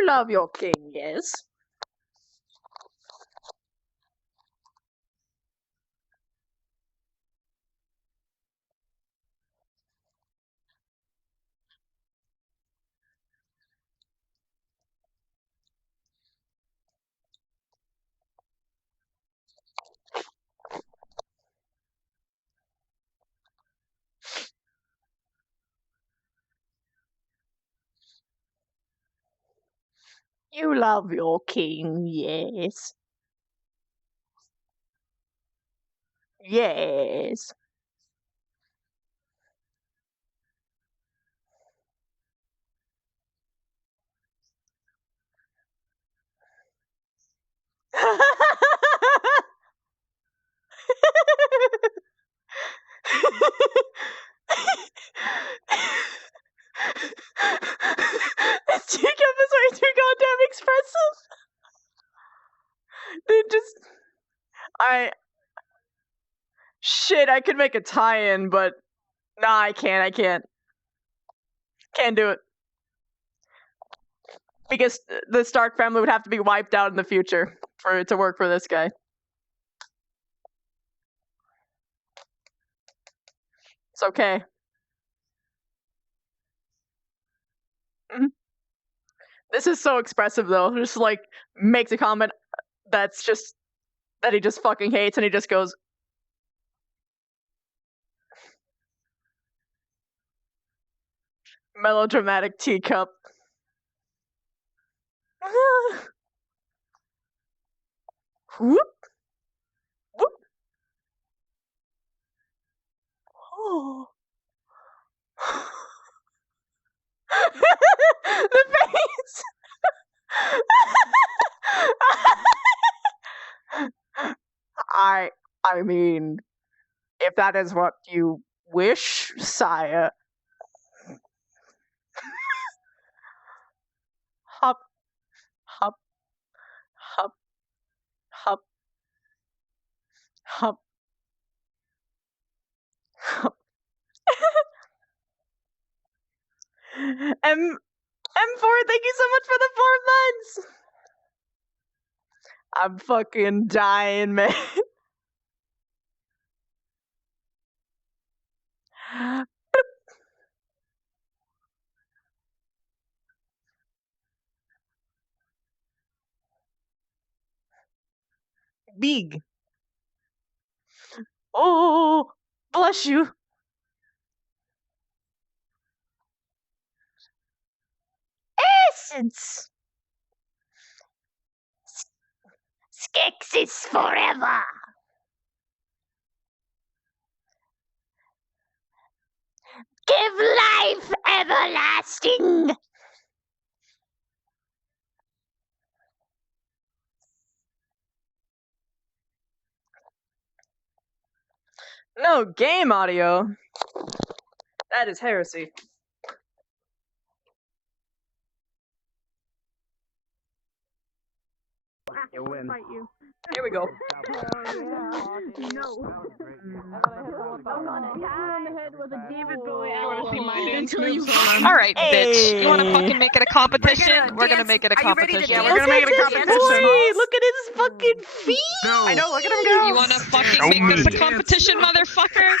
You love your king, yes. You love your king, yes. Yes. This Jacob is way too goddamn expressive. They just... Shit, I could make a tie-in, but... Nah, I can't. Can't do it. Because the Stark family would have to be wiped out in the future for it to work for this guy. It's okay. This is so expressive, though. Just, like, makes a comment that's just... that he just fucking hates, and he just goes... Melodramatic teacup. Whoop. Whoop. Oh. The face! I mean, if that is what you wish, sire. Hop, hop, hop, hop, hop, hop. M4, thank you so much for the 4 months! I'm fucking dying, man. Big. Oh, bless you. Essence. Skeksis forever. Give life everlasting. No game audio. That is heresy. You win. Fight you. Here we go. No. Alright, bitch. You wanna fucking make it a competition? We're gonna make it a competition. Yeah, we're gonna make it a competition. Boy, look at his fucking feet. No. I know, look at him go. You wanna fucking Show make this a me. competition, motherfucker?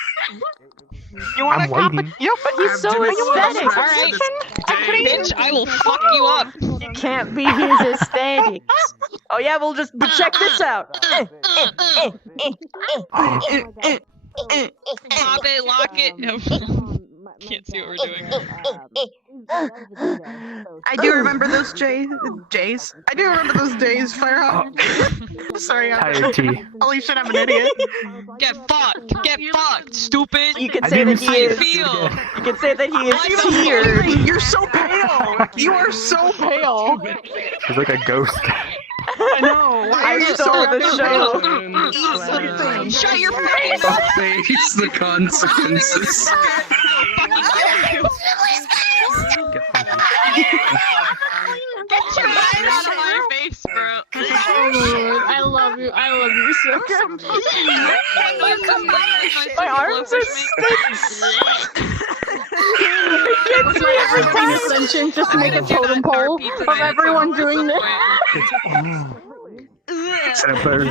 You want I'm a waiting. Yep, but he's I'm so doing aesthetic. so much Alright. today. Bitch, I will fuck you up. You can't be his aesthetics. Oh yeah, but check this out. Pop it, lock it. Can't see what we're doing. I do remember those Jays. I do remember those days, Firehawk. Sorry, Tired tea. holy shit, I'm an idiot. Get fucked, stupid. You can I say didn't that even he How you is. feel? You can say that he is tiered. You're so pale. You are so pale. She's like a ghost. I know. Why I are you stole so the show. Eat something. Shut your face! Face the consequences. Get your mind out of my face, bro. I love you so much. My arms are sticks. gets me every time. Sentient, just make a do that totem pole therapy of tonight, everyone so doing this. I said a bird.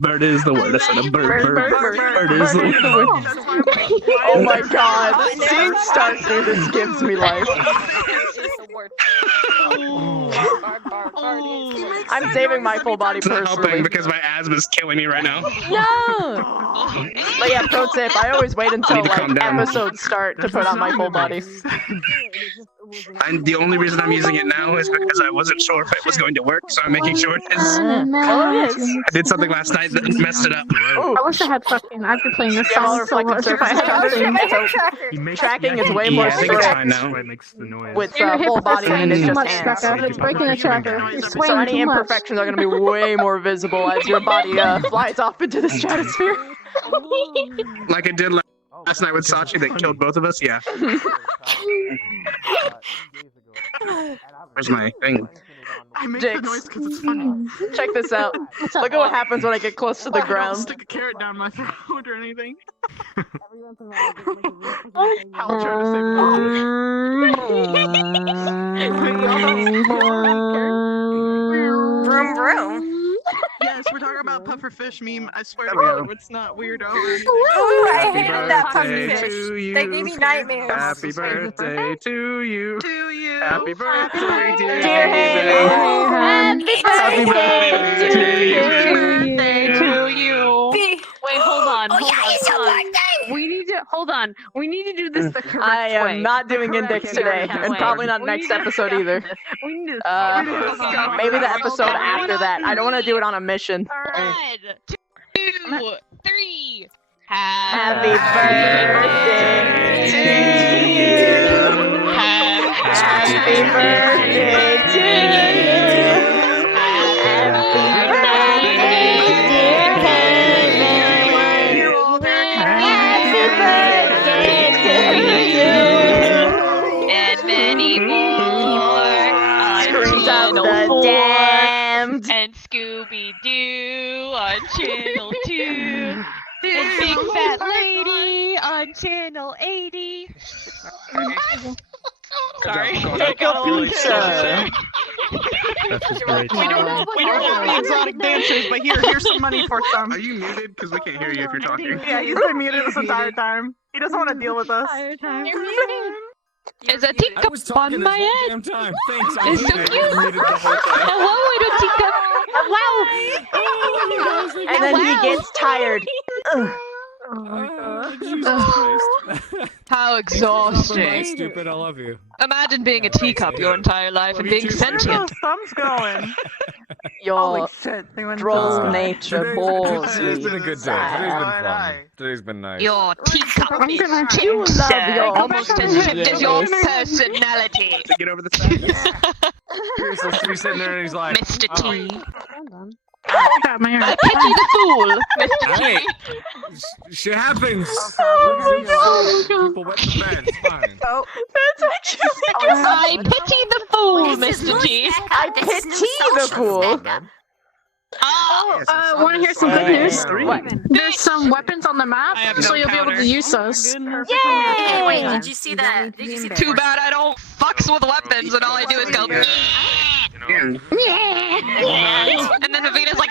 Bird is the word. I said a bird. Bird is the word. Oh my god. Seeing start through this gives me life. I'm saving my full body It's not personally. helping because my asthma is killing me right now. No! But yeah, pro tip, I always wait until need to calm like down. episodes start to put on my full body. And the only reason I'm using it now is because I wasn't sure if it was going to work, so I'm making sure it is. Oh, it is. I did something last night that messed it up. Ooh. I wish I had fucking. I've been playing this Yeah, all song so reflective much. If I had surfaces. something. Tracking is way more Yeah, I think it's strict fine now. with Your full hip body and it's too just much, hands. Becca. It's breaking the tracker. You're So swaying any too much. imperfections are going to be way more visible as your body flies off into the stratosphere. Like I did last night with Sachi that killed both of us. Yeah. Where's my thing? I make Dicks. the noise because it's funny. Check this out. What's up? Look at what happens when I get close to the I don't ground. stick a carrot down my throat or anything. Vroom vroom. Yes, we're talking about pufferfish meme. I swear to There we God, go. it's not weirdo. Ooh, I Happy hated that birthday pufferfish. to you. They gave me nightmares. Happy birthday to you. To you. Happy birthday, dear Dear Haven. Happy birthday to you. Birthday to you. B. Wait, hold on. Oh Hold yeah, on. it's your hold on. birthday. We need to hold on. We need to do this the correct I am way. not The doing correct index today, way. and probably not We next need to episode discuss either. this. We need to Maybe the episode Okay. after that. I don't want to do it on a mission. 1, 2, 3. Happy birthday to you. Happy birthday to you. Happy birthday, dear Kevin. Happy birthday to you. And many more on Screams out Channel the 4 damned. and Scooby-Doo on Channel 2 and Big Fat Lady on Channel 80. Sorry. Take a pizza. That's just great. We don't have the exotic dancers, but here's some money for some. Are you muted? Because we can't hear you if you're talking. Yeah, he's been muted this entire time. He doesn't want to deal with us. Is a teacup on my head? Damn time. Thanks. It's so cute. Hello, little teacup. Hello. And then he gets tired. Ugh. How exhausting. Stupid. I love you. Imagine being a teacup your entire life and being sentient. Thumb's going. Your shit. droll nature bores Today's me. been a good day. Today's been fun. Today's been nice. Your teacup is You chipped, love sir. your Almost as chipped as your personality. To get over the sadness. Here's this dude sitting there and he's like, Mr. oh, T. I got my I pity the fool, Mr. Hey, T. shit happens. Oh People wet the bed. It's fine. That's actually good. I pity the fool, Mr. T. I pity the fool. Oh, want to hear some good news? What? There's some weapons on the map, I have no so you'll be able powder. to use those. Hey, wait, did you see that? Did you see that? too bad I don't fucks with weapons and all I do is go. Yeah. And then Avina's like.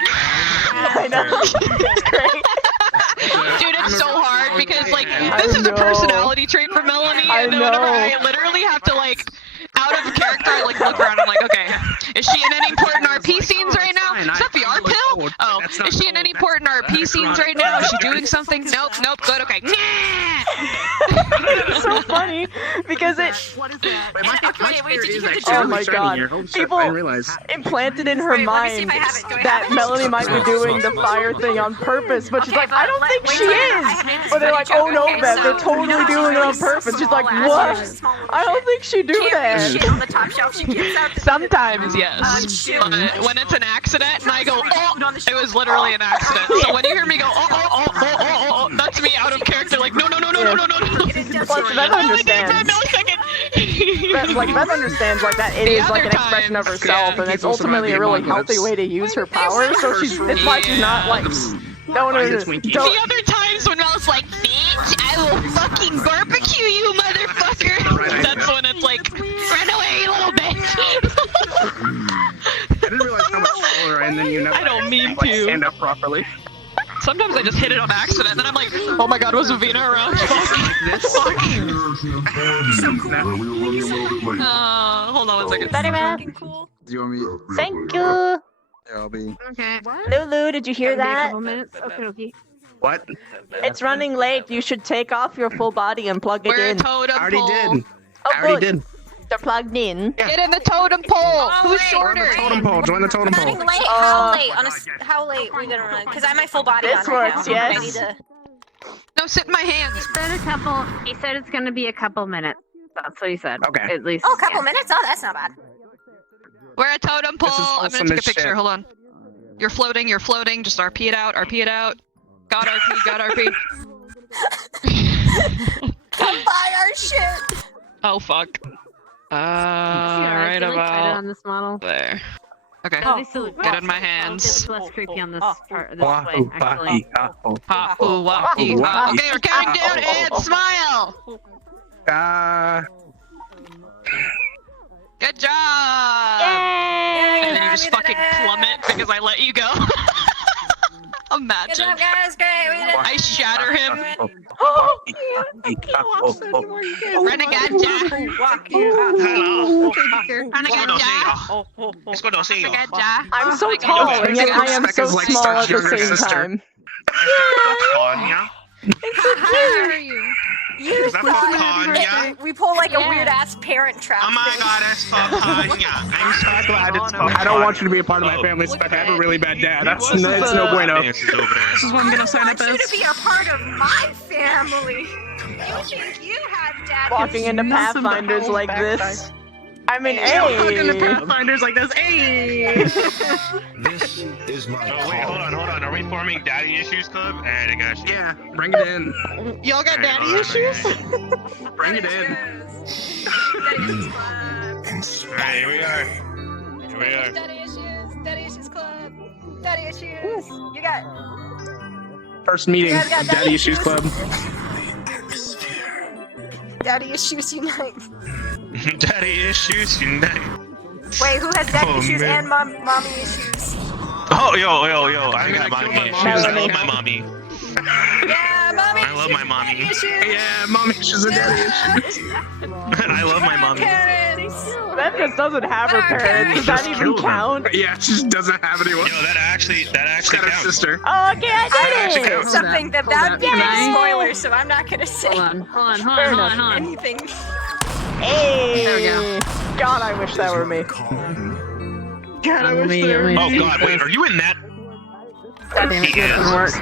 I know. It's great. Dude, it's so hard because like I this is a know. personality trait for Melanie, I and whenever know. I literally have to like out of character, I like look around. I'm like, okay, is she in any important RP scenes right now? Is that the art pill? Oh, is she in any important RP scenes right now? Is she doing something? Nope, good, okay. It's so funny because it What is that? Wait, my wait, did you spirit hear is the actually Oh really my shiny God. here. Holy shit, People- I didn't realize. implanted in her Wait, let me see if mind I have it. Do I that have it? Melanie might be doing the fire thing on purpose, but she's like, I don't think she is. But they're like, oh no, Beth, they're totally doing it on purpose. She's like, what? I don't think she do that. Shit on the top shelf. She keeps out the Sometimes, yes. But when it's an accident and I go, oh, it was literally an accident. So when you hear me go, oh, that's me out of character. Like, no. Plus, Beth understands. Beth understands like that it The is like an other expression of times, herself, yeah. and it's People survive ultimately the a really among healthy us. way to use her power. So it's why she's not like Find a don't Twinkie. don't. The other times when Mel's like, bitch, I will fucking barbecue you, motherfucker. like, run away, you little bitch. I didn't realize how much taller and then you never I don't mean like, to. stand up properly. Sometimes I just hit it on accident, and then I'm like, oh my god, was Vavina around? Like this. So cool. Hold on one second. Betty man. Fucking cool. Do you want me? Thank you. Yeah, I'll be. Okay. Lulu, did you hear that? Couple minutes. Okay, okay. What? It's running late. You should take off your full body and plug it We're a in. totem I already pole. did. Oh, I already good. did. They're plugged in. Get in the totem pole. Who's Join shorter? the totem pole. Join the totem Running pole. late? How late? How late we gonna run? Because I have my full body This on right works, now. yes. I need to... No, sit in my hands. He said it's gonna be a couple minutes. That's what he said. Okay. At least. Oh, a couple minutes? Oh, that's not bad. We're a totem pole. This is I'm awesome gonna take a as picture. shit. Hold on. You're floating. Just RP it out. RP it out. Got RP. Got RP. Come buy our shit. Oh fuck. Yeah, Right I feel like tighter about on this model. there. Okay. At least it looks Get in my It's hands. less creepy on this part. This way, Wahoo, actually. wahoo, Ha, ooh, wah, ee, Wahoo, ha. wahoo. Okay, we're counting down and smile. Good job. And then you just fucking plummet because I let you go. Good Imagine. job, guys. Great. We did it. I shatter him. Renegade Jack. Renegade Jack. I'm so tall, and yet I am so Becca's, like, small at Star's the younger same sister. time. How are you? You Is that thought Tanya? that we pull like a Yeah. weird ass parent trap. Oh my thing. god, that's so Tanya. I'm so glad it's I don't want you to be a part of my family, Spec. I have a really bad dad. That's no bueno. This is why I'm gonna sign up I want you as. to be a part of my family. You think you have dad? Walking into Nothing but Pathfinders whole like backside. this. I mean, Look into hey. Pathfinders like this. Hey. This is my Oh wait, hold on. Are we forming Daddy Issues Club? Alright, I got you. Yeah, bring it in. Y'all got daddy issues? Bring it in. Alright, here we are. Here we are. Daddy issues. Daddy issues club. Daddy issues. You got. First meeting Yeah, of Daddy Issues Club. Daddy issues unite. Daddy Issues unite. Wait, who has daddy Oh, issues man. and mommy issues? Oh, yo. I got gonna mommy kill my issues. I mommy. love my mommy. Yeah, mommy. I love my mommy. Daddy issues. Yeah, mommy, she's a daddy issues. I love my mommy. Parents. That just doesn't have her parents. Does that Just even killed her. count? Yeah, she just doesn't have anyone. Yo, that actually She's got her counts. sister. Oh, okay, I Actually did it! counts. Something that would be a Yay! spoiler, so I'm not gonna say Hold on. anything. Hey! There we go. God, I wish that were me. God, I wish there Oh god, wait, are you in that? Damn it, He it doesn't work.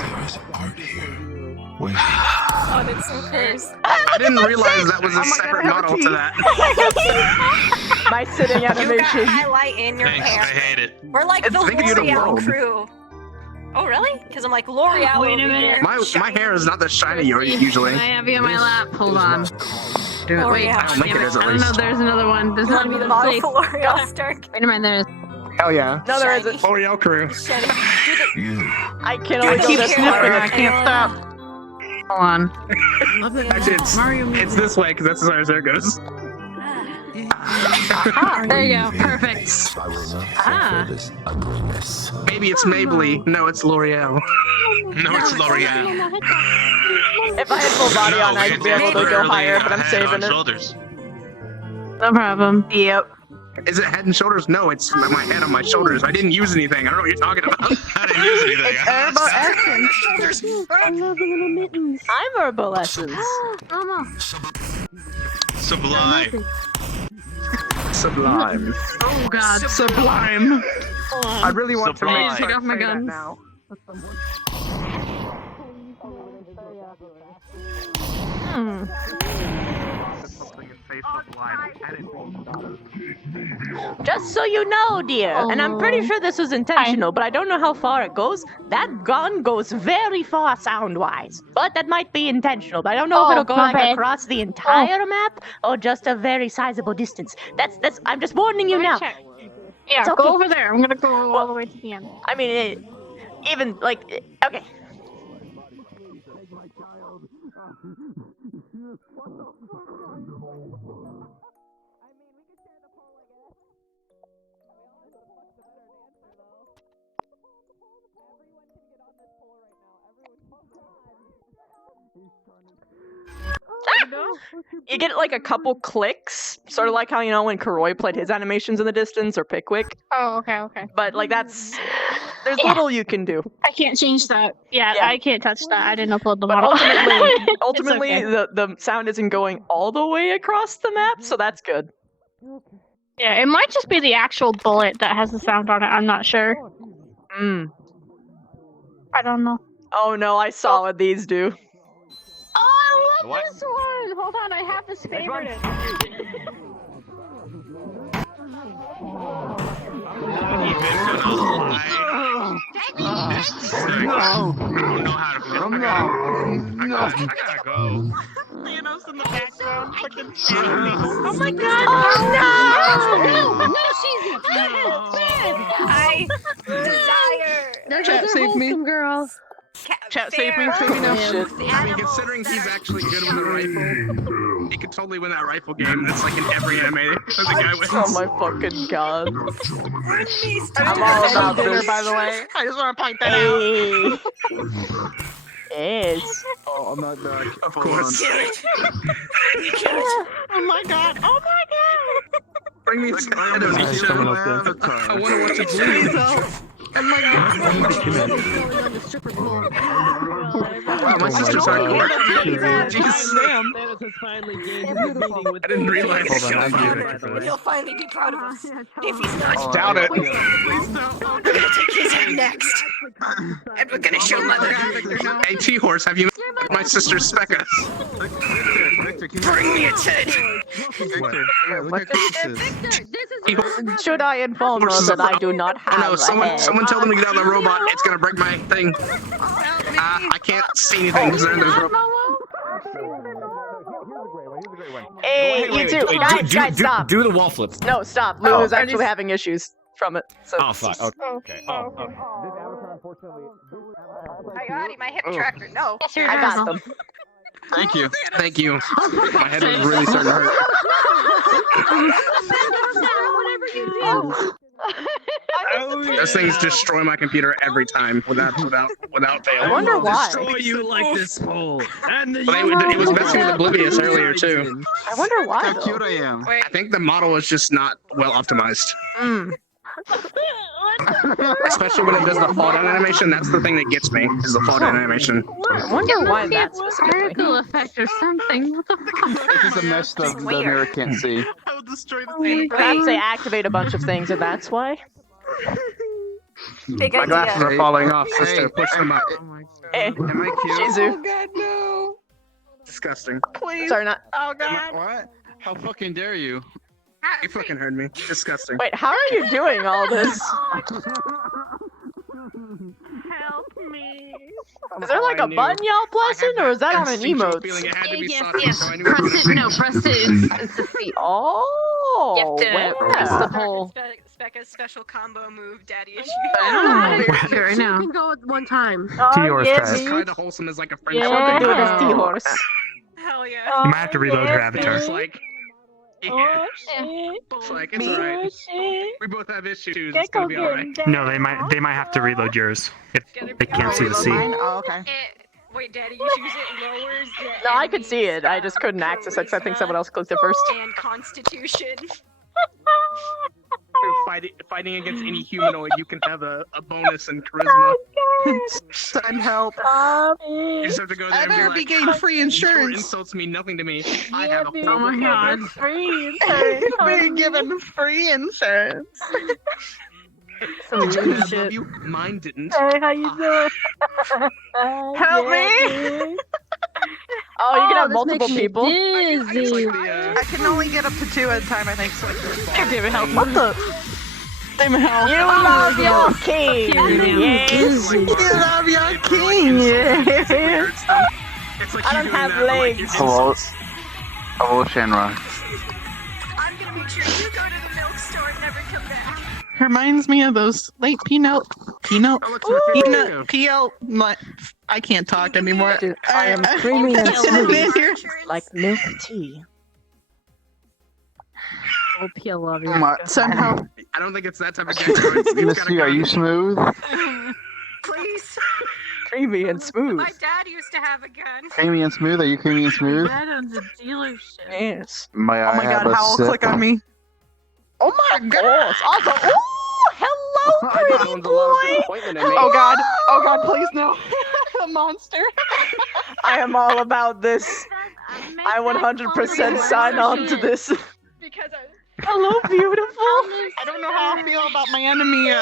Oh, that's so cursed. I didn't realize that was a separate model to that. My sitting You got animation. highlight in your Thanks, I pants. hate it. We're like the Think of you to L'Oreal world. crew. Oh, really? Because I'm like L'Oreal Wait a over minute. here. My hair is not that shiny usually. I have you on my lap. Hold on. Do it. Wait, L'Oreal. I don't think damn it is I at don't know. least. There's another one. There's You want to be another the model place. for L'Oreal Stark? Wait a minute. There's. Hell yeah. No, there isn't. L'Oreal crew. Shiny. Do the, I can do only the go keep this sniffing, far. I can't stop. Hold on. Actually, it's this way because that's as far as hair goes. There you go. Perfect. Ah. Maybe it's Maybelline. No, it's L'Oreal. No, it's L'Oreal. If I had full body on, I'd be able to go Literally higher, but a I'm head saving on it. shoulders. No problem. Yep. Is it head and shoulders? No, it's my head on my shoulders. I didn't use anything. I don't know what you're talking about. I didn't use anything. Herbal essence. I'm Herbal Essence. Sublime. Sublime. Oh god. Sublime. I really want to Sublime. make Take off my say that guns. now. Just so you know, dear, and I'm pretty sure this was intentional, but I don't know how far it goes. That gun goes very far sound-wise, but that might be intentional. But I don't know if it'll go like across the entire map or just a very sizable distance. That's. I'm just warning you now. Yeah, It's go okay. over there. I'm gonna go all the way to the end. I mean, even like, okay. You get like a couple clicks, sort of like how when Karoi played his animations in the distance or Pickwick. Oh, okay. But like there's little you can do. I can't change that. Yeah, I can't touch that. I didn't upload the But model. ultimately, It's okay. the sound isn't going all the way across the map, so that's good. Yeah, it might just be the actual bullet that has the sound on it. I'm not sure. I don't know. Oh no, I saw what these do. Oh, I love What? this one! Hold on, I have this favorite. I gotta go. Thanos in the background, fucking Oh my god! I desire. Chat, save me. Girl. Chat, save me. Save me now. I mean, considering he's actually good with a rifle, he could totally win that rifle game. That's like in every anime. The guy wins. Oh my fucking god. I'm all about dinner, this. by the way. I just want to point that out. Hey. Yes. Oh, I'm not back. Of course. Oh my god. Oh my god. Bring me some enemy. I want to watch it Please too. help. Oh my god. Wow, my sister's hardcore. Jesus. I didn't realize. He'll finally be proud of us. If he's not, Doubt it. we're gonna take his head next. And we're gonna show Mother. Hey, T-Horse, have you met my sister Specca? Bring me its head. Should I inform her that I do not have No, a head? someone tell them to get out of the robot. It's gonna break my thing. I can't see anything because they're in this robot. Hey, you two, guys, stop. Do the wall flips. No, stop. Lou is actually having issues from it. So Oh fuck. Okay. I got him. I hit the tractor. No. I got them. Thank you. Thank you. My head was really starting to hurt. Those things destroy my computer every time without fail. I wonder why. Destroy you like this hole. And the It was messing with Oblivious earlier too. I wonder why. Though. Cute I am. I think the model is just not well optimized. Especially when it does the fall down animation. That's the thing that gets me, is the fall down animation. I wonder why that's specifically. Particle effect or something. What the fuck? This is a mess that the mirror can't see. I will destroy the thing. Perhaps they activate a bunch of things, and that's why. Big My glasses idea. are falling off, sister. Push them up. Hey, Am I cute? Shizu. Oh god, no. Disgusting. Please. Sorry, not. Oh god. What? How fucking dare you? You fucking heard me. Disgusting. Wait, how are you doing all this? Help me. Is there like a button y'all pressing, or is that on an instinctual emote? feeling it had to be Yes, Sonic, yes. so I knew it Press was it. gonna No, press it. It's the seat. Oh, You have to press the whole. Becca's special combo move, Daddy issue. Right now. You can go at one time. Oh, yes. Try to wholesome as like a friendship. Yeah, thing. do this T-horse. Hell yeah. You might have to reload your avatar. It's like, yeah. Yeah. It's like, it's alright. We both have issues. It's gonna be alright. No, they might have to reload yours if they can't see the C. Oh, okay. Wait, Daddy issues it lowers the No, I could see it. I just couldn't access it because I think someone else clicked it first. and Constitution. Fighting against any humanoid, you can have a bonus in charisma. Send help. You just have to go there I and better be be like, getting free "Your insurance. insults mean nothing to me. I have a Oh my god. Being given free insurance. Some Did weird I love shit. you? Mine didn't. Hey, how you doing? Help me! Oh, you can have this multiple makes me people. It's dizzy. like the, I can only get up to 2 at a time, I think. So David, help. What the? David, help. You love your king. Yes. You love your king. Yes. it's like I you don't doing have that, but, like, legs. your Hello. insults. Hello, Shanra. I'm gonna make sure you go to the milk store and never come back. Reminds me of those late peanut. Oh, look, it's my favorite video. I can't talk anymore. Dude, I am creamy and smooth. smooth like milk tea. OP, I love you. Send help. I don't think it's that type of gesture. It's Missy, are you smooth? Please. creamy and smooth. My dad used to have a gun. Creamy and smooth? Are you creamy and smooth? That owns a dealership. Yes. May Oh I my have god, a Howl, sip? click on me. Oh my god! Also, ooh, hello, pretty boy. Oh god, please no. A monster. I am all about this. I 100% sign on to this. Because Hello, beautiful. I don't know how I feel about my enemy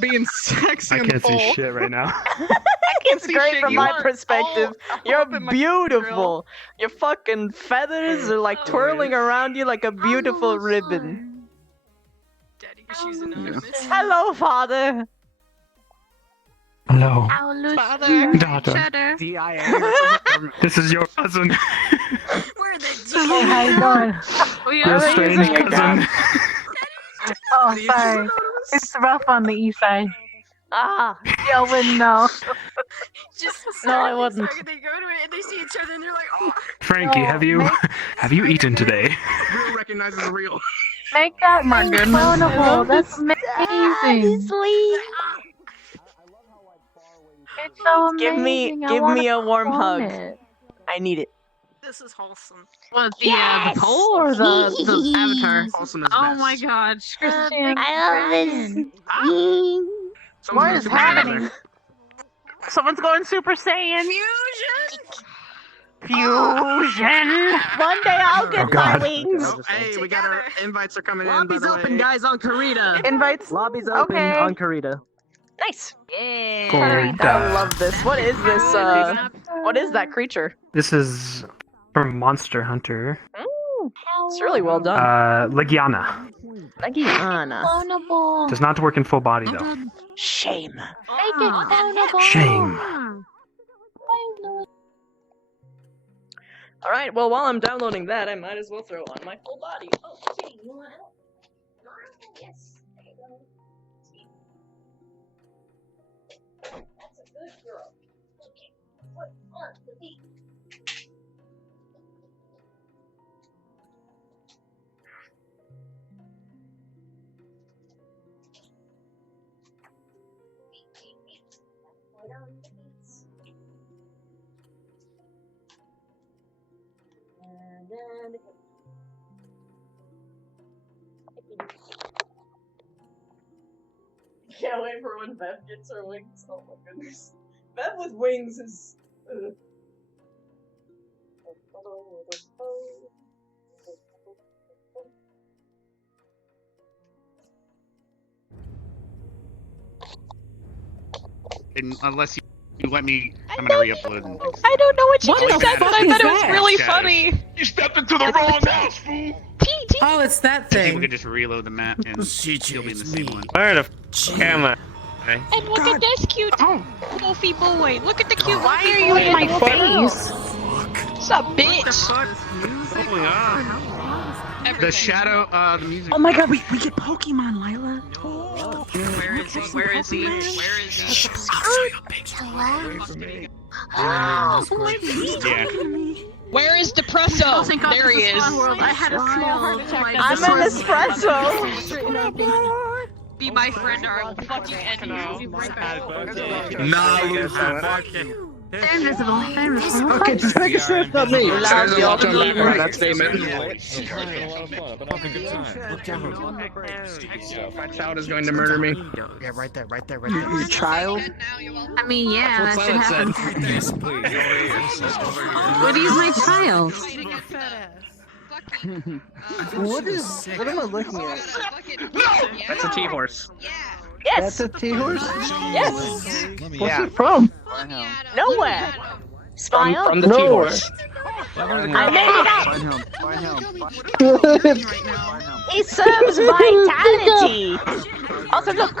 being sexy I and can't full. see shit right now. I can't It's see great shit. from You my are perspective. all You're up in my beautiful. Your fucking feathers are like twirling around you like a beautiful ribbon. Daddy issues anonymous. Hello, father. Hello. Father. Daughter. Cheddar. This is your cousin. We're the Hey, how you doing? We Your are strange cousin. Oh, sorry. It's rough on the east side. Ah, Y'all wouldn't know. just No, I wouldn't. They go to it and they see each other and they're like, oh. Frankie, have you eaten today? Real recognizes real. Make that My goodness. clonable. That's amazing. sweet. It's so Give amazing. me, I give wanna me a warm clone hug. it. I need it. This is wholesome. What, the poll or the avatar? Wholesome is Oh best. my god. Christian. What is happening? Someone's going Super Saiyan. Fusion. One day I'll get my God. wings. Oh, hey, we got our invites are coming in. By the way. guys, on Karita. Invites. Lobby's open on Karita. Nice. Good. I love this. What is this? What is that creature? This is from Monster Hunter. It's really well done. Legiana. Legiana. Clonable. Does not work in full body though. Shame. Make it clonable. Shame. All right. Well, while I'm downloading that, I might as well throw on my full body. Oh, okay. You want help? Yes. There you go. That's a good girl. Okay. Put on the beat. Put on the beats. And then can't wait for when Bev gets her wings. Oh my goodness. Bev with wings is. Unless you let me, I'm gonna re-upload and fix it. I don't know what you What just the said, but fuck I is thought it was that? really Shadows. funny. You stepped into the wrong house, fool! Oh, it's that People thing. could just reload the map and still be in the same one. Where the am I? And look at this cute goofy boy. Look at the cute. Why are you in my face? What's up, bitch? The shadow, the music. Oh my god, we get Pokemon, Lila. Where is he? Where is he? Where is he? Yeah. Where is Depresso? There he is. I had a small heart attack. I'm an espresso. Be my friend or I will fucking end you. They're invisible. They're invisible. Okay, just take a sip of me. There's a lot to unpack around that statement. My child is going to murder me. Yeah, right there. Your child? I mean, yeah, that should happen. What is my child? What am I looking at? That's a T horse. Yes. That's a T-horse? Yes. What's it from? Nowhere. Smile. From the T horse. I made it up. Good. He serves vitality. Also, look.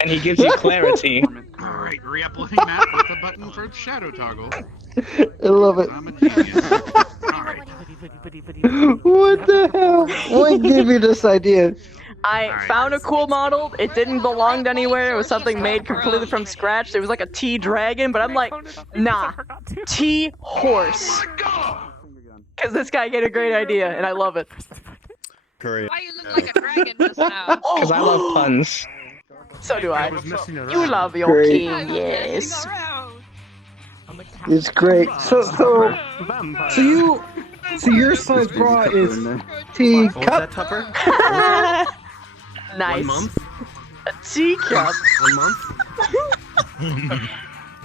And he gives you clarity. Alright, re-uploading map with a button for shadow toggle. I love it. I'm a genius. Alright. What the hell? What gave you this idea? I found a cool model. It didn't belong to anywhere. It was something made completely from scratch. It was like a T-dragon, but I'm like, nah, T-horse. Because this guy gave a great idea, and I love it. Why you look like a dragon just now? Because I love puns. So do I. was messing around. You love your Great. king, yes. It's great. So your size bra is teacup. Tupper? Nice. 1 month? A teacup. 1 month?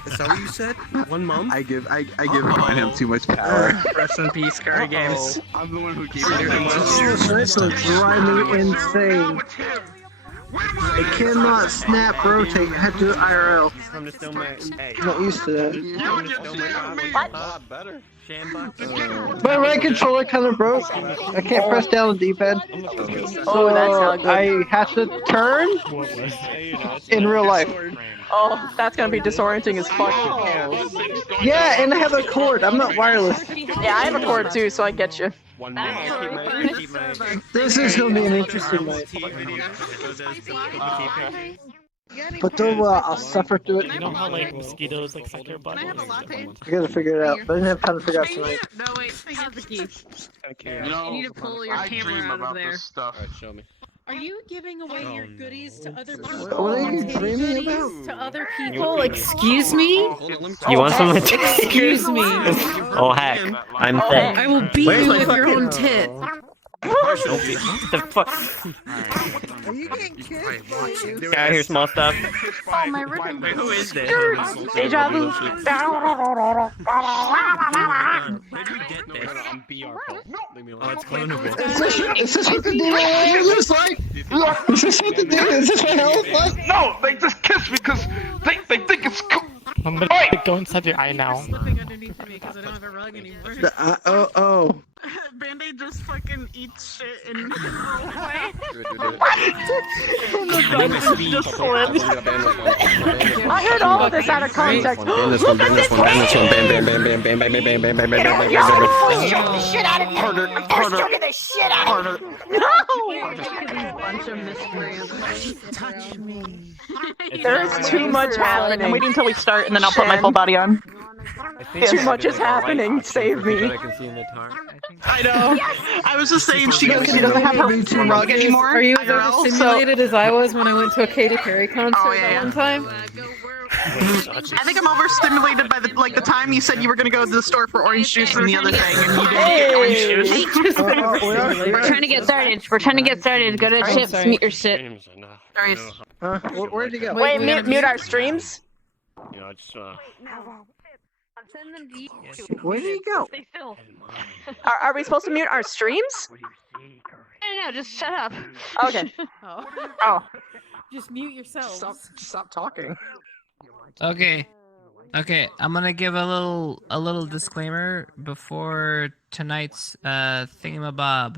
Is that what you said? 1 month? I give him too much power. Rest in peace, Scary Games. I'm the one who gave you This will drive me insane. It cannot snap, rotate. I have to do it IRL. I'm just doing my. Hey. I'm not used to that. What? Better. My right controller kind of broke. I can't press down the D-pad. Oh, that's not good. I have to turn in real life. Oh, that's gonna be disorienting as fuck. Yeah, and I have a cord. I'm not wireless. Yeah, I have a cord too, so I get you. 1 month. I keep my. This is gonna be an interesting night. But don't I'll suffer through it. You know how like mosquitoes like suck your butt? Can I have a latte? I gotta figure it out. But I didn't have time to figure it out tonight. No, wait. I have the key. Okay. You need to pull your camera out of there. Alright, show me. Are you giving away your goodies to other people? What are you dreaming about? To other people? Excuse me? You want some? Excuse me. Oh heck, I'm thick. I will beat you with your own tit. The fuck? Are you getting kissed? Yeah, here's small stuff. Oh, my ribbon. Wait, who is this? Deja vu. Where'd you get this? On BR. Oh, it's clonable. Is this what the data looks like? Is this what the data is? This what it looks like? No, they just kiss me because they think it's cool. I'm gonna go inside your eye now. Slipping underneath me because I don't have a rug anymore. Oh. Band-Aid just fucking eats shit and Just slipped. I heard all of this out of context. Ban this one, ban this one, ban this one, ban, ban, ban, ban, ban, ban, ban, ban, ban, ban, ban, ban, ban, ban. the shit out of me. Harder. The shit out of me. No. bunch of miscreants. Touch me. There's too much happening. I'm waiting until we start and then I'll put my full body on. Too much is happening. Save me. I know. I was just saying she Doesn't doesn't have her too rug anymore. Are you as IRL, so- overstimulated as I was when I went to a Katy Perry concert that one time? I think I'm overstimulated by the time you said you were gonna go to the store for orange juice and the other thing, and you didn't get orange juice. We're trying to get started. We're trying to get started. Go to Chips, meet your shit. Where'd you go? Wait, mute our streams. You know, just Where did you go? Stay still. Are we supposed to mute our streams? No, just shut up. Okay. Oh. Just mute yourselves. Stop talking. Okay, I'm gonna give a little disclaimer before tonight's thingamabob.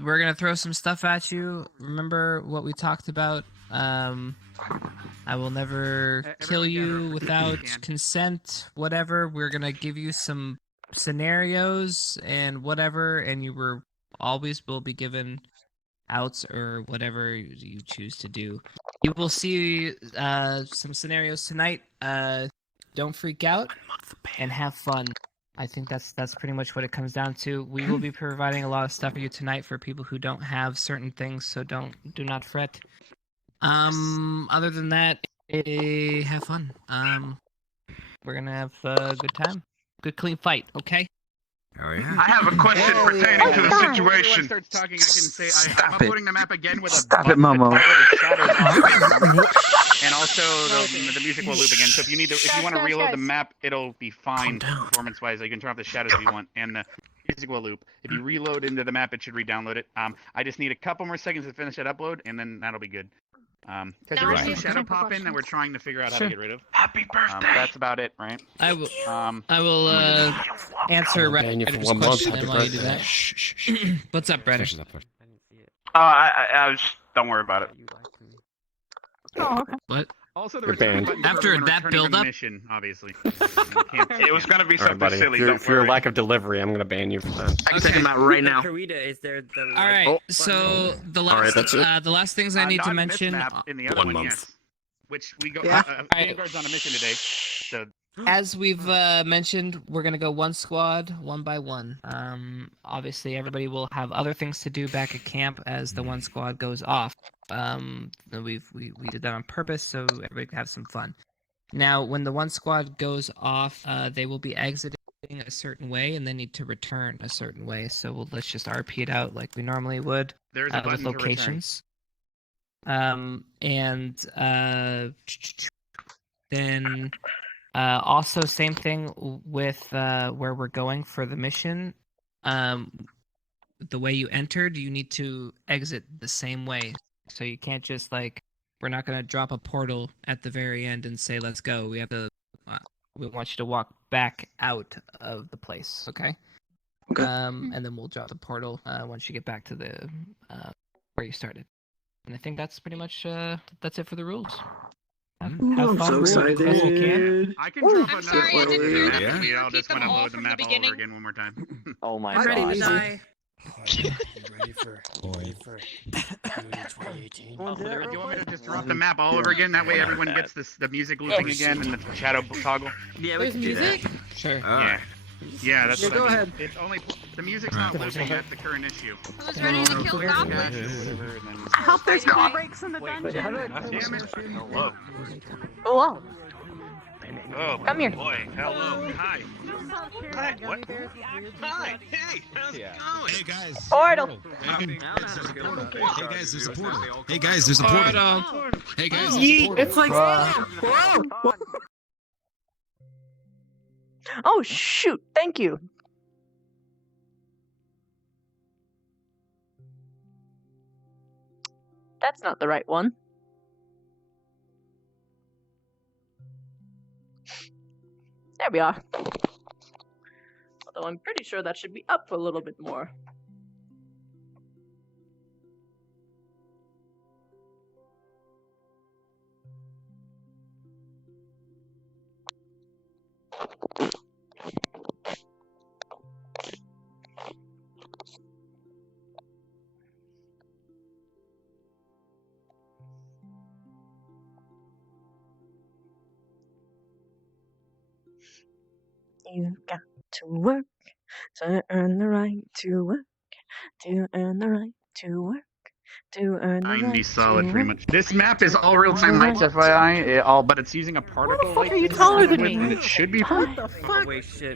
We're gonna throw some stuff at you. Remember what we talked about. I will never kill you without consent. Whatever. We're gonna give you some scenarios and whatever, and you always will be given outs or whatever you choose to do. You will see some scenarios tonight. Don't freak out and have fun. I think that's pretty much what it comes down to. We will be providing a lot of stuff for you tonight for people who don't have certain things, so do not fret. Other than that, have fun. We're gonna have a good time. Good clean fight, okay? Oh yeah. I have a question pertaining to the situation. Starts talking, I can say Stop I'm it. uploading the map again with a Stop button it, Momo. that shadows and also the music will loop again. So if you want to reload the map, it'll be fine performance wise. You can turn off the shadows if you want, and the music will loop. If you reload into the map, it should re-download it. I just need a couple more seconds to finish that upload, and then that'll be good. Because there was some shadow popping that we're trying to figure out how to get rid of. Happy birthday. That's about it, right? I will answer Redditor's question while you do that. What's up, Redditor? I was. Don't worry about it. Oh, okay. What? Also, You're banned. After that build-up? mission, obviously. It was gonna be Alright, something buddy. silly. For your lack of delivery, I'm gonna ban you for that. I can take him out right now. All right. So the last that's it. the last things I need to Not in this mention. map, in the other 1 one, month. yes. Which we go. Yeah. Vanguard's on a mission today, so as we've mentioned, we're gonna go one squad, one by one. Obviously, everybody will have other things to do back at camp as the one squad goes off. We did that on purpose so everybody can have some fun. Now, when the one squad goes off, they will be exiting a certain way and they need to return a certain way. So let's just RP it out like we normally would. There's a button with to return. locations. Then also same thing with where we're going for the mission. The way you entered, you need to exit the same way. So you can't just we're not gonna drop a portal at the very end and say let's go. We have to. We want you to walk back out of the place. Okay. Okay. And then we'll drop the portal once you get back to the where you started. And I think that's pretty much that's it for the rules. Have I'm so as best you can. excited. I can drop I'm another sorry, I didn't hear them. Yeah. Can you I'll repeat just them want to all load the from the map all beginning? over again one more time. Oh my I'm ready to god. die. Ready for 2018. Do you want me to just drop the map all over again? That way everyone gets the music looping again and the shadow toggle. Yeah, we can do that. Sure. Yeah. Yeah, that's Yeah, what go I mean. ahead. It's only the music's not looping. That's the current issue. Who's ready to kill goblins? I hope there's no breaks in the dungeon. Damn it. Hello. Oh, wow. Oh, Come here. boy. Hello. Hi. Hi. What? Hi. Hey. How's it going? Hey guys. Portal. Hey guys, there's a portal. Hey guys, there's a portal. Hey guys, there's a portal. It's like. Oh, shoot. Thank you. That's not the right one. There we are. Although I'm pretty sure that should be up a little bit more. You've got to work to earn the right to work, to earn the right to work, to earn the right 90 solid, to pretty work. much. This map is all real-time lights, FYI. But it's using a particle light. Are you taller than me? And it should be. What the fuck? What? She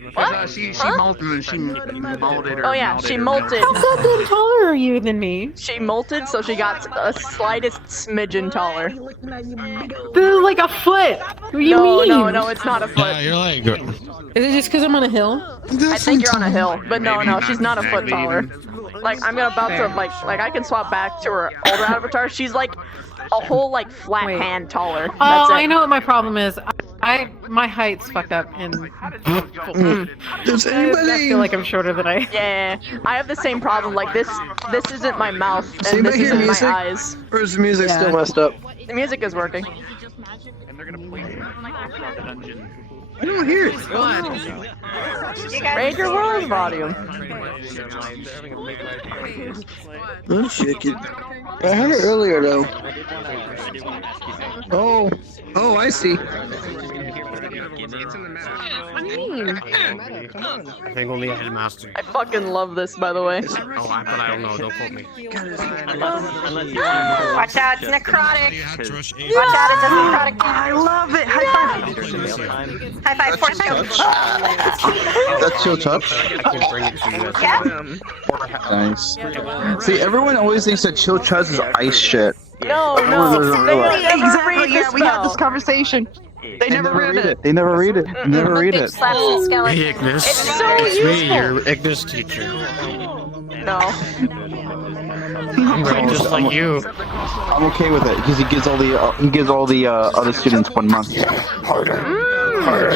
molded. She molded her. Oh yeah, she molted. How fucking taller are you than me? She molted, so she got a slightest smidgen taller. This is like a foot. What do you mean? No, it's not a foot. You're like. Is it just because I'm on a hill? I think you're on a hill, but no, Maybe no, not she's not a foot exactly taller. even. Like I'm about to like I can swap back to her older avatar. She's like a whole like flat hand taller. Oh, That's it. I know what my problem is. My height's fucked up, and Does I anybody? feel like I'm shorter than I. Yeah, I have the same problem. Like this isn't my mouth, Does and this anybody hear isn't music? my eyes. Or is the music Yeah. still messed up? The music is working. And they're gonna place it throughout the dungeon. I don't hear it. Raise your world volume. Oh shit! I heard it earlier though. Oh, I see. I think only I master. I fucking love this, by the way. Oh, but I don't know. Don't quote me. Watch out, it's necrotic. Watch Watch out, it's a necrotic. I love it. High five. High five. Force choke. That's chill touch. Nice. See, everyone always thinks that chill touch is ice shit. No, They never read Yeah, the we had this spell. conversation. They never read it. They never read it. Never read it. Slaps the skeleton. Hey, Ignis. It's so It's me, useful. your Ignis teacher. No. I'm right, just like you. I'm okay with it because he gives all the other students 1 month. Harder. Harder.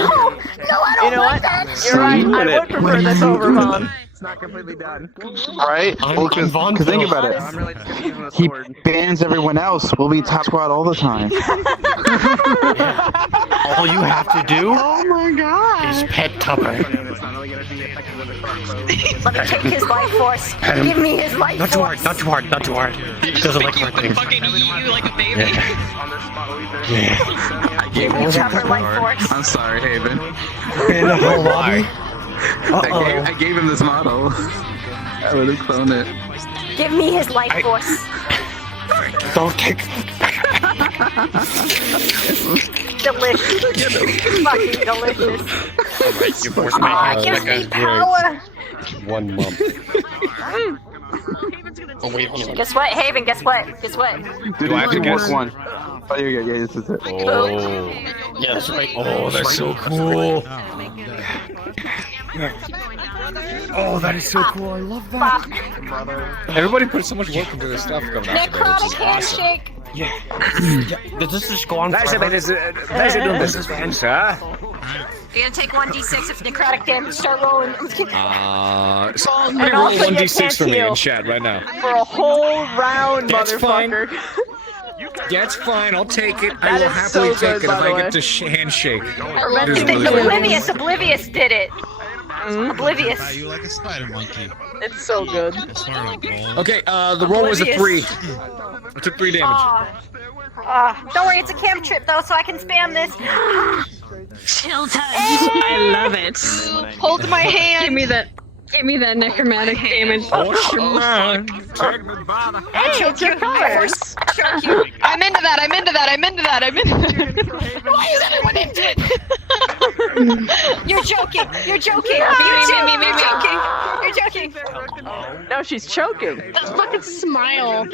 You know what? You're right. I would prefer this over Vaughn. It's not completely done. Right? Well, because think about it. I'm really just using the He sword. bans everyone else. We'll be top squad all the time. All you have to do Oh my god. is pet Tupper. It's not really gonna be effective with a crossbow. Let me take his life force. Give me his life Not too force. hard, not too hard, not too hard. He doesn't like hard things. Fucking eat you like a baby. I gave him Chopper life force. I'm sorry, Haven. In the whole lobby. I gave him this model. I would have cloned it. Give me his life force. Don't take. Delicious. Fucking delicious. Alright, you forced me. Aw, gives me power. 1 month. Oh wait, hold on. Guess what, Haven? Guess what? Guess what? Dude, Do I have to guess? one? Oh, you're good. Yeah, this is it. Oh. Yeah, that's right. Oh, that's so cool. Oh, that is so cool. I love that. Everybody put so much work into this stuff coming out. Necrotic handshake. Yeah. Does this just go on forever? You're gonna take 1d6 of necrotic damage. Start rolling. Somebody roll also you 1d6 can't for me heal. in chat right now. For a whole round, That's fine. motherfucker. That's fine, I'll take it. I That will is happily so take good, it by if the I way. get to handshake. It is It's really cool. Oblivious did it. Oblivious. You like a spider monkey. It's so good. Okay, the roll was a 3. I took 3 damage. Don't worry, it's a camp trip though, so I can spam this. Chill touch. I love it. Hold my hand. Give me that necromantic damage. Oh, man. Hey, it's your colors. Choke you. I'm into that. I'm into that. I'm into that. I'm into that. Why is everyone into it? You're joking. You're joking. You're joking. No, she's choking. Just fucking smile.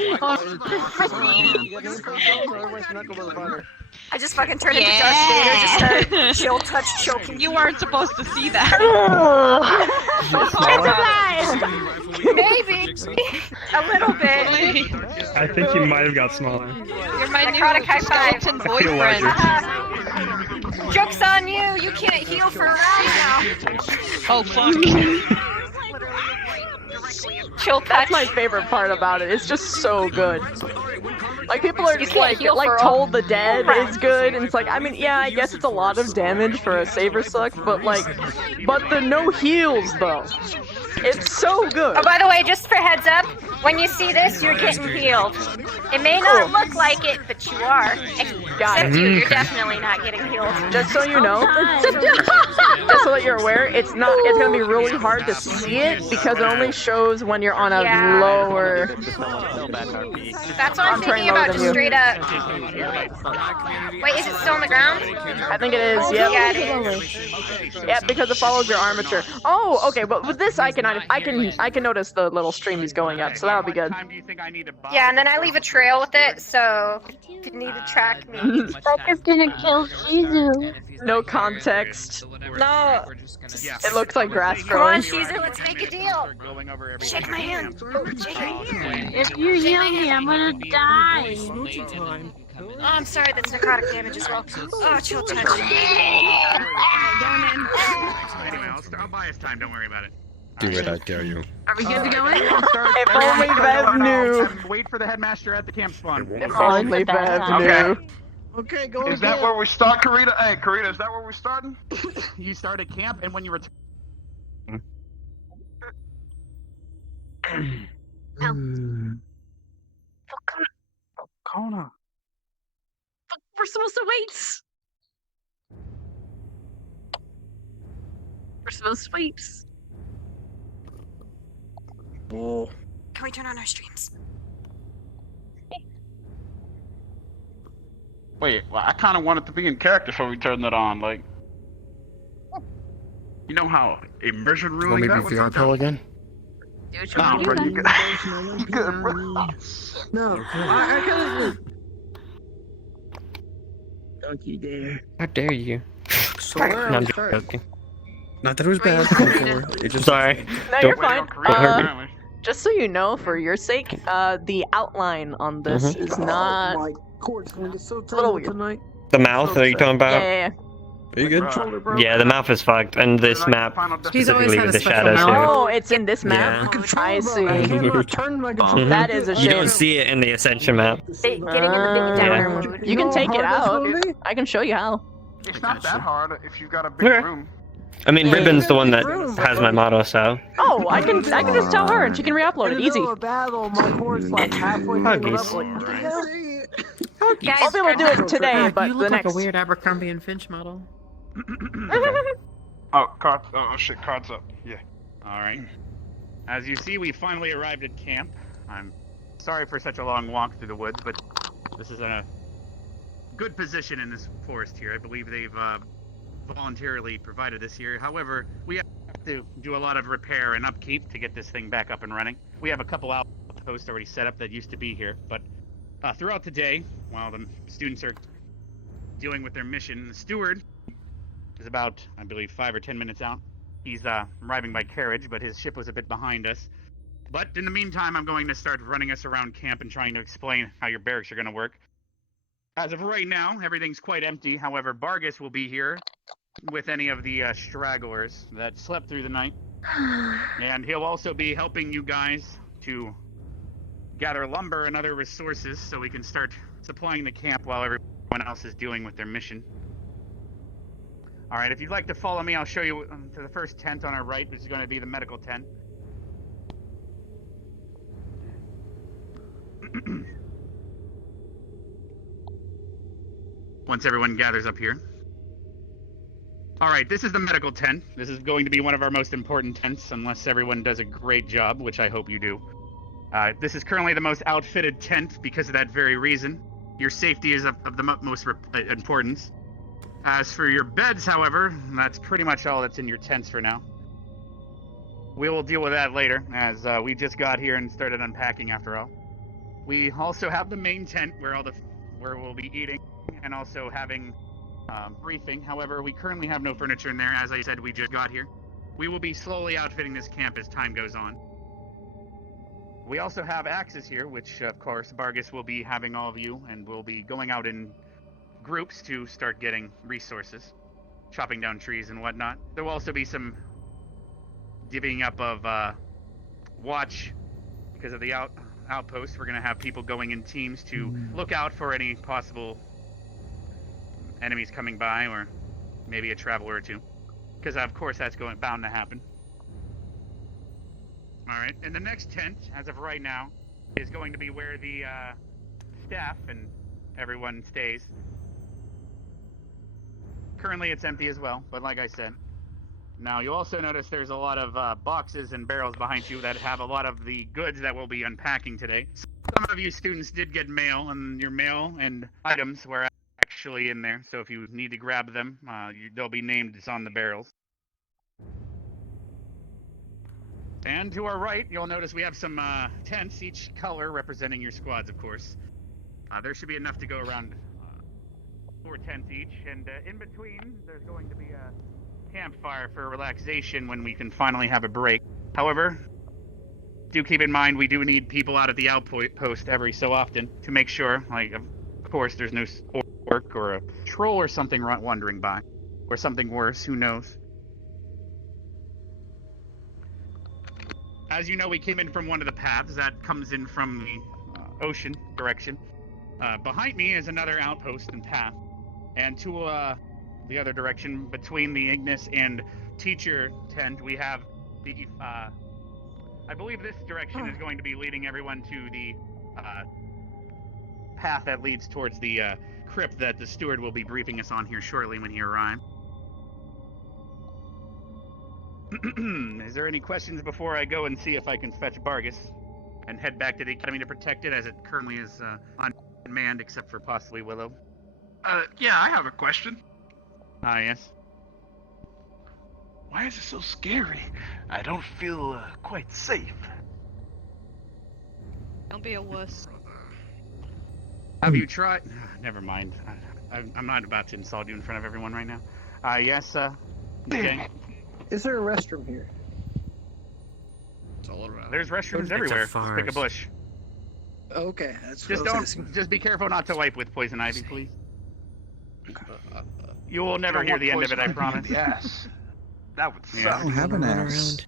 I just fucking turned into Darth Vader. Just started chill touch choking. You weren't supposed to see that. Maybe a little bit. I think you might have got smaller. You're my Necrotic high five. skeleton boyfriend. Joke's on you. You can't heal for a round now. Oh fuck. Chill touch. That's my favorite part about it. It's just so good. Like people are just can't like heal for Toll all- the Dead is good, and it's like I mean yeah I guess it's a lot of damage for a Saber Suck, but the no heals though. It's so good. Oh, by the way, just for heads up, when you see this, you're getting healed. It may not look like it, but you are. Except you're definitely not getting healed. Just so you know, just so that you're aware, it's gonna be really hard to see it because it only shows when you're on a lower. That's what I'm thinking about, just straight up. Wait, is it still on the ground? I think it is. Yep. Yeah, it is. Yeah, because it follows your armature. Oh, okay, but with this I can notice the little stream is going up, so that'll be good. Yeah, and then I leave a trail with it, so if you need to track me. Sucker's gonna kill Shizu. No context. No. It looks like grass Come growing. on, Caesar, let's make a deal. Shake my hand. Shake my hand. If you heal me, I'm gonna die. Oh, I'm sorry, that's necrotic damage as well. Oh, chill touch. Anyway, I'll buy us time. Don't worry about it. Do it, I dare you. Are we good to go in? If only Bev knew. Wait for the headmaster at the camp spawn. If only Bev knew. Okay, go Is that where we start, Karita? Hey, Karita, is that where we're starting? You start at camp, and when you return. Kona. We're supposed to wait. We're supposed to wait. Can we turn on our streams? Wait, well, I kind of wanted to be in character before we turned that on. Like, you know how immersion Want ruling me to that be was? VR Pill again? Nah, bro, you good. You good, bro. No, I can't. Don't you dare. How dare you? So where No, are I'm we just starting? joking. Not that it was bad. It just Sorry. No, you're fine. hurt me. Just so you know, for your sake, the outline on this is not. My cord's gonna get so little tangled weird. tonight. The mouth, are you talking Yeah, about? yeah, Are you good? Controller, bro. Yeah, the mouth is fucked, and this map He's always specifically had with a the special shadows yeah. mouth. here. Oh, it's in this map. Yeah. Controller, I bro. see. I cannot turn my controller. That is a You shame. don't see it in the Ascension map. Getting in the big downer mode. You can take it how hard that's out. gonna be? I can show you how. It's not that hard if you've got a big Okay. room. I mean, Ribbon's the one that has my motto, so. Oh, I can just tell her and she can re-upload it. Easy. Battle, my horse like halfway I'll be able to do it today, but you the look like next. a weird Abercrombie and Finch model. Oh, cards. Oh shit, cards up. Yeah. All right. As you see, we finally arrived at camp. I'm sorry for such a long walk through the woods, but this is a good position in this forest here. I believe they've voluntarily provided this here. However, we have to do a lot of repair and upkeep to get this thing back up and running. We have a couple outposts already set up that used to be here, but throughout the day, while the students are dealing with their mission, the steward is about, I believe, 5 or 10 minutes out. He's arriving by carriage, but his ship was a bit behind us. But in the meantime, I'm going to start running us around camp and trying to explain how your barracks are going to work. As of right now, everything's quite empty. However, Bargus will be here with any of the stragglers that slept through the night. And he'll also be helping you guys to gather lumber and other resources so we can start supplying the camp while everyone else is dealing with their mission. Alright, if you'd like to follow me, I'll show you to the first tent on our right, which is going to be the medical tent. Once everyone gathers up here. Alright, this is the medical tent. This is going to be one of our most important tents, unless everyone does a great job, which I hope you do. This is currently the most outfitted tent because of that very reason. Your safety is of the utmost importance. As for your beds, however, that's pretty much all that's in your tents for now. We will deal with that later, as we just got here and started unpacking after all. We also have the main tent where we'll be eating and also having briefing. However, we currently have no furniture in there. As I said, we just got here. We will be slowly outfitting this camp as time goes on. We also have axes here, which of course Bargus will be having all of you, and we'll be going out in groups to start getting resources, chopping down trees and whatnot. There will also be some divvying up of watch because of the outpost. We're going to have people going in teams to look out for any possible enemies coming by, or maybe a traveler or two, because of course that's bound to happen. Alright, and the next tent, as of right now, is going to be where the staff and everyone stays. Currently it's empty as well, but like I said. Now you also notice there's a lot of boxes and barrels behind you that have a lot of the goods that we'll be unpacking today. Some of you students did get mail, and your mail and items were actually in there, so if you need to grab them, they'll be named as on the barrels. And to our right, you'll notice we have some tents, each color representing your squads, of course. There should be enough to go around 4 tents each, and in between, there's going to be a campfire for relaxation when we can finally have a break. However, do keep in mind we do need people out at the outpost every so often to make sure, like, of course, there's no orc or a troll or something wandering by, or something worse, who knows. As you know, we came in from one of the paths that comes in from the ocean direction. Behind me is another outpost and path, and to the other direction, between the Ignis and teacher tent, we have the, I believe this direction is going to be leading everyone to the path that leads towards the crypt that the steward will be briefing us on here shortly when he arrives. Is there any questions before I go and see if I can fetch Bargus and head back to the academy to protect it, as it currently is unmanned except for possibly Willow? Yeah, I have a question. Yes. Why is it so scary? I don't feel quite safe. Don't be a wuss. Have you tried? Never mind. I'm not about to insult you in front of everyone right now. Yes, okay. Is there a restroom here? It's all around. There's restrooms everywhere. Just pick a bush. Okay, that's just what I was asking. just be careful not to wipe with poison ivy, please. You will never hear the end of it, I promise. Yes. That would suck. I don't have an ass.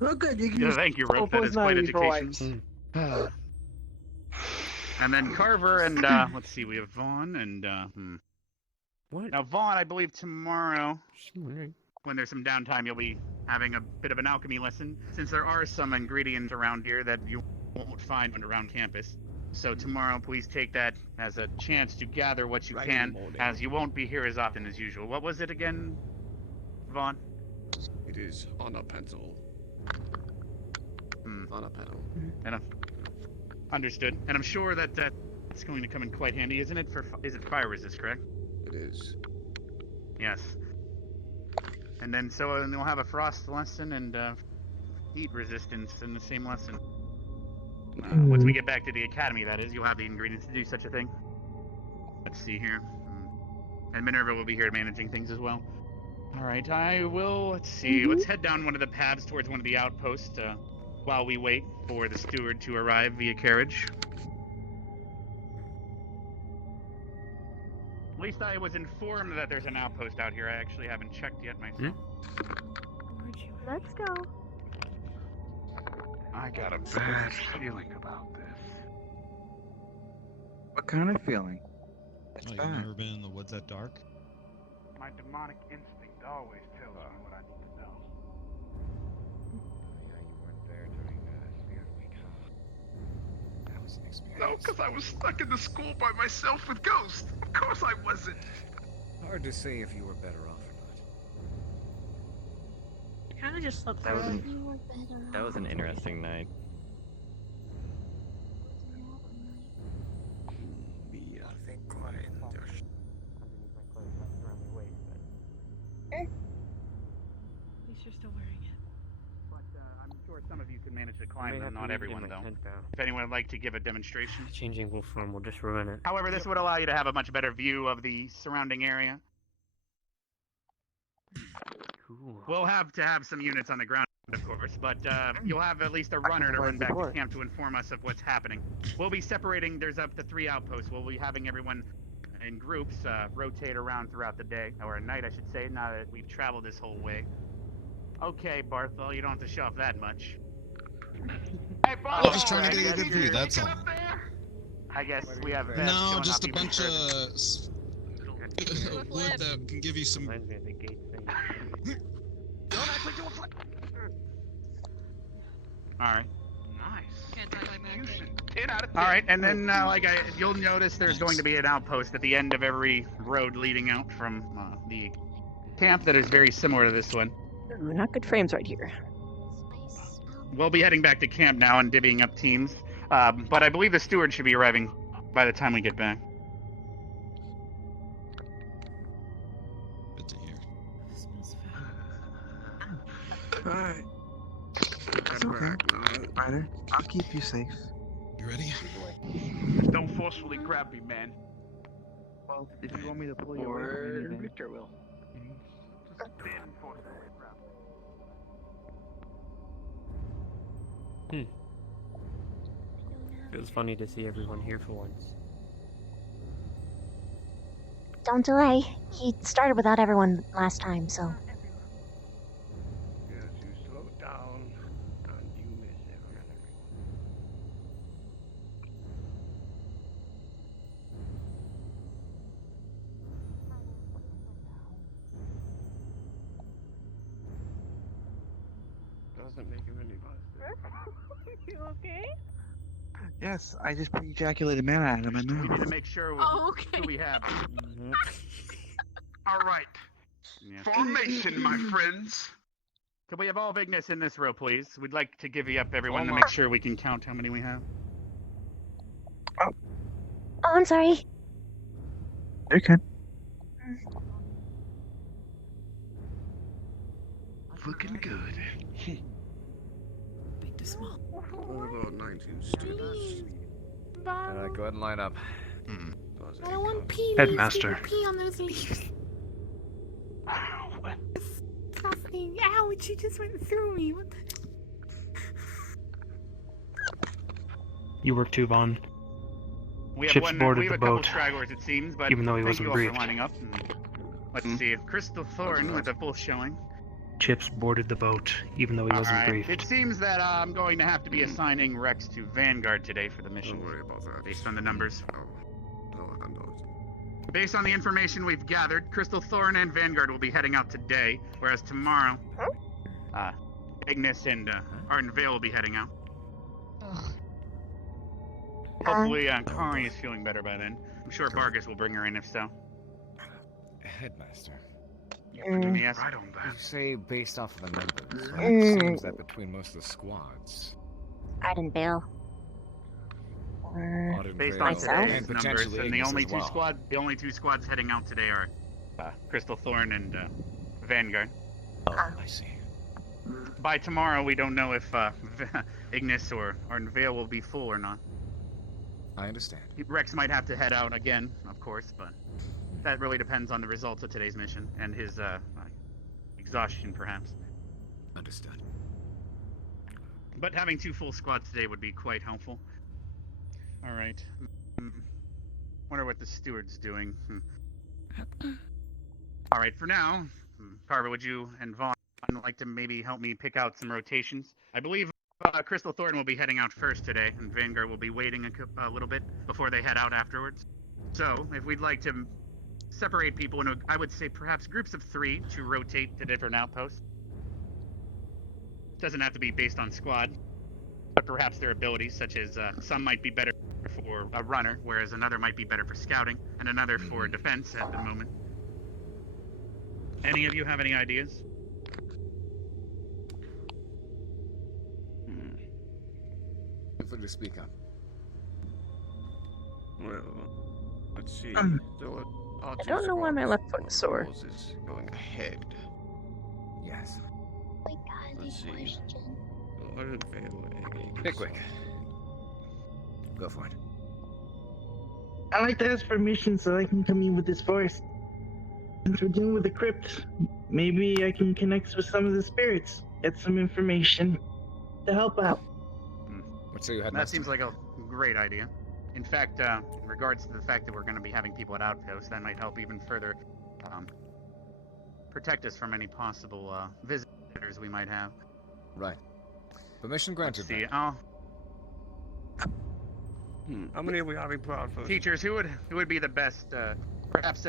Oh, good. You can Yeah, use thank you, Rope. That is quite poison ivy for education. wipes. And then Carver and let's see, we have Vaughn and Now, Vaughn, I believe tomorrow, when there's some downtime, you'll be having a bit of an alchemy lesson, since there are some ingredients around here that you won't find around campus. So tomorrow, please take that as a chance to gather what you can, as you won't be here as often as usual. What was it again, Vaughn? It is on a pencil. On a pedal. And understood. And I'm sure that it's going to come in quite handy, isn't it? Is it fire resist, correct? It is. Yes. And then you'll have a frost lesson and heat resistance in the same lesson. Once we get back to the academy, that is, you'll have the ingredients to do such a thing. Let's see here. And Minerva will be here managing things as well. Alright, let's see, let's head down one of the paths towards one of the outposts while we wait for the steward to arrive via carriage. At least I was informed that there's an outpost out here. I actually haven't checked yet myself. Let's go. I got a bad feeling about this. What kind of feeling? You've never been in the woods at dark? My demonic instinct always tells me what I need to know. Yeah, you weren't there during Spirit Week, huh? That was an experience. No, because I was stuck in the school by myself with Ghost. Of course I wasn't. Hard to say if you were better off or not. Kind of just slept That was through it. That was an interesting night. At least you're still wearing it. But I'm sure some of you can manage to climb them, not everyone though. If anyone would like to give a demonstration. Changing wolf form will just ruin it. However, this would allow you to have a much better view of the surrounding area. Cool. We'll have to have some units on the ground, of course, but you'll have at least a runner to run back to camp to inform us of what's happening. We'll be separating, there's up to 3 outposts. We'll be having everyone in groups rotate around throughout the day, or at night I should say, now that we've traveled this whole way. Okay, Barthol, you don't have to show off that much. Hey, I'm just trying to get a good view, that's all. I guess we have No, just a bunch of wood that can give you some... Alright. Nice. Alright, and then you'll notice there's going to be an outpost at the end of every road leading out from the camp that is very similar to this one. Ooh, not good frames right here. We'll be heading back to camp now and divvying up teams, but I believe the steward should be arriving by the time we get back. Good to hear. Alright. It's okay. Ryder, I'll keep you safe. You ready? Don't forcefully grab me, man. Well, if you want me to pull you over, Victor will. Feels funny to see everyone here for once. Don't delay. He started without everyone last time, so. Yes, you slow down, and you miss everything. Doesn't make him any faster. You okay? Yes, I just pre-ejaculated mana out of my We need to mouth. make sure who we have. All right. Yeah. Formation, my friends. Could we have all Vignes in this row, please? We'd like to give you up everyone to make sure we can count how many we have. Oh, I'm sorry. Okay. Looking good. Big to small. About 19 students. Go ahead and line up. I don't want pee. Headmaster. Pee on those leaves. Disgusting. Ow, she just went through me. What the... You work too, Vaughn. We have Chips boarded we have the a couple boat, stragglers, it seems, but even though he thank wasn't you all for briefed. lining up. And let's see, Crystal Thorn with a full showing. Chips boarded the boat, even though he wasn't Alright, briefed. it seems that I'm going to have to be assigning Rex to Vanguard today for the mission. Don't worry about that. Based on the numbers. Based on the information we've gathered, Crystal Thorn and Vanguard will be heading out today, whereas tomorrow, Ignis and Arden Vale will be heading out. Hopefully, Kari is feeling better by then. I'm sure Vargas will bring her in if so. Headmaster. Yes. You say based off of the numbers, right? It seems that between most of the squads, Arden Vale. Based on today's numbers, and the only two squads heading out today are Crystal Thorn and Vanguard. Oh, I see. By tomorrow, we don't know if Ignis or Arden Vale will be full or not. I understand. Rex might have to head out again, of course, but that really depends on the results of today's mission and his exhaustion, perhaps. Understood. But having 2 full squads today would be quite helpful. All right. Wonder what the steward's doing. All right, for now, Carver, would you and Vaughn like to maybe help me pick out some rotations? I believe Crystal Thorn will be heading out first today, and Vanguard will be waiting a little bit before they head out afterwards. So, if we'd like to separate people into, I would say perhaps groups of 3 to rotate to different outposts. Doesn't have to be based on squad, but perhaps their abilities, such as some might be better for a runner, whereas another might be better for scouting, and another for defense at the moment. Any of you have any ideas? Feel free to speak up. Well, let's see. I don't know why my left foot is sore. Is going ahead. Yes. Let's see. Pickwick. Go for it. I like to ask permission so I can come in with this force. Since we're dealing with the crypt, maybe I can connect with some of the spirits, get some information to help out. What say you had? That seems like a great idea. In fact, in regards to the fact that we're going to be having people at Outpost, that might help even further protect us from any possible visitors we might have. Right. Permission granted. Let's see. How many are we having per outpost? Teachers, who would be the best? Perhaps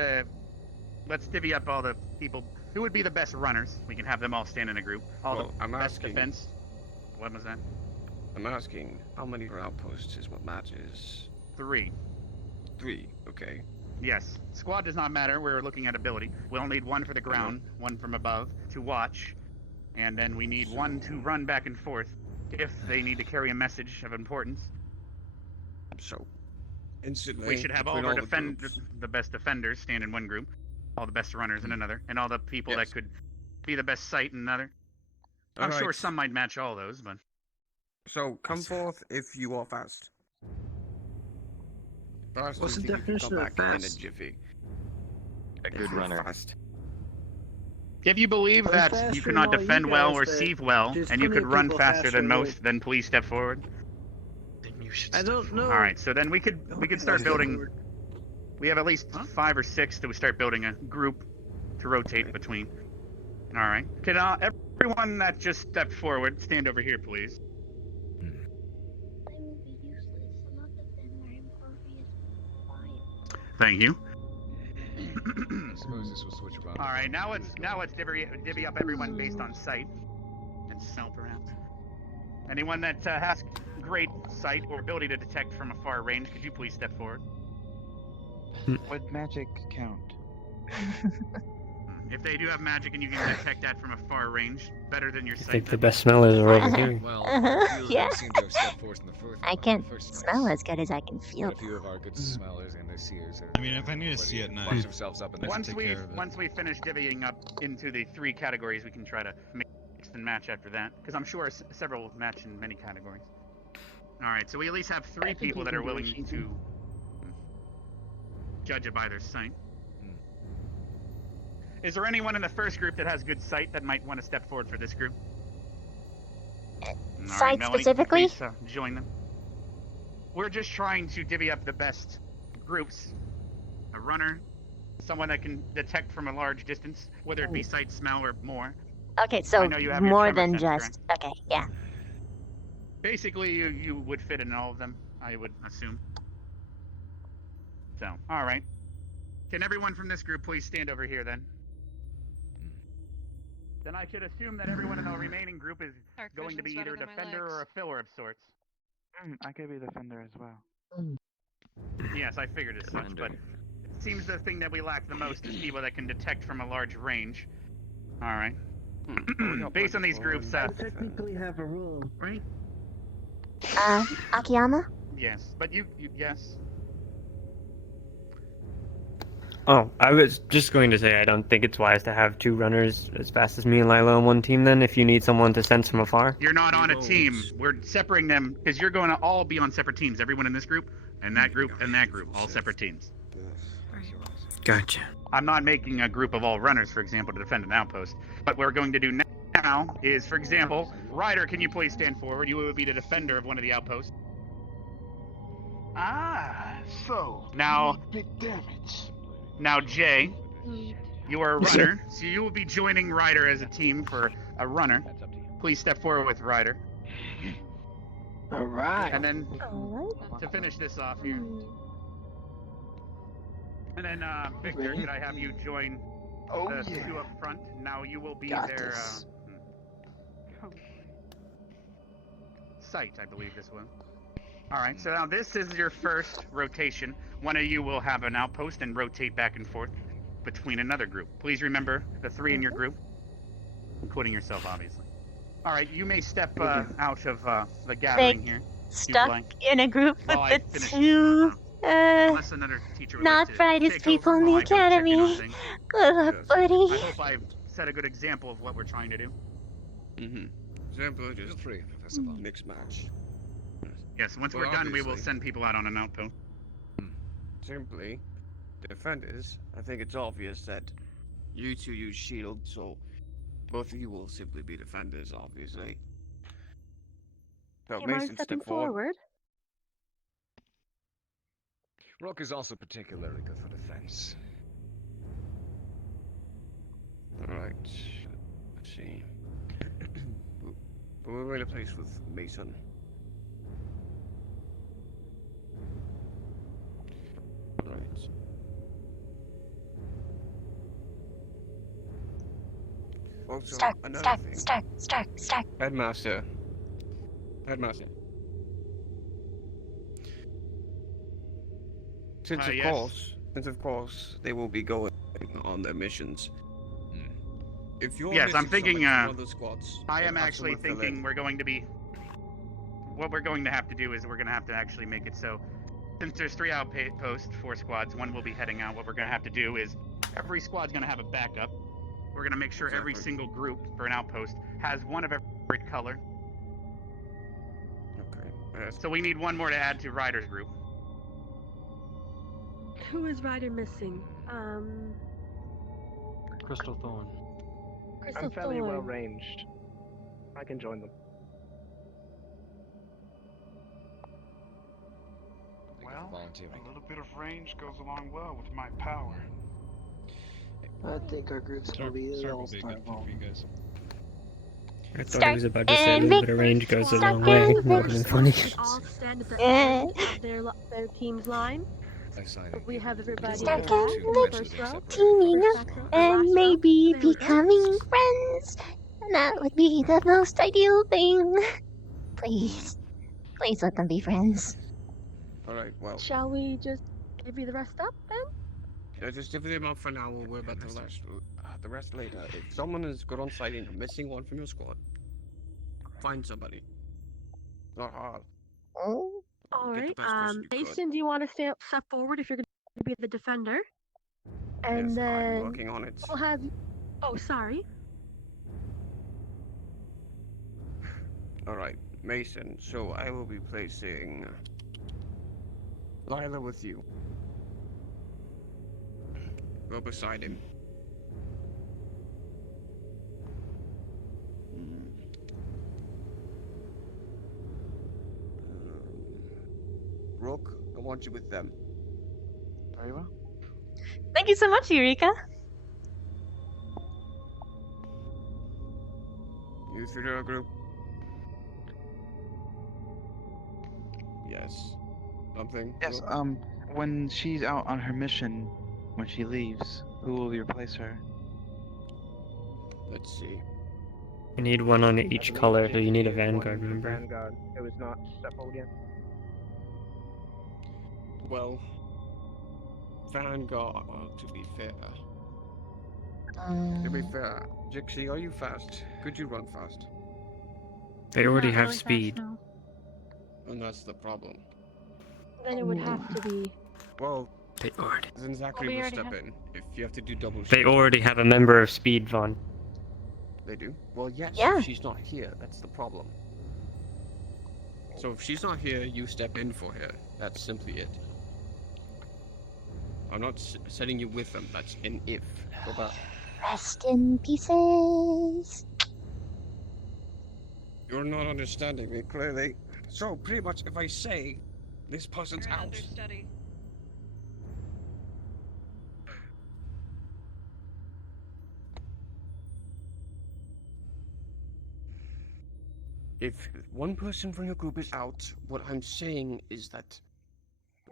let's divvy up all the people. Who would be the best runners? We can have them all stand in a group. I'm best asking. Defense. What was that? I'm asking how many per outpost is what matters. 3. 3. Okay. Yes. Squad does not matter. We're looking at ability. We'll need 1 for the ground, 1 from above to watch, and then we need 1 to run back and forth if they need to carry a message of importance. So, instantly, we should have all of our the best defenders stand in one group, all the best runners in another, and all the people that could be the best sight in another. I'm sure some might match all those, but... So, come forth if you are fast. Fast. What's the definition of fast? In a jiffy. A good runner. Fast. If you believe that you cannot defend well or receive well, and you could run faster than most, then please step forward. I don't know. All right, so then we could start building. We have at least 5 or 6 to start building a group to rotate between. All right. Can everyone that just stepped forward stand over here, please? Thank you. I suppose this will switch around. All right, now let's divvy up everyone based on sight and smell, perhaps. Anyone that has great sight or ability to detect from a far range, could you please step forward? Would magic count? If they do have magic and you can detect that from a far range, better than your sight. I think the best smellers are over here. Well, Yeah. seem to have stepped forth in the I can't smell as good as I can feel. A few of our good smellers and the seers are. I mean, if I need to see it now, Watch themselves up and once we finish divvying up into the 3 categories, we can try to mix and match after that, because I'm sure several match in many categories. All right, so we at least have 3 people that are willing to judge it by their sight. Is there anyone in the first group that has good sight that might want to step forward for this group? Sight Melanie, specifically? please, join them. We're just trying to divvy up the best groups. A runner, someone that can detect from a large distance, whether it be sight, smell, or more. Okay, so I know you have your more tremor than sense, just... Okay, yeah. Basically, you would fit in all of them, I would assume. So, alright. Can everyone from this group please stand over here then? Then I should assume that everyone in the remaining group is going to be either a defender or a filler of sorts. I could be defender as well. Yes, I figured as such, but it seems the thing that we lack the most is people that can detect from a large range. Alright. Based on these groups, I technically have a rule, right? Akiyama? yes. But yes. Oh, I was just going to say I don't think it's wise to have two runners as fast as me and Lila on one team then if you need someone to sense from afar. You're not on a team. We're separating them because you're going to all be on separate teams. Everyone in this group, and that group, and that group, all separate teams. Gotcha. I'm not making a group of all runners, for example, to defend an outpost. What we're going to do now is, for example, Ryder, can you please stand forward? You would be the defender of one of the outposts. So Now, big damage. now Jay, you are a runner, so you will be joining Ryder as a team for a runner. Please step forward with Ryder. All right. And then, to finish this off here. And then, Victor, could I have you join the two up front? Now you will be their sight, I believe this one. Alright, so now this is your first rotation. One of you will have an outpost and rotate back and forth between another group. Please remember the three in your group, including yourself, obviously. Alright, you may step out of the gathering here. Stuck in a group with While I the finish two, unless another teacher would not like to brightest take people over in the while I go check in on academy. things. Good luck, buddy. I hope I've set a good example of what we're trying to do. Example, just three. That's a mixed match. Yes, once Well, we're done, we will obviously. send people out on an outpost. Simply, defenders, I think it's obvious that you two use shield, so both of you will simply be defenders, obviously. So Do you mind Mason, stepping step forward. forward? Rock is also particularly good for defense. Alright, let's see. But we're in a place with Mason. Right. Also, another thing. Stark. Headmaster. Since yes. of course, they will be going on their missions. If you're Yes, I'm missing thinking, somebody from one of the squads, I then am have actually someone fill thinking in. we're going to be... What we're going to have to do is we're going to have to actually make it so... Since there's 3 outposts, 4 squads, 1 will be heading out, what we're going to have to do is... Every squad's going to have a backup. We're going to make sure every single group for an outpost has one of every color. Okay. So we need 1 more to add to Ryder's group. Who is Ryder missing? Crystal Thorn. Crystal I'm fairly Thorn. well ranged. I can join them. Well, a little bit of range goes along well with my power. I think our group's gonna be the all-star ball. I thought he was about to say a little bit of range goes a long way. That would have been funny. All stand at Eh. their team's line. We have everybody Stark in and the first row. teaming up First row, and last row. maybe There we go. becoming friends. That would be the most ideal thing. Please let them be friends. Alright, well, Shall we just give you the rest up then? just give them up for now. We'll worry about the rest later. If someone is good on sight and you're missing one from your squad, find somebody. Not hard. Oh. All Get the right. best person you could. Mason, do you want to step forward if you're going to be the defender? And Yes, I'm then working on it. we'll have. Oh, sorry. Alright, Mason, so I will be placing Lila with you. Go beside him. Rook, I want you with them. Very well. Thank you so much, Eureka. You three are a group. Yes. Something? Yes, Rook? when she's out on her mission, When she leaves, who will replace her? Let's see. You need one on each color, so you need a Vanguard, remember? Vanguard. It was not shuffled yet. Well, Vanguard, to be fair. To be fair, Jixie, are you fast? Could you run fast? They already have speed. And that's the problem. Then it would have to be. Well, They already. then Zachary we will already step have- in if you have to do double They shift. already have a member of Speed, Vaughn. They do? Well, yes, Yeah. she's not here. That's the problem. So if she's not here, you step in for her. That's simply it. I'm not setting you with them. That's an if. Go back. Rest in pieces. You're not understanding me clearly. So pretty much, if I say this person's out, Understudy. if one person from your group is out, what I'm saying is that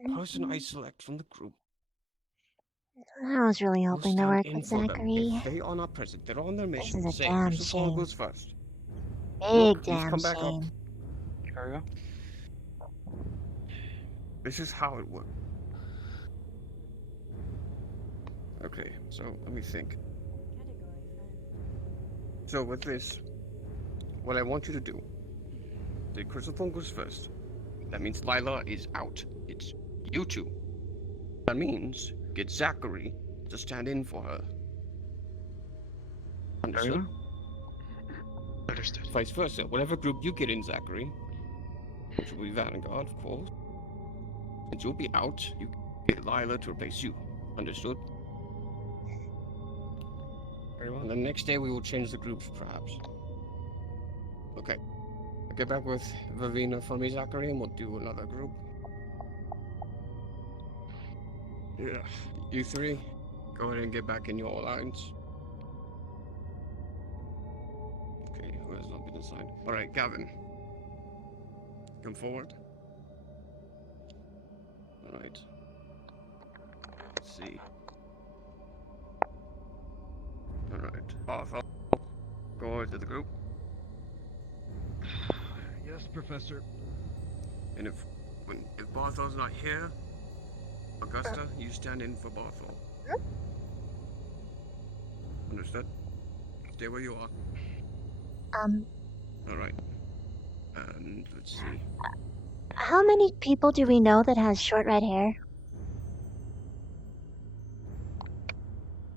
the person I select from the group I was really will hoping to stand work in with for them. Zachary. If they are not present, they're on their This mission. is a Say, damn Mr. Swan shame. goes first. Big Please damn come back up. shame. There we go. This is how it works. Okay, so let me think. So with this, what I want you to do, the Chrysophone goes first. That means Lila is out. It's you two. That means get Zachary to stand in for her. Understood? Understood. Vice versa. Whatever group you get in, Zachary, which will be Vanguard, of course. Since you'll be out, you get Lila to replace you. Understood? Very well. And the next day we will change the groups, perhaps. Okay. I'll get back with Vavina for me, Zachary, and we'll do another group. Yeah. You three, go ahead and get back in your lines. Okay, who has not been assigned? Alright, Gavin. Come forward. Alright. Let's see. Alright. Arthur, go over to the group. Yes, Professor. And if Barthol's not here, Augusta, you stand in for Barthol. Understood? Stay where you are. Alright. And let's see. How many people do we know that has short red hair?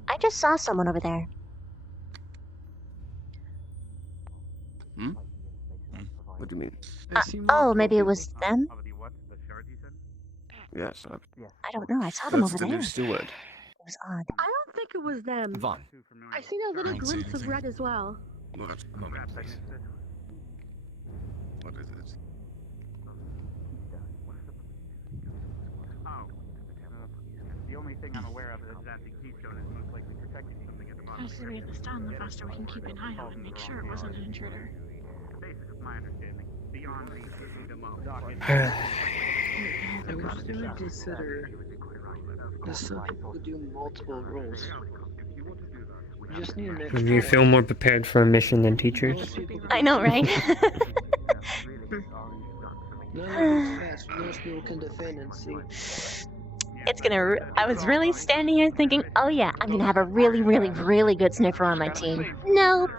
I just saw someone over there. What do you mean? Oh, maybe it was them? Yes, I don't know, I saw them that's over the there. new steward. It was odd. I don't think it was them. Vaughn. I seen a little I don't see glimpse of anything. red as well. What? A moment, please. What is it? The only thing I'm aware of is that the keystone is most likely protecting something at the bottom. The faster we get this done, the faster we can keep an eye out and make sure it wasn't an intruder. Basic, my understanding. Beyond the I wish they would consider that some people do multiple roles. You just need an extra. When you feel more prepared for a mission than teachers. I know, right? None of it's fast. Most people can defend and see. It's gonna. I was really standing here thinking, oh yeah, I'm gonna have a really, really, really good sniffer on my team. Nope.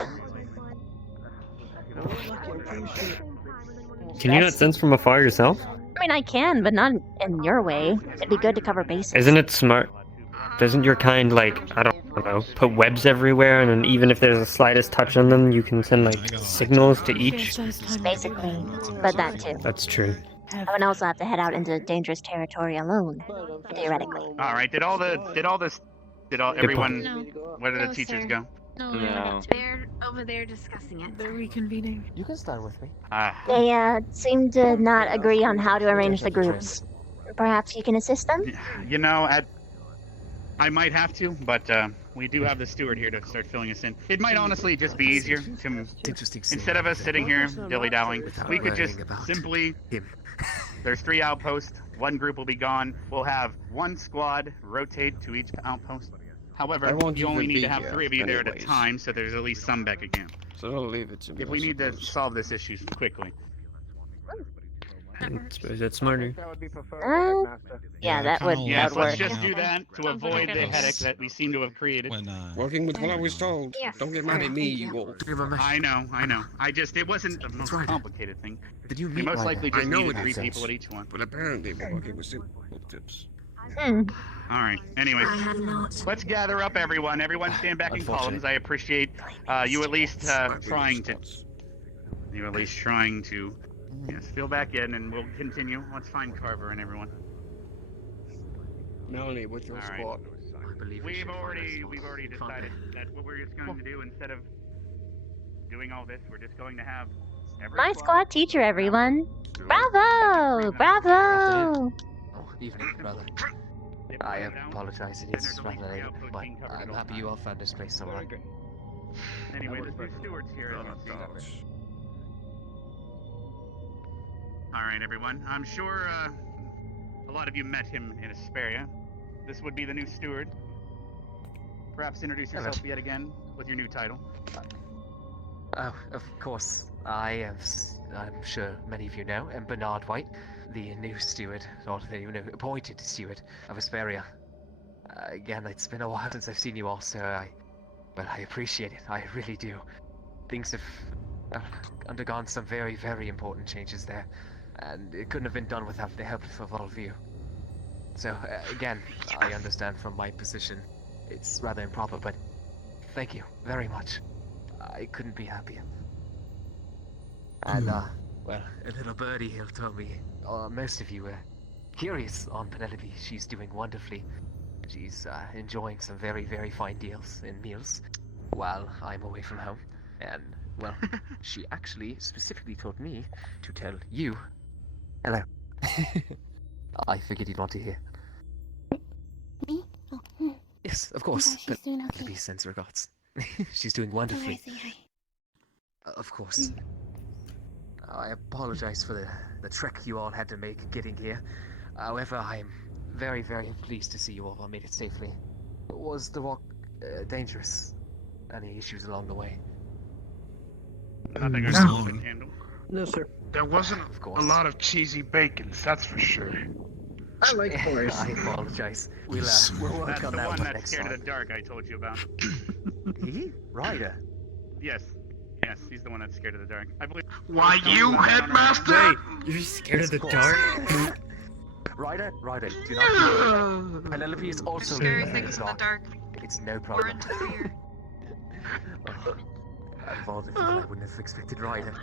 Can you not sense from afar yourself? I mean, I can, but not in your way. It'd be good to cover bases. Isn't it smart? Doesn't your kind, like, I don't know, put webs everywhere, and then even if there's the slightest touch on them, you can send, like, signals to each? Basically, but that too. That's true. I would also have to head out into dangerous territory alone, theoretically. All right. Did everyone? Where did the teachers go? No. They're over there discussing it. They're reconvening. You can start with me. They seem to not agree on how to arrange the groups. Perhaps you can assist them? You know, I might have to, but we do have the steward here to start filling us in. It might honestly just be easier to, instead of us sitting here dilly-dallying, we could just simply, there's 3 outposts, One group will be gone. We'll have one squad rotate to each outpost. I However, won't you only even need be to have here 3 of you there at a anyways. time, so there's at least some back again. So don't leave it to me. If we need to solve this issue quickly. I suppose that's smarter. Yeah, that would Yes, that would let's work. just do that to avoid the headache that we seem to have created. Working with what I was told. Don't get mad at me, you all. I know. It wasn't the most complicated thing. Did you We most likely just know needed it 3 makes people sense. at each one. But apparently we're working with simple tips. Alright, anyways, let's gather up everyone. Everyone stand back in columns. I appreciate you at least trying to... Yes, fill back in and we'll continue. Let's find Carver and everyone. Melanie, with your squad. We've already decided that what we're just going to do instead of doing all this, we're just going to have every My squad teacher, everyone. Bravo! Bravo! Evening, brother. I apologize, it is rather late, but I'm happy you all found this place so right. Anyway, there's new stewards here. Alright, everyone. I'm sure a lot of you met him in Asperia. This would be the new steward. Perhaps introduce yourself yet again with your new title. Oh, of course. I'm sure many of you know, am Bernard White, the new steward, or the appointed steward of Asperia. Again, it's been a while since I've seen you all, so I appreciate it. I really do. Things have undergone some very, very important changes there, and it couldn't have been done without the help of all of you. So, again, I understand from my position, it's rather improper, but thank you very much. I couldn't be happier. And, well, a little birdie here told me most of you were curious on Penelope. She's doing wonderfully. She's enjoying some very, very fine deals in meals while I'm away from home. And, well, she actually specifically told me to tell you hello. I figured you'd want to hear. Me? Oh, Yes, of course. she's doing okay. Penelope sends regards. She's doing wonderfully. Say hi. Of course. I apologize for the trek you all had to make getting here. However, I am very, very pleased to see you all made it safely. Was the walk dangerous? Any issues along the way? Nothing our can handle. No, sir. There wasn't a lot of cheesy bacons, that's for sure. I like Forrest. I apologize. We'll work That's on the that one one that's next scared of time. the dark I told you about. He? Ryder. Yes, he's the one that's scared of the dark. I believe. Why you, Headmaster? You're scared of the dark? Ryder, do not fear. Penelope is also Scary afraid things of in the dark. It's no problem. Fear. Of all the people, I wouldn't have expected Ryder.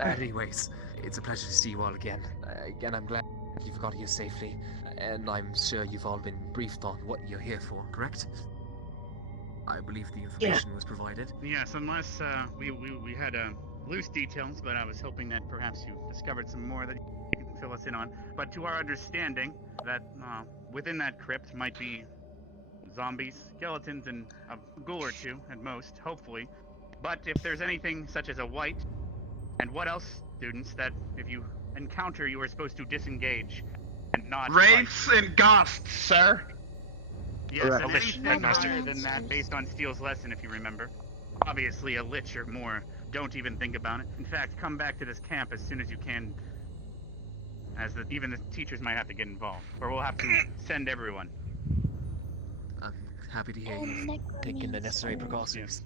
Anyways, it's a pleasure to see you all again. Again, I'm glad you've got here safely, and I'm sure you've all been briefed on what you're here for, correct? I believe the information was provided. Yes, unless we had loose details, but I was hoping that perhaps you discovered some more that you can fill us in on. But to our understanding, that within that crypt might be zombies, skeletons, and a ghoul or two at most, hopefully. But if there's anything such as a white, and what else, students, that if you encounter you are supposed to disengage and not Wraiths and ghosts, sir. Yes, Correct. and anything Headmaster. higher than that based on Steele's lesson, if you remember. Obviously, a lich or more. Don't even think about it. In fact, come back to this camp as soon as you can, as even the teachers might have to get involved, or we'll have to send everyone. I'm happy to hear you've taken the necessary precautions.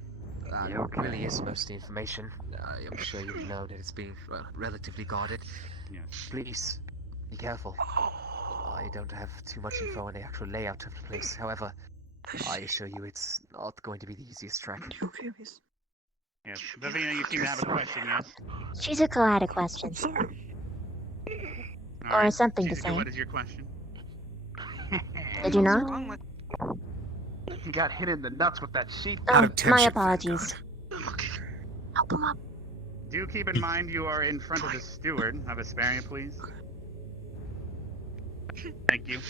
It really is most of the information. I'm sure you know that it's being relatively guarded. Yes. Please, be careful. I don't have too much info on the actual layout of the place. However, I assure you it's not going to be the easiest trek. Yes. Viviana, you seem to have a question, yes? She's a collide of questions. All Or right. something to Shizuka, say. what is your question? Did you know? He got hit in the nuts with that sheet. Oh, my apologies. Help him up. Do keep in mind you are in front of the steward of Asperia, please. Thank you.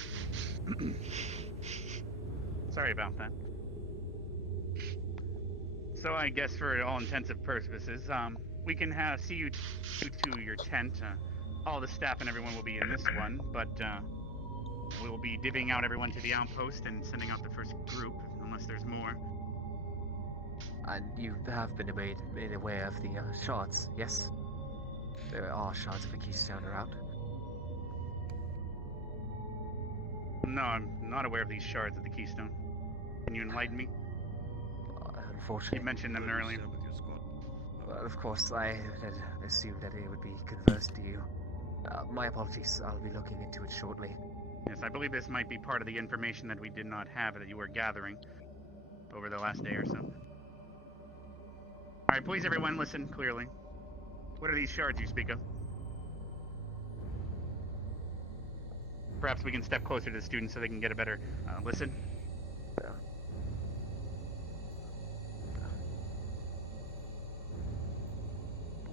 Sorry about that. So I guess for all intensive purposes, we can see you to your tent. all the staff and everyone will be in this one, but we will be divvying out everyone to the outpost and sending out the first group, unless there's more. And you have been made aware of the shards, yes? There are shards of the Keystone around. No, I'm not aware of these shards of the Keystone. Can you enlighten me? Unfortunately. You mentioned them earlier. Well, of course, I had assumed that it would be conversed to you. My apologies, I'll be looking into it shortly. Yes, I believe this might be part of the information that we did not have that you were gathering over the last day or so. Alright, please everyone listen clearly. What are these shards you speak of? Perhaps we can step closer to the students so they can get a better listen.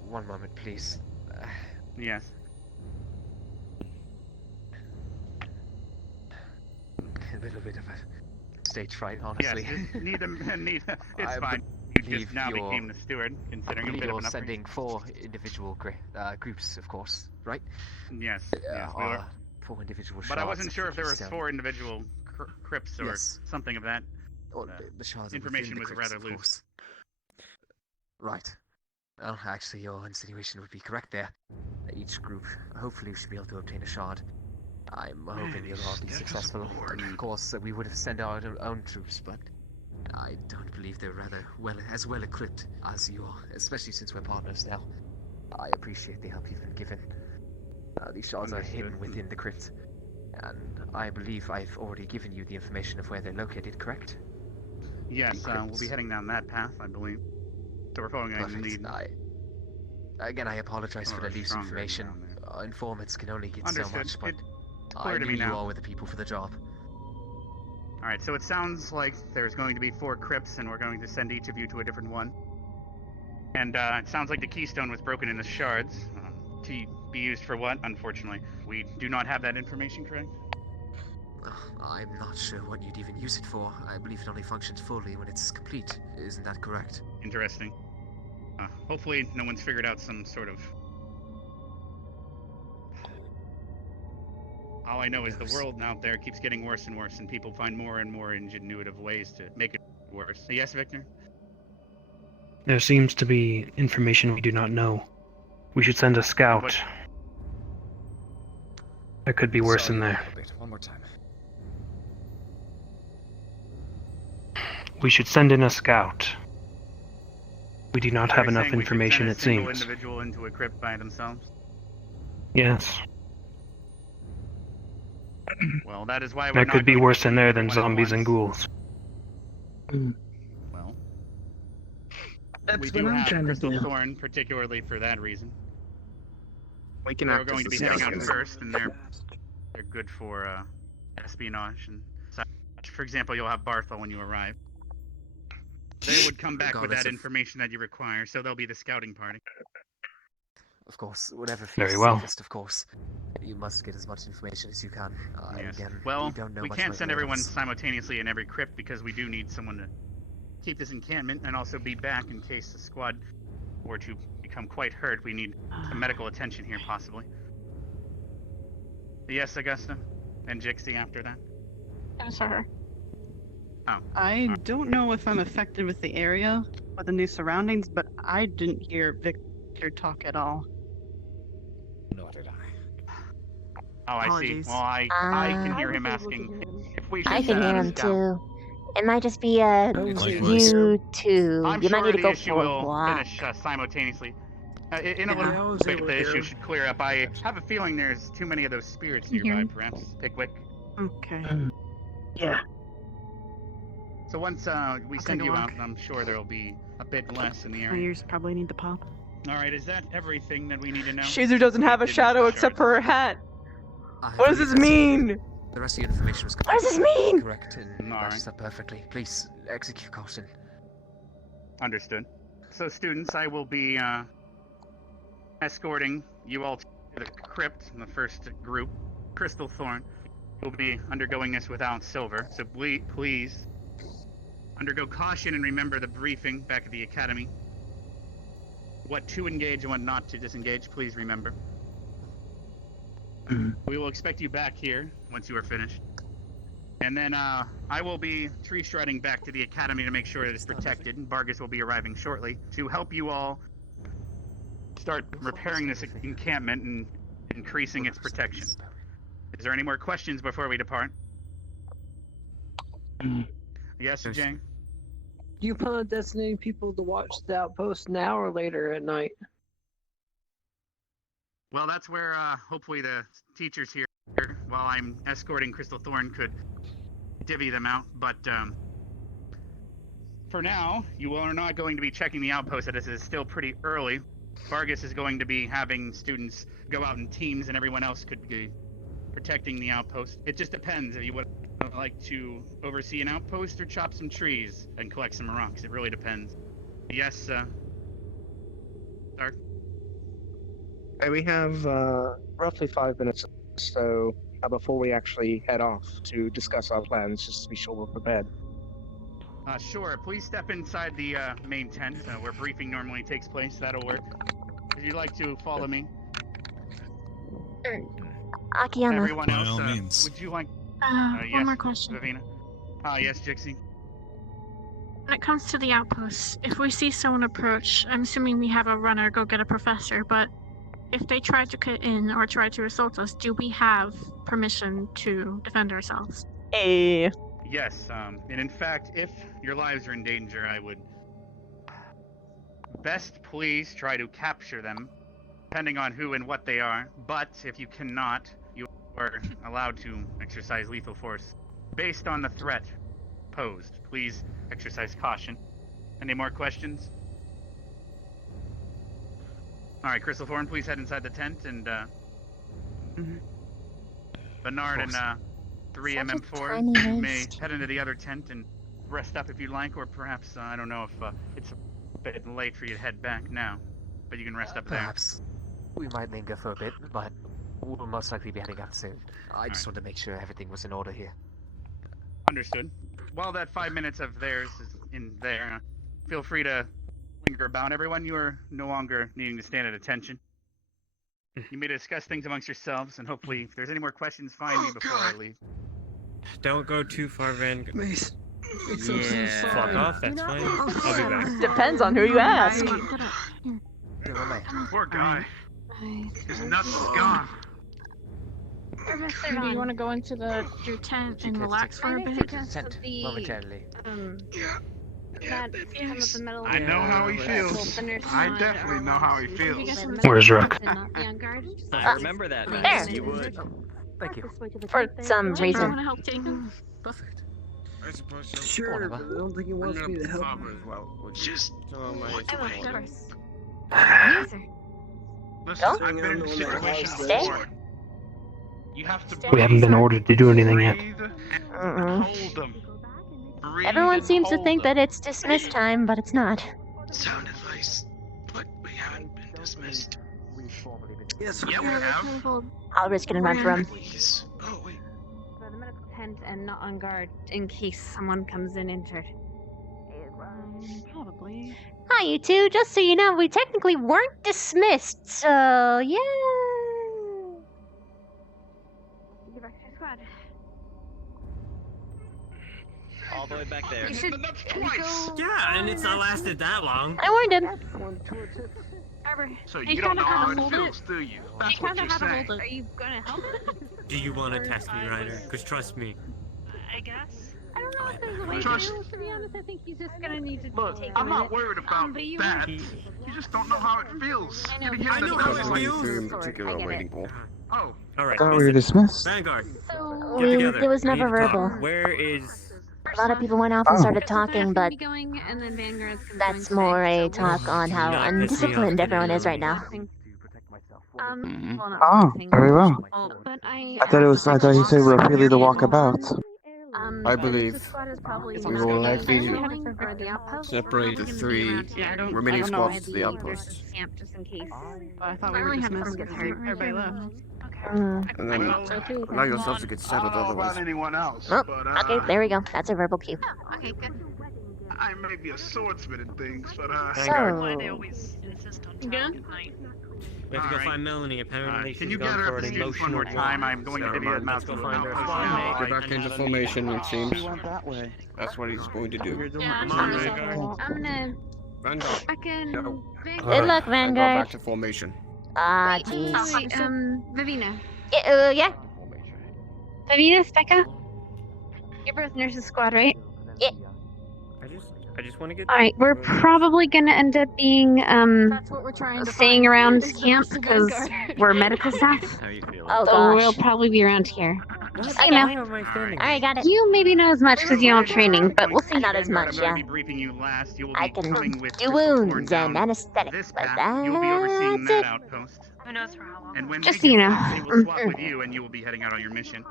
One moment, please. Yes. A little bit of a stage fright, honestly. Yes, it's fine. You just now became the steward, considering a bit of you're an upgrade. sending 4 individual groups, of course, right? Yes, yes, we were. 4 individual shards. But I wasn't sure of if there the was Keystone. 4 individual crypts or something of that. Well, the shards are information within the was crypts, rather of loose. course. Right. Well, actually, your insinuation would be correct there. Each group, hopefully, should be able to obtain a shard. I'm hoping you'll all be successful. Of course, we would have sent our own troops, but I don't believe they're as well equipped as you are, especially since we're partners now. I appreciate the help you've been given. These shards are hidden within the crypt, and I believe I've already given you the information of where they're located, correct? Yes, we'll be heading down that path, I believe. So we're following a lead. Again, I apologize for the loose information. Informants can only get so much, but I knew you all were the people for the job. Alright, so it sounds like there's going to be 4 crypts, and we're going to send each of you to a different one. And it sounds like the Keystone was broken into shards. To be used for what? Unfortunately, we do not have that information, correct? I'm not sure what you'd even use it for. I believe it only functions fully when it's complete. Isn't that correct? Interesting. Hopefully no one's figured out some sort of... All I know is the world out there keeps getting worse and worse, and people find more and more ingenuitive ways to make it worse. Yes, Victor? There seems to be information we do not know. We should send a scout. There could be worse in there. One more time. We should send in a scout. We do not have You're enough saying we should information, send it a single seems. individual into a crypt by themselves? Yes. Well, that is why we're There not could be going to worse in there than everyone at zombies and once. ghouls. Well, That's we what do I'm have trying to Crystal do. Thorn, particularly for that reason. We can We're act going as to be the heading out scouts. first, and they're good for espionage and such. For example, you'll have Barthel when you arrive. They would come back with Regardless that of- information that you require, so they'll be the scouting party. Of course, whatever feels Very well. safest, of course. You must get as much information as you can. Yes. Again, Well, we don't know we much can't about send your everyone else. simultaneously in every crypt because we do need someone to keep this encampment and also be back in case the squad were to become quite hurt. We need some medical attention here, possibly. Yes, Augusta? And Jixie after that? Yes, sir. Oh. I don't know if I'm affected with the area or the new surroundings, but I didn't hear Victor talk at all. Nor did I. Oh, I see. Apologies. Well, I can hear him asking if we should I can send hear out a him scout. too. It might just be you two. I'm You sure might need to the go issue for a will walk. finish simultaneously. In a Yeah, I little was bit, able the to issue hear. should clear up. I have a feeling there's too many of those spirits Can you hear nearby, me? perhaps. Pickwick. Okay. Yeah. So once we I'll send take a you walk. out, I'm sure there'll be a bit less in the My area. ears probably need to pop. Alright, is that everything that we need to know? Shizu doesn't have a shadow except for her hat. I What does believe this that's- mean? The rest of the information was What does this mean? correct and matches up perfectly. Please execute caution. Understood. So, students, I will be escorting you all to the crypt in the first group. Crystal Thorn will be undergoing this without Silver, so please undergo caution and remember the briefing back at the academy. What to engage and what not to disengage, please remember. We will expect you back here once you are finished. And then I will be tree striding back to the academy to make sure that it's protected, and Vargas will be arriving shortly to help you all start repairing this encampment and increasing its protection. Is there any more questions before we depart? Yes, Jang? Do you plan on designating people to watch the outpost now or later at night? Well, that's where hopefully the teachers here, while I'm escorting Crystal Thorn, could divvy them out. But for now, you are not going to be checking the outpost, as it is still pretty early. Vargas is going to be having students go out in teams, and everyone else could be protecting the outpost. It just depends if you would like to oversee an outpost or chop some trees and collect some rocks. It really depends. Yes, Stark? Hey, we have roughly 5 minutes or so before we actually head off to discuss our plans, just to be sure we're prepared. Sure. Please step inside the main tent where briefing normally takes place. That'll work. If you'd like to follow me. Akiyama. Everyone By else, all means. would you like... One yes, more question. Vivina. Yes, Jixie. When it comes to the outpost, if we see someone approach, I'm assuming we have a runner go get a professor, but if they try to cut in or try to assault us, do we have permission to defend ourselves? Yes, and in fact, if your lives are in danger, I would best please try to capture them, depending on who and what they are. But if you cannot, you are allowed to exercise lethal force based on the threat posed. Please exercise caution. Any more questions? All right, Crystal Thorn, please head inside the tent, and Bernard and 3MM4 may head into the other tent and rest up if you'd like, or perhaps, I don't know if it's a bit late for you to head back now, but you can rest up there. Perhaps we might linger for a bit, but we'll most likely be heading out soon. I just wanted to make sure everything was in order here. Understood. While that 5 minutes of theirs is in there, feel free to linger about. Everyone, you are no longer needing to stand at attention. You may discuss things amongst yourselves, and hopefully, if there's any more questions, find me before I leave. Don't go too far, Van. Mace. Yeah. Fuck off, that's fine. I'll be back. Depends on who you ask. Poor guy. His nuts is gone. Do you want to go into your tent and relax for a bit? Momentarily. I know how he feels. I definitely know how he feels. Where's Rook? I remember that. There. You would. Thank you. For some I reason. want to help take him. I suppose so. Sure, but I don't think he wants me to help him. as well. Just listen, Go? I've been in this situation Stay? before. You have to We haven't been ordered to do anything yet. breathe and hold them. Breathe Everyone and seems to hold think them. that it's dismiss time, but it's not. Sound advice, but we haven't been dismissed. Yes, Yeah, we have. I'll risk it and run from him. Please. Oh wait. For the medical tent and not on guard in case someone comes in injured. Probably. Hi, you two. Just so you know, we technically weren't dismissed, so yeah. Give extra squad. All the way back there. You should That's twice. Yeah, and it's not lasted that long. I warned him. So He you don't kinda know had how to it hold feels, it. do you? He That's what kind you're of had to saying. hold Are it. you gonna help him? Do you want to test me, Ryder? Because trust me. I guess. I don't know if there's a way to Trust- do it, to be honest. I think he's just gonna need to Look, take a I'm not minute. worried about but you that. were- You just don't know how it feels. I know, You but hear I know that how stuff, it like, feels. in particular I get waiting it. for. Oh, Alright, Thought we were listen. dismissed. Vanguard, So, get together. It was We never need to talk. verbal. Where is... A lot of people went off and started talking, but going, and then Vanguard's gonna that's go more a inside, so talk on how Not piss me off, undisciplined get everyone it is right now. we'll- Mhm. well, not Oh, nothing. very well. But I thought you said we were freely to walk about. I believe we we will likely separate the three Yeah, I don't. remaining I don't know. squads to the outpost. Just in case. I thought I we were only have dismissed some because hurt. everybody left. Mm. And then allow yourselves to get I settled don't know about otherwise. anyone else, Oh, but okay, there we go. That's a verbal cue. Okay, good. I may be a swordsman and things, but So, You good? We have to go Alright. find Melanie. Apparently, Can she's you gone gather for up an the students one emotional more time? walk. I'm going to So, divvy them out let's go to find her. Get back into formation, it seems. We went that way. That's what he's going to do. Yeah, Come on, sure. Vanguard. I'm gonna Vanguard, fucking. no. Good luck, Vanguard, Vanguard. back to formation. Ah, Wait, jeez. wait, Vivina. Yeah. Vivina, Becca. You're both nurses squad, right? I just want to get. Alright, we're probably gonna end up being, That's what we're trying to staying find. around Is camp the because Vanguard. we're medical staff. How you feeling? Oh, So gosh. we'll probably be around here. Just so you Okay. know. Alright, got it. You maybe not as much because you don't have training, but we'll see. Not as much, I'm going yeah. to be briefing you last. You will I be can coming with do Crystal Thorn wounds down and anesthetics, this but path. You'll be overseeing that's that it. outpost. Who knows for how long? And when Just they so you get know. back, they will swap with you, and you will be heading out on your mission.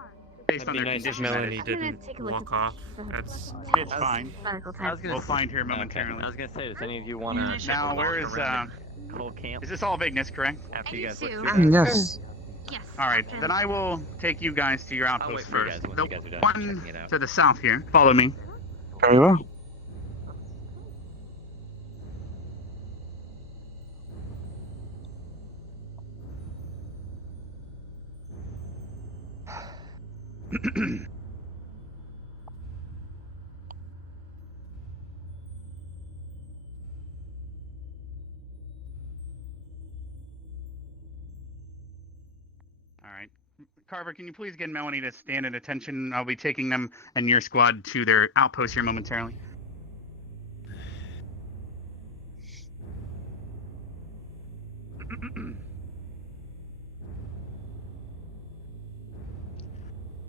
Based It'd on be their nice if condition, that Melanie is. didn't walk off. That's. It's fine. Medical I was time. gonna We'll s- find her okay. momentarily. I was gonna say, does any of you want to Now, where is whole camp is this all Vignes, correct? after you guys look to. through that? Yes. Yes. All right, then I will take you guys to your I'll outpost wait for you first. guys once The you guys are done one checking it out. to the south here. Follow me. Very well. All right. Carver, can you please get Melanie to stand at attention? I'll be taking them and your squad to their outpost here momentarily.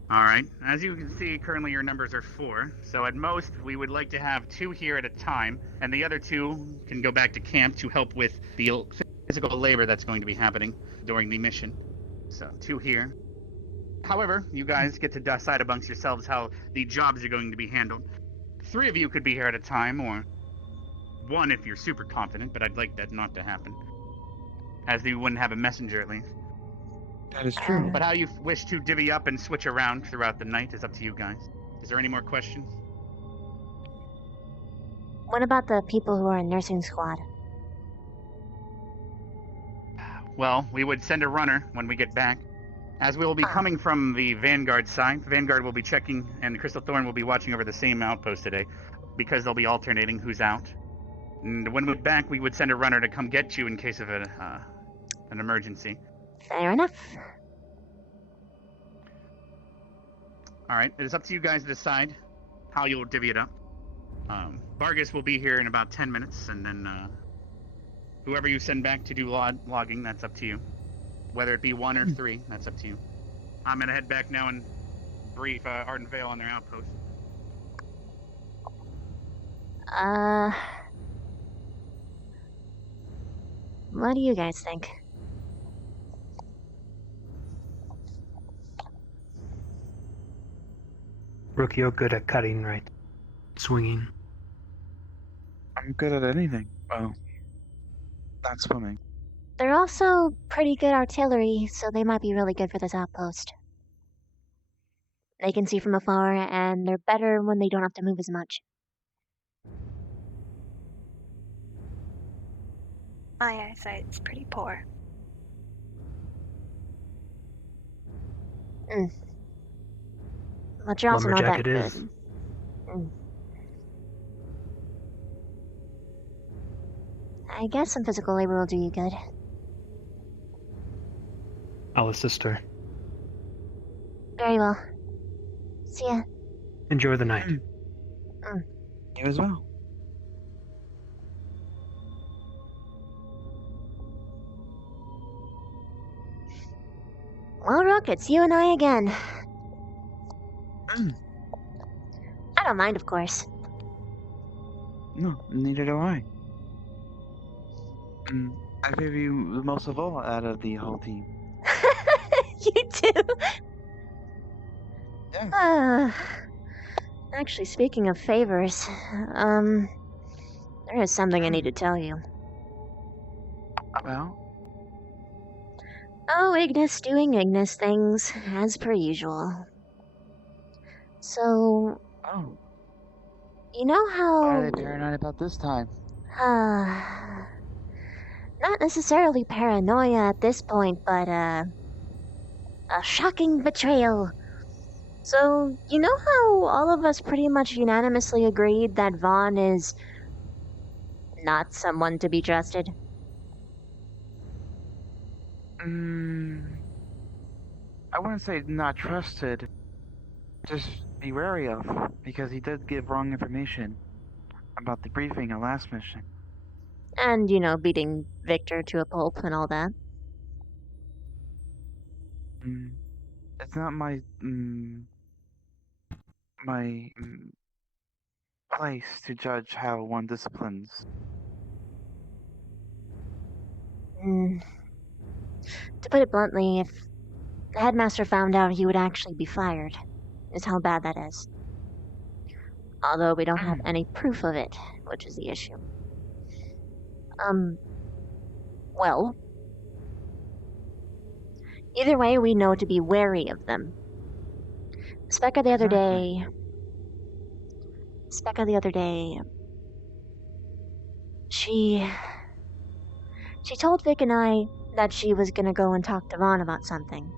All right. As you can see, currently your numbers are 4. So at most, we would like to have 2 here at a time, and the other 2 can go back to camp to help with the physical labor that's going to be happening during the mission. So 2 here. However, you guys get to decide amongst yourselves how the jobs are going to be handled. 3 of you could be here at a time, or 1 if you're super confident, but I'd like that not to happen. As you wouldn't have a messenger at least. That is true. But how you wish to divvy up and switch around throughout the night is up to you guys. Is there any more questions? What about the people who are in nursing squad? Well, we would send a runner when we get back. As we will be coming from the Vanguard side, Vanguard will be checking, and Crystal Thorn will be watching over the same outpost today, because they'll be alternating who's out. And when we're back, we would send a runner to come get you in case of an emergency. Fair enough. All right, it is up to you guys to decide how you'll divvy it up. Vargas will be here in about 10 minutes, and then whoever you send back to do logging, that's up to you. Whether it be 1 or 3, that's up to you. I'm gonna head back now and brief Arden Vale on their outpost. What do you guys think? Rook, you're good at cutting, right? Swinging. I'm good at anything. Well, not swimming. They're also pretty good artillery, so they might be really good for this outpost. They can see from afar, and they're better when they don't have to move as much. My eyesight's pretty poor. But you're also not that Lumberjack it good. is. I guess some physical labor will do you good. I'll assist her. Very well. See ya. Enjoy the night. You as well. Well, Rook, it's you and I again. I don't mind, of course. No, neither do I. I favor you the most of all out of the whole team. You too. Actually, speaking of favors, there is something I need to tell you. Well? Oh, Ignis doing Ignis things, as per usual. So, Oh, you know why are how... they paranoid about this time? Not necessarily paranoia at this point, but a shocking betrayal. So, you know how all of us pretty much unanimously agreed that Vaughn is not someone to be trusted? I wouldn't say not trusted. Just be wary of, because he did give wrong information about the briefing at last mission. And, you know, beating Victor to a pulp and all that. It's not my place to judge how one disciplines. To put it bluntly, if the headmaster found out, he would actually be fired, is how bad that is. Although we don't have any proof of it, which is the issue. Well, either way, we know to be wary of them. Specca the other day, she told Vic and I that she was gonna go and talk to Vaughn about something.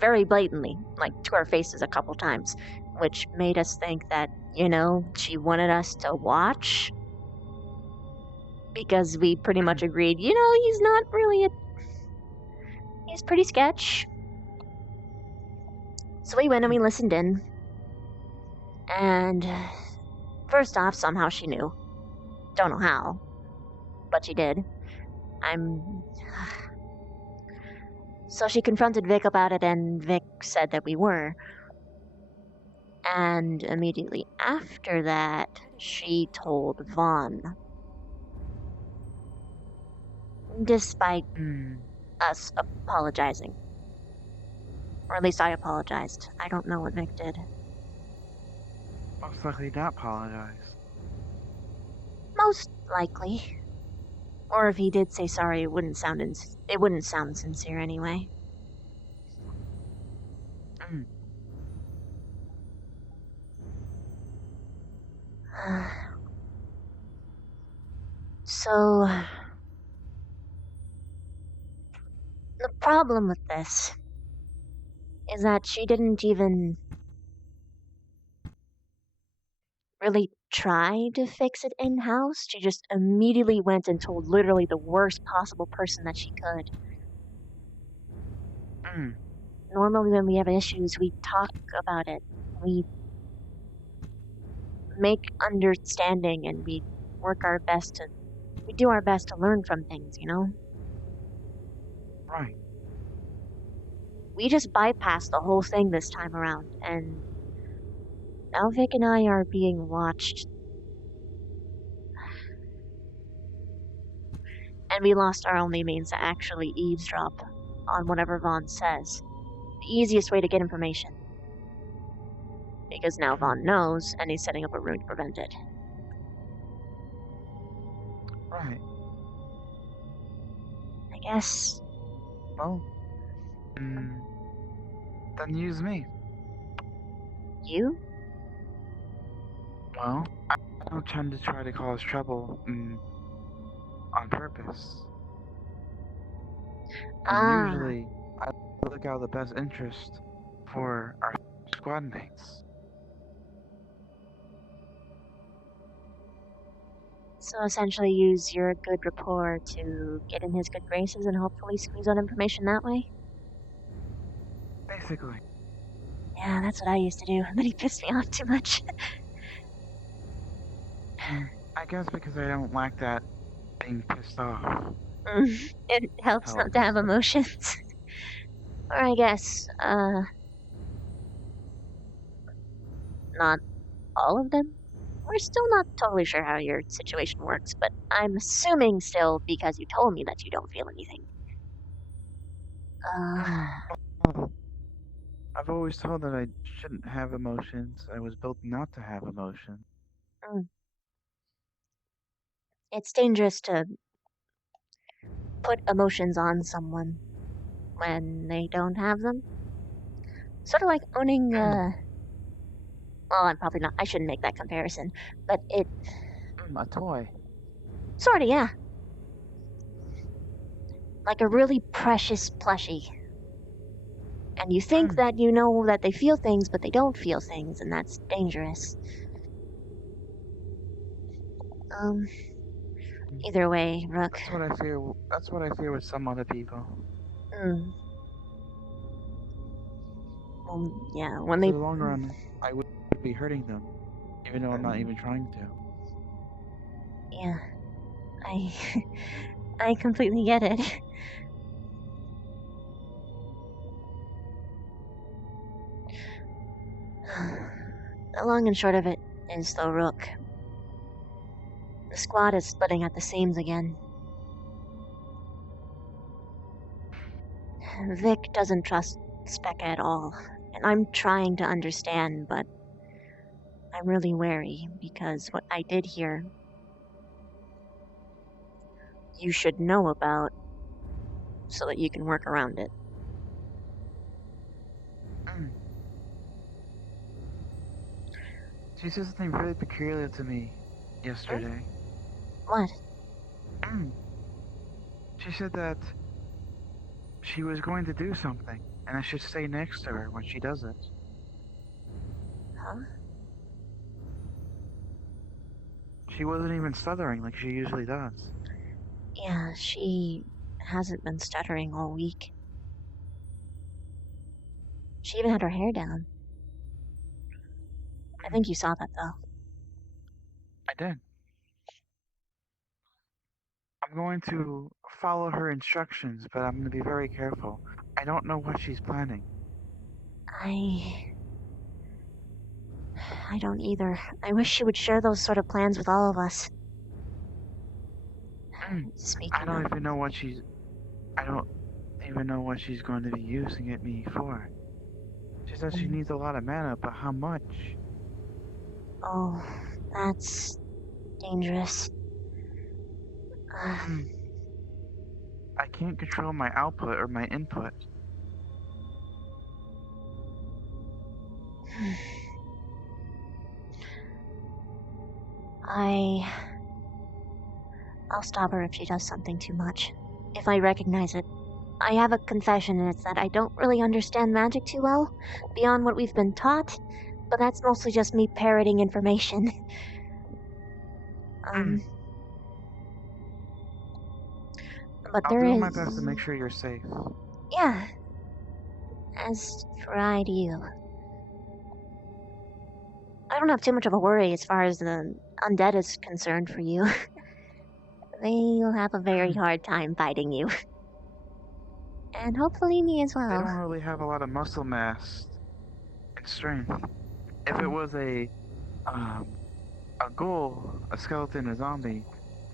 Very blatantly, like to our faces a couple times, which made us think that, you know, she wanted us to watch. Because we pretty much agreed, you know, he's not really he's pretty sketch. So we went and we listened in. And first off, somehow she knew. Don't know how, but she did. So she confronted Vic about it, and Vic said that we were. And immediately after that, she told Vaughn. Despite us apologizing. Or at least I apologized. I don't know what Vic did. Most likely not apologize. Most likely. Or if he did say sorry, it wouldn't sound sincere anyway. So the problem with this is that she didn't even really try to fix it in-house. She just immediately went and told literally the worst possible person that she could. Normally when we have issues, we talk about it. We make understanding and we do our best to learn from things, you know? Right. We just bypassed the whole thing this time around, and now Vic and I are being watched. And we lost our only means to actually eavesdrop on whatever Vaughn says. The easiest way to get information. Because now Vaughn knows, and he's setting up a room to prevent it. Right. I guess. Well, then use me. You? Well, I'm not trying to cause trouble on purpose. And usually, I look out the best interest for our squad mates. So essentially use your good rapport to get in his good graces and hopefully squeeze out information that way? Basically. Yeah, that's what I used to do, and then he pissed me off too much. I guess because I don't like that being pissed off. It helps not to have emotions. Or I guess, not all of them? We're still not totally sure how your situation works, but I'm assuming still because you told me that you don't feel anything. I've always told that I shouldn't have emotions. I was built not to have emotions. It's dangerous to put emotions on someone when they don't have them. Sort of like owning, well, I'm probably not, I shouldn't make that comparison, but it... A toy. Sorta, yeah. like a really precious plushie. And you think that you know that they feel things, but they don't feel things, and that's dangerous. Either way, Rook. That's what I fear. That's what I fear with some other people. Yeah, when In they. the long run, I would be hurting them, even though I'm not even trying to. Yeah, I completely get it. The long and short of it is, though, Rook, the squad is splitting at the seams again. Vic doesn't trust Specca at all, and I'm trying to understand, but I'm really wary because what I did hear, you should know about so that you can work around it. She said something really peculiar to me yesterday. What? She said that she was going to do something, and I should stay next to her when she does it. Huh? She wasn't even stuttering like she usually does. Yeah, she hasn't been stuttering all week. She even had her hair down. I think you saw that, though. I did. I'm going to follow her instructions, but I'm going to be very careful. I don't know what she's planning. I don't either. I wish she would share those sort of plans with all of us. I don't even know what she's... I don't even know what she's going to be using me for. She says she needs a lot of mana, but how much? Oh, that's dangerous. I can't control my output or my input. I'll stop her if she does something too much. If I recognize it. I have a confession, and it's that I don't really understand magic too well, beyond what we've been taught, but that's mostly just me parroting information. But I'll there do is... my best to make sure you're safe. Yeah. As for I do. I don't have too much of a worry as far as the undead is concerned for you. They'll have a very hard time fighting you. And hopefully me as well. They don't really have a lot of muscle mass and strength. If it was a ghoul, a skeleton, a zombie,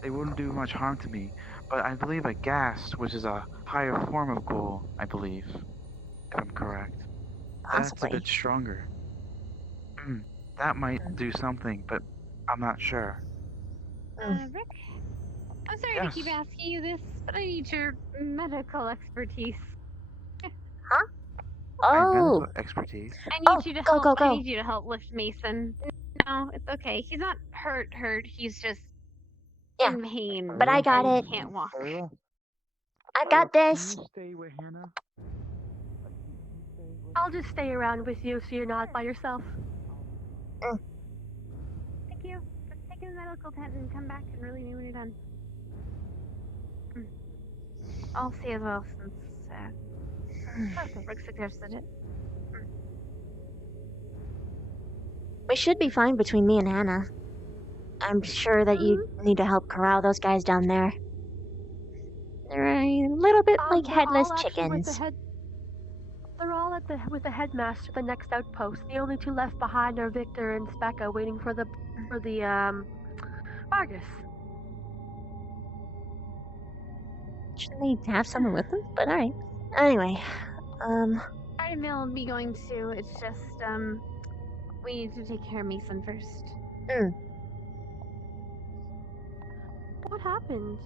they wouldn't do much harm to me. But I believe a ghast, which is a higher form of ghoul, I believe, if I'm correct. Possibly. That's a bit stronger. That might do something, but I'm not sure. Rick? I'm sorry to keep asking you this, but I need your medical expertise. Huh? My Oh! medical expertise. I need you to help. Go. I need you to help lift Mason. No, it's okay. He's not hurt. He's just in pain. But I got and it. He can't walk. I got this. Stay with Hannah. I'll just stay around with you so you're not by yourself. Thank you. Just take in the medical tent and come back and relieve me when you're done. I'll see as well since Rick suggested it. We should be fine between me and Hannah. I'm sure that you need to help corral those guys down there. They're a little bit like headless chickens. They're all with the headmaster, the next outpost. The only two left behind are Victor and Specca, waiting for the Vargas. Shouldn't they have someone with them? But alright. Anyway, I will be going too. It's just we need to take care of Mason first. What happened?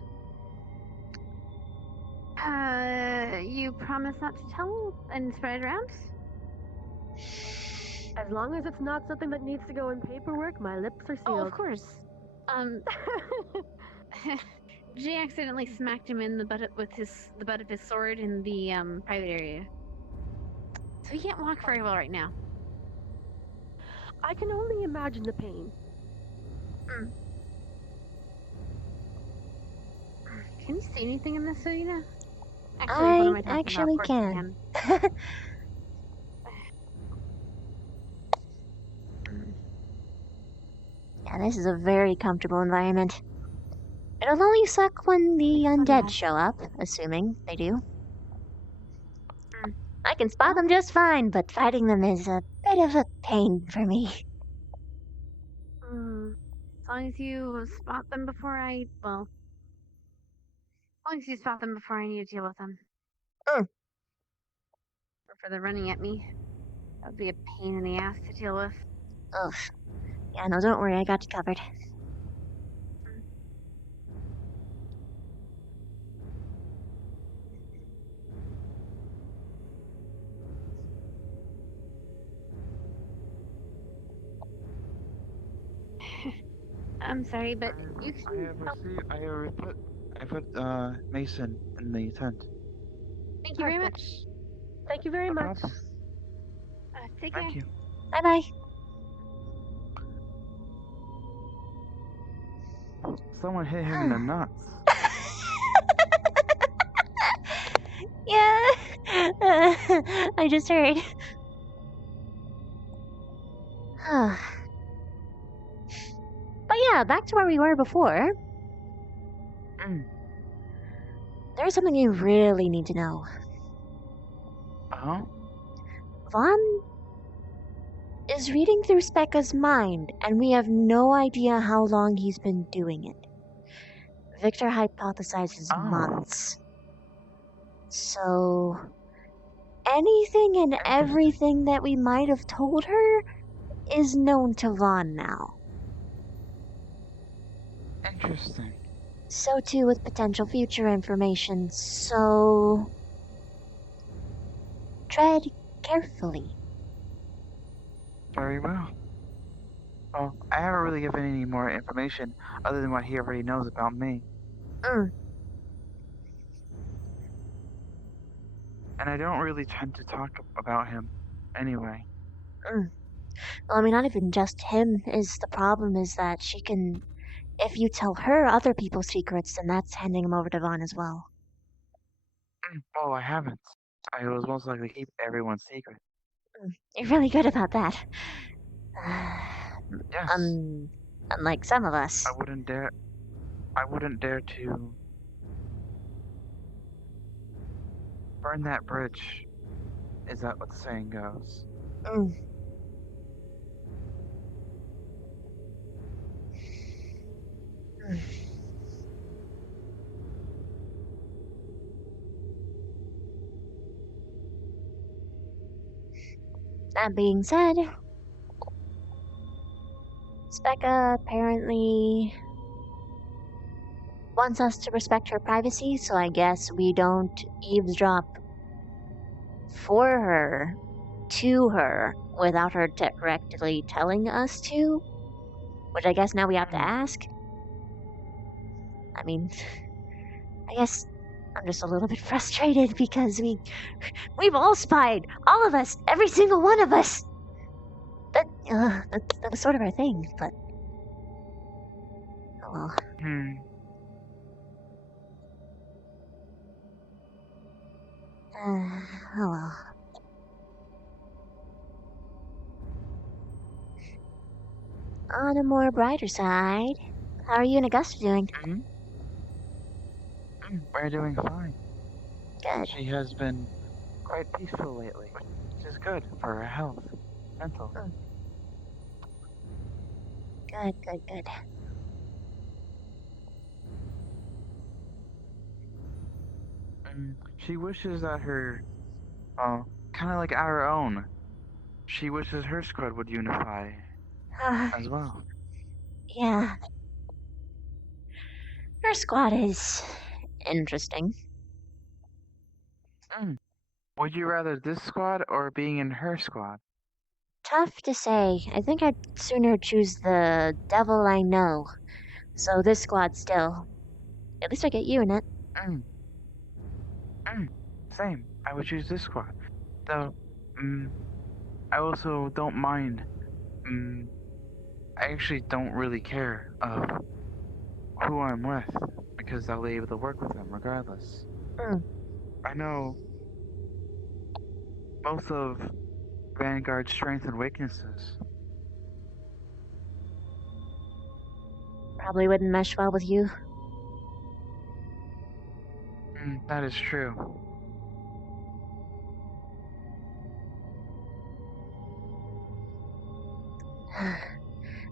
You promise not to tell and spread it around? As long as it's not something that needs to go in paperwork, my lips are sealed. Oh, of course. Jay accidentally smacked him in the butt with the butt of his sword in the private area, so he can't walk very well right now. I can only imagine the pain. Can you see anything in this, Selena? I actually can. Yeah, this is a very comfortable environment. It'll only suck when the undead show up, assuming they do. I can spot them just fine, but fighting them is a bit of a pain for me. As long as you spot them before as long as you spot them before I need to deal with them. Or for the running at me. That would be a pain in the ass to deal with. Ugh. Yeah, no, don't worry, I got you covered. I'm sorry, but you I put Mason in the tent. Thank you very much. Thank you very much. Take care. Thank you. Bye bye. Someone hit him in the nuts. Yeah, I just heard. But yeah, back to where we were before. There's something you really need to know. Vaughn is reading through Specca's mind, and we have no idea how long he's been doing it. Victor hypothesizes months. So, anything and everything that we might have told her is known to Vaughn now. Interesting. So too with potential future information, so... tread carefully. Very well. Well, I haven't really given any more information other than what he already knows about me. And I don't really tend to talk about him anyway. Well, I mean, not even just him is the problem, is that she can... If you tell her other people's secrets, then that's handing them over to Vaughn as well. Oh, I haven't. I was most likely keep everyone's secret. You're really good about that. Yes. Unlike some of us. I wouldn't dare to burn that bridge. Is that what the saying goes? That being said, Specca apparently wants us to respect her privacy, so I guess we don't eavesdrop for her, to her, without her directly telling us to. Which I guess now we have to ask. I mean, I guess I'm just a little bit frustrated because we've all spied, all of us, every single one of us. That was sort of our thing, but oh well. Oh well. On a more brighter side, how are you and Augusta doing? We're doing fine. Good. She has been quite peaceful lately, which is good for her health, mental. Good. She wishes that her, kind of like our own, she wishes her squad would unify as well. Yeah. Her squad is interesting. Would you rather this squad or being in her squad? Tough to say. I think I'd sooner choose the devil I know. So this squad still. At least I get you in it. Same. I would choose this squad. Though, I also don't mind. I actually don't really care of who I'm with because I'll be able to work with them regardless. I know both of Vanguard's strengths and weaknesses. Probably wouldn't mesh well with you. That is true.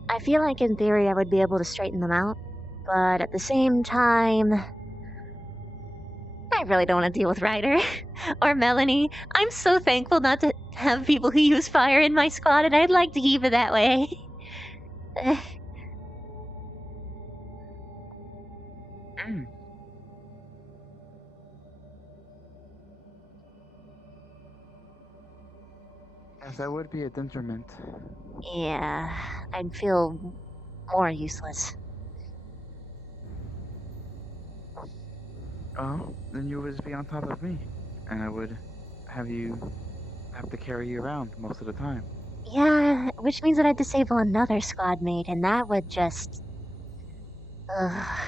I feel like in theory I would be able to straighten them out, but at the same time, I really don't want to deal with Ryder or Melanie. I'm so thankful not to have people who use fire in my squad, and I'd like to keep it that way. Yes, that would be a detriment. Yeah, I'd feel more useless. Oh, then you would just be on top of me, and I would have to carry you around most of the time. Yeah, which means that I'd disable another squad mate, and that would just... Ugh.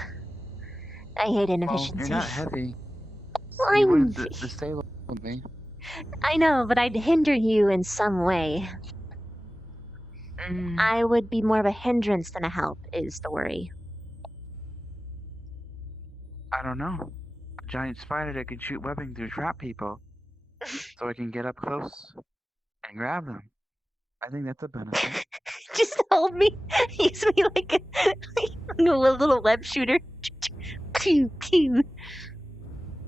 I hate inefficiency. Well, you're not heavy. Well, You I'm... wouldn't disable me. I know, but I'd hinder you in some way. I would be more of a hindrance than a help, is the worry. I don't know. A giant spider that can shoot webbing to trap people, so I can get up close and grab them. I think that's a benefit. Just hold me. Use me like a little web shooter. Pew, pew.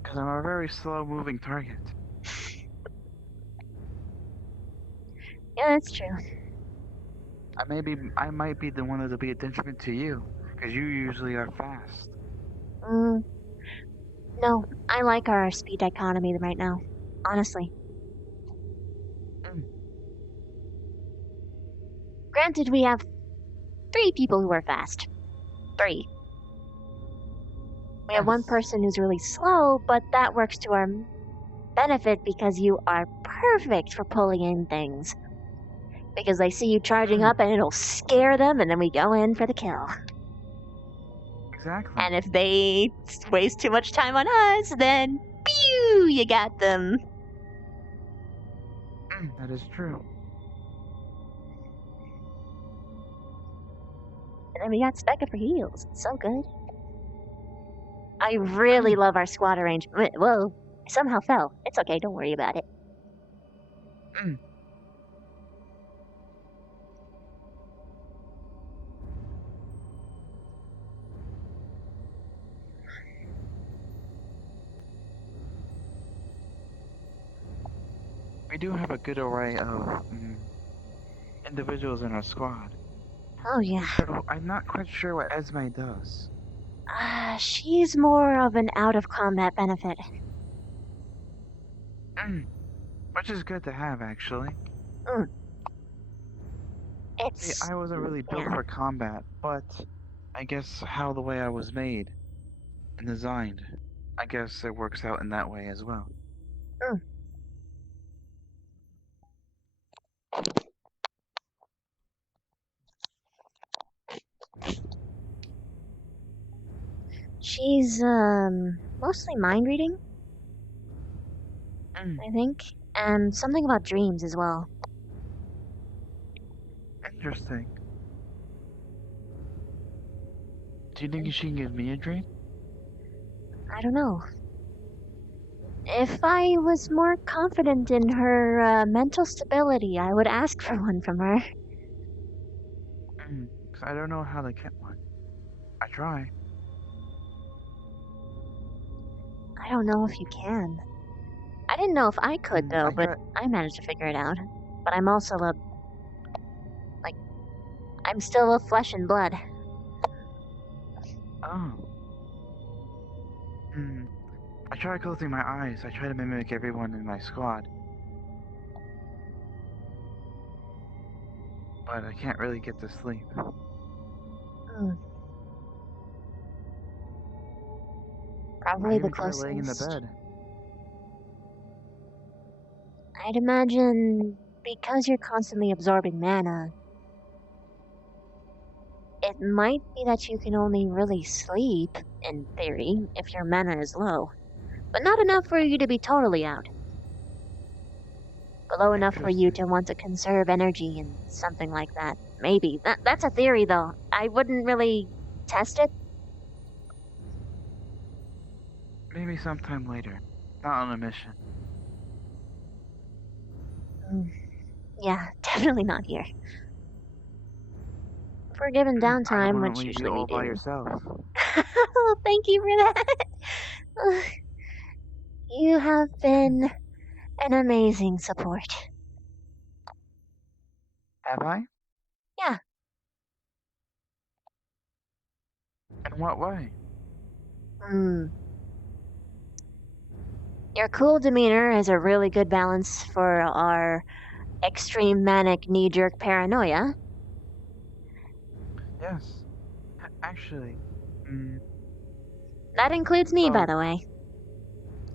Because I'm a very slow-moving target. Yeah, that's true. I might be the one that'll be a detriment to you, because you usually are fast. No, I like our speed dichotomy right now. Honestly. Granted, we have 3 people who are fast. 3. We have one person who's really slow, but that works to our benefit because you are perfect for pulling in things. Because they see you charging up and it'll scare them, and then we go in for the kill. Exactly. And if they waste too much time on us, then pew, you got them. That is true. And then we got Specca for heals. It's so good. I really love our squad arrangement. Whoa, I somehow fell. It's okay, don't worry about it. We do have a good array of individuals in our squad. Oh, yeah. So I'm not quite sure what Esme does. She's more of an out-of-combat benefit. Which is good to have, actually. It's... See, I wasn't really built for combat, but I guess how the way I was made and designed, I guess it works out in that way as well. She's, mostly mind reading, I think, and something about dreams as well. Interesting. Do you think she can give me a dream? I don't know. If I was more confident in her mental stability, I would ask for one from her. 'Cause I don't know how to get one. I try. I don't know if you can. I didn't know if I could, though, but I managed to figure it out. But I'm also I'm still a flesh and blood. Oh. I try closing my eyes. I try to mimic everyone in my squad. But I can't really get to sleep. Probably the even try laying in the closest. bed. I'd imagine because you're constantly absorbing mana, it might be that you can only really sleep, in theory, if your mana is low. But not enough for you to be totally out. But low enough for you to want to conserve energy and something like that. Maybe. That's a theory, though. I wouldn't really test it. Maybe sometime later. Not on a mission. Yeah, definitely not here. If we're given I downtime, wouldn't which leave usually you we all by do. yourself. Thank you for that. You have been an amazing support. Have I? Yeah. In what way? Your cool demeanor is a really good balance for our extreme manic knee-jerk paranoia. Yes. Actually, That includes me, by the way.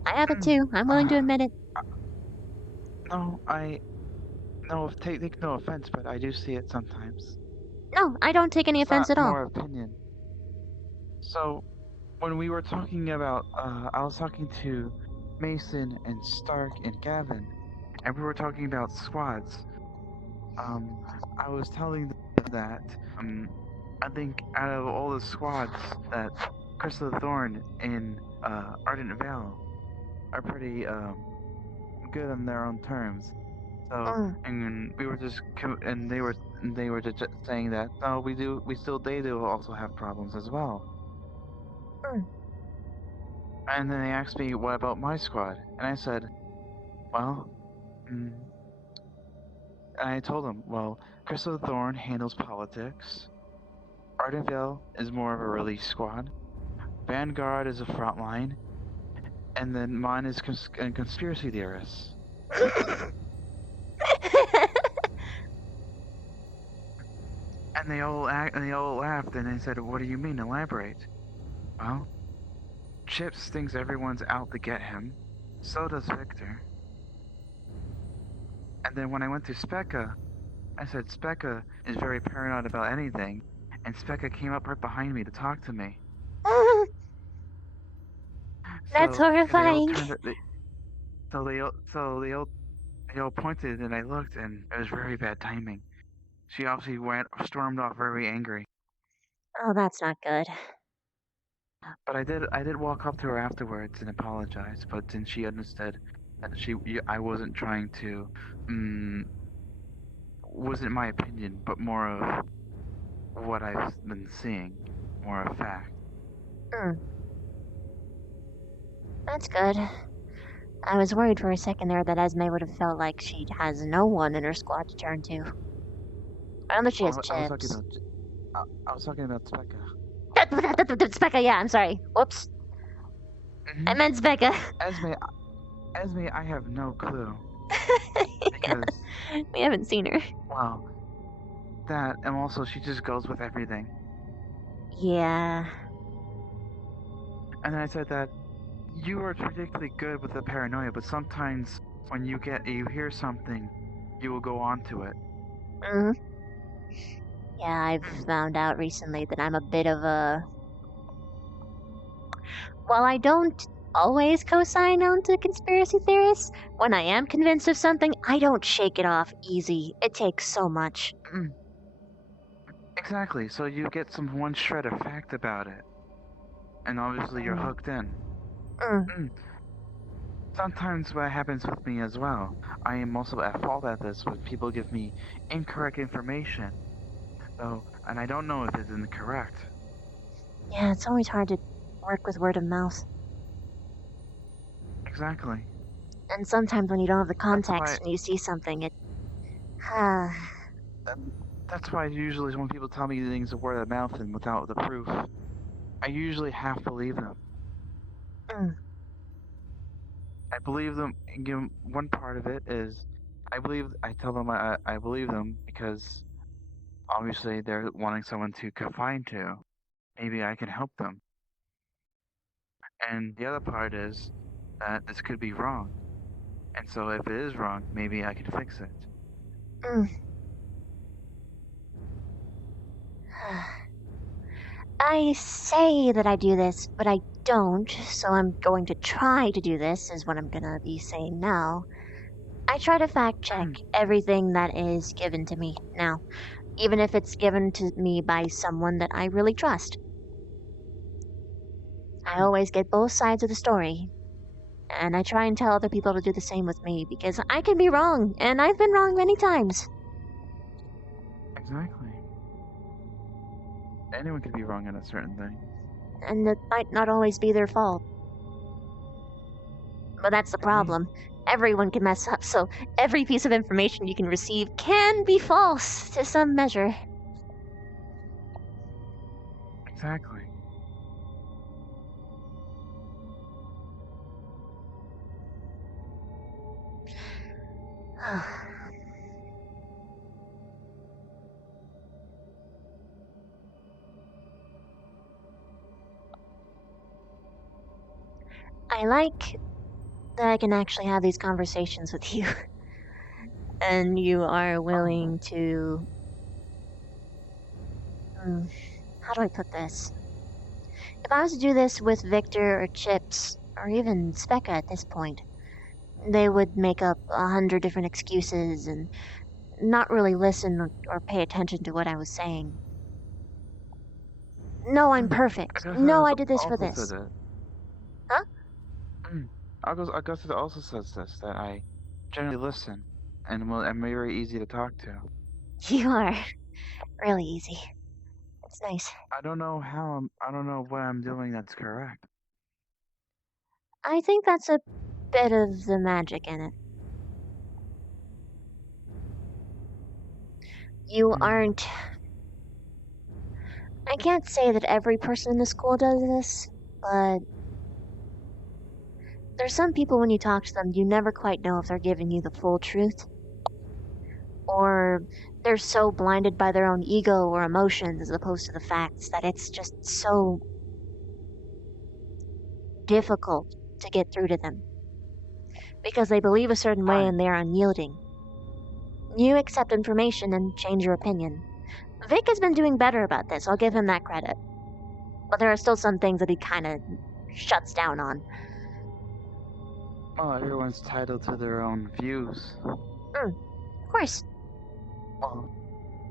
I have it too. I'm willing to admit it. no, take no offense, but I do see it sometimes. No, I don't take any It's offense not at all. more opinion. So, when we were talking about, I was talking to Mason and Stark and Gavin, and we were talking about squads. I was telling them that, I think out of all the squads that Chris of the Thorn and Ardent Vale are pretty good on their own terms. So, and we were just and they were just saying that no, they do also have problems as well. And then they asked me what about my squad, and I said, well, and I told them, well, Chris of the Thorn handles politics. Ardenvale is more of a release squad. Vanguard is a frontline, and then mine is conspiracy theorists. And they all laughed, and they said, "What do you mean? Elaborate." Well, Chips thinks everyone's out to get him. So does Victor. And then when I went to Specca, I said Specca is very paranoid about anything, and Specca came up right behind me to talk to me. That's horrifying. They all pointed, and I looked, and it was very bad timing. She obviously stormed off very angry. Oh, that's not good. But I did walk up to her afterwards and apologize. But then she understood that I wasn't trying to, wasn't my opinion, but more of what I've been seeing, more of fact. That's good. I was worried for a second there that Esme would have felt like she has no one in her squad to turn to. I don't know if she has Chips. I was talking about Specca. Specca, yeah, I'm sorry. Whoops. I meant Specca. Esme, I have no clue. Because we haven't seen her. Wow. That, and also she just goes with everything. Yeah. And then I said that you are particularly good with the paranoia, but sometimes when you hear something, you will go on to it. Yeah, I've found out recently that I'm a bit of a... While I don't always co-sign onto conspiracy theorists, when I am convinced of something, I don't shake it off easy. It takes so much. Exactly, so you get one shred of fact about it. And obviously you're hooked in. Sometimes what happens with me as well, I am also at fault at this when people give me incorrect information. And I don't know if it's incorrect. Yeah, it's always hard to work with word of mouth. Exactly. And sometimes when you don't have the context and you see something, it... That's why usually when people tell me things are word of mouth and without the proof, I usually half believe them. I believe them, and one part of it is, I tell them I believe them because obviously they're wanting someone to confide to. Maybe I can help them. And the other part is that this could be wrong. And so if it is wrong, maybe I can fix it. Mm. I say that I do this, but I don't, so I'm going to try to do this, is what I'm gonna be saying now. I try to fact check everything that is given to me now, even if it's given to me by someone that I really trust. I always get both sides of the story, and I try and tell other people to do the same with me, because I can be wrong, and I've been wrong many times. Exactly. Anyone could be wrong on a certain thing. And it might not always be their fault. But that's the problem. Everyone can mess up, so every piece of information you can receive can be false to some measure. Exactly. I like that I can actually have these conversations with you. And you are willing to... how do I put this? If I was to do this with Victor or Chips, or even Specca at this point, they would make up 100 different excuses and not really listen or pay attention to what I was saying. No, I'm perfect. No, I did this for this. Huh? Augusta also says this, that I generally listen, and I'm very easy to talk to. You are really easy. It's nice. I don't know what I'm doing that's correct. I think that's a bit of the magic in it. You aren't... I can't say that every person in the school does this, but... there's some people when you talk to them, you never quite know if they're giving you the full truth. Or they're so blinded by their own ego or emotions as opposed to the facts that it's just so difficult to get through to them. Because they believe a certain way and they're unyielding. You accept information and change your opinion. Vic has been doing better about this, I'll give him that credit. But there are still some things that he kind of shuts down on. Well, everyone's entitled to their own views. Of course. Well,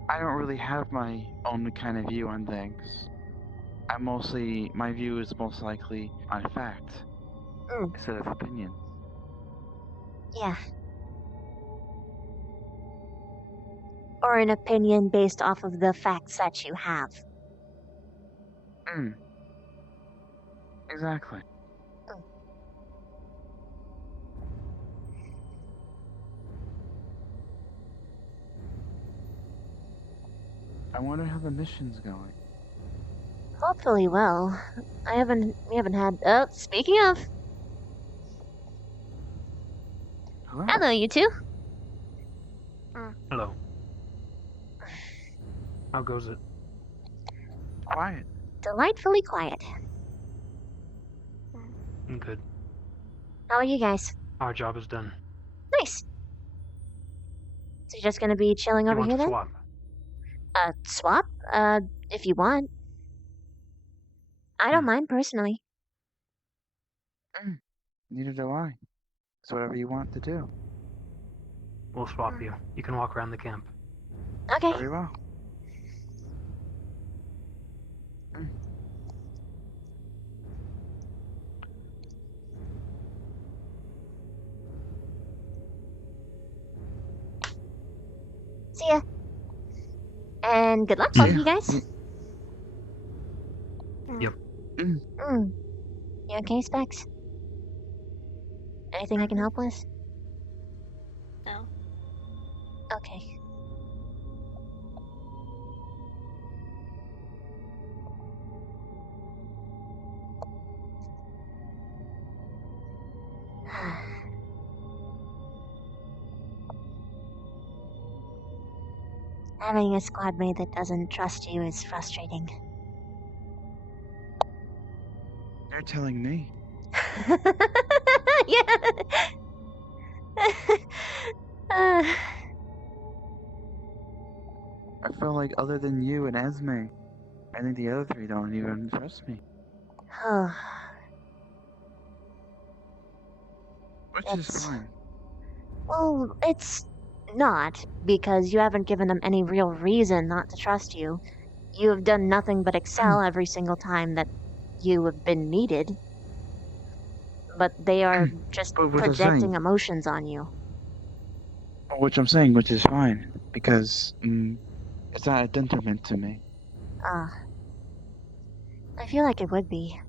I don't really have my own kind of view on things. My view is most likely on fact, instead of opinion. Yeah. Or an opinion based off of the facts that you have. Exactly. I wonder how the mission's going. Hopefully well. We haven't had... Oh, speaking of. Hello, you two. Hello. How goes it? Quiet. Delightfully quiet. I'm good. How are you guys? Our job is done. Nice. So you're just gonna be chilling over You want here to then? swap? Swap? If you want. I don't mind personally. Neither do I. It's whatever you want to do. We'll swap you. You can walk around the camp. Okay. Very well. See ya. And good luck, both of you guys. Yep. You okay, Specs? Anything I can help with? No. Okay. Having a squad mate that doesn't trust you is frustrating. You're telling me. Yeah. uh, I feel like other than you and Esme, I think the other three don't even trust me. oh, Which is fine. well, it's not, because you haven't given them any real reason not to trust you. You have done nothing but excel every single time that you have been needed. But they are just But what I'm projecting saying- emotions on you. Which I'm saying, which is fine, because it's not a detriment to me. I feel like it would be.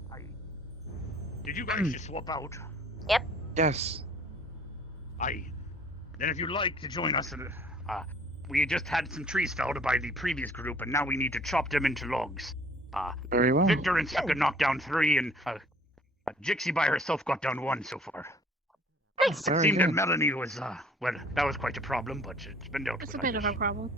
Did you guys just swap out? Yep. Yes. Then if you'd like to join us, we just had some trees felled by the previous group, and now we need to chop them into logs. Very well. Victor and Suka knocked down 3, and Jixie by herself got down 1 so far. Nice. It Very seemed that good. Melanie was, well, that was quite a problem, but it's been dealt It's with. a bit of a problem.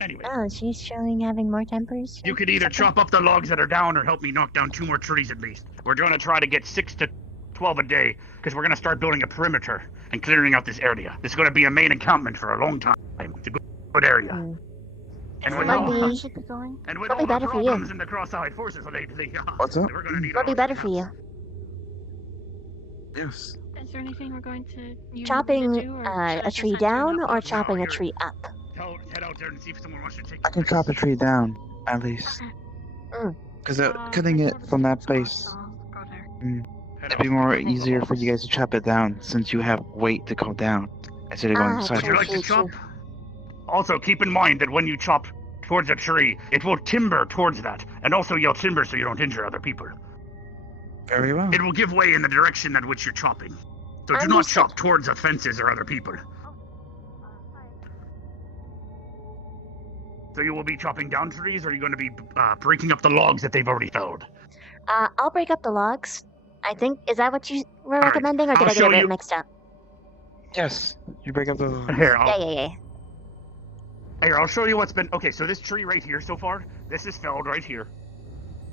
Anyway, Oh, she's showing having more tempers? you could either chop up the logs that are down or help me knock down 2 more trees at least. We're going to try to get 6 to 12 a day, because we're going to start building a perimeter and clearing out this area. This is going to be a main encampment for a long time. It's a good area. And with Might all, be- and with It'll be all the better for you. problems in the cross-eyed forces lately, What's up? we're going to need It'll be better for you. Yes. Is there anything we're going to use Chopping to do, or should I a just tree head to an down or upload? chopping a tree up? Head out there and see if someone wants to take I can chop a tree down, at least. Because cutting it from that place, it'd be more easier for you guys to chop it down, since you have weight to go down, instead of going Would you like to sideways. chop? Also, keep in mind that when you chop towards a tree, it will timber towards that, and also you'll timber so you don't injure other people. Very well. It will give way in the direction at which you're chopping. So do not Understood. chop towards offenses or other people. So you will be chopping down trees, or are you going to be breaking up the logs that they've already felled? I'll break up the logs. I think, is that what you were recommending, or did I'll I get show a bit you- mixed up? Yes. You break up the... Here, Yeah. Here, I'll show you what's been... Okay, so this tree right here so far, this is felled right here.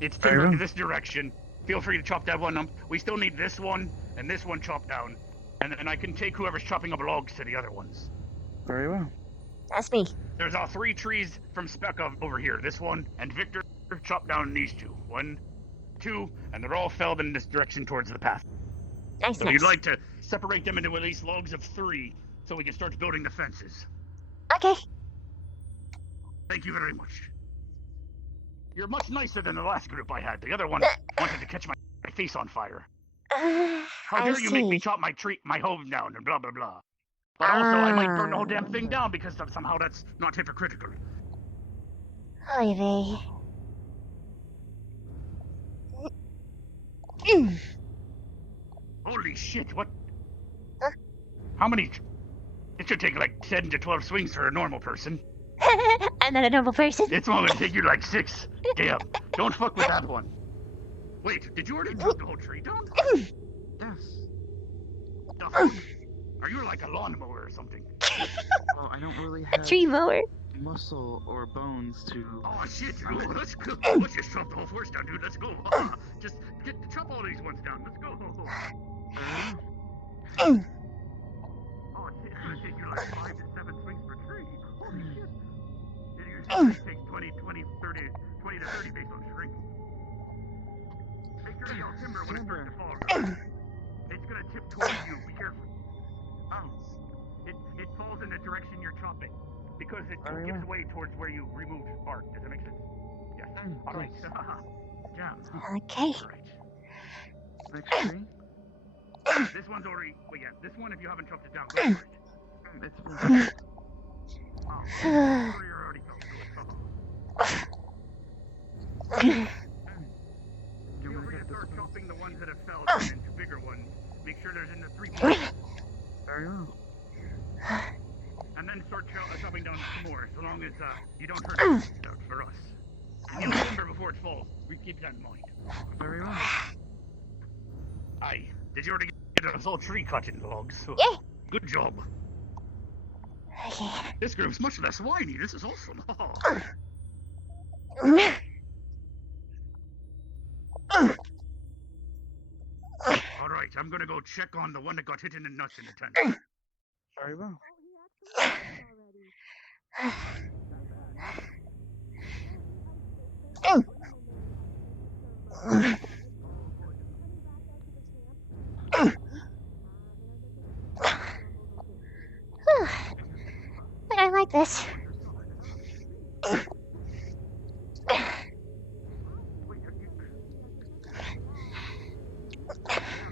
It's Very timbered in well. this direction. Feel free to chop that one up. We still need this one and this one chopped down. And then I can take whoever's chopping up logs to the other ones. Very well. That's me. There's 3 trees from Spec over here. This one, and Victor chopped down these 2. 1, 2, and they're all felled in this direction towards the path. Nice, So nice. you'd like to separate them into at least logs of 3, so we can start building the fences. Okay. Thank you very much. You're much nicer than the last group I had. The other one wanted to catch my face on fire. How I dare you make me see. chop my home down and blah blah blah. But also, I might burn the whole damn thing down because somehow that's not hypocritical. Oy vey. Holy shit! What? How many? It should take like 10 to 12 swings for a normal person. I'm not a normal person. It's only gonna take you like 6. Damn! Don't fuck with that one. Wait, did you already drop the whole tree down? Yes. The fuck? Are you like a lawnmower or something? Well, I don't really A have tree mower. muscle or bones to... Oh shit! Oh, let's go. Let's just chop the whole forest down, dude. Let's go. Just chop all these ones down. Let's go. Oh shit! It's gonna take you like 5 to 7 swings per tree. Holy shit! It usually takes 20 to 30 based on strength. Make sure you don't timber when it starts to fall. Right? It's gonna tip towards you. Be careful. It falls in the direction you're chopping because it gives way towards where you removed bark. Does that make sense? Yes. All right. Yeah. Okay. Next tree? This one's already. Well, yeah. This one, if you haven't chopped it down, go for it. It's been... You're already Feel free to start chopping the ones that have fell down into bigger ones. Make sure there's in the 3 parts. Very well. And then start chopping down some more, so long as you don't hurt anything for us. And you remember before it falls. We keep that in mind. Very well. Aye. Did you already get a whole tree cut in logs? Yeah. Good job. This group's much less whiny. This is awesome. right, I'm gonna go check on the one that got hit in the nuts in the tent. Very well. I like this.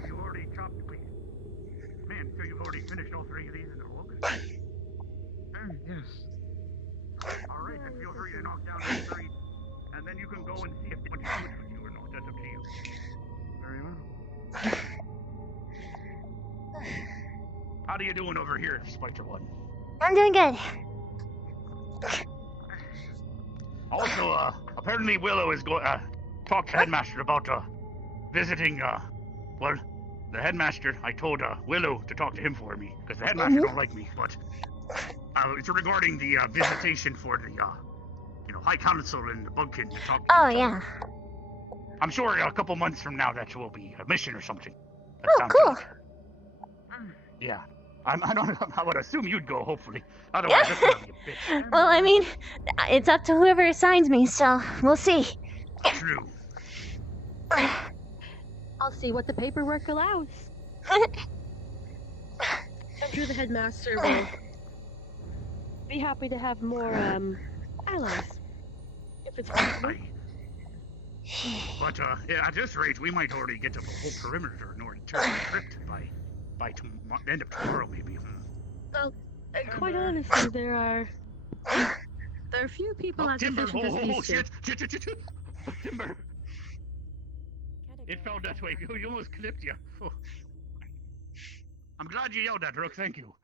You already chopped, wait. Man, so you've already finished all 3 of these in a row? Yes. Alright, then feel free to knock down those 3, and then you can go and see if they want to switch with you or not. That's up to you. Very well. How are you doing over here, Spider One? I'm doing good. Also, apparently Willow is going talk to Headmaster about visiting well, the Headmaster. I told Willow to talk to him for me because the Headmaster don't like me, but it's regarding the visitation for the High Council and the Bugkin to talk to Oh, each yeah. other. I'm sure a couple months from now that will be a mission or something. That Oh, sounds cool. like- Yeah. I would assume you'd go, hopefully. Otherwise, that's gonna be a bitch. Well, I mean, it's up to whoever assigns me, so we'll see. True. I'll see what the paperwork allows. I'm sure the headmaster will be happy to have more allies, if it's possible. But at this rate, we might already get to the whole perimeter in order to turn the crypt by end of tomorrow, maybe. Well, quite honestly, there are a few people as Timber! efficient as Oh, these two. shit! Timber! It fell that way. You almost clipped you. Oh. I'm glad you yelled at Rook. Thank you.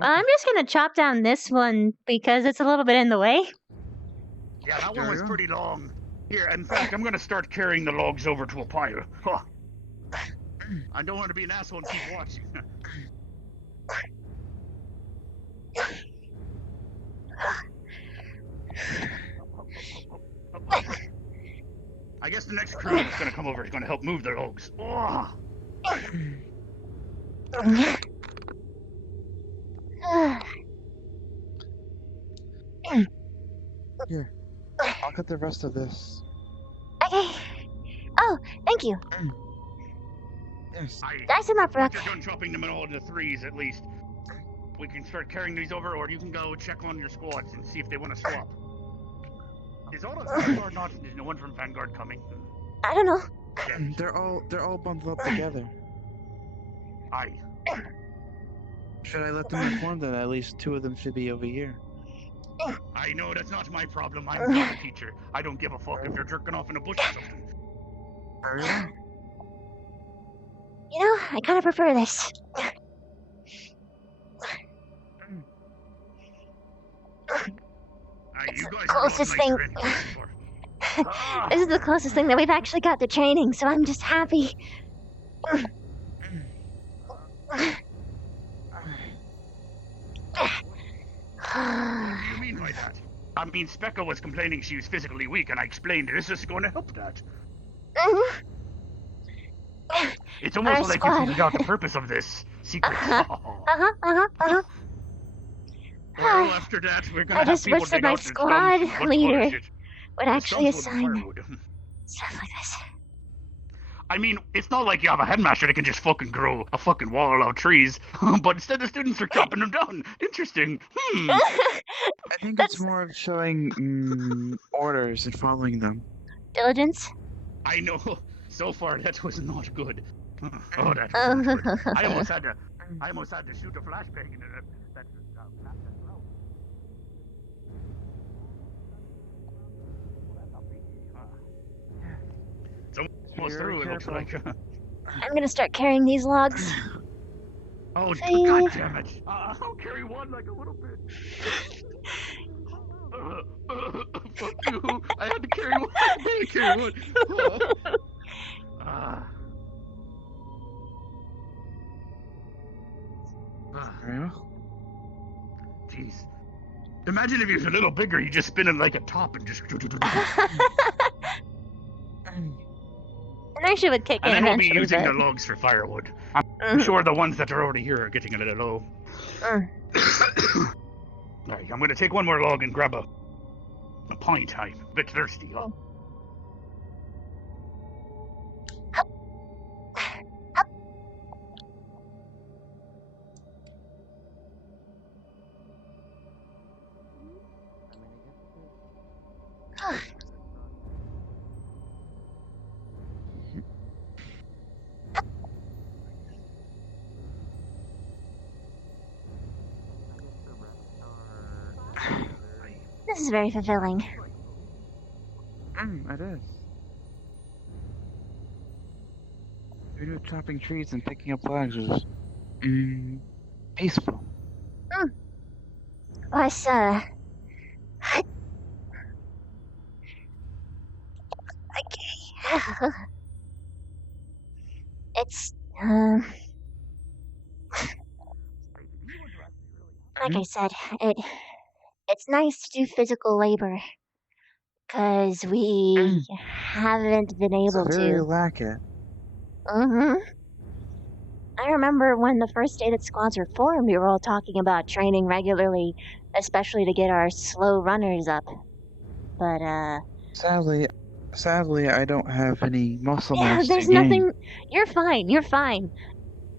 I'm just gonna chop down this one because it's a little bit in the way. Yeah, that one was pretty long. Here, in fact, I'm gonna start carrying the logs over to a pile. Huh. I don't want to be an asshole and keep watching. I guess the next crew that's gonna come over is gonna help move the logs. Oh. Here. I'll cut the rest of this. Okay. Oh, thank you. Yes. Dice him up, Rook. Once you're done chopping them in all into 3s at least, we can start carrying these over, or you can go check on your squads and see if they want to swap. Is all of Vanguard not? Is no one from Vanguard coming? I don't know. They're all bundled up together. Aye. Should I let them inform that at least 2 of them should be over here? I know that's not my problem. I'm not a teacher. I don't give a fuck if you're jerking off in a bush or something. You know, I kind of prefer this. You guys Closest thing. This is the closest thing that we've actually got to training, so I'm just happy. What do you mean by that? I mean, Specca was complaining she was physically weak, and I explained this is going to help that. It's almost Our like squad. you figured out the purpose of this secret. Well, after that, we're gonna I have just people wish that dig my out their squad stumps and look leader for shit. would actually Stumps with assign firewood. stuff like this. I mean, it's not like you have a headmaster that can just fucking grow a fucking wall of trees, but instead the students are chopping them down. Interesting. I think it's more of showing orders and following them. Diligence? I know. So far, that was not good. Oh, that was not good. I almost had to shoot a flashbang into that well. It's almost through, it looks like. I'm gonna start carrying these logs. Oh, Save. god damn it. I'll carry one like a little bit. Fuck you. I had to carry one. I had to carry one. Jeez. Imagine if he was a little bigger, you just spin him like a top and just. And I Actually, would kick And in then we'll be eventually. using But... the logs for firewood. I'm sure the ones that are already here are getting a little low. Alright, I'm gonna take one more log and grab a pint. I'm a bit thirsty. This is very fulfilling. It is. We knew chopping trees and picking up logs was peaceful. Us, it's, like I said, it's nice to do physical labor, because we haven't been able It's very to. lack it. I remember when the first day that squads were formed, we were all talking about training regularly, especially to get our slow runners up. But, Sadly, I don't have any muscle yeah, mass there's to gain. nothing. You're fine.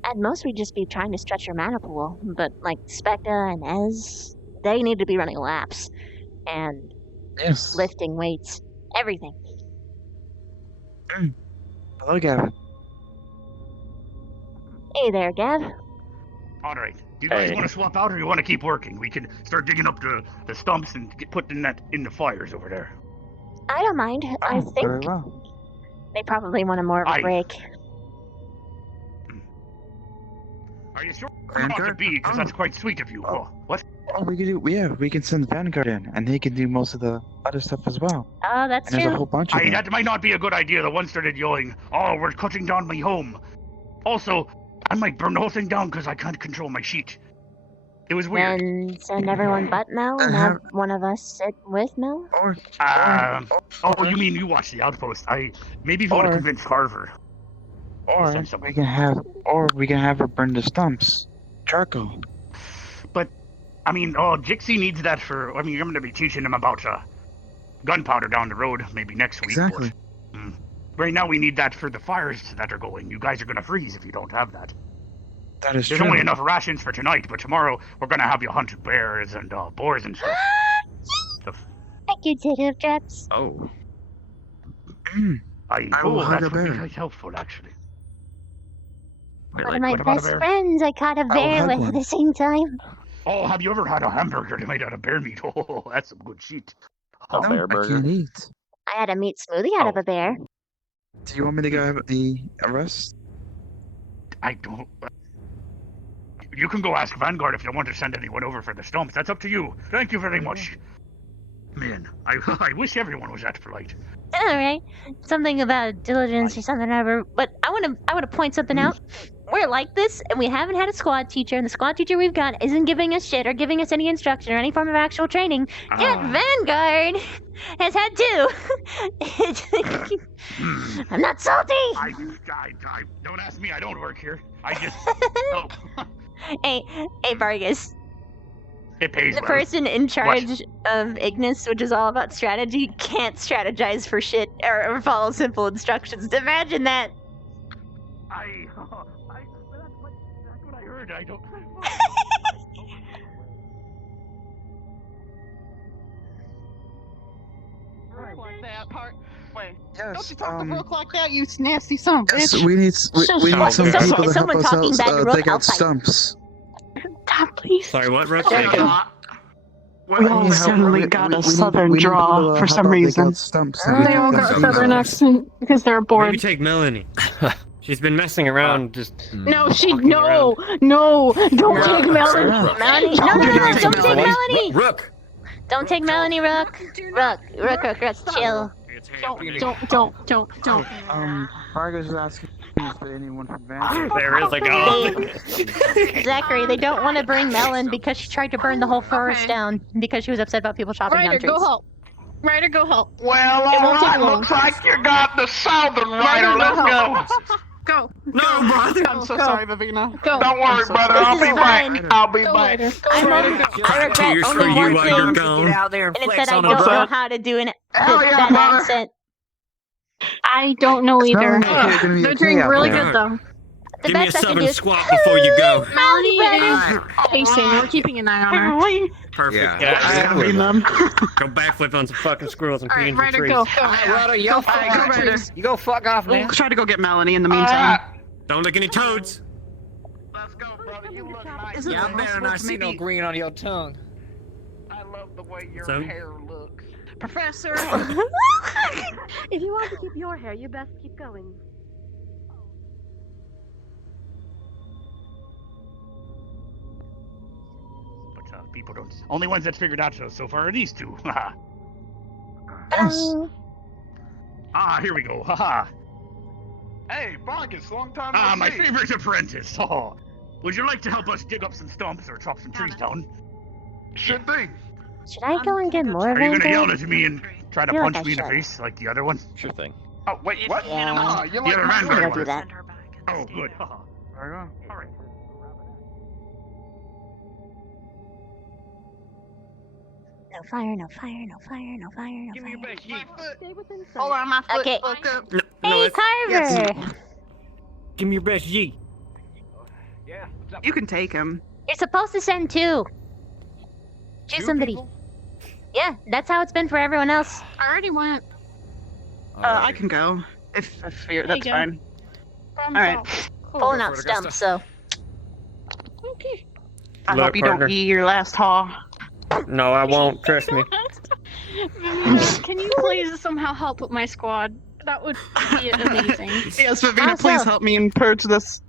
At most, we'd just be trying to stretch your mana pool. But, like, Specta and Ez, they need to be running laps. And lifting weights. Everything. Hello, Gavin. Hey there, Gav. Alright. Do you guys want to swap out or you want to keep working? We can start digging up the stumps and putting that in the fires over there. I don't mind. I Very think well. they probably want more of a break. Are you sure not to be? Because that's quite sweet of you. Oh, what? Oh, we can do. Yeah, we can send Vanguard in, and he can do most of the other stuff as well. Oh, that's and there's a whole bunch of them. That might not be a good idea. The one started yelling, "Oh, we're cutting down my home." Also, I might burn the whole thing down because I can't control my sheet. It was weird. Then send everyone but Mel and have one of us sit with Mel? Oh, you mean you watch the Outpost? Maybe if you want to convince Carver. Or we can have her burn the stumps. Charcoal. But, I mean, Jixie needs that for. I mean, I'm going to be teaching him about gunpowder down the road, maybe next week. Exactly. But, right now, we need that for the fires that are going. You guys are going to freeze if you don't have that. That is There's true. only enough rations for tonight, but tomorrow we're going to have you hunt bears and boars and stuff. Thank you, Tato Traps. Oh. I will hunt a that would be bear. quite helpful, actually. One of my What about a best bear? friends I caught a bear hug with one. at the same time. Oh, have you ever had a hamburger made out of bear meat? Oh, that's some good shit. No, I can't eat. I had a meat smoothie out of a bear. Do you want me to go have the arrest? I don't. You can go ask Vanguard if you want to send anyone over for the stumps. That's up to you. Thank you very much. Man, I wish everyone was that polite. All right, something about diligence or something ever. But I want to point something out. We're like this, and we haven't had a squad teacher, and the squad teacher we've got isn't giving us shit or giving us any instruction or any form of actual training. Yet Vanguard has had two. I'm not salty. I don't ask me. I don't work here. I just. Hey, Vargas. It pays The well. person in charge of Ignis, which is all about strategy, can't strategize for shit or follow simple instructions. Imagine that. That's what I heard. I don't. Like that part. Wait. Yes, Don't you talk to Brooke like that, you nasty son of a Yes, bitch. we need some people to help someone us talking out, back to Rook dig out outside. stumps. Stop, please. Sorry, what, Rook? We all suddenly got a southern draw for some reason. They all got a southern accent because they're bored. Maybe take Melanie. She's been messing around just. No, no, don't take Melanie. Melanie, no, don't take Melanie. Rook. Don't take Melanie, Rook. Rook, chill. Don't. Vargas is asking if there's anyone from Vanguard. There is a go. Zachary, they don't want to bring Melon because she tried to burn the whole forest down because she was upset about people chopping down Ryder, trees. go help. Ryder, go help. Well, It won't take alright, long. looks like you got got the Southern Rider. Let's go. Go. No, brother. I'm so sorry, Vivina. Go. Don't worry, brother. I'll be back. I'll be back. I regret Tears for only you one while you're thing, gone. and it's that I don't know how to do that accent. I don't know either. They're doing really good though. The Give me a best I can southern do is squat before you go. Melanie is pacing. We're keeping an eye on her. Perfect. Yeah, I haven't been them. Go backflip on some fucking squirrels and pee in some Ryder, trees. go. Ryder, you go fuck off, man. We'll try to go get Melanie in the meantime. Don't lick any toads. Let's go, brother. You look nice. Isn't Yeah, it I better possible not to see no maybe- green on your tongue. I love the way your So? hair looks. Professor. If you want to keep your hair, you best keep going. But people don't. Only ones that figured out so far are these two. Ah, here we go. Haha. Hey, Barkus, long time Ah, my favorite apprentice. Oh. Would you like to help us dig up some stumps or chop some trees down? Should be. Should I go and get more Are you gonna yell Vanguard? at me and try to Feel like punch I me in the should. face like the other one? Sure thing. Oh, wait, what? Yeah. Ah, you The like other my man I'm gonna was. do that. Oh, good. Haha. All right. No fire, no fire, no fire, no fire, no Give me your fire. best yeet. Stay within sight. Hold on, my foot. Okay. Look up. Hey, Carver! Give me your best G. Yeah. What's up? You can take him. You're supposed to send two. Choose somebody. People? Yeah, that's how it's been for everyone else. I already went. I can go. If you're, that's go. fine. Problem All right. solved. Cool. Pulling out stumps, so. Okay. I Look, hope you partner. don't eat your last haw. No, I won't. Trust me. Can you please somehow help with my squad? That would be amazing. Yes, Vivina, How please so? help me and purge this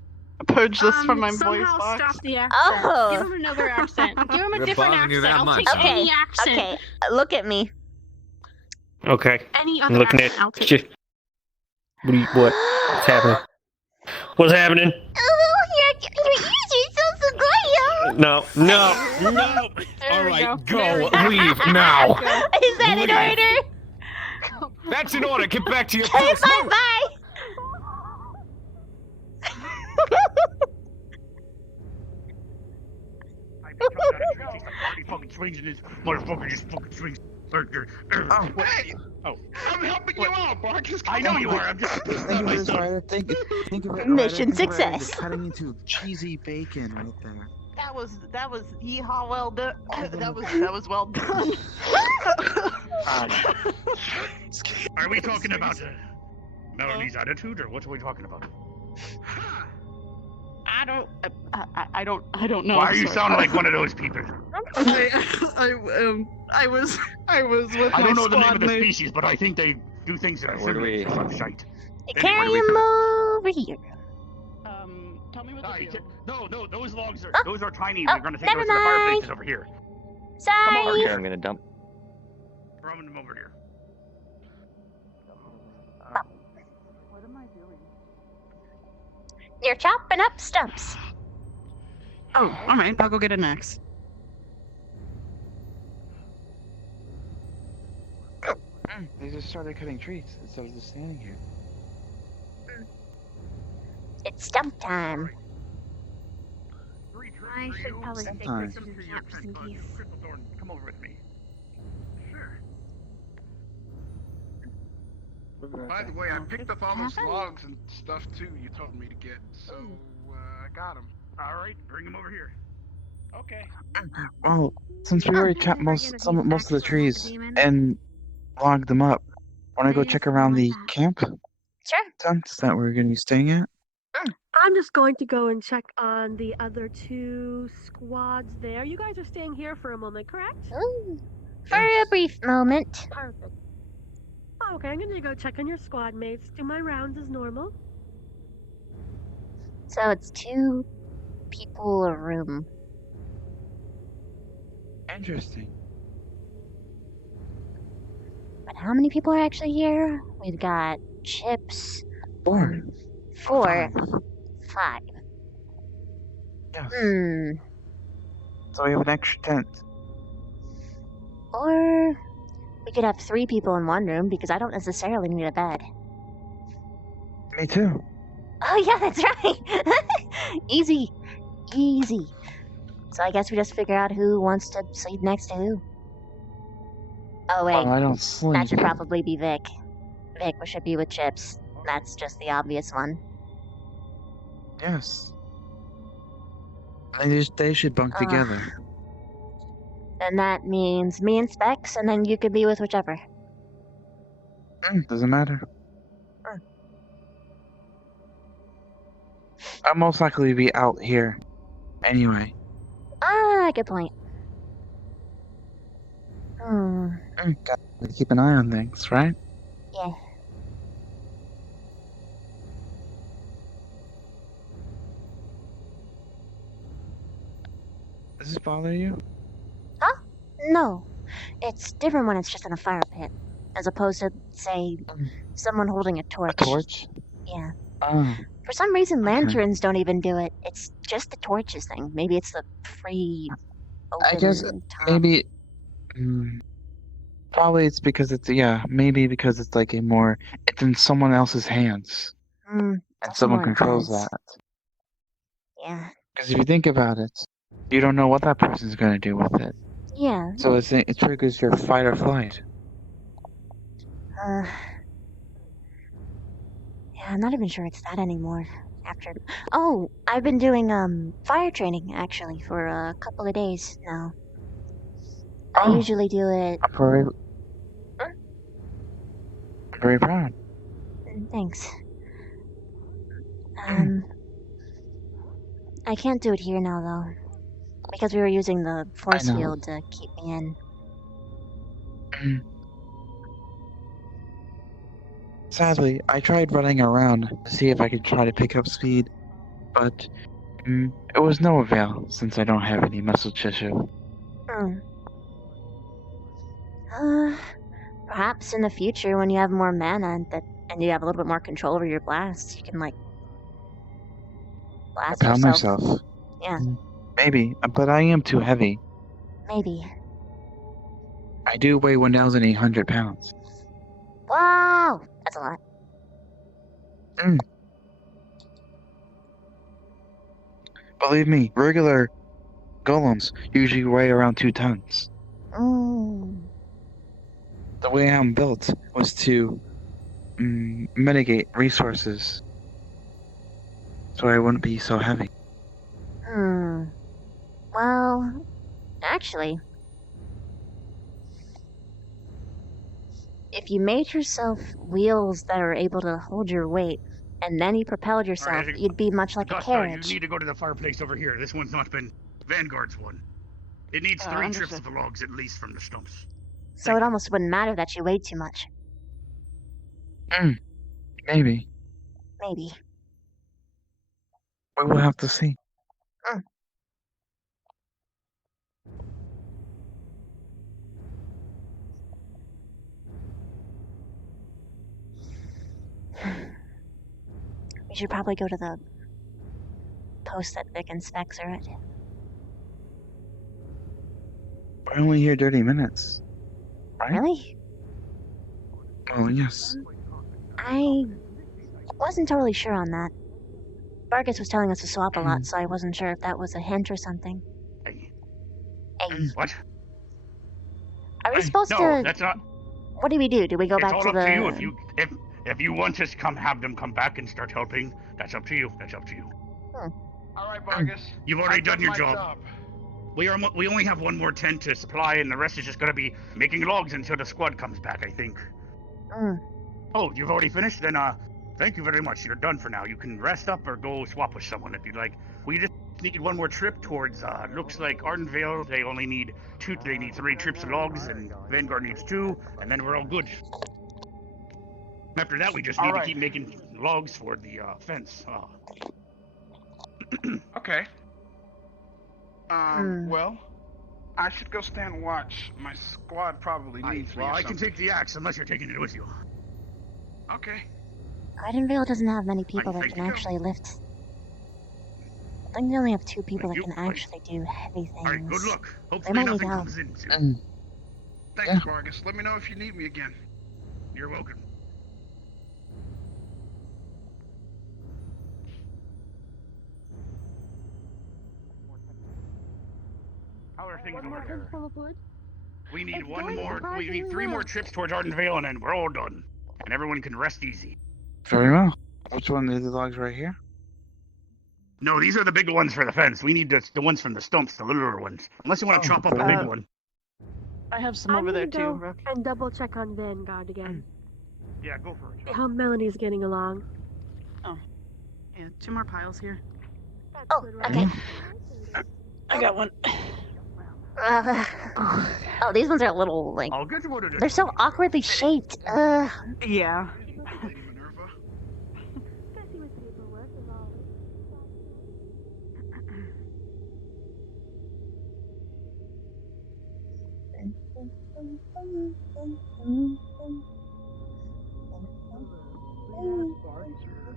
from my voice somehow box. stop the accent. Oh. Give him another accent. Give him a We're different bothering you accent. that I'll much, take huh? Okay, any accent. okay. Look at me. Okay. Any I'm other looking accent, I'll at take. you. What's happening? What's happening? Oh, you're so great. No. There All we right, go. There we go. Leave now. Is that in Leave. order? That's in order. Get back to your Okay, post. bye. Fucking swings in this motherfucker just fucking swings. Oh, wait. Oh. I'm helping you out, Barkus. I know you are. I'm just. Think of this, Ryder. Think of it. Mission Ryder, think of it as success. Cutting into cheesy bacon right there. That was yeehaw well done. That was well done. Are we talking about Melanie's attitude, or what are we talking about? I don't know. Why are you Sorry. sounding like one of those people? I was with I my don't know the name squad of the mate. species, but I think they do things that are Where do similar we- to some shite. Carry we him go. over here. Tell me what Ah, to you do. can't- No, those logs are Oh. those are tiny. Oh, We're gonna take never those to the mind. fireplaces over here. Sorry. over Okay, I'm gonna dump. Throw them over here. You're chopping up stumps. Oh, all right. I'll go get an axe. They just started cutting trees instead of just standing here. It's stump time. I should probably take Sometimes. this in just in case. Crystalthorn, come over with me. Sure. By the way, I picked up all those logs and stuff too you told me to get, so I got them. All right, bring them over here. Okay. Well, since we already chopped most of the trees demon. and logged them up, want to go Please, check around the like that. camp? Sure. Tents that we're going to be staying at? I'm just going to go and check on the other two squads there. You guys are staying here for a moment, correct? Ooh. For a brief moment. Perfect. Okay, I'm gonna go check on your squad mates. Do my rounds as normal. So it's 2 people a room. Interesting. But how many people are actually here? We've got Chips. 4. 4. 5. Yes. Hmm. So we have an extra tent. Or we could have 3 people in one room because I don't necessarily need a bed. Me too. Oh yeah, that's right. Easy. Easy. So I guess we just figure out who wants to sleep next to who. Oh wait, Well, I don't sleep. that should probably be Vic. Vic should be with Chips. That's just the obvious one. Yes. They should bunk together. And that means me and Specs, and then you could be with whichever. Doesn't matter. I'll most likely be out here. Anyway. Ah, good point. Gotta keep an eye on things, right? Yeah. Does this bother you? Huh? No. It's different when it's just in a fire pit, as opposed to, say, someone holding a torch. A torch? Yeah. Oh. For some reason, lanterns don't even do it. It's just the torches thing. Maybe it's the free. Open I guess top. maybe. Probably it's because it's maybe because it's like it's in someone else's hands, and someone controls that. Yeah. Because if you think about it, you don't know what that person's gonna do with it. Yeah. So it triggers your fight or flight. Yeah, I'm not even sure it's that anymore. Oh, I've been doing fire training actually for a couple of days now. I usually do it. I'm very proud. Thanks. I can't do it here now though, because we were using the force field to keep me in. Sadly, I tried running around to see if I could try to pick up speed, but it was no avail since I don't have any muscle tissue. Perhaps in the future when you have more mana and you have a little bit more control over your blasts, you can like blast Pound yourself. myself. Yeah, Maybe, but I am too heavy. maybe. I do weigh 1,800 pounds. Wow, that's a lot. Believe me, regular golems usually weigh around 2 tons. The way I'm built was to mitigate resources so I wouldn't be so heavy. Well, actually, if you made yourself wheels that are able to hold your weight, and then you propelled yourself, you'd be much like a carriage. You need to go to the fireplace over here. This one's not been Vanguard's one. It needs 3 trips of the logs at least from the stumps. So it almost wouldn't matter that you weighed too much. Maybe. Maybe. We will have to see. We should probably go to the post that Vic and Specs are at. We're only here 30 minutes. Right? Really? Oh, yes. I wasn't totally sure on that. Vargas was telling us to swap a lot, so I wasn't sure if that was a hint or something. Hey. What? Are we supposed to... No, that's not... What do we do? Do we go It's back all to up the... to you. If you want to have them come back and start helping, that's up to you. That's up to you. All right, Vargas. You've already done your my job. We only have one more tent to supply, and the rest is just gonna be making logs until the squad comes back, I think. Oh, you've already finished? Then thank you very much. You're done for now. You can rest up or go swap with someone if you'd like. We just need one more trip towards looks like Ardenvale. They only need 2. They need 3 trips of logs, and Vanguard needs 2, and then we're all good. After that, we just need to keep making logs for the fence. Okay. Well, I should go stand watch. My squad probably needs me. Well, I can take the axe unless you're taking it with you. Okay. Ardenvale doesn't have many people that can actually lift. I think they only have 2 people that can actually do heavy things. Alright, good luck. They Hopefully might need nothing help. comes in soon. Thanks, Vargas. Let me know if you need me again. You're welcome. How are things One over more there? full of wood. We need It's one going more. We surprisingly need 3 more well. trips towards Ardenvale, and then we're all done, and everyone can rest easy. Very well. Which one are the logs right here? No, these are the big ones for the fence. We need the ones from the stumps, the littler ones. Unless you want to chop up a big one. I have some I'm over there gonna too. go and double check on Vanguard again. Yeah, go for it. See how Melanie's getting along. Oh, yeah, 2 more piles here. Oh, okay. I got one. Oh, these ones are a little like. I'll get you one of They're so awkwardly shaped. Yeah.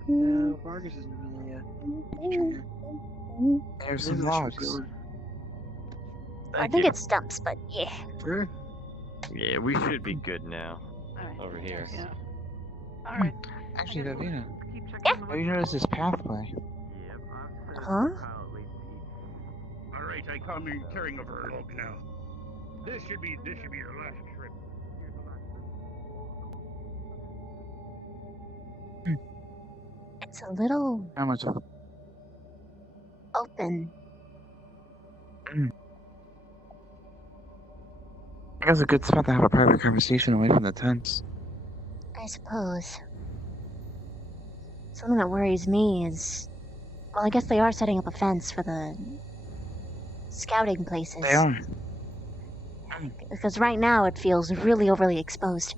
No, Vargas isn't really a. There's some logs. I think it's stumps, but yeah. Sure. Yeah, we should be good now. Over here. Yeah. Alright. Actually, Davina, Yeah. have you noticed this pathway? Huh? Alright, I come in carrying over a log now. This should be your last trip. It's a little How much of it? open. I guess a good spot to have a private conversation away from the tents. I suppose. Something that worries me is. Well, I guess they are setting up a fence for the scouting places. They are. Because right now it feels really overly exposed.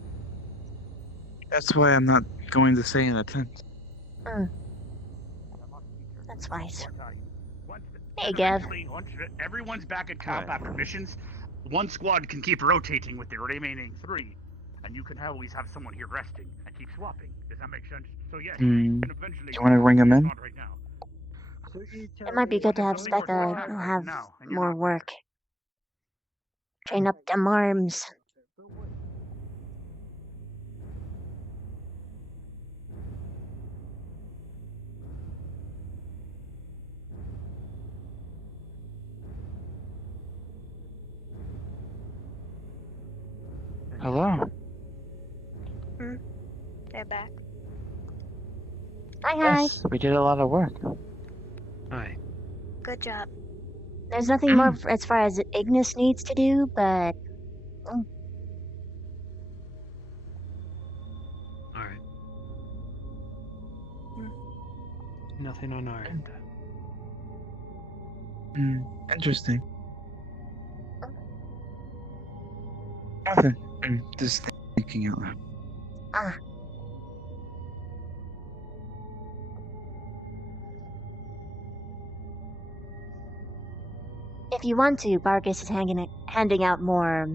That's why I'm not going to stay in a tent. That's wise. Hey, Gav. Once everyone's back at camp after missions, one squad can keep rotating with the remaining 3, and you can always have someone here resting and keep swapping. Does that make sense? So yes, you can eventually. Do you want to bring them in? Right now. It might be good to have Specca have more work. Train up them arms. Hello. They're back. Hi. Yes, we did a lot of work. Hi. Good job. There's nothing more as far as Ignis needs to do, but. Alright. Nothing on our end. Interesting. Nothing. Just thinking out loud. If you want to, Vargas is handing out more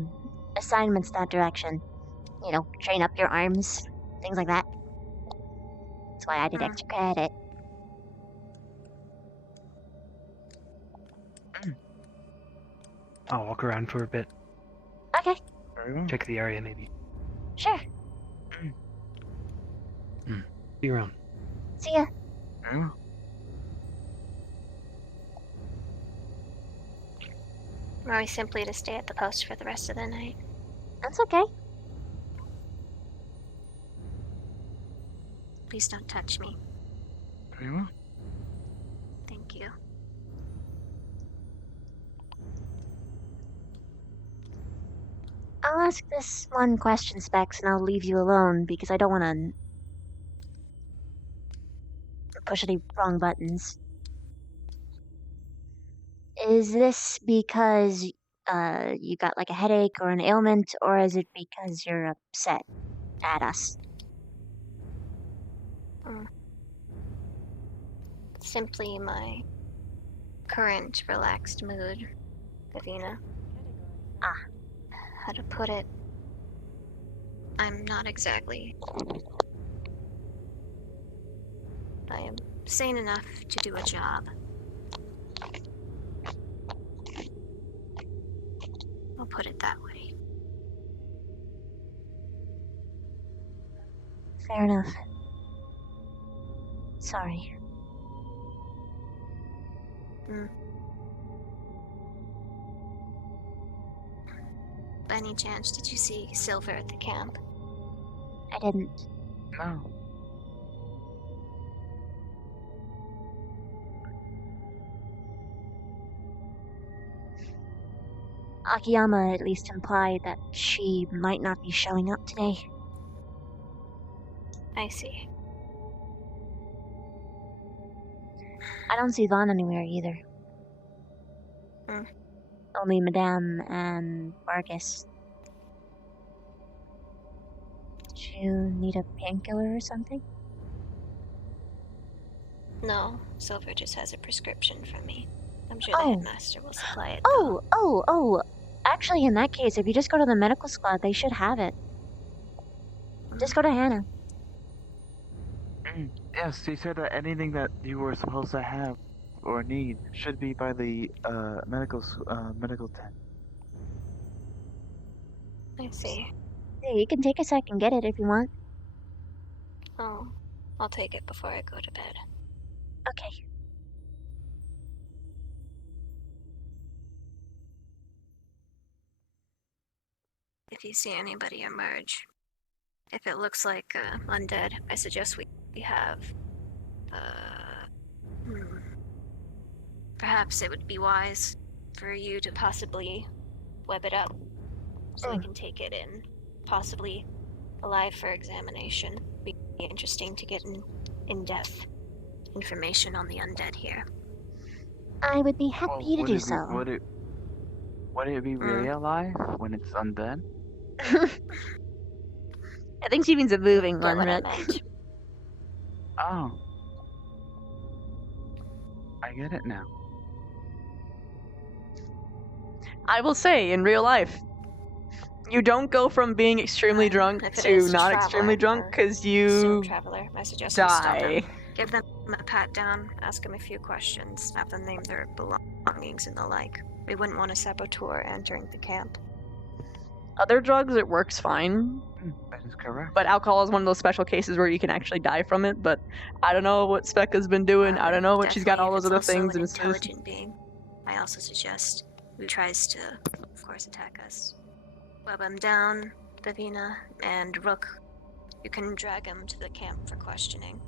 assignments that direction. You know, train up your arms, things like that. That's why I did extra credit. I'll walk around for a bit. Okay. Very well. Check the area, maybe. Sure. See you around. See ya. Very well. Or simply to stay at the post for the rest of the night. That's okay. Please don't touch me. Very well. Thank you. I'll ask this one question, Specs, and I'll leave you alone because I don't want to push any wrong buttons. Is this because you got like a headache or an ailment, or is it because you're upset at us? Simply my current relaxed mood, Davina. How to put it? I'm not exactly. I am sane enough to do a job. I'll put it that way. Fair enough. Sorry. By any chance, did you see Silver at the camp? I didn't. No. Akiyama at least implied that she might not be showing up today. I see. I don't see Vaughn anywhere either. Hmm. Only Madame and Vargas. Did you need a painkiller or something? No, Silver just has a prescription from me. I'm sure the Oh. headmaster will supply it. Oh. Actually, in that case, if you just go to the medical squad, they should have it. Just go to Hannah. Yes, she said that anything that you were supposed to have or need should be by the medical tent. I see. Yeah, you can take a sec and get it if you want. Oh, I'll take it before I go to bed. Okay. If you see anybody emerge, if it looks like undead, I suggest we have. Perhaps it would be wise for you to possibly web it up so we can take it in, possibly alive for examination. It'd be interesting to get in-depth information on the undead here. I would be happy to do so. Would it be really alive when it's undead? I think she means a moving one, what I Rick. meant. Oh. I get it now. I will say, in real life, you don't go from being extremely drunk If it to is not traveler extremely drunk or because Still you traveler, I suggest we stop die. them. Give them a pat down, ask them a few questions, have them name their belongings and the like. We wouldn't want a saboteur entering the camp. Other drugs, it works fine. That is correct. But alcohol is one of those special cases where you can actually die from it. But I don't know what Specca's been doing. I don't know what she's got all those other things. An And it's just... intelligent being. I also suggest who tries to, of course, attack us. Web him down, Davina, and Rook. You can drag him to the camp for questioning.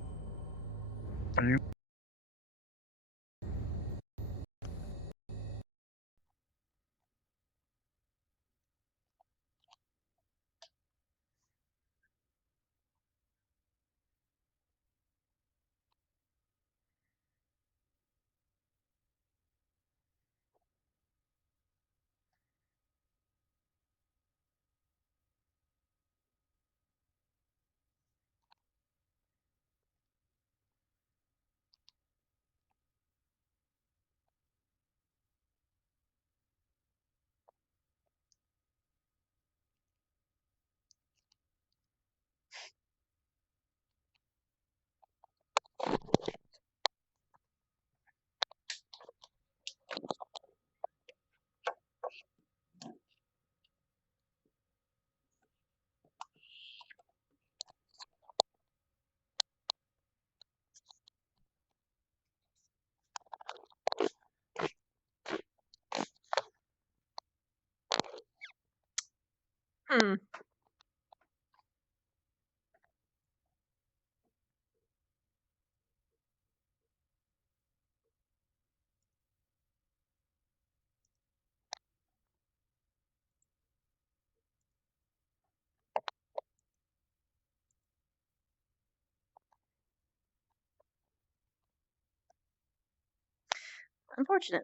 Unfortunate.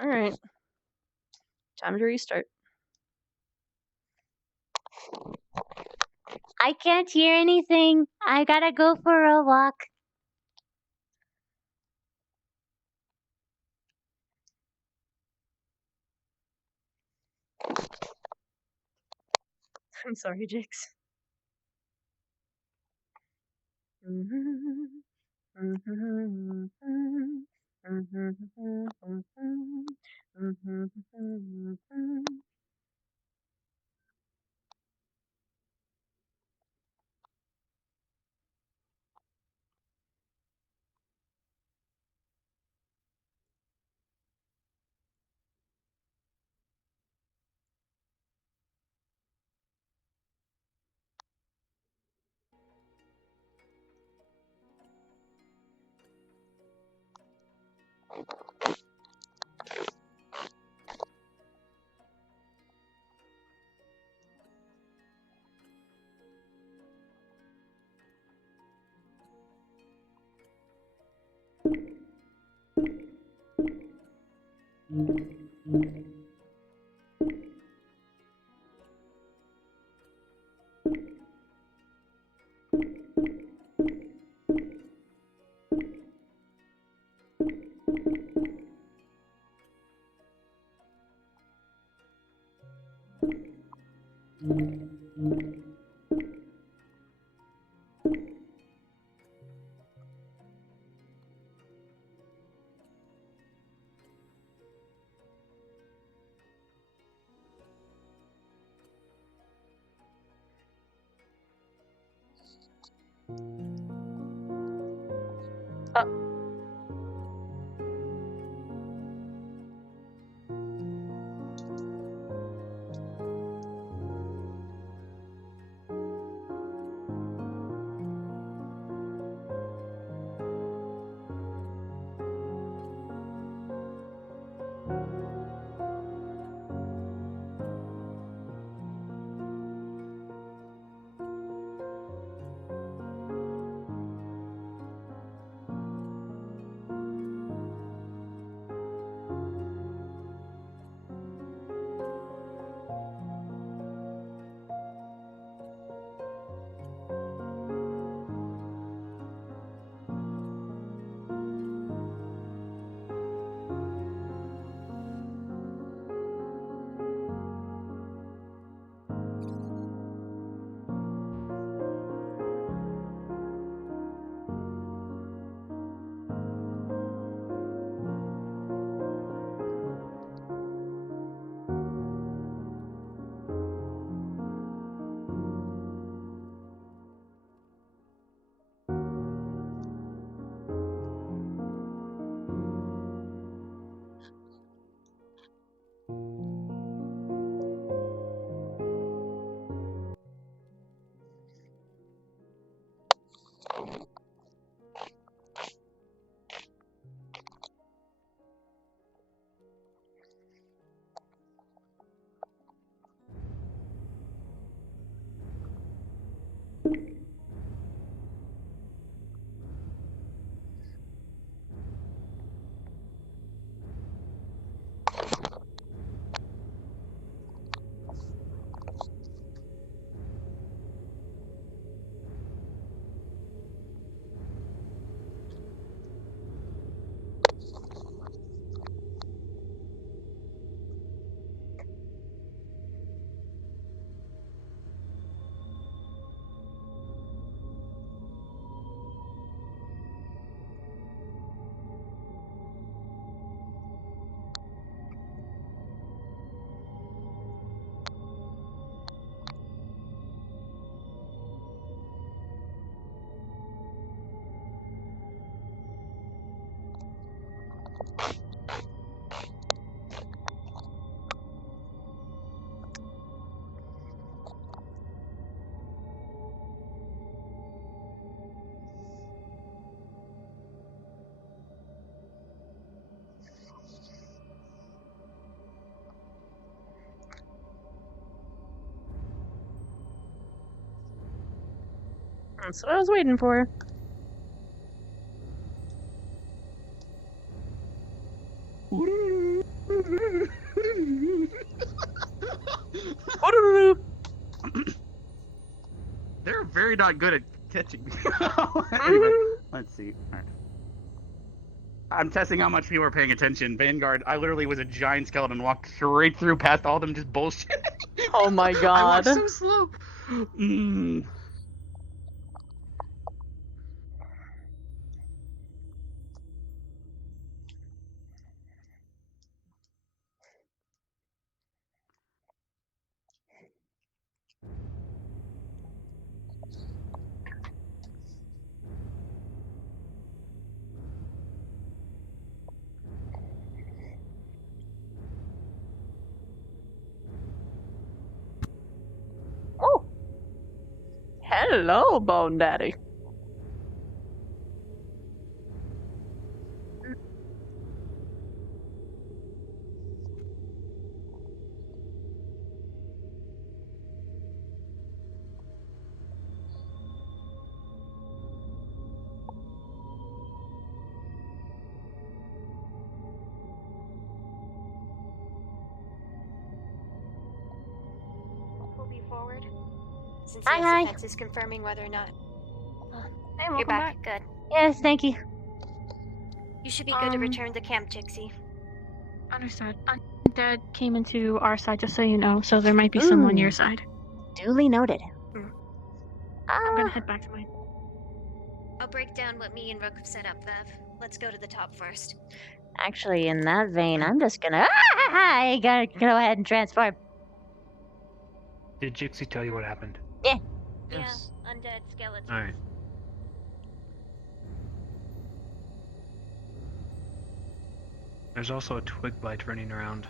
Alright. Time to restart. I can't hear anything. I gotta go for a walk. I'm sorry, Jix. That's what I was waiting for. They're very not good at catching. Anyway, let's see. All right. I'm testing how much people are paying attention. Vanguard, I literally was a giant skeleton, walked straight through past all of them, just bullshit. Oh my god. I walked so slow. Oh. Hello, Bone Daddy. Since Hi, yes, hi. defense is confirming whether or not. Hey, You're welcome back. Good. Yes, thank you. You should be good to return to camp, Jixie. Understood. Undead came into our side, just so you know, so there might be some on your Ooh. side. Duly noted. I'm gonna head back to mine. I'll break down what me and Rook have set up, Vav. Let's go to the top first. Actually, in that vein, I'm just gonna. I gotta go ahead and transform. Did Jixie tell you what happened? Yeah. Yes. Yeah, undead skeletons. Alright. There's also a twig blight running around.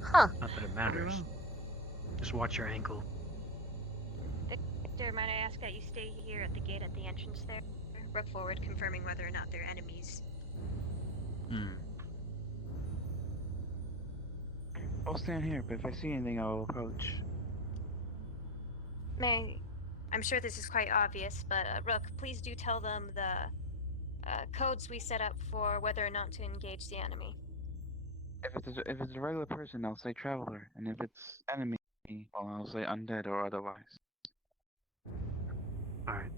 Huh. Not that it matters. Just watch your ankle. Victor, might I ask that you stay here at the gate at the entrance there? Rook forward, confirming whether or not they're enemies. I'll stand here, but if I see anything, I'll approach. I'm sure this is quite obvious, but Rook, please do tell them the codes we set up for whether or not to engage the enemy. If it's a regular person, I'll say traveler, and if it's enemy, well, I'll say undead or otherwise. Alright.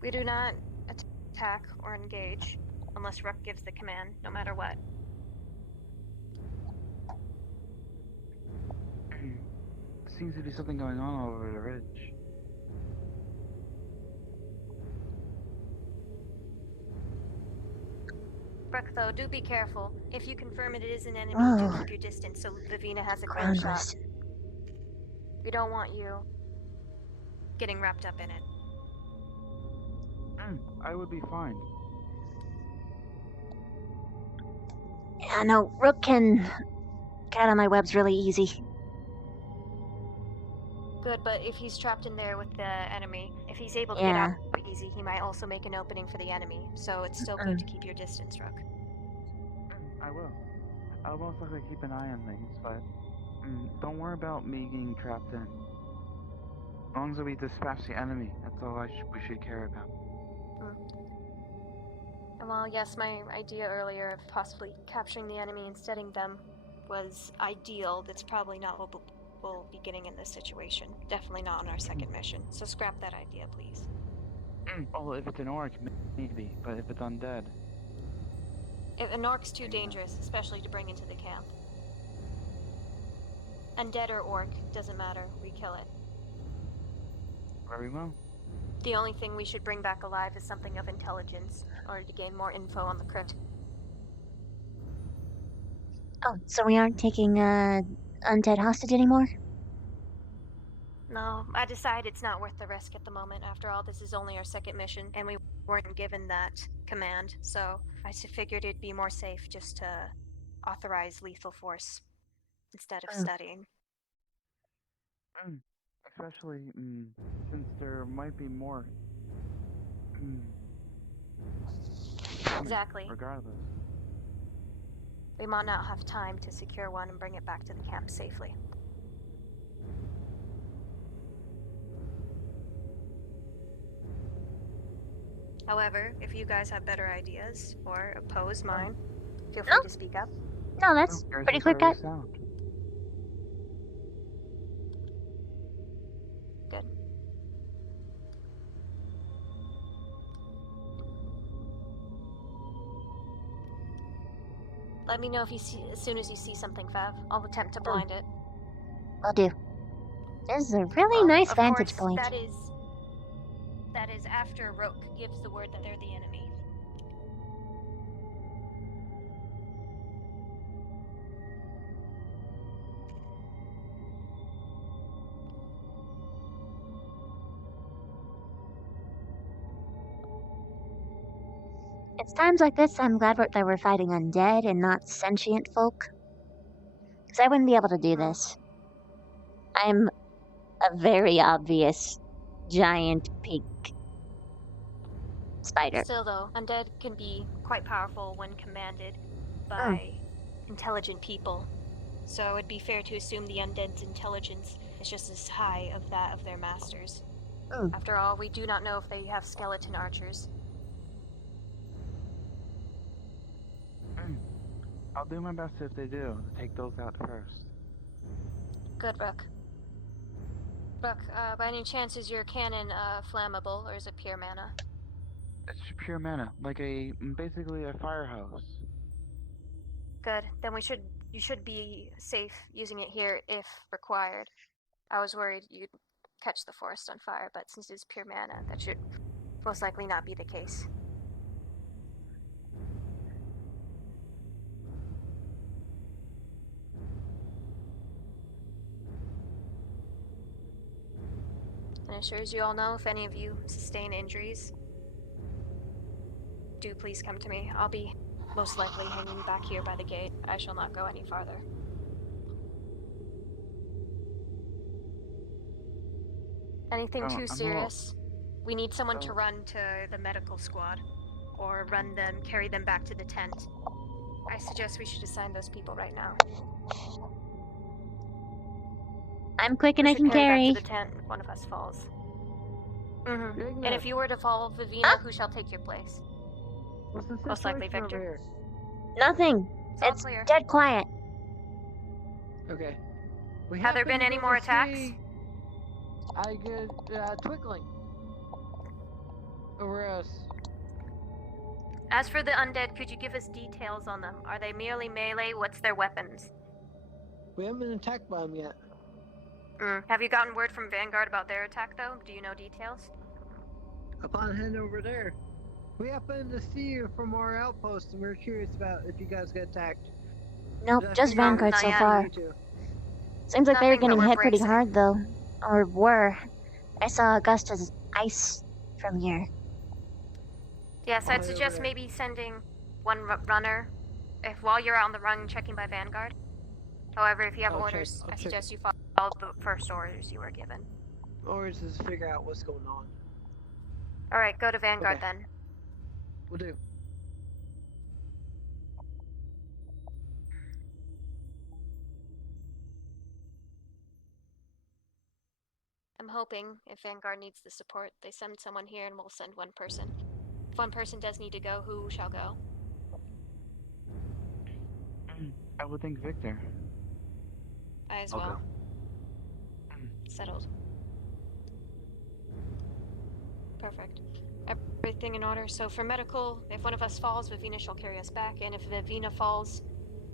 We do not attack or engage unless Rook gives the command, no matter what. Seems to be something going on over the ridge. Rook, though, do be careful. If you confirm it is an enemy, do keep your distance so Vivina has a clean shot. We don't want you getting wrapped up in it. I would be fine. Yeah, no, Rook can get on my webs really easy. Good, but if he's trapped in there with the enemy, if he's able to get out easy, he might also make an opening for the enemy. So it's still good to keep your distance, Rook. I will. I'll most likely keep an eye on things, but don't worry about me getting trapped in. As long as we dispatch the enemy, that's all we should care about. And while, yes, my idea earlier of possibly capturing the enemy and setting them was ideal, that's probably not what we'll be getting in this situation. Definitely not on our second mission. So scrap that idea, please. Well, if it's an orc, maybe, but if it's undead... If an orc's too dangerous, especially to bring into the camp. Undead or orc, doesn't matter, we kill it. Very well. The only thing we should bring back alive is something of intelligence, in order to gain more info on the crypt. Oh, so we aren't taking undead hostage anymore? No, I decided it's not worth the risk at the moment. After all, this is only our second mission, and we weren't given that command, so I figured it'd be more safe just to authorize lethal force instead of studying. Especially, since there might be more. Exactly. Regardless. We might not have time to secure one and bring it back to the camp safely. However, if you guys have better ideas or oppose mine, feel free to speak up. No, that's pretty quick cut. Good. Let me know if you see as soon as you see something, Fav. I'll attempt to blind it. Will do. This is a really nice Of vantage course, point. that is after Roke gives the word that they're the enemy. It's times like this I'm glad that we're fighting undead and not sentient folk. Because I wouldn't be able to do this. I'm a very obvious giant pink spider. Still, though, undead can be quite powerful when commanded by intelligent people. So it'd be fair to assume the undead's intelligence is just as high of that of their masters. After all, we do not know if they have skeleton archers. I'll do my best if they do, to take those out first. Good, Rook. Look, by any chance is your cannon flammable, or is it pure mana? It's pure mana, like basically a firehouse. Good. Then you should be safe using it here if required. I was worried you'd catch the forest on fire, but since it's pure mana, that should most likely not be the case. And as sure as you all know, if any of you sustain injuries, do please come to me. I'll be most likely hanging back here by the gate. I shall not go any farther. Anything too serious? We need someone to run to the medical squad, or carry them back to the tent. I suggest we should assign those people right now. I'm quick and We I should can carry carry. back to the tent if one of us falls. Mm-hmm. And if you were to fall, Vivina, who shall take your place? What's the Most likely situation over Victor. here? Nothing. all It's clear. dead quiet. Okay. Have there been any more attacks? I get twinkling over us. As for the undead, could you give us details on them? Are they merely melee? What's their weapons? We haven't been attacked by them yet. Have you gotten word from Vanguard about their attack, though? Do you know details? Upon heading over there, we happened to see you from our outpost, and we were curious about if you guys got attacked. Nope, just Vanguard so far. Seems like they're Nothing, but getting we're hit pretty bracing. hard though. Or were. I saw Augusta's ice from here. Yes, I'll I'd head over suggest there. maybe sending one runner, if while you're out on the run, checking by Vanguard. However, if you have I'll check- orders, I'll I check. suggest you follow the first orders you were given. Or is just figure out what's going on. Alright, go to Vanguard Okay. then. We'll do. I'm hoping if Vanguard needs the support, they send someone here and we'll send one person. If one person does need to go, who shall go? I would think Victor. I as I'll well. Settled. Perfect. Everything in order. So for medical, if one of us falls, Vivina shall carry us back, and if Vivina falls,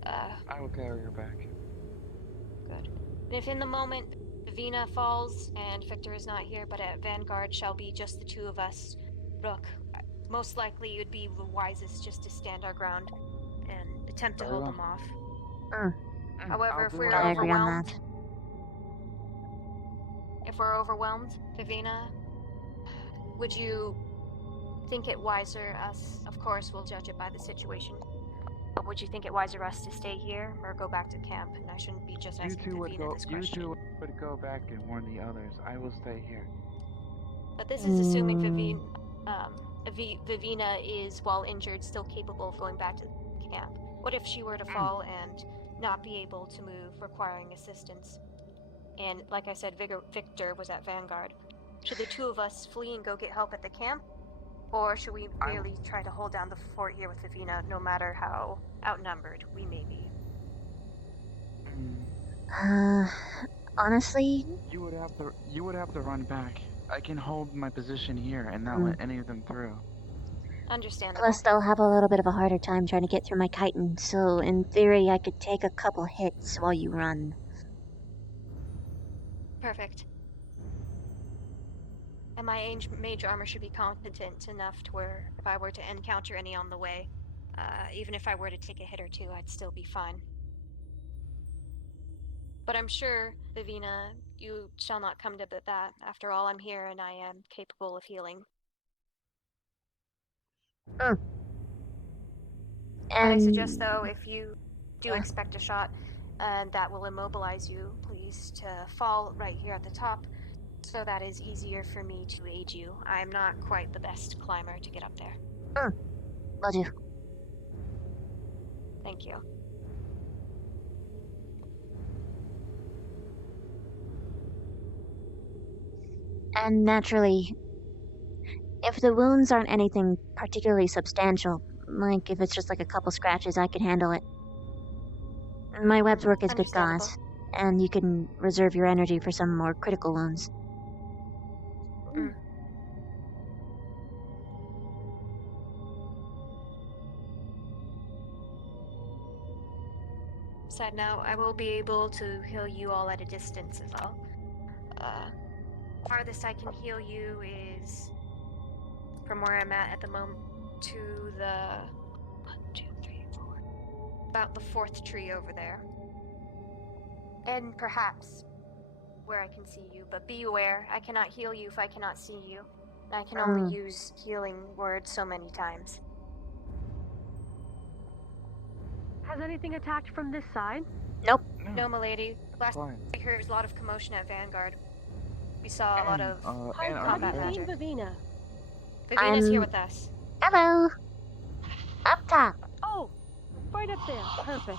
I will carry her back. good. And if in the moment Vivina falls and Victor is not here, but at Vanguard shall be just the two of us, Rook, most likely it would be the wisest just to stand our ground and attempt to Very hold well. them off. I'll However, if do we're what I agree on overwhelmed, that. if we're overwhelmed, Vivina, would you think it wiser us, of course we'll judge it by the situation, but would you think it wiser us to stay here or go back to camp? And I shouldn't be just You asking two would Vivina go. this You question. two would go back and warn the others. I will stay here. But this is assuming Vivina is, while injured, still capable of going back to camp. What if she were to fall and not be able to move, requiring assistance? And like I said, Victor was at Vanguard. Should the two of us flee and go get help at the camp? Or should we merely try to hold down the fort here with Vivina, no matter how outnumbered we may be? Honestly, You would have to run back. I can hold my position here and not let any of them through. Understandable. plus they'll have a little bit of a harder time trying to get through my chitin, so in theory I could take a couple hits while you run. Perfect. And my mage armor should be competent enough to where if I were to encounter any on the way, even if I were to take a hit or two, I'd still be fine. But I'm sure, Vivina, you shall not come to that. After all, I'm here and I am capable of healing. But I suggest, though, if you do expect a shot, that will immobilize you, please, to fall right here at the top, so that is easier for me to aid you. I'm not quite the best climber to get up there. Will do. Thank you. And naturally, if the wounds aren't anything particularly substantial, like if it's just like a couple scratches, I can handle it. My webs work as good gauze, and you can reserve your energy for some more critical wounds. Side note, I will be able to heal you all at a distance as well. Farthest I can heal you is from where I'm at the moment to the 1, 2, 3, 4, about the 4th tree over there. And perhaps where I can see you, but be aware, I cannot heal you if I cannot see you. I can only use healing words so many times. Has anything attacked from this side? Nope. No, milady. Last I heard, there was a lot of commotion at Vanguard. We saw a lot of combat magic. Vivina. Vivina's here with us. Hello. Up top. Oh, right up there. Perfect.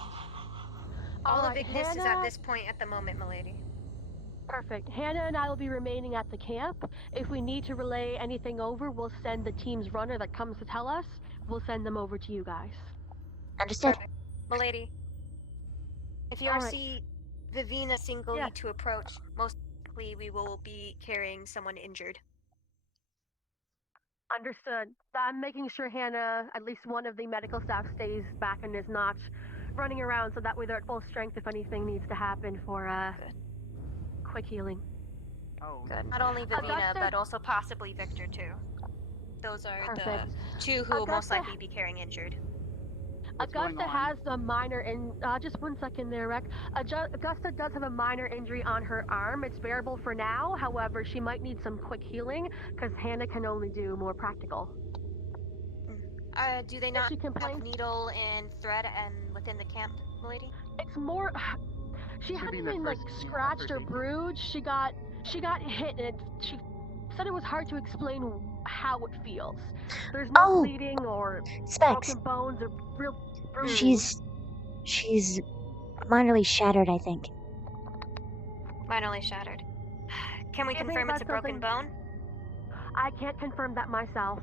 All of Alright, Ignis is Hannah- at this point at the moment, milady. Perfect. Hannah and I will be remaining at the camp. If we need to relay anything over, we'll send the team's runner that comes to tell us. We'll send them over to you guys. Understood. Perfect. Milady, if you Alright. see Vivina singly Yeah. to approach, most likely we will be carrying someone injured. Understood. I'm making sure Hannah, at least one of the medical staff, stays back in his notch, running around so that way they're at full strength if anything needs to happen for quick healing. Oh, good. Not only Vivina, Augusta- but also possibly Victor too. Those are Perfect. the 2 who will most Augusta- likely be carrying injured. Augusta has a minor just 1 second there, Rec. Augusta does have a minor injury on her arm. It's bearable for now. However, she might need some quick healing because Hannah can only do more practical. Do they If not she have complains- needle and thread and within the camp, milady? It's more. She Should be hadn't in the been like first- scratched or first aid. bruised. She got hit, and she said it was hard to explain how it feels. There's no bleeding or Specs. broken bones or real bruising. She's minorly shattered, I think. Minorly shattered. Can we Do you think confirm it's a that's broken something- bone? I can't confirm that myself.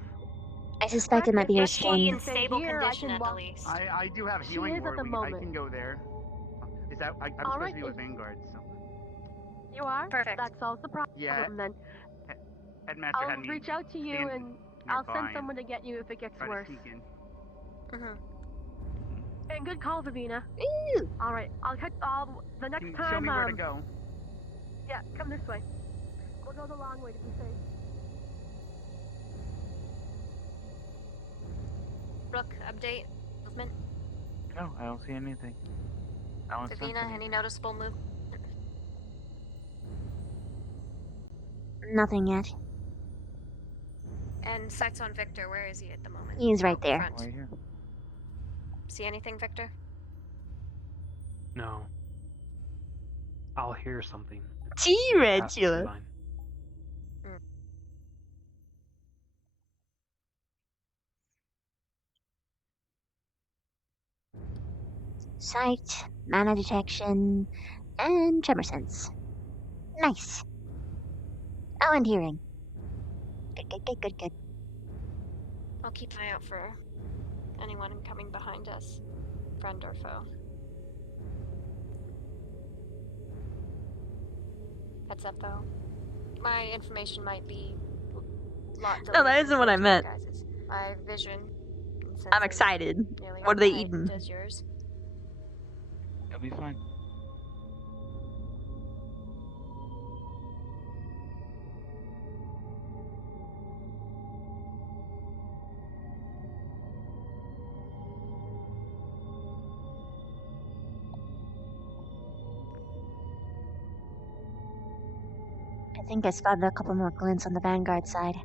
I suspect it might be her Is she skin. in stable Here, I condition can at the walk- least? I do have She healing is at word. the I moment. can go there. Is that I'm All supposed right, to be with if- Vanguard, so You are? Perfect. That solves the problem Yeah. then. Headmaster I'll had me reach out to you stand and I'll nearby send someone to get you if it gets try to worse. sneak in. And good call, Vivina. All right, I'll catch. The next Can you time. show me where to go? Yeah, come this way. We'll go the long way to be safe. Rook, update, movement. No, I don't see anything. I don't sense Vivina, anything. any noticeable move? Nothing yet. And sights on Victor, where is he at the moment? He's right Out there. front. Right here. See anything, Victor? No. I'll hear something. T-Regula. Fine. Sight, mana detection, and tremor sense. Nice. Oh, and hearing. Good. I'll keep an eye out for anyone coming behind us, friend or foe. Heads up, though. My information might be a lot No, that delayed isn't what I compared to meant. your guys's. My vision. and I'm senses excited. nearly What are they on height eating? as yours. It'll be fine. I think I spotted a couple more glints on the Vanguard side.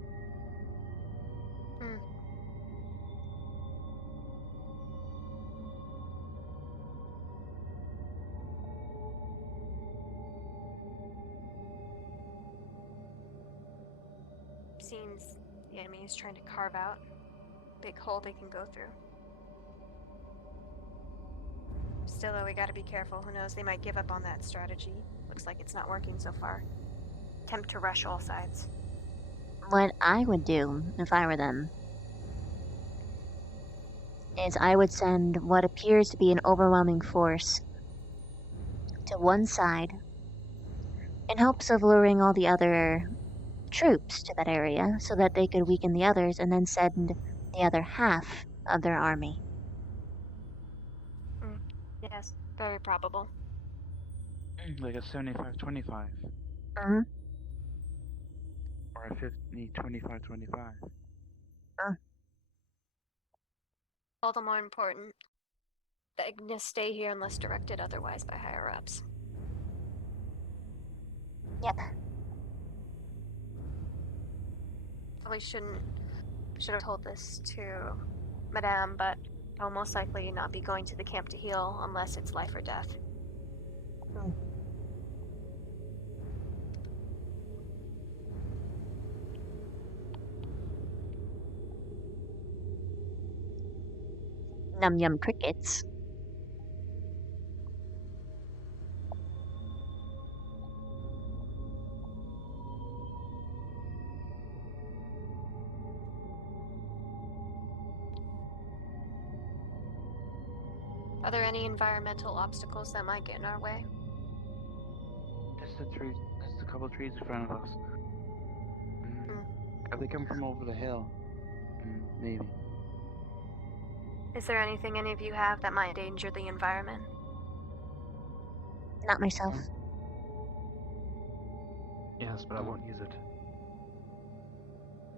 Seems the enemy is trying to carve out a big hole they can go through. Still, though, we gotta be careful. Who knows? They might give up on that strategy. Looks like it's not working so far. Attempt to rush all sides. What I would do, if I were them, is I would send what appears to be an overwhelming force to one side in hopes of luring all the other troops to that area so that they could weaken the others and then send the other half of their army. Yes, very probable. Like a 75-25. Uh-huh. Or a 50-25-25. All the more important that Ignis stay here unless directed otherwise by higher ups. Yep. Probably should have told this to Madame, but I'll most likely not be going to the camp to heal unless it's life or death. Num yum crickets. Are there any environmental obstacles that might get in our way? Just a tree, just a couple of trees in front of us. If they come from over the hill, maybe. Is there anything any of you have that might endanger the environment? Not myself. Yes, but I won't use it.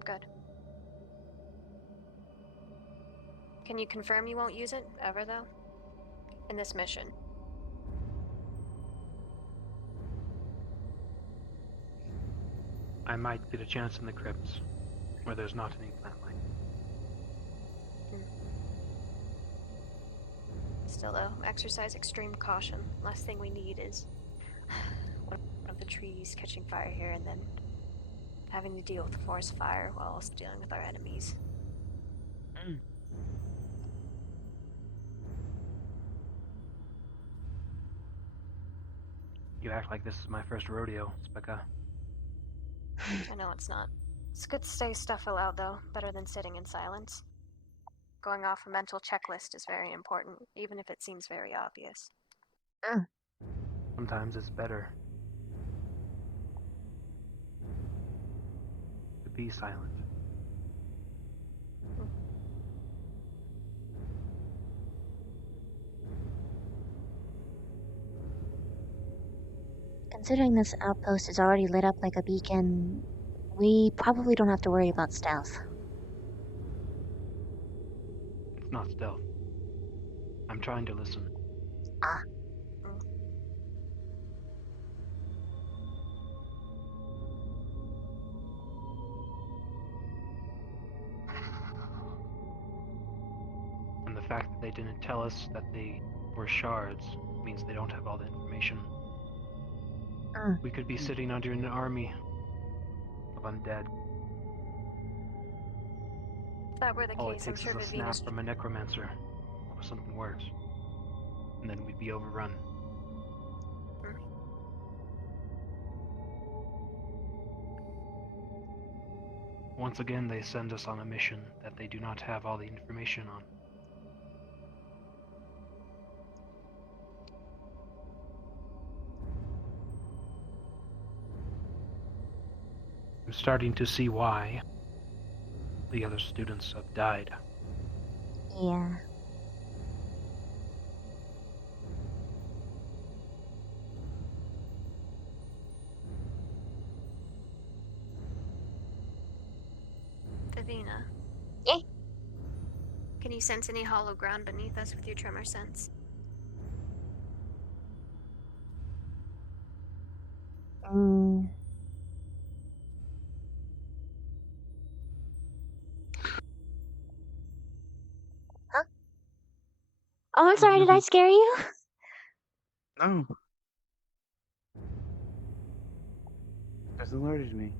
Good. Can you confirm you won't use it, ever though? In this mission? I might get a chance in the crypts, where there's not any plant life. Still though, exercise extreme caution. Last thing we need is one of the trees catching fire here and then having to deal with forest fire while also dealing with our enemies. You act like this is my first rodeo, Specca. I know it's not. It's good to say stuff aloud though, better than sitting in silence. Going off a mental checklist is very important, even if it seems very obvious. Sometimes it's better to be silent. Considering this outpost is already lit up like a beacon, we probably don't have to worry about stealth. It's not stealth. I'm trying to listen. And the fact that they didn't tell us that they were shards means they don't have all the information. We could be sitting under an army of undead. If that were the All it case, I'm takes sure is a snap Vivinas. from a necromancer, or something worse, and then we'd be overrun. Once again, they send us on a mission that they do not have all the information on. I'm starting to see why the other students have died. Yeah. Vivina. Yeah? Can you sense any hollow ground beneath us with your tremor sense? Huh? Oh, I'm sorry, did I scare you? No. Just alerted me.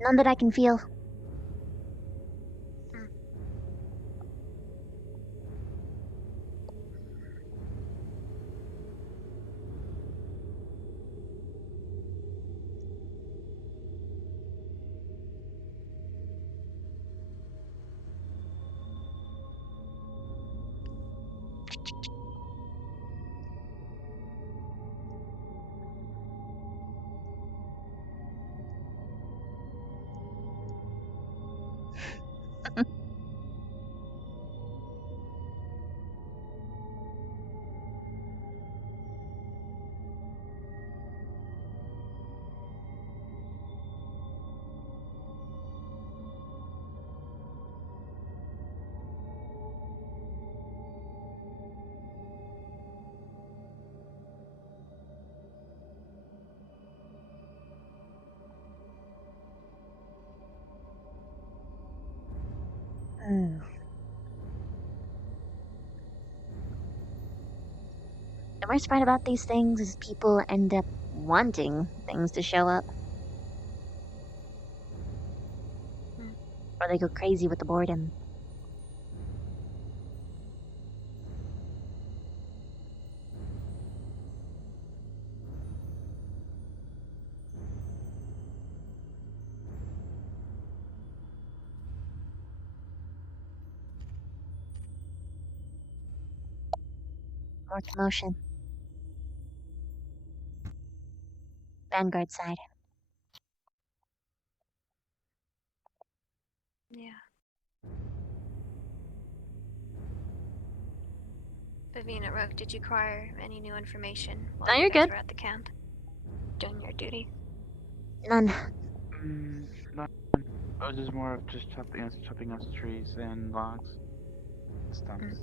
None that I can feel. The worst part about these things is people end up wanting things to show up. Or they go crazy with the boredom. More commotion. Vanguard side. Yeah. Vivian Rogue, did you acquire any new information while No, you you're guys good. were at the camp? Doing your duty? None. Not. It was just more of just chopping us trees and logs, stumps.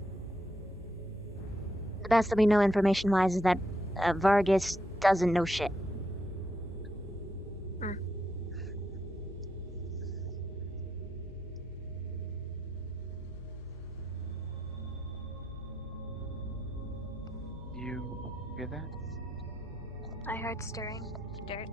The best that we know information-wise is that Vargas doesn't know shit. You hear that? I heard stirring dirt.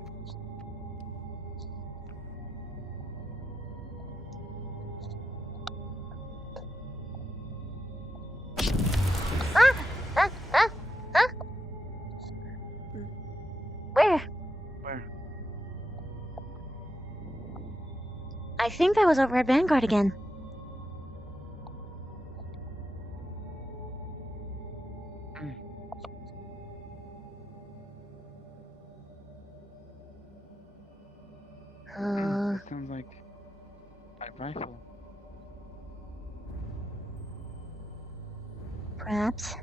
Where? Where? I think that was over at Vanguard again. That sounds like a rifle. Perhaps.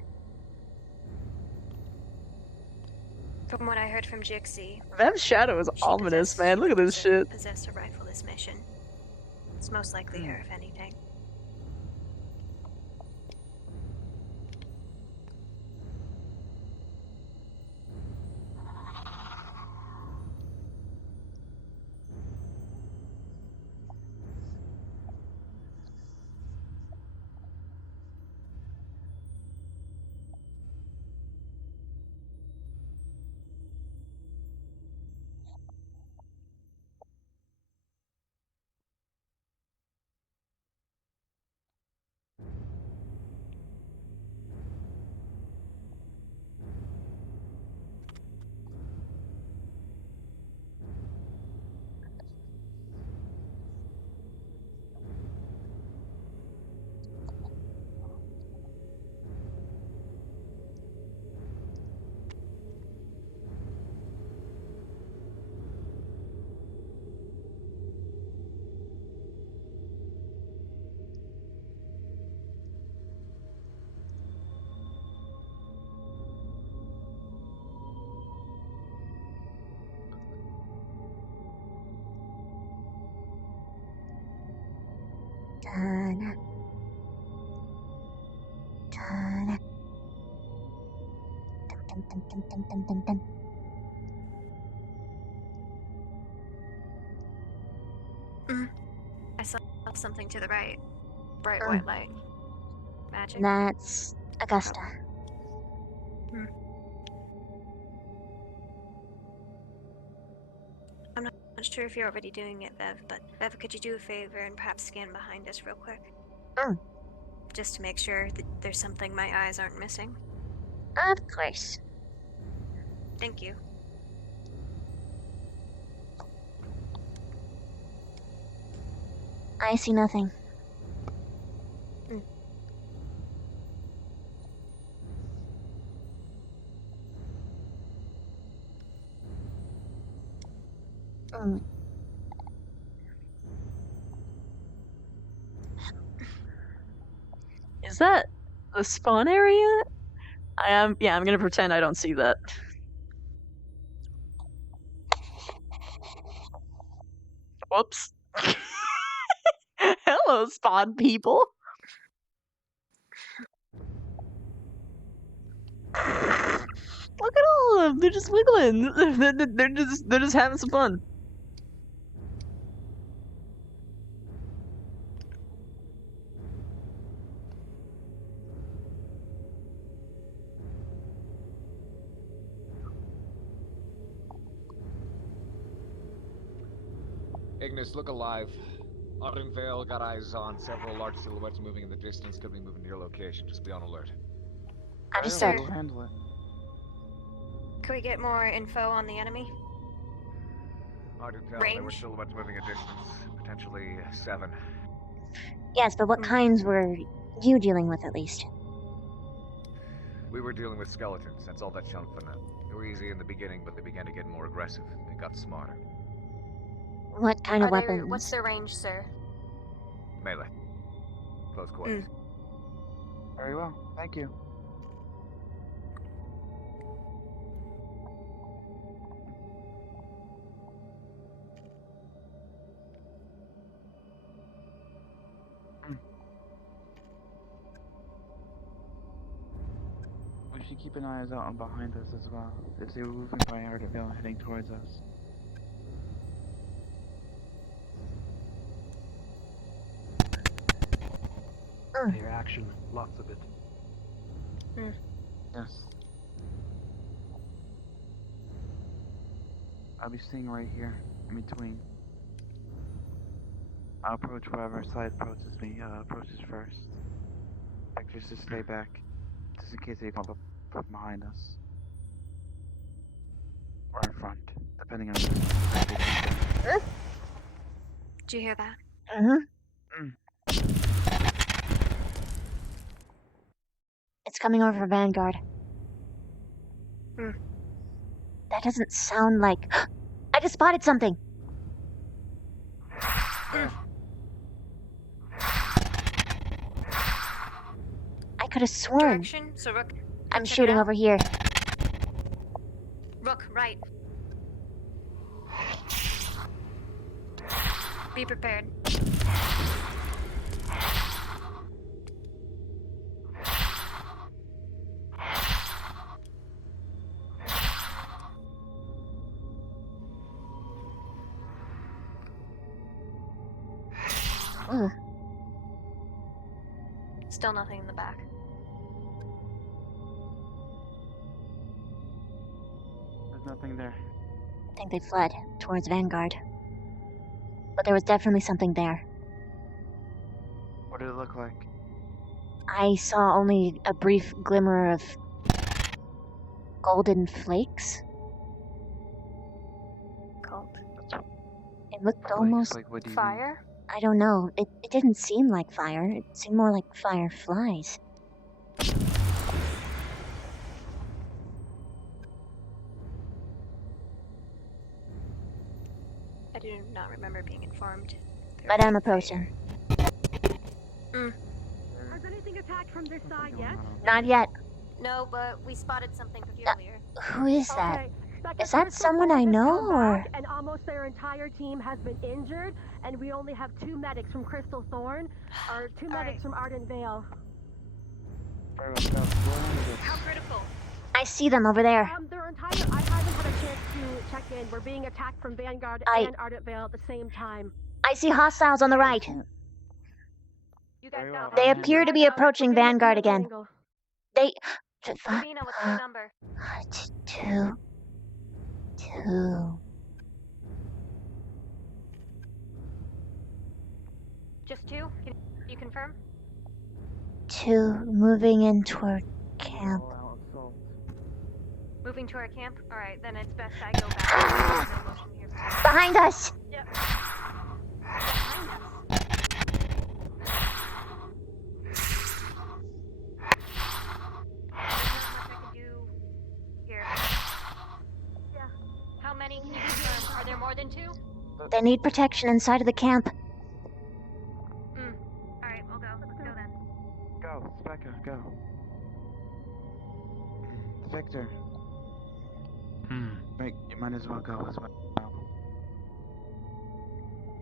From what I heard from Jixie, Vev's shadow is ominous, man. Look at this shit. possessed a rifle this mission. It's most likely her, if anything. Dun. Dun. Dun, dun, dun, dun, dun, dun, dun. I saw something to the right. Bright white light. Magic. That's Augusta. I'm not sure if you're already doing it, Bev, but Bev, could you do a favor and perhaps scan behind us real quick? Just to make sure that there's something my eyes aren't missing. Of course. Thank you. I see nothing. Is that the spawn area? I'm gonna pretend I don't see that. Whoops. Hello, spawn people. Look at all of them. They're just wiggling. They're just having some fun. Ignis, look alive. Ardenvale got eyes on several large silhouettes moving in the distance. Could be moving to your location. Just be on alert. Understood. Handle it. Can we get more info on the enemy? Hard to tell. There were Range? silhouettes moving a distance. Potentially 7. Yes, but what kinds were you dealing with at least? We were dealing with skeletons. That's all that shown for now. They were easy in the beginning, but they began to get more aggressive. They got smarter. What kind of weapons? What's their range, sir? Melee. Close quarters. Very well. Thank you. We should keep an eye out on behind us as well. If they were moving by Ardaville heading towards us. Their action, lots of it. Yes. I'll be staying right here, in between. I'll approach wherever side approaches me, approaches first. Like just to stay back, just in case they come up from behind us. Or in front, depending on Did you hear that? It's coming over for Vanguard. That doesn't sound like... I just spotted something! I could have sworn. Direction? So Rook. I'm check it shooting out. over here. Rook, right. Be prepared. Ugh. Still nothing in the back. There's nothing there. I think they fled towards Vanguard. But there was definitely something there. What did it look like? I saw only a brief glimmer of golden flakes. Gold. It looked almost like what do you Fire? I don't know. It didn't seem like fire. It seemed more like fireflies. I do not remember being informed. But I'm approaching. Has anything attacked from this side yet? Not yet. No, but we spotted something peculiar. Who is that? Okay, Is that someone I know, or...? And almost their entire team has been injured, and we only have 2 medics from Crystal Thorn, or 2 medics from Ardent Vale. How critical? I see them over there. Their entire... I haven't had a chance to check in. We're being attacked from Vanguard and Ardent Vale at the same time. I see hostiles on the right. You guys got They appear to be approaching Vanguard again. They... Sabina, what's the number? 2... Just 2? Can you confirm? 2 moving in toward camp. Moving to our camp? Alright, then it's best I go back. No motion here. Behind us! Yep. How many can you confirm? Are there more than 2? They need protection inside of the camp. Alright, we'll go. Let's go then. Go, Rebecca, go. Victor. Right, you might as well go as well.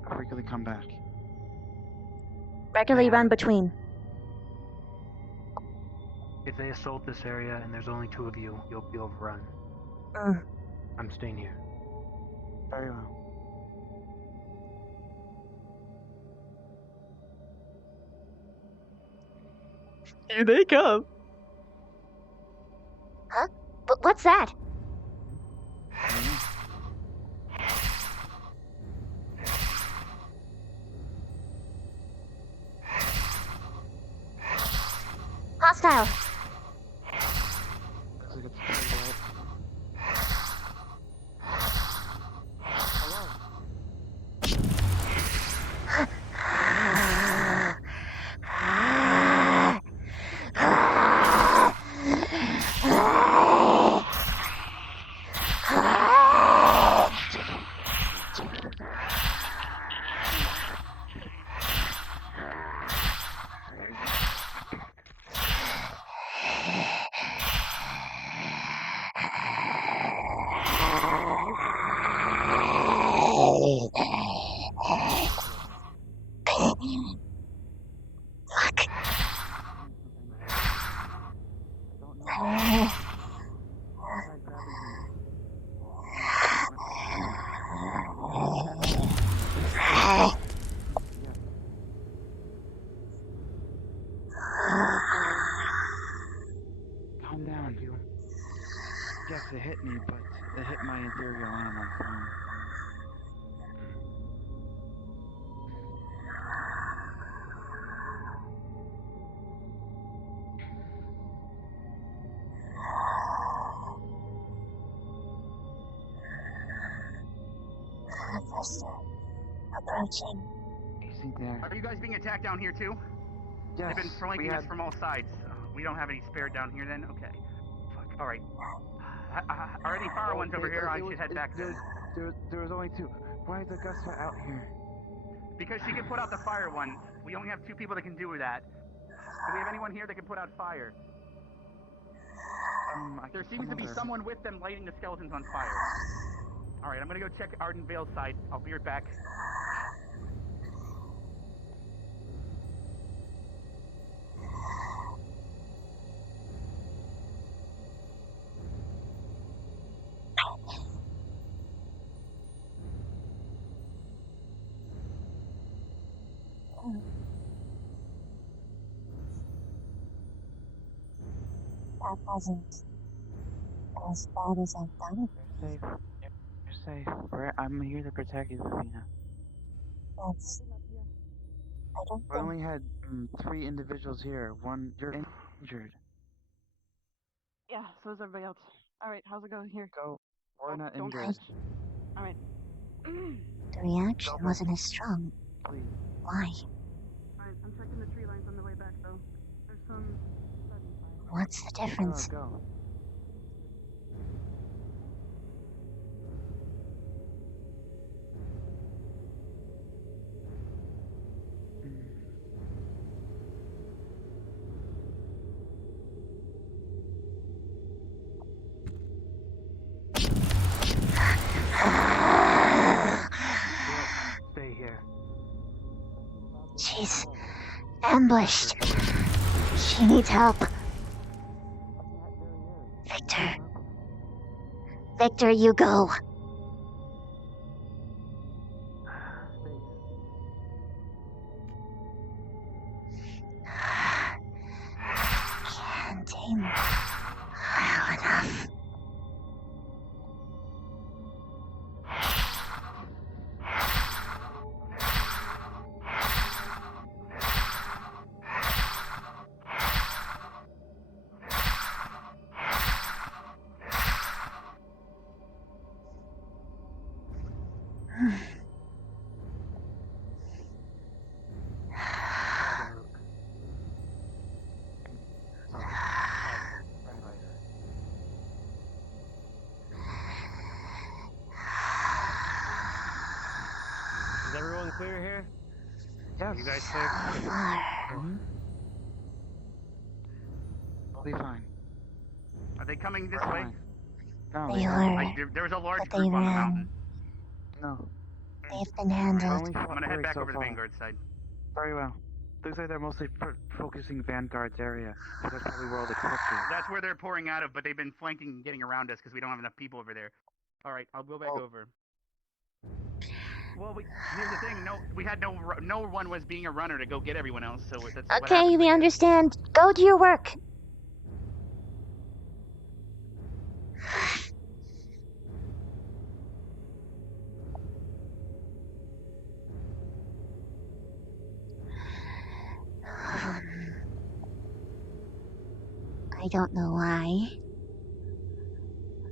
Quickly come back. Regularly run between. If they assault this area and there's only 2 of you, you'll be overrun. I'm staying here. Very well. Here they come. Huh? But what's that? Hostile. Looks like it's pretty right. Calm down. Yes, it hit me, but it hit my inferior arm. I'm fine. Approaching. Easy there. Are you guys being attacked down here too? Yes, They've been flanking us from all sides. We don't have any spare down here then? Okay. Fuck. Alright. Are any fire ones over here? I should head back then. There was only 2. Why is Augusta out here? Because she can put out the fire one. We only have 2 people that can do that. Do we have anyone here that can put out fire? There seems to be someone with them lighting the skeletons on fire. Alright, I'm gonna go check Arden Vale's side. I'll be right back. That wasn't as bad as I thought it You're safe. You're safe. I'm here to protect you, Athena. was. I don't We only had 3 individuals here. You're injured. Yeah, so is everybody else. Alright, how's it going here? Go. We're not don't injured. Alright. The reaction wasn't as strong. Please. Why? Alright, I'm checking the tree lines on the way back though. There's some sudden fire. What's the difference? Go. Stay here. She's ambushed. She needs help. Victor. Victor, you go. Can't aim well enough. Is everyone clear here? Yes. You guys clear? be fine. Are they coming this We're way? fine. No, They were, There was a large but they group on the ran. mountain. No. They've been handled. Only I'm fought gonna head Turi back so over to far. Vanguard side. Very well. Looks like they're mostly focusing Vanguard's area. So that's probably where all the crypt is. That's where they're pouring out of, but they've been flanking and getting around us because we don't have enough people over there. All right, I'll go back over. Well, here's the thing. No one was being a runner to go get everyone else. So that's what Okay, happens, we I guess. understand. Go do your work. I don't know why,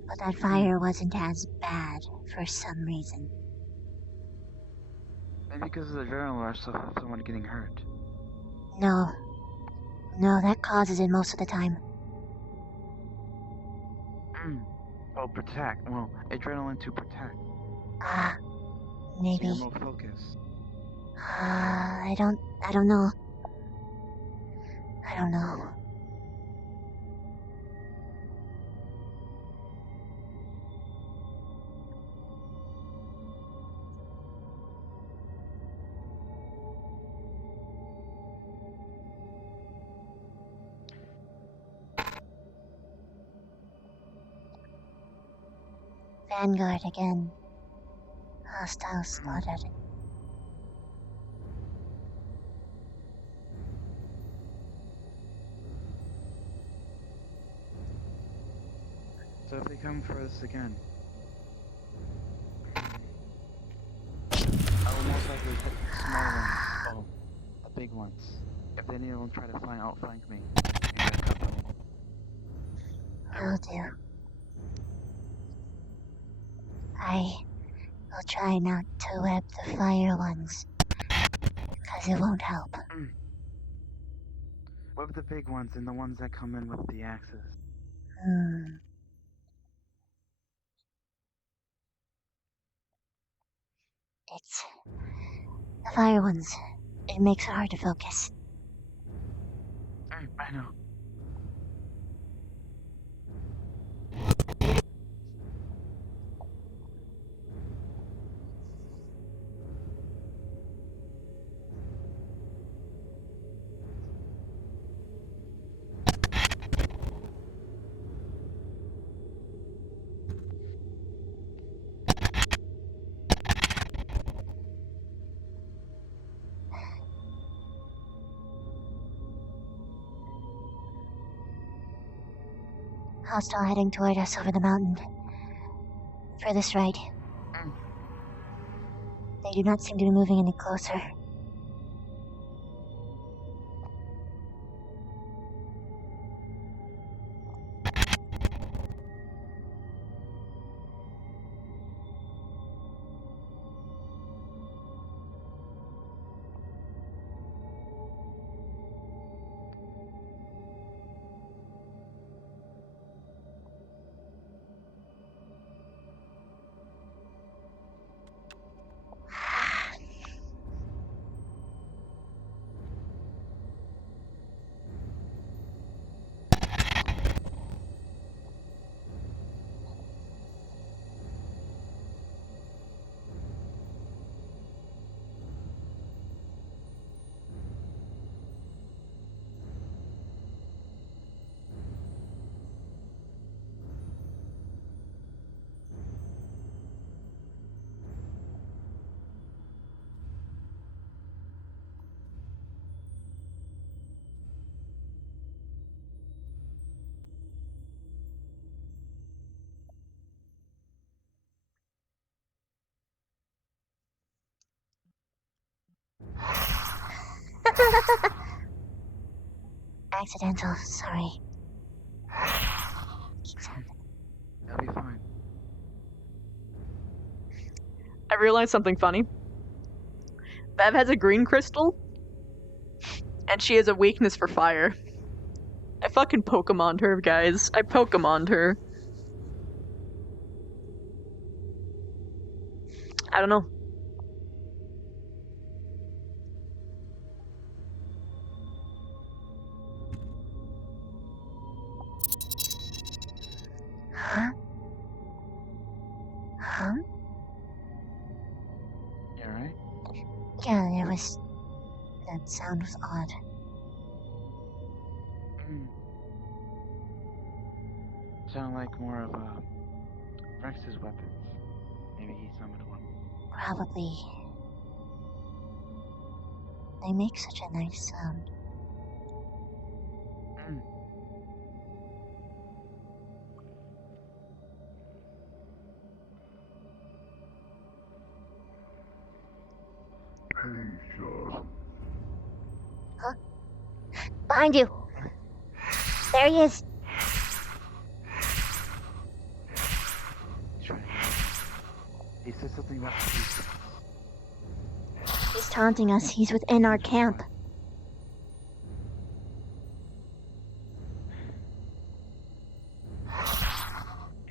but that fire wasn't as bad for some reason. Maybe because of the adrenaline rush of someone getting hurt. No, that causes it most of the time. Oh, protect. Well, adrenaline to protect. Maybe. So you're more focused. I don't know. I don't know. Vanguard again. Hostile spotted. So if they come for us again, I will most likely hit the small ones. Oh, the big ones. If any of them try to outflank me, maybe I'll cut them. Will do. I will try not to web the fire ones, because it won't help. What about the big ones and the ones that come in with the axes? It's the fire ones. It makes it hard to focus. I know. Hostile heading toward us over the mountain. Furthest right. They do not seem to be moving any closer. Accidental, sorry. Keeps happening. That'll be fine. I realized something funny. Bev has a green crystal, and she has a weakness for fire. I fucking Pokemon'd her, guys. I Pokemon'd her. I don't know. That sound was odd. Sound like more of Rex's weapons. Maybe he summoned one. Probably. They make such a nice sound. Huh? Behind you! There he is! He said something about He's taunting us. He's within our camp.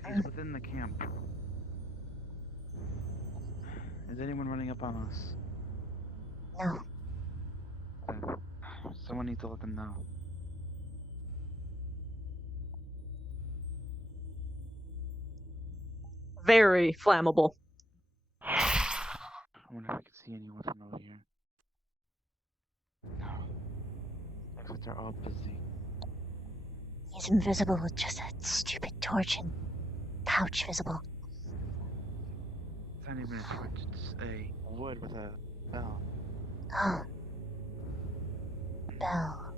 He's within the camp. Is anyone running up on us? No. Someone needs to let them know. Very flammable. I wonder if I can see anyone from over here. No. Exits are all busy. He's invisible with just that stupid torch and pouch visible. It's not even a torch, it's a wood with a bell. Oh. Bell.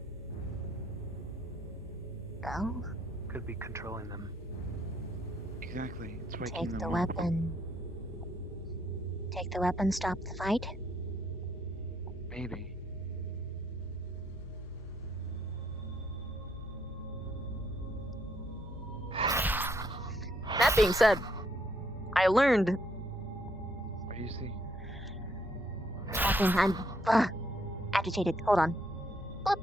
Bell? Could be controlling them. Exactly, it's waking Take them the up. weapon. Take the weapon, stop the fight? Maybe. That being said, I learned. What do you see? Nothing, I'm agitated. Hold on. Boop.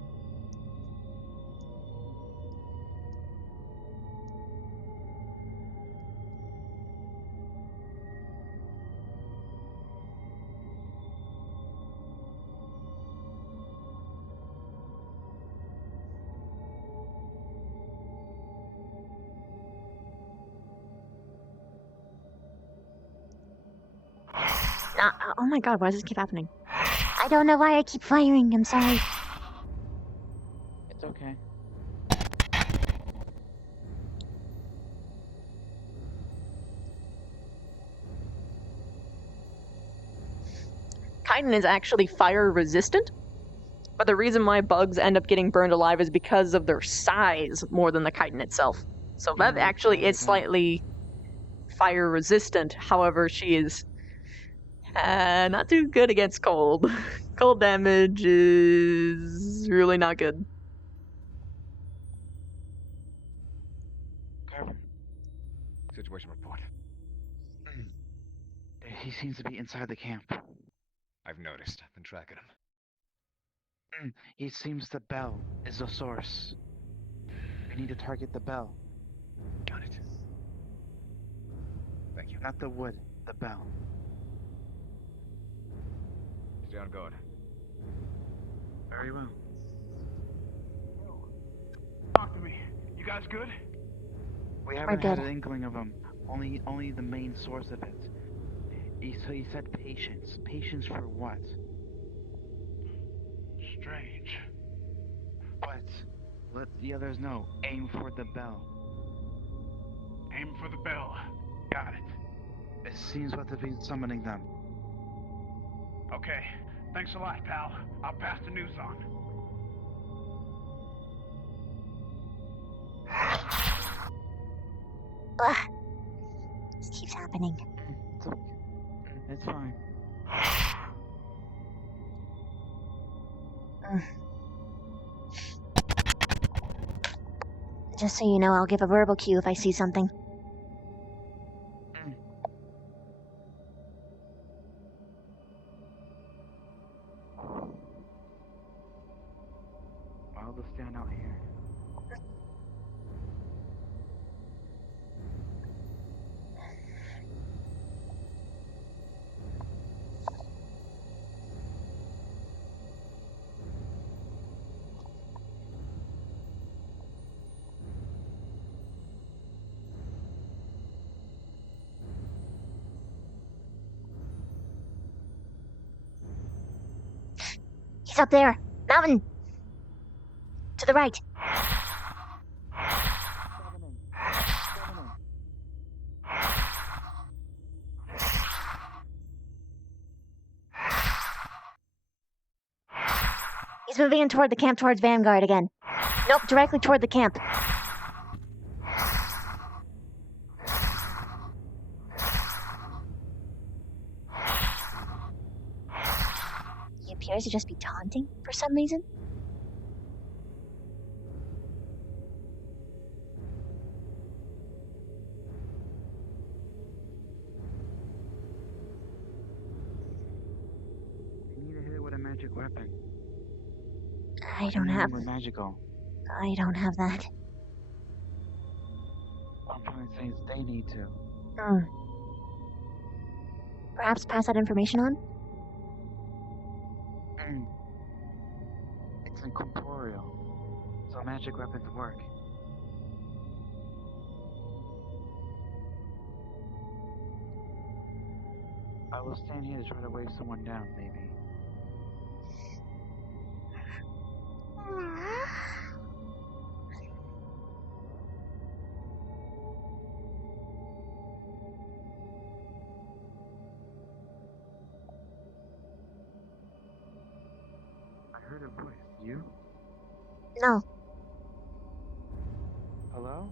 Oh my god, why does this keep happening? I don't know why I keep firing. I'm sorry. It's okay. Chitin is actually fire resistant, but the reason why bugs end up getting burned alive is because of their size more than the chitin itself. So Vev actually is slightly fire resistant, however, she is not too good against cold. Cold damage is really not good. Carver. Situation report. He seems to be inside the camp. I've noticed. I've been tracking him. He seems the bell is the source. We need to target the bell. Got it. Thank you. Not the wood, the bell. Stay on guard. Very well. Talk to me. You guys good? We haven't had an inkling of him. Only the main source of it. He said patience. Patience for what? Strange. But let the others know. Aim for the bell. Aim for the bell. Got it. It seems what to be summoning them. Okay. Thanks a lot, pal. I'll pass the news on. Ugh. This keeps happening. It's fine. Just so you know, I'll give a verbal cue if I see something. I'll just stand out here. He's up there. Mountain. To the right. He's moving in toward the camp towards Vanguard again. Nope, directly toward the camp. He appears to just be taunting for some reason. You need to hit it with a magic weapon. I don't have. With magical. I don't have that. I'm trying to say is they need to. Perhaps pass that information on? It's incorporeal, so magic weapons work. I will stand here to try to wave someone down, maybe. I heard a voice. You? No. Hello?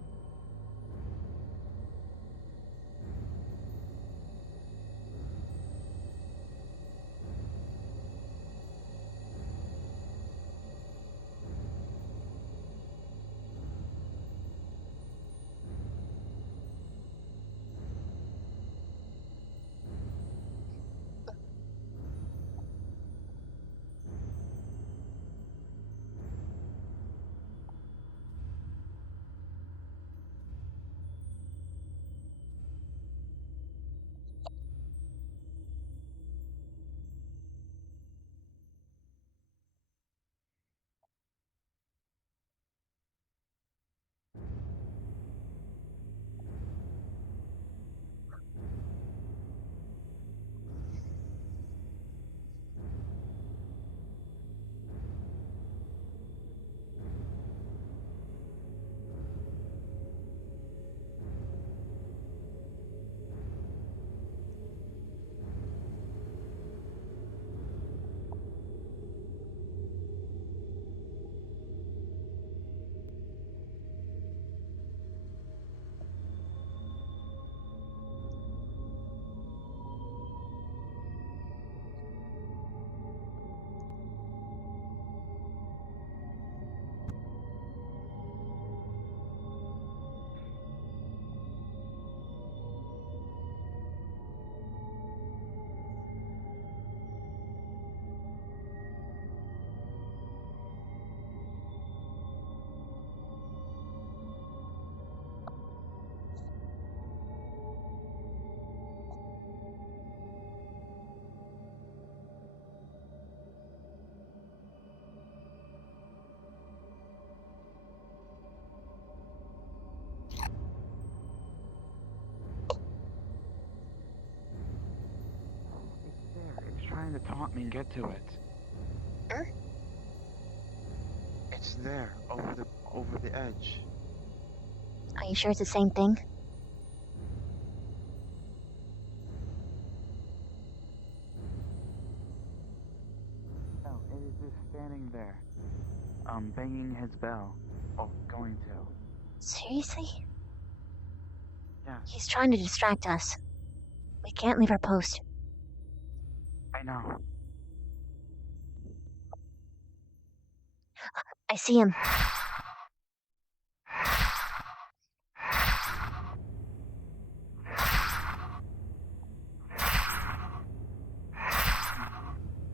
It's trying to taunt me and get to it. It's there, over the edge. Are you sure it's the same thing? No, it is just standing there. Banging his bell. Oh, going to. Seriously? Yeah. He's trying to distract us. We can't leave our post. I know. I see him.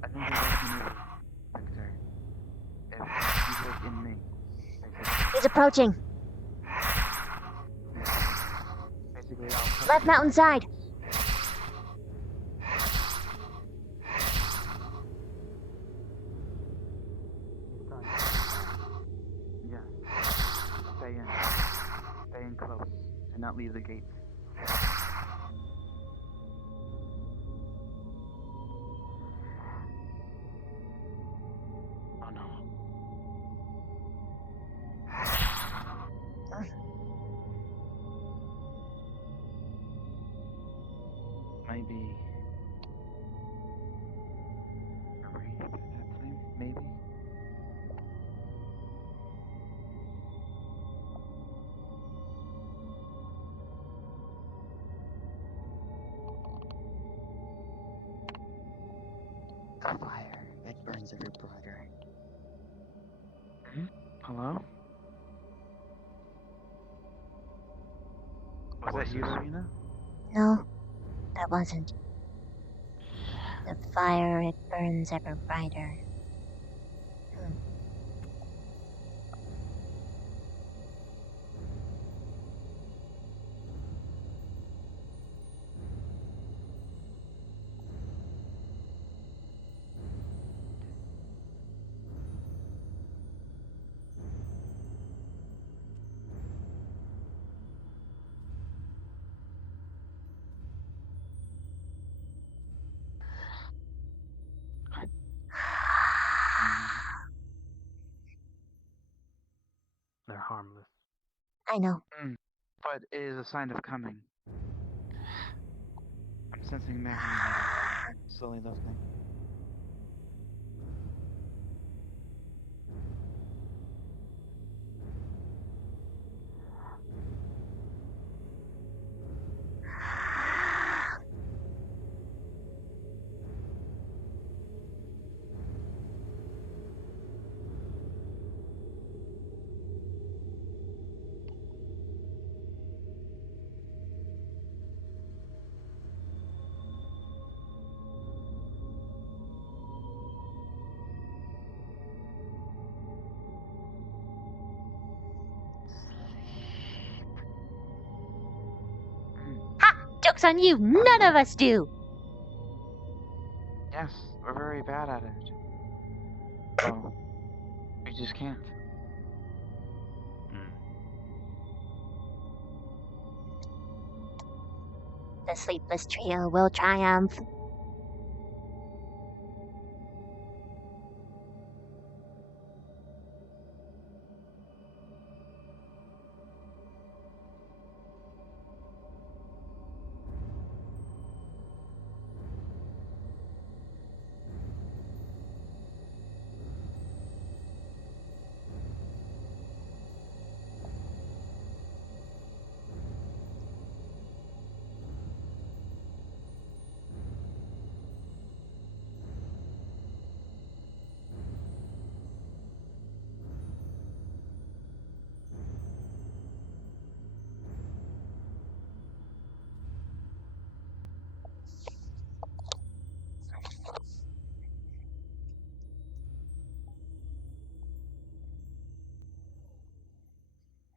I think he's looking at Victor. If he's like in me. He's approaching. Basically, I'll Left mountainside. Yeah. Stay in close. Do not leave the gates. Hello? Was that you, Serena? No, that wasn't. The fire, it burns ever brighter. They're harmless. I know. But it is a sign of coming. I'm sensing magic slowly lifting. Joke's on you! None of us do! Yes, we're very bad at it. So, we just can't. The sleepless trio will triumph.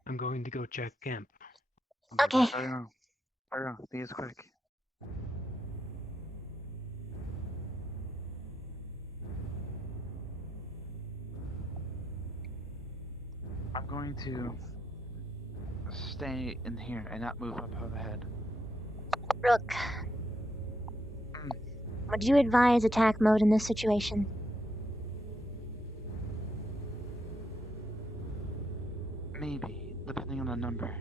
I'm going to go check camp. Okay. Hurry on, be as quick. I'm going to stay in here and not move up ahead. Rook, would you advise attack mode in this situation? Maybe, depending on the number.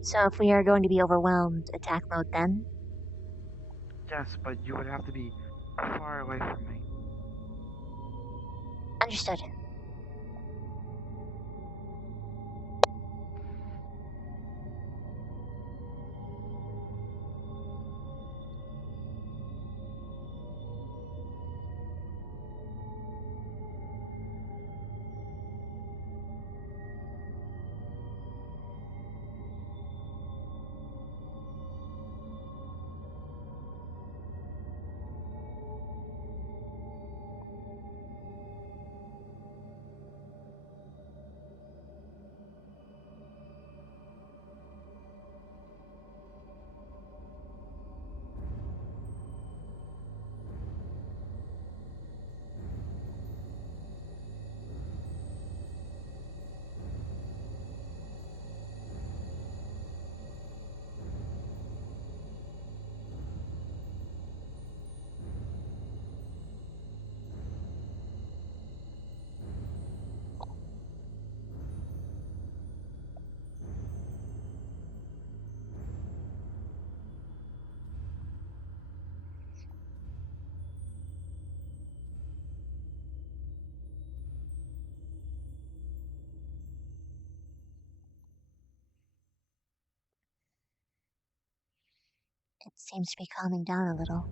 So if we are going to be overwhelmed, attack mode then? Yes, but you would have to be far away from me. Understood. It seems to be calming down a little.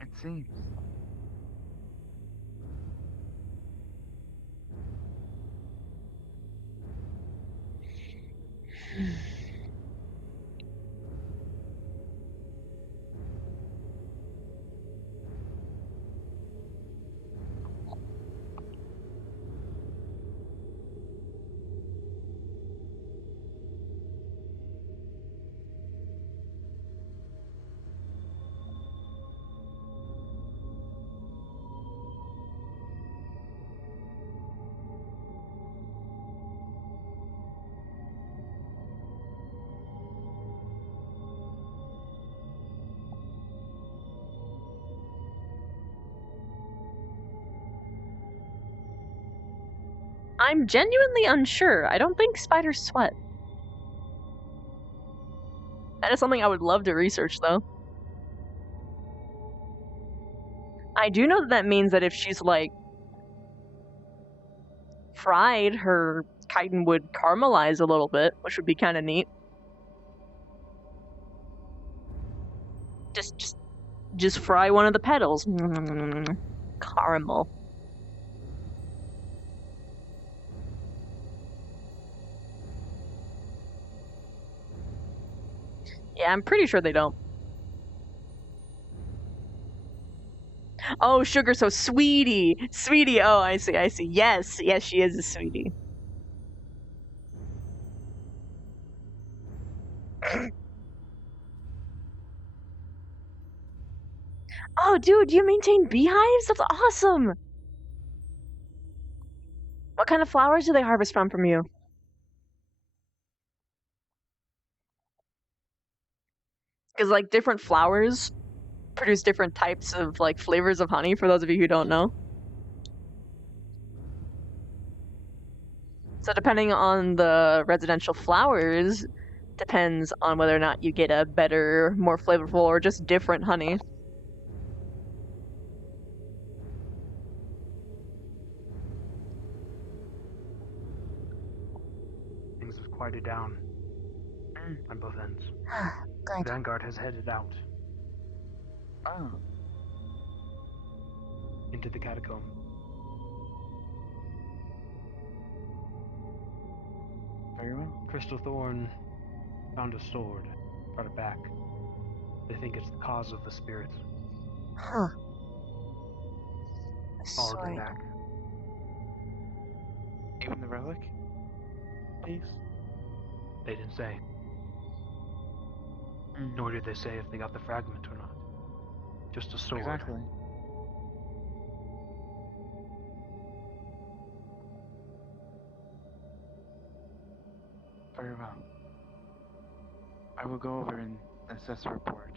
It seems. I'm genuinely unsure. I don't think spiders sweat. That is something I would love to research, though. I do know that means that if she's, like, fried, her chitin would caramelize a little bit, which would be kind of neat. Just fry one of the petals. Caramel. Yeah, I'm pretty sure they don't. Oh, sugar, so sweetie. Sweetie, oh, I see. Yes, she is a sweetie. Oh, dude, you maintain beehives? That's awesome! What kind of flowers do they harvest from you? Because, like, different flowers produce different types of, like, flavors of honey, for those of you who don't know. So depending on the residential flowers, depends on whether or not you get a better, more flavorful, or just different honey. Things have quieted down on both ends. Good. Vanguard has headed out. Oh. Into the catacomb. Very well. Crystal Thorn found a sword, brought it back. They think it's the cause of the spirit. Huh. Followed them back. Even the relic? Please? They didn't say. Nor did they say if they got the fragment or not. Just a sword. Exactly. Very well. I will go over and assess the report.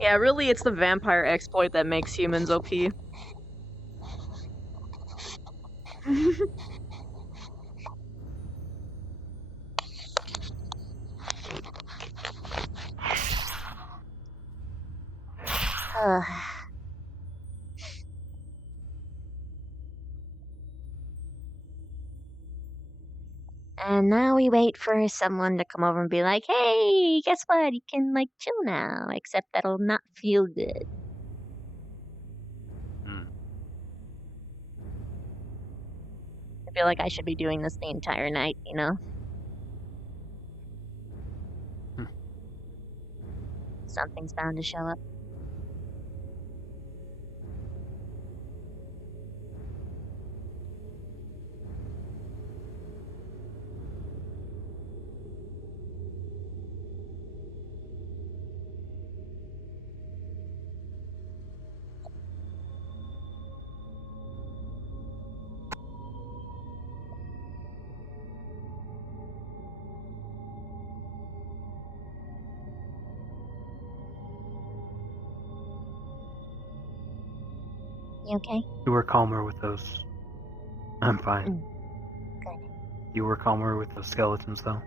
Yeah, really, it's the vampire exploit that makes humans OP. And now we wait for someone to come over and be like, hey, guess what? You can, like, chill now. Except that'll not feel good. I feel like I should be doing this the entire night, you know? Something's bound to show up. You okay? You were calmer with those. I'm fine. Good. You were calmer with the skeletons, though.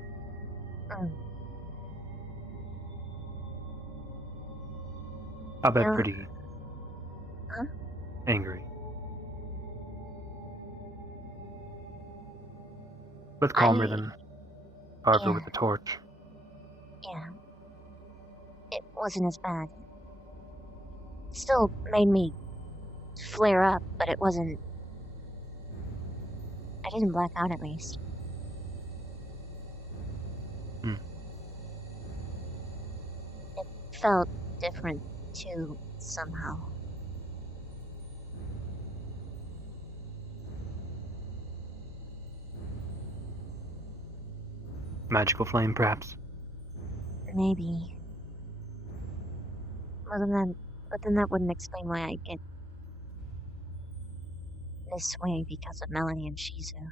I bet No. pretty Huh? angry. But calmer than Barbara with the torch. Yeah. It wasn't as bad. Still made me flare up, but it wasn't. I didn't black out at least. It felt different too, somehow. Magical flame, perhaps. Maybe. But then that wouldn't explain why I get this way because of Melanie and Shizu.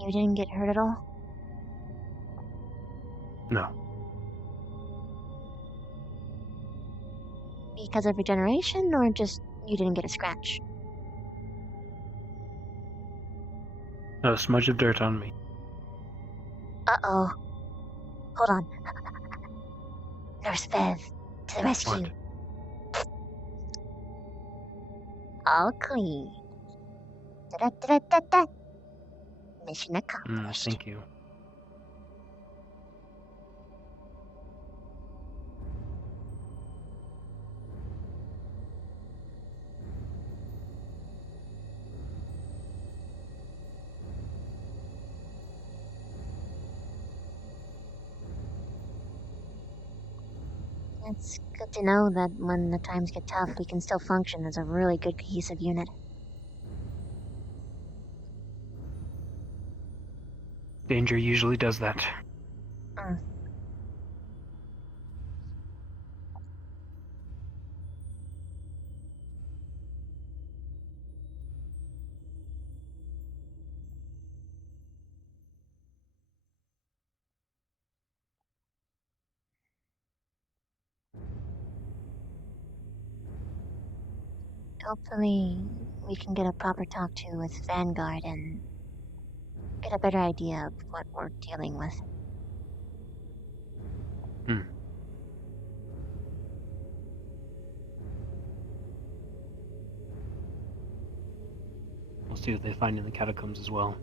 You didn't get hurt at all? No. Because of regeneration, or just you didn't get a scratch? Not a smudge of dirt on me. Uh-oh. Hold on. Nurse Bev, to the rescue. What? All clean. Da-da-da-da-da. Mission accomplished. Thank you. It's good to know that when the times get tough, we can still function as a really good cohesive unit. Danger usually does that. Hopefully, we can get a proper talk to with Vanguard and get a better idea of what we're dealing with. We'll see what they find in the catacombs as well.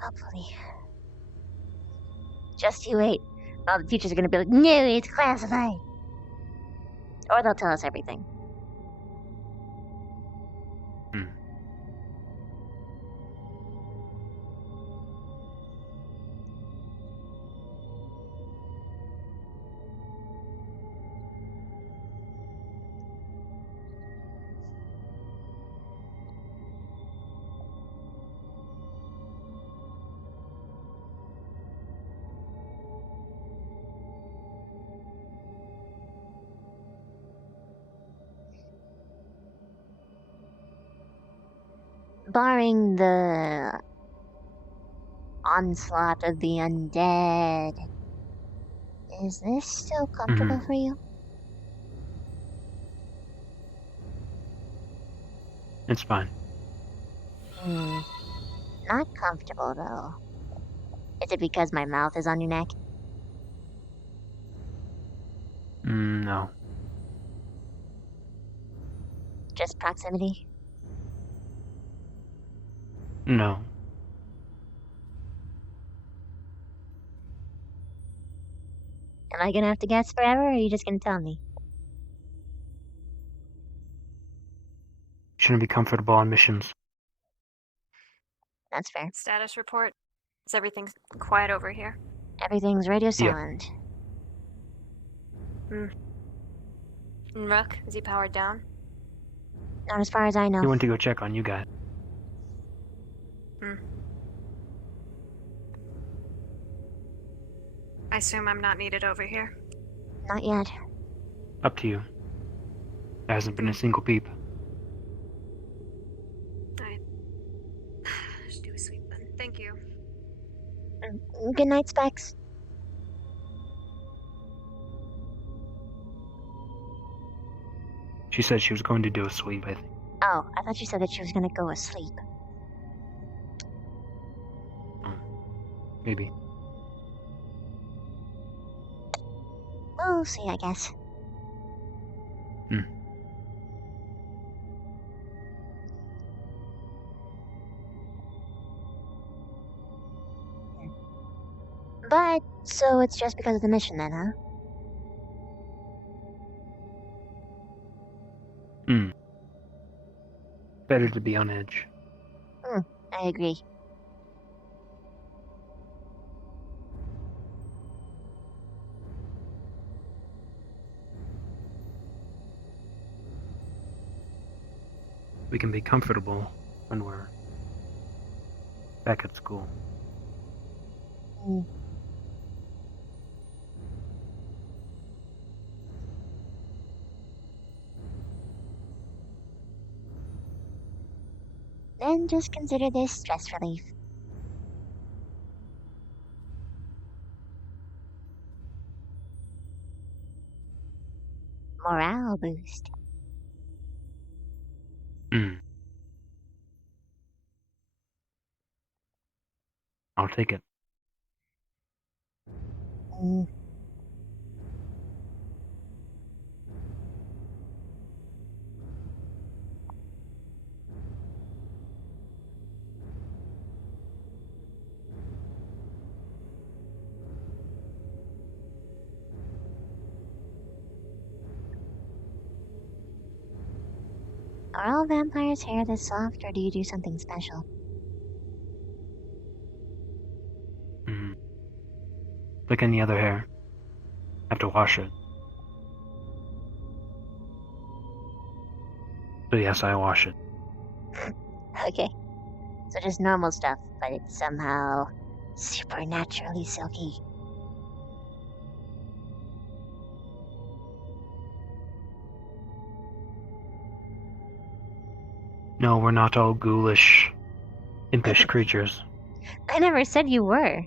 Hopefully. Just you wait. All the teachers are gonna be like, no, it's classified. Or they'll tell us everything. Barring the onslaught of the undead, is this still comfortable for you? It's fine. Not comfortable, though. Is it because my mouth is on your neck? No. Just proximity? No. Am I gonna have to guess forever, or are you just gonna tell me? Shouldn't be comfortable on missions. That's fair. Status report. Is everything quiet over here? Everything's radio silent. Rook, is he powered down? Not as far as I know. He went to go check on you guys. I assume I'm not needed over here. Not yet. Up to you. There hasn't been a single peep. Alright. Just do a sweep then. Thank you. Good night, Specs. She said she was going to do a sweep, I think. Oh, I thought you said that she was gonna go asleep. Maybe. We'll see, I guess. But, so it's just because of the mission then, huh? Better to be on edge. I agree. We can be comfortable when we're back at school. then just consider this stress relief. Morale boost. I'll take it. Are all vampires' hair this soft, or do you do something special? Like any other hair. Have to wash it. So yes, I wash it. Okay. So just normal stuff, but it's somehow supernaturally silky. No, we're not all ghoulish, impish creatures. I never said you were.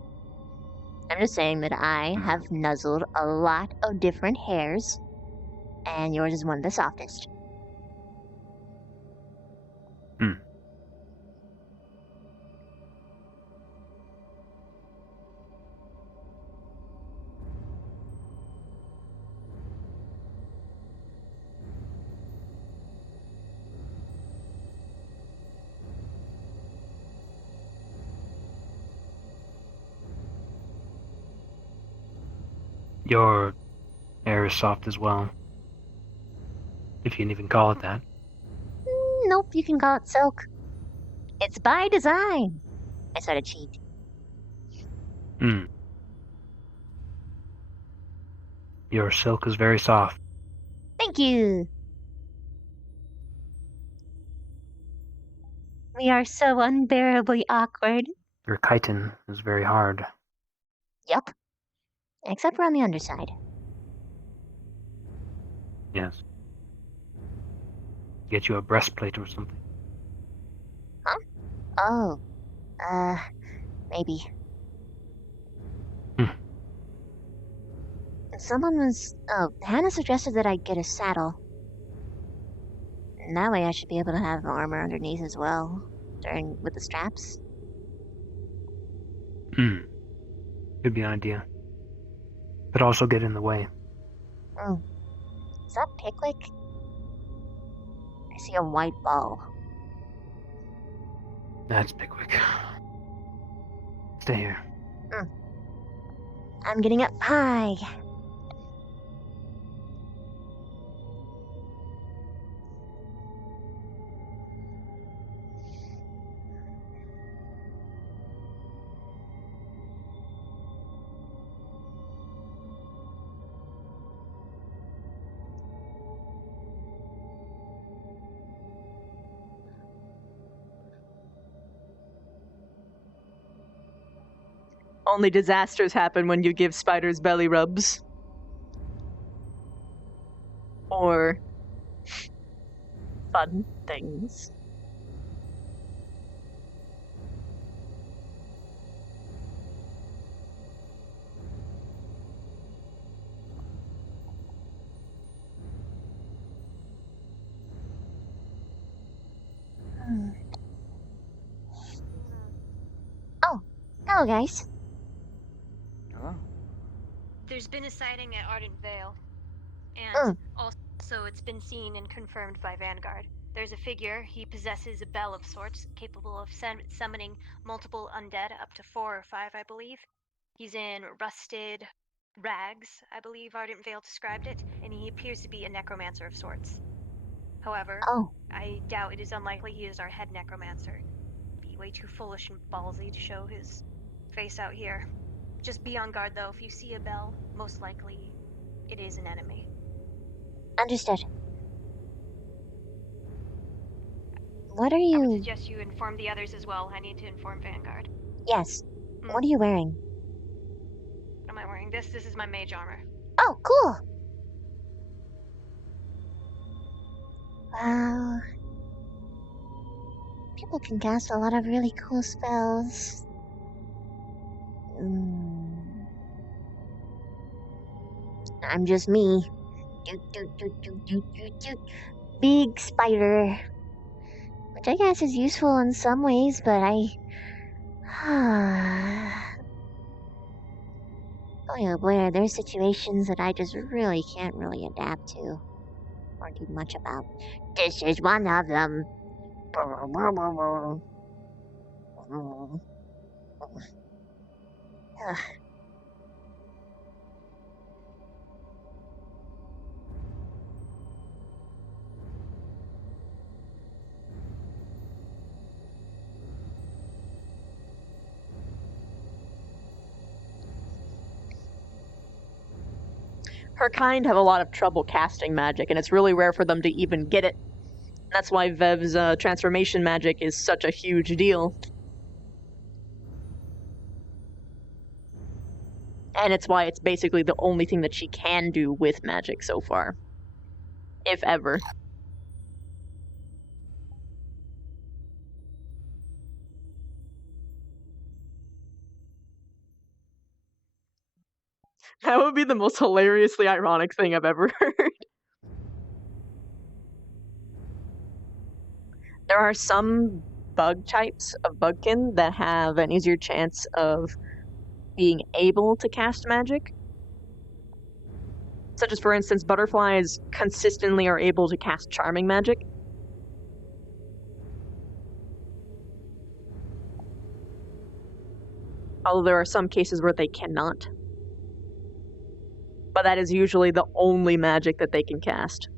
I'm just saying that I have nuzzled a lot of different hairs, and yours is one of the softest. Your hair is soft as well. If you can even call it that. Nope, you can call it silk. It's by design. I sort of cheat. Your silk is very soft. Thank you. We are so unbearably awkward. Your chitin is very hard. Yup. Except we're on the underside. Yes. Get you a breastplate or something. Huh? Oh. Maybe. Someone was... Oh, Hannah suggested that I get a saddle. And that way I should be able to have armor underneath as well. With the straps. Could be an idea. Could also get in the way. Oh. Is that Pickwick? I see a white ball. That's Pickwick. Stay here. I'm getting up high. Only disasters happen when you give spiders belly rubs. Or fun things. Oh, hello guys. There's been a sighting at Ardent Vale, and also it's been seen and confirmed by Vanguard. There's a figure, he possesses a bell of sorts, capable of summoning multiple undead, up to 4 or 5, I believe. He's in rusted rags, I believe Ardent Vale described it, and he appears to be a necromancer of sorts. However, I doubt it is unlikely he is our head necromancer. Be way too foolish and ballsy to show his face out here. Just be on guard, though. If you see a bell, most likely it is an enemy. Understood. What are you... I would suggest you inform the others as well. I need to inform Vanguard. Yes. What are you wearing? What am I wearing? This is my mage armor. Oh, cool! Well... People can cast a lot of really cool spells. I'm just me. Big spider. Which I guess is useful in some ways, but oh boy, there's situations that I just really can't really adapt to or do much about. This is one of them. Ugh. Her kind have a lot of trouble casting magic, and it's really rare for them to even get it. That's why Vev's transformation magic is such a huge deal. And it's why it's basically the only thing that she can do with magic so far. If ever. That would be the most hilariously ironic thing I've ever heard. There are some bug types of bugkin that have an easier chance of being able to cast magic. Such as, for instance, butterflies consistently are able to cast charming magic. Although there are some cases where they cannot. But that is usually the only magic that they can cast.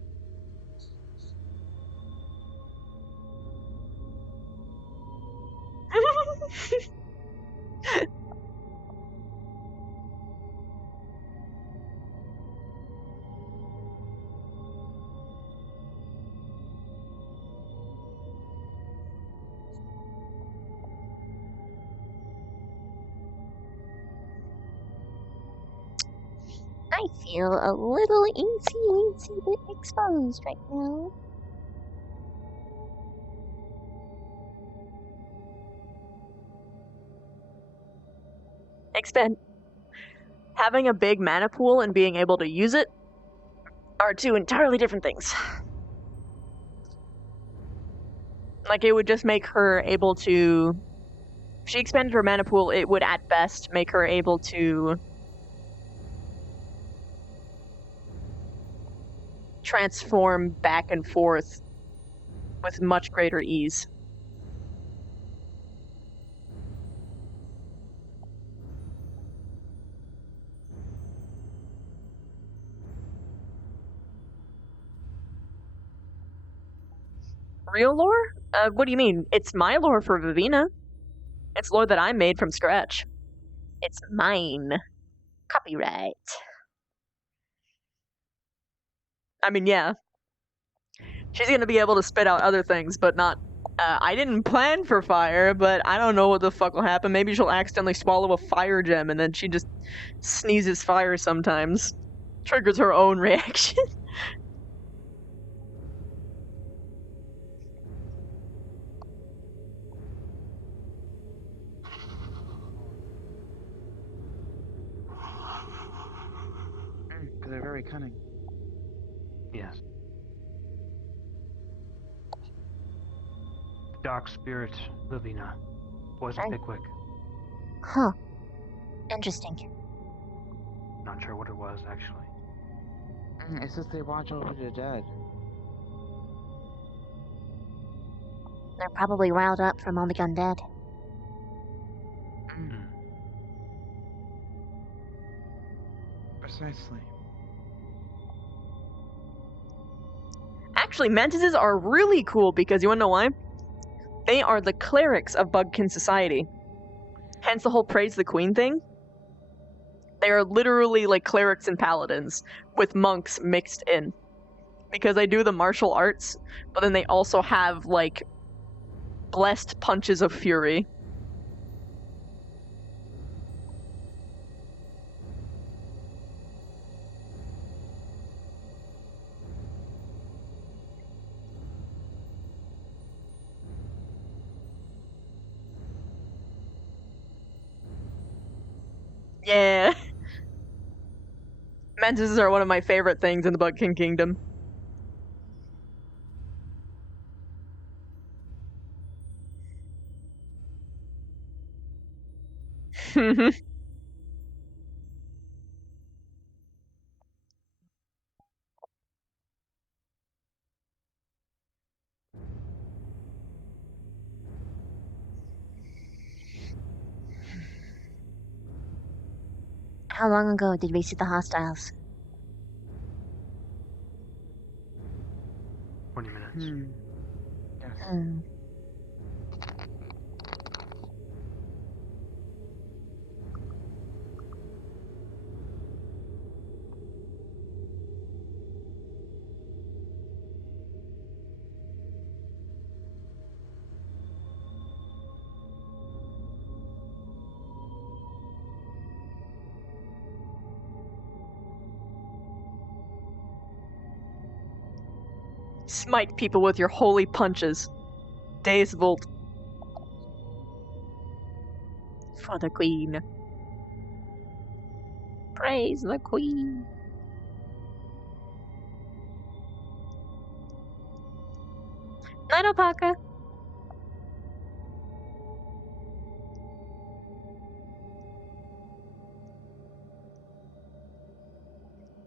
I feel a little eensy bit exposed right now. Expend. Having a big mana pool and being able to use it are two entirely different things. Like, it would just make her able to... If she expanded her mana pool, it would at best make her able to transform back and forth with much greater ease. Real lore? What do you mean? It's my lore for Vivina. It's lore that I made from scratch. It's mine. Copyright. I mean, yeah. She's gonna be able to spit out other things, but not... I didn't plan for fire, but I don't know what the fuck will happen. Maybe she'll accidentally swallow a fire gem, and then she just sneezes fire sometimes. Triggers her own reaction. They're very cunning. Yes. Dark spirit, Livina. Poison Pickwick. Huh. Interesting. Not sure what it was, actually. It says they watch over the dead. They're probably riled up from all the undead. Precisely. Actually, mantises are really cool because you wanna know why? They are the clerics of Bugkin society. Hence the whole praise the queen thing. They are literally like clerics and paladins with monks mixed in. Because they do the martial arts, but then they also have like blessed punches of fury. Yeah. Mantises are one of my favorite things in the Bug King Kingdom. How long ago did we see the hostiles? 20 minutes. Hmm. Smite people with your holy punches. Deus Vult. For the queen. Praise the queen. Night, Alpaca.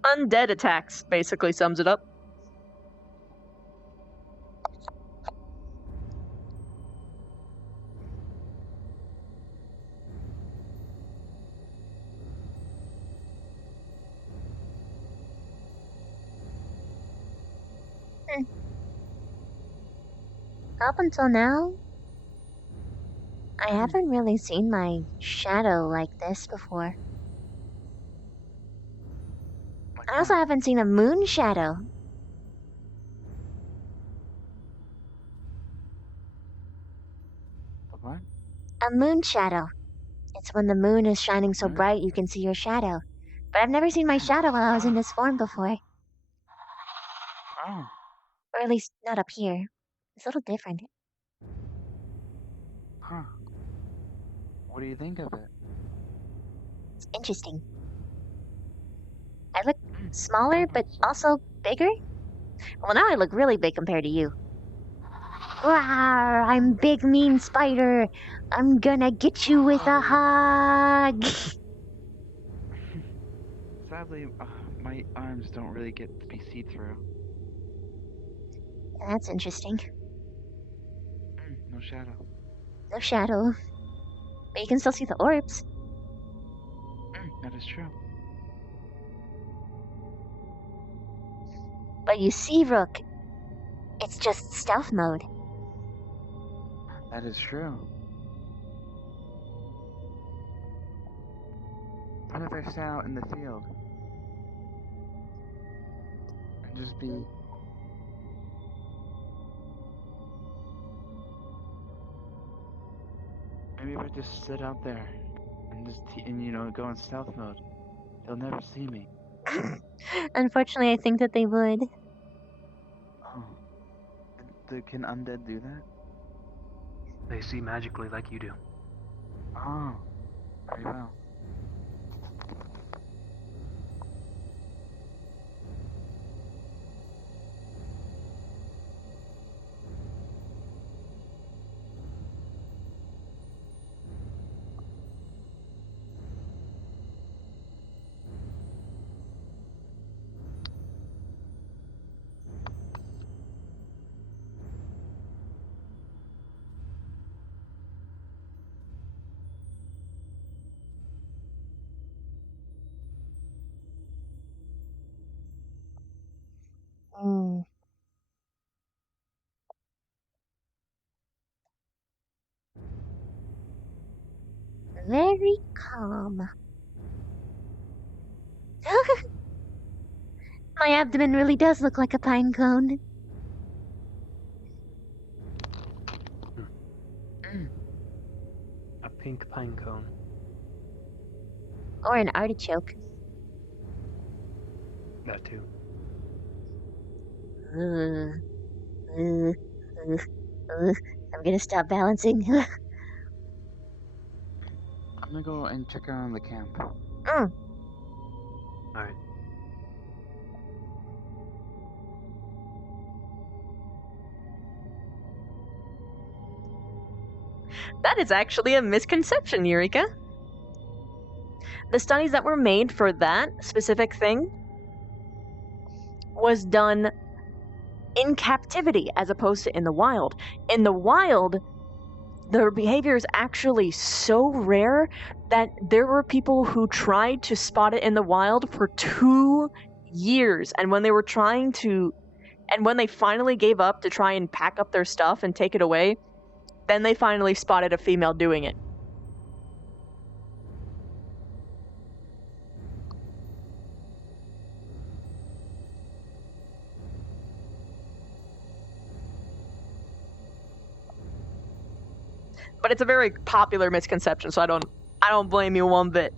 Undead attacks basically sums it up. Up until now, I haven't really seen my shadow like this before. I also haven't seen a moon shadow. What? A moon shadow. It's when the moon is shining so bright you can see your shadow. But I've never seen my shadow while I was in this form before. Oh. Or at least not up here. It's a little different. Huh. What do you think of it? It's interesting. I look smaller, but also bigger? Well, now I look really big compared to you. Rawr, I'm big mean spider. I'm gonna get you with a hug. Sadly, my arms don't really get to be see-through. That's interesting. No shadow. No shadow. But you can still see the orbs. That is true. But you see, Rook, it's just stealth mode. That is true. What if I stand out in the field? And just be... Maybe if I just sit out there and just, go in stealth mode, they'll never see me. Unfortunately, I think that they would. Oh. Can undead do that? They see magically like you do. Oh. Very well. Mm. Very calm. My abdomen really does look like a pine cone. A pink pine cone. Or an artichoke. That too. I'm gonna stop balancing. I'm gonna go and check around the camp. Alright. That is actually a misconception, Eureka. The studies that were made for that specific thing was done in captivity as opposed to in the wild. In the wild, the behavior is actually so rare that there were people who tried to spot it in the wild for 2 years, and when they finally gave up to try and pack up their stuff and take it away, then they finally spotted a female doing it. But it's a very popular misconception, so I don't blame you one bit.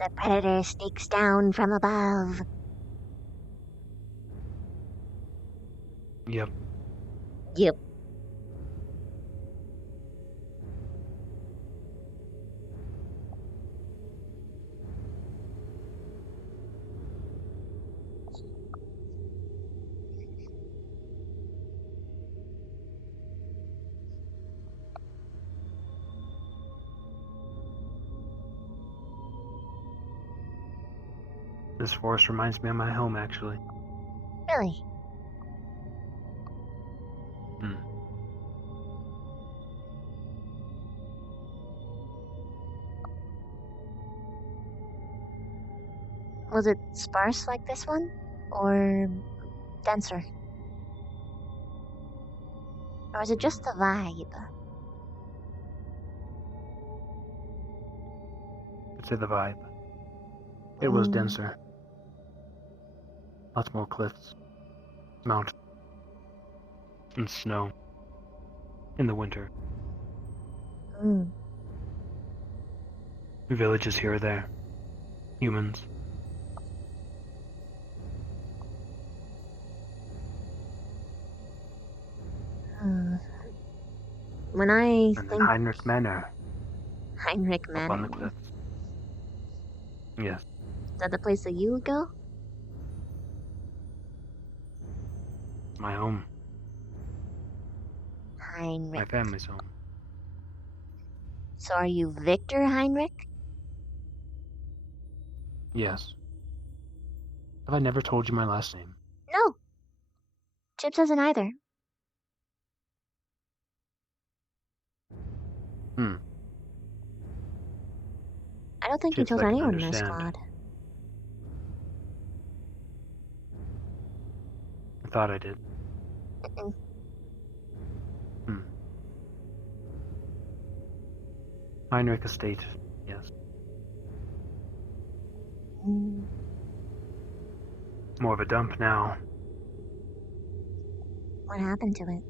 The predator sneaks down from above. Yep. Yep. This forest reminds me of my home, actually. Really? Was it sparse like this one? Or denser? Or was it just the vibe? I'd say the vibe. It was denser. Lots more cliffs, mountains, and snow in the winter. Villages here or there. Humans. When I And think then Heinrich Manor. Heinrich Up on the Manor, cliffs. Yes. is that the place that you would go? My home. Heinrich. My family's home. So are you Victor Heinrich? Yes. Have I never told you my last name? No. Chips doesn't either. I don't think he Chips, told I can anyone in our understand. squad. I thought I did. Heinrich Estate, yes. More of a dump now. What happened to it?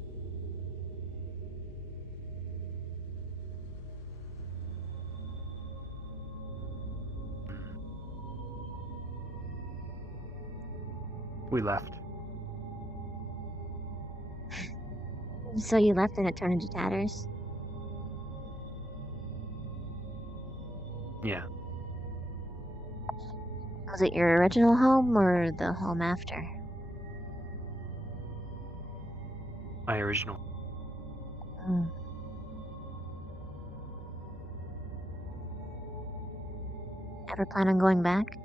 We left. So you left and it turned into tatters? Yeah. Was it your original home or the home after? My original. Ever plan on going back?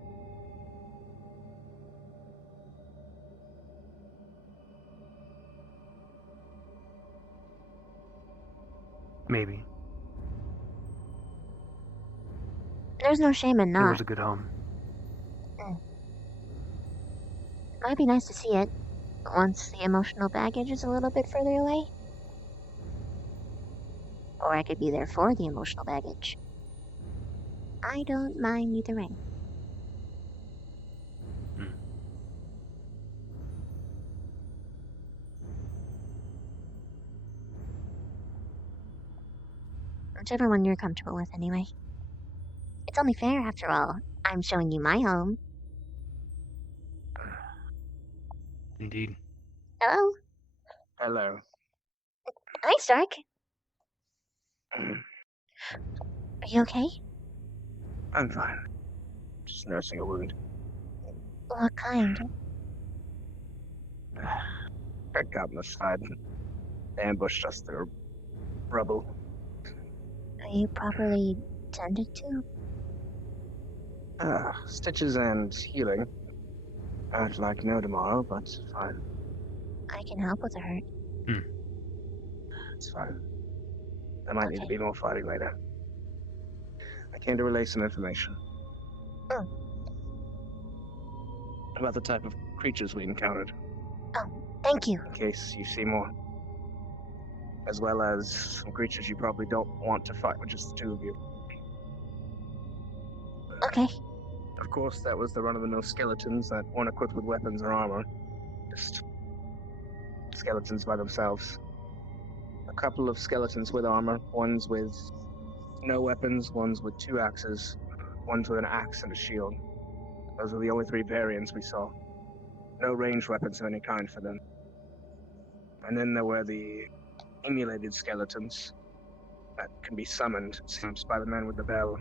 Maybe. There's no shame in It not. was a good home. Might be nice to see it once the emotional baggage is a little bit further away. Or I could be there for the emotional baggage. I don't mind either way. Whichever one you're comfortable with, anyway. It's only fair, after all. I'm showing you my home. Indeed. Hello? Hello. Hi, Stark. Are you okay? I'm fine. Just nursing a wound. What kind? Got caught in the side. They ambushed us through rubble. Are you properly tended to? Stitches and healing. I'd like no tomorrow, but fine. I can help with the hurt. It's fine. There might need to be more fighting later. I came to relay some information. About the type of creatures we encountered. Thank you. In case you see more. As well as some creatures you probably don't want to fight with just the two of you. Okay. Of course, that was the run-of-the-mill skeletons that weren't equipped with weapons or armor. Just skeletons by themselves. A couple of skeletons with armor, ones with no weapons, ones with 2 axes, ones with an axe and a shield. Those were the only 3 variants we saw. No ranged weapons of any kind for them. And then there were the emulated skeletons that can be summoned, it seems, by the man with the bell.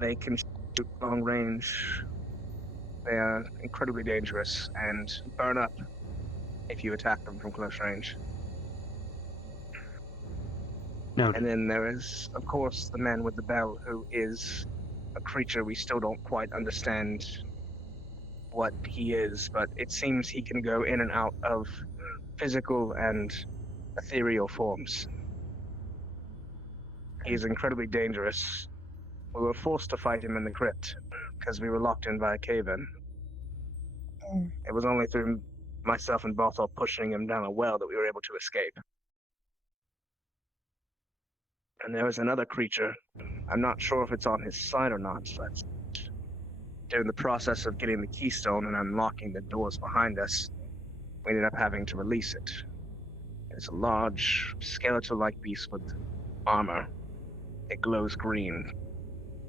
They can shoot long range. They are incredibly dangerous and burn up if you attack them from close range. No. And then there is, of course, the man with the bell, who is a creature we still don't quite understand what he is, but it seems he can go in and out of physical and ethereal forms. He is incredibly dangerous. We were forced to fight him in the crypt, because we were locked in by a cave-in. It was only through myself and Bothell pushing him down a well that we were able to escape. And there was another creature. I'm not sure if it's on his side or not, but during the process of getting the keystone and unlocking the doors behind us, we ended up having to release it. It's a large, skeletal-like beast with armor. It glows green.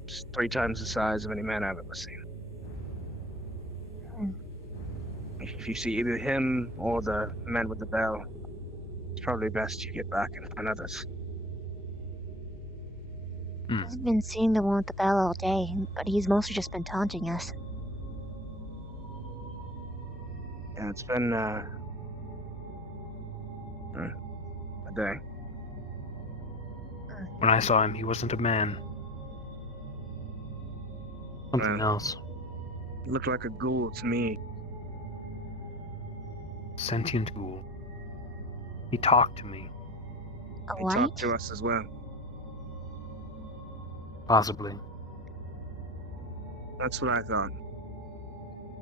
It's 3 times the size of any man I've ever seen. If you see either him or the man with the bell, it's probably best you get back and find others. I've been seeing the one with the bell all day, but he's mostly just been taunting us. Yeah, it's been, a day. When I saw him, he wasn't a man. Something else. It looked like a ghoul to me. Sentient ghoul. He talked to me. He talked to us as well. Possibly. That's what I thought.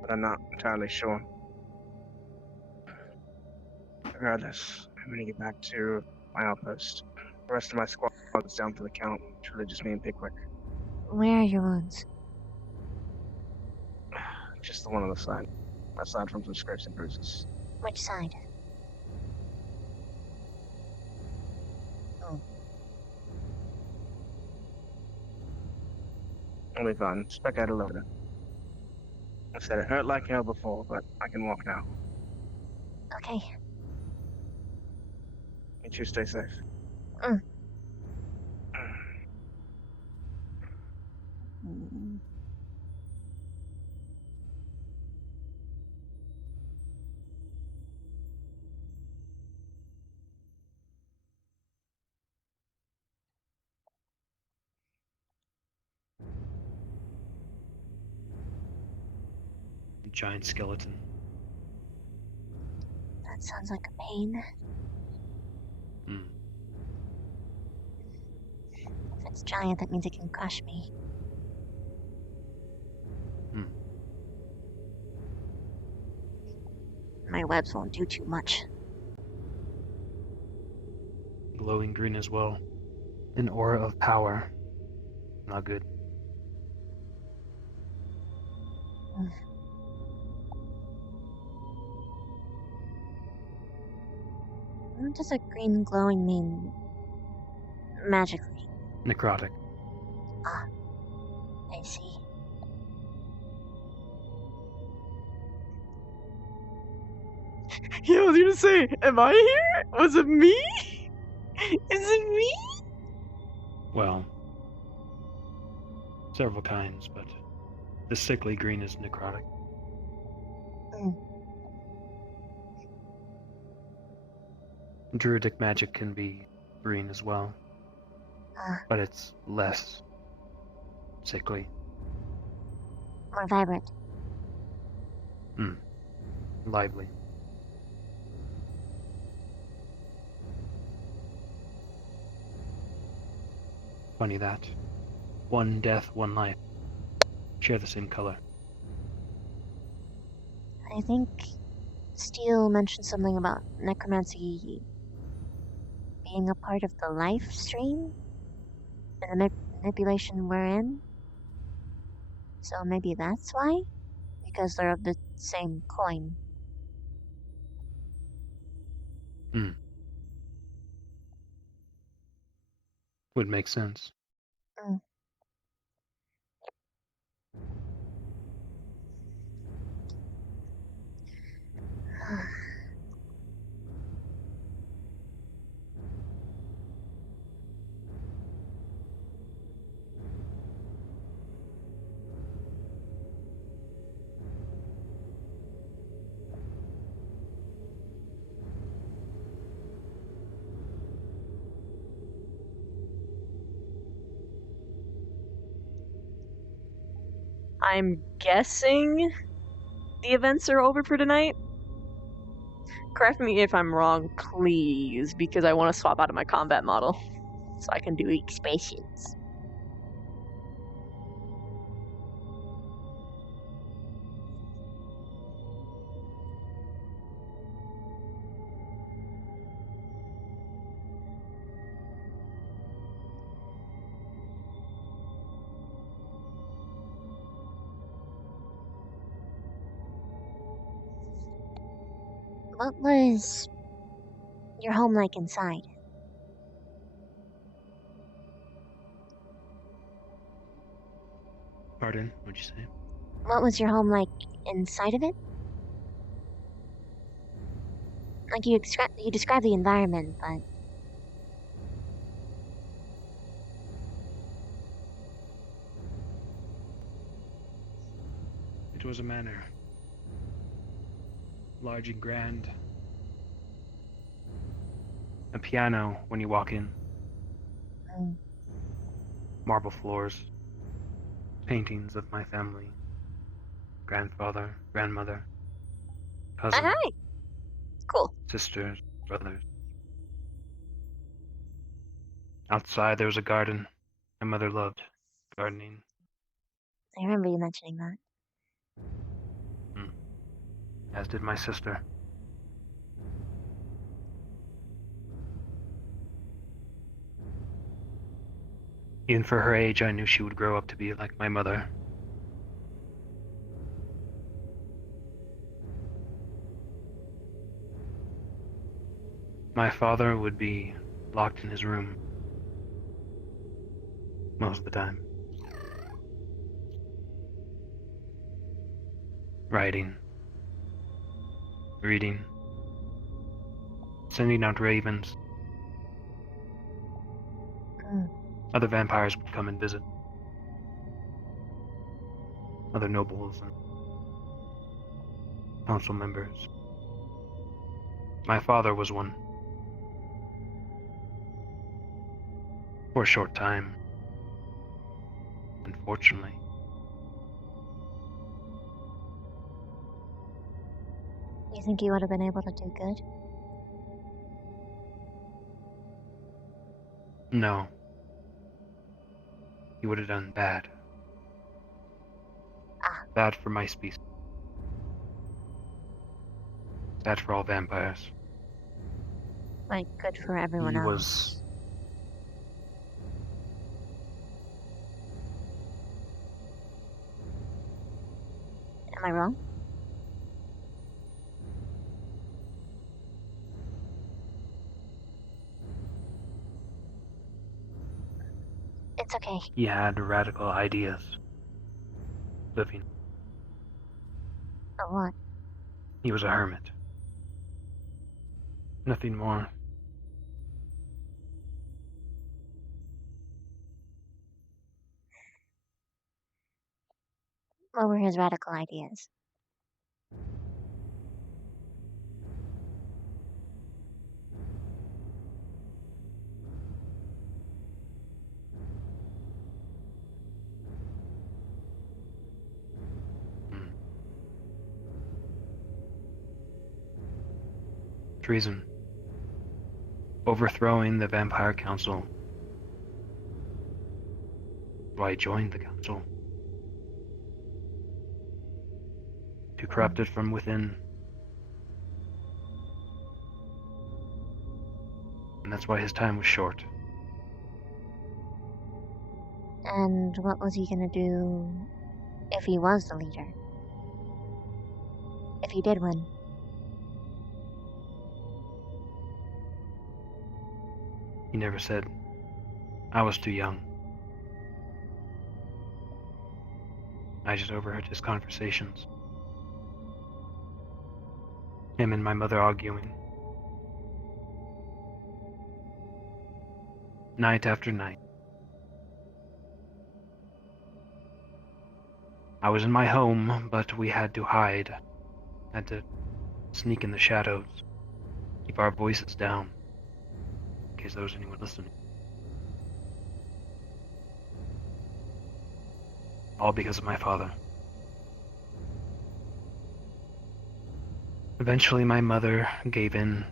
But I'm not entirely sure. Regardless, I'm gonna get back to my outpost. The rest of my squad is down for the count. It's really just me and Pickwick. Where are your wounds? Just the one on the side. Aside from some scrapes and bruises. Which side? I'll be fine. Spec out a loader. I said it hurt like hell before, but I can walk now. Okay. You two stay safe. Giant skeleton. That sounds like a pain. If it's giant, that means it can crush me. My webs won't do too much. glowing green as well. An aura of power. Not good. What does a green glowing mean magically? Necrotic. Ah, I see. Yeah, I was gonna say, am I here? Was it me? Is it me? Well, several kinds, but the sickly green is necrotic. Druidic magic can be green as well, but it's less sickly. More vibrant. Lively. Funny that. One death, one life. Share the same color. I think Steele mentioned something about necromancy being a part of the life stream and the manipulation we're in. So maybe that's why? Because they're of the same coin. Would make sense. I'm guessing the events are over for tonight. Correct me if I'm wrong, please, because I want to swap out of my combat model so I can do expansions. What was your home like inside? Pardon? What'd you say? What was your home like inside of it? Like you describe the environment, but It was a manor. Large and grand. A piano when you walk in. Marble floors. Paintings of my family. Grandfather, grandmother, cousin, hi. Cool. sisters, brothers. Outside there was a garden. My mother loved gardening. I remember you mentioning that. As did my sister. Even for her age, I knew she would grow up to be like my mother. My father would be locked in his room most of the time. Writing. Reading. Sending out ravens. Other vampires would come and visit. Other nobles and council members. My father was one. For a short time. Unfortunately. You think you would have been able to do good? No. He would have done bad. Bad for my species. Bad for all vampires. like good for everyone He else. was. Am I wrong? It's okay. He had radical ideas. Living. For what? He was a hermit. Nothing more. What were his radical ideas? Treason. Overthrowing the Vampire Council. So I joined the council. To corrupt it from within. And that's why his time was short. And what was he gonna do if he was the leader? If he did win? He never said. I was too young. I just overheard his conversations. Him and my mother arguing. Night after night. I was in my home, but we had to hide. Had to sneak in the shadows. Keep our voices down. In case there was anyone listening. All because of my father. Eventually my mother gave in.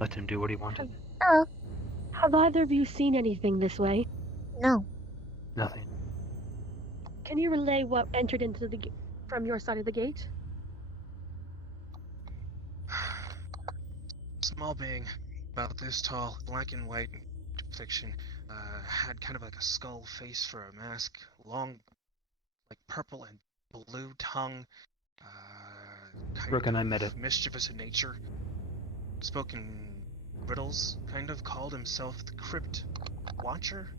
Let him do what he wanted. Oh. Have either of you seen anything this way? No. Nothing. Can you relay what entered into the from your side of the gate? Small being, about this tall, black and white complexion, had kind of like a skull face for a mask, long, like purple and blue tongue, Brooke and I met it. mischievous in nature, spoke in riddles, kind of, called himself the Crypt Watcher.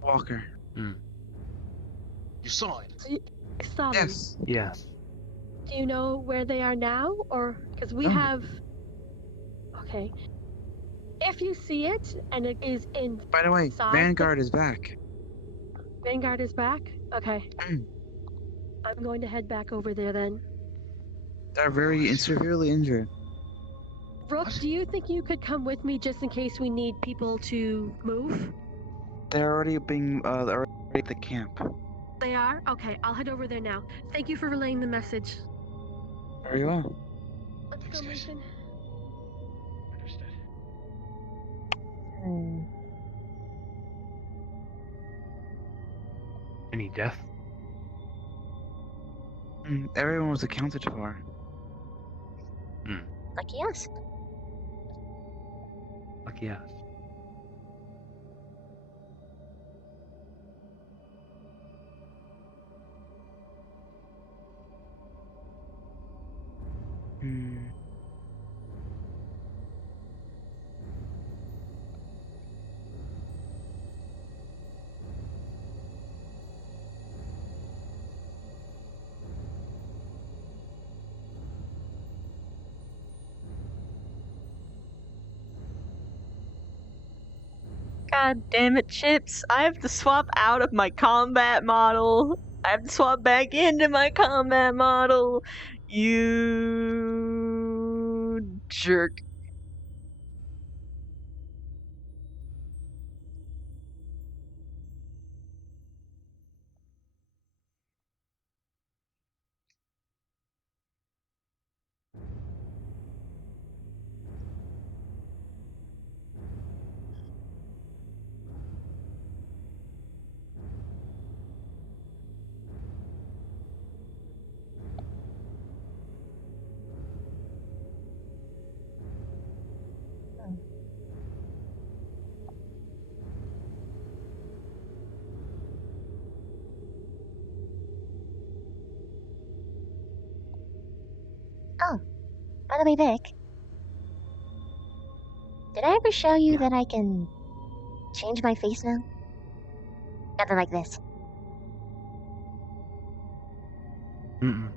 Walker. Hmm. You saw it? So you saw them. Yes. Do you know where they are now? Or, because we have... Okay. If you see it, and it is in... By the way, Vanguard is back. Vanguard is back? Okay. I'm going to head back over there then. They're very severely injured. Brooke, do you think you could come with me just in case we need people to move? They're already being, they're already at the camp. They are? Okay, I'll head over there now. Thank you for relaying the message. Very well. Let's go, Mason. Any death? Everyone was accounted for. Lucky us. Lucky us. God damn it, Chips. I have to swap out of my combat model. I have to swap back into my combat model. You jerk. By the way, Vic, did I ever show you that I can change my face now? Nothing like this. Mm-mm.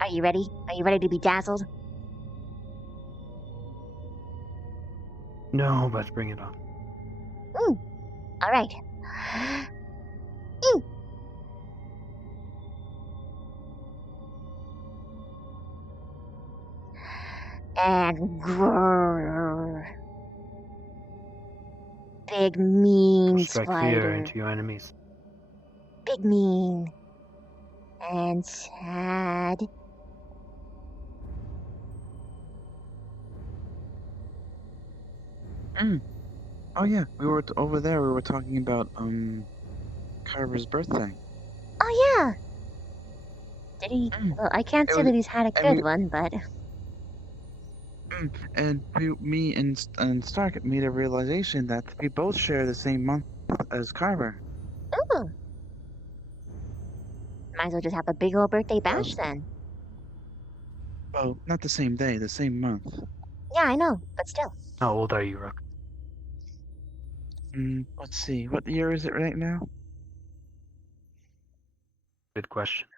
Are you ready? Are you ready to be dazzled? No, but bring it on. All right. And grrr. Big mean Strike fear spider. into your enemies. Big mean. And sad. Oh yeah, we were over there. We were talking about Carver's birthday. Oh yeah. Did he? Well, I can't say that he's had a good one, but And me and Stark made a realization that we both share the same month as Carver. ooh. Might as well just have a big old birthday bash then. Well, not the same day, the same month. Yeah, I know, but still. How old are you, Rook? Let's see. What year is it right now? Good question.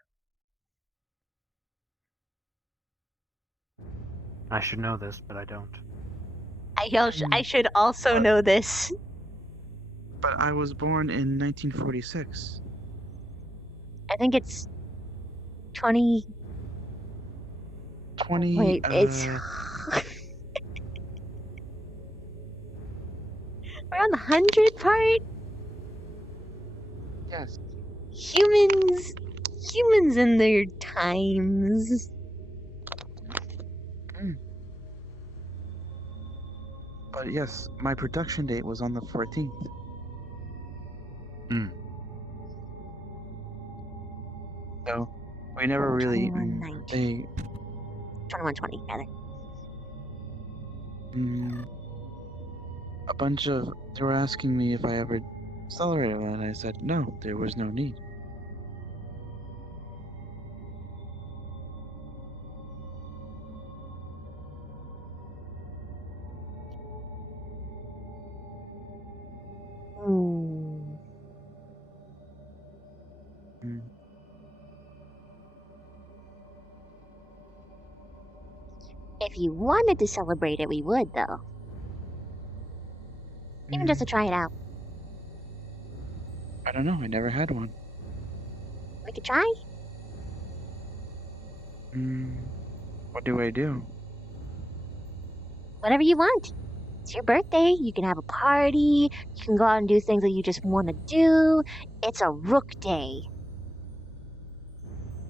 I should know this, but I don't. I should also know this. But I was born in 1946. I think it's 20. 20. Wait, it's. We're on the 100 part? Yes. Humans and their times. But yes, my production date was on the 14th. So, we never really. 2120, rather. A bunch of. They were asking me if I ever celebrated that, and I said no, there was no need. If you wanted to celebrate it, we would, though. Even just to try it out. I don't know, I never had one. We could try? What do I do? Whatever you want. It's your birthday. You can have a party. You can go out and do things that you just want to do. It's a Rook Day.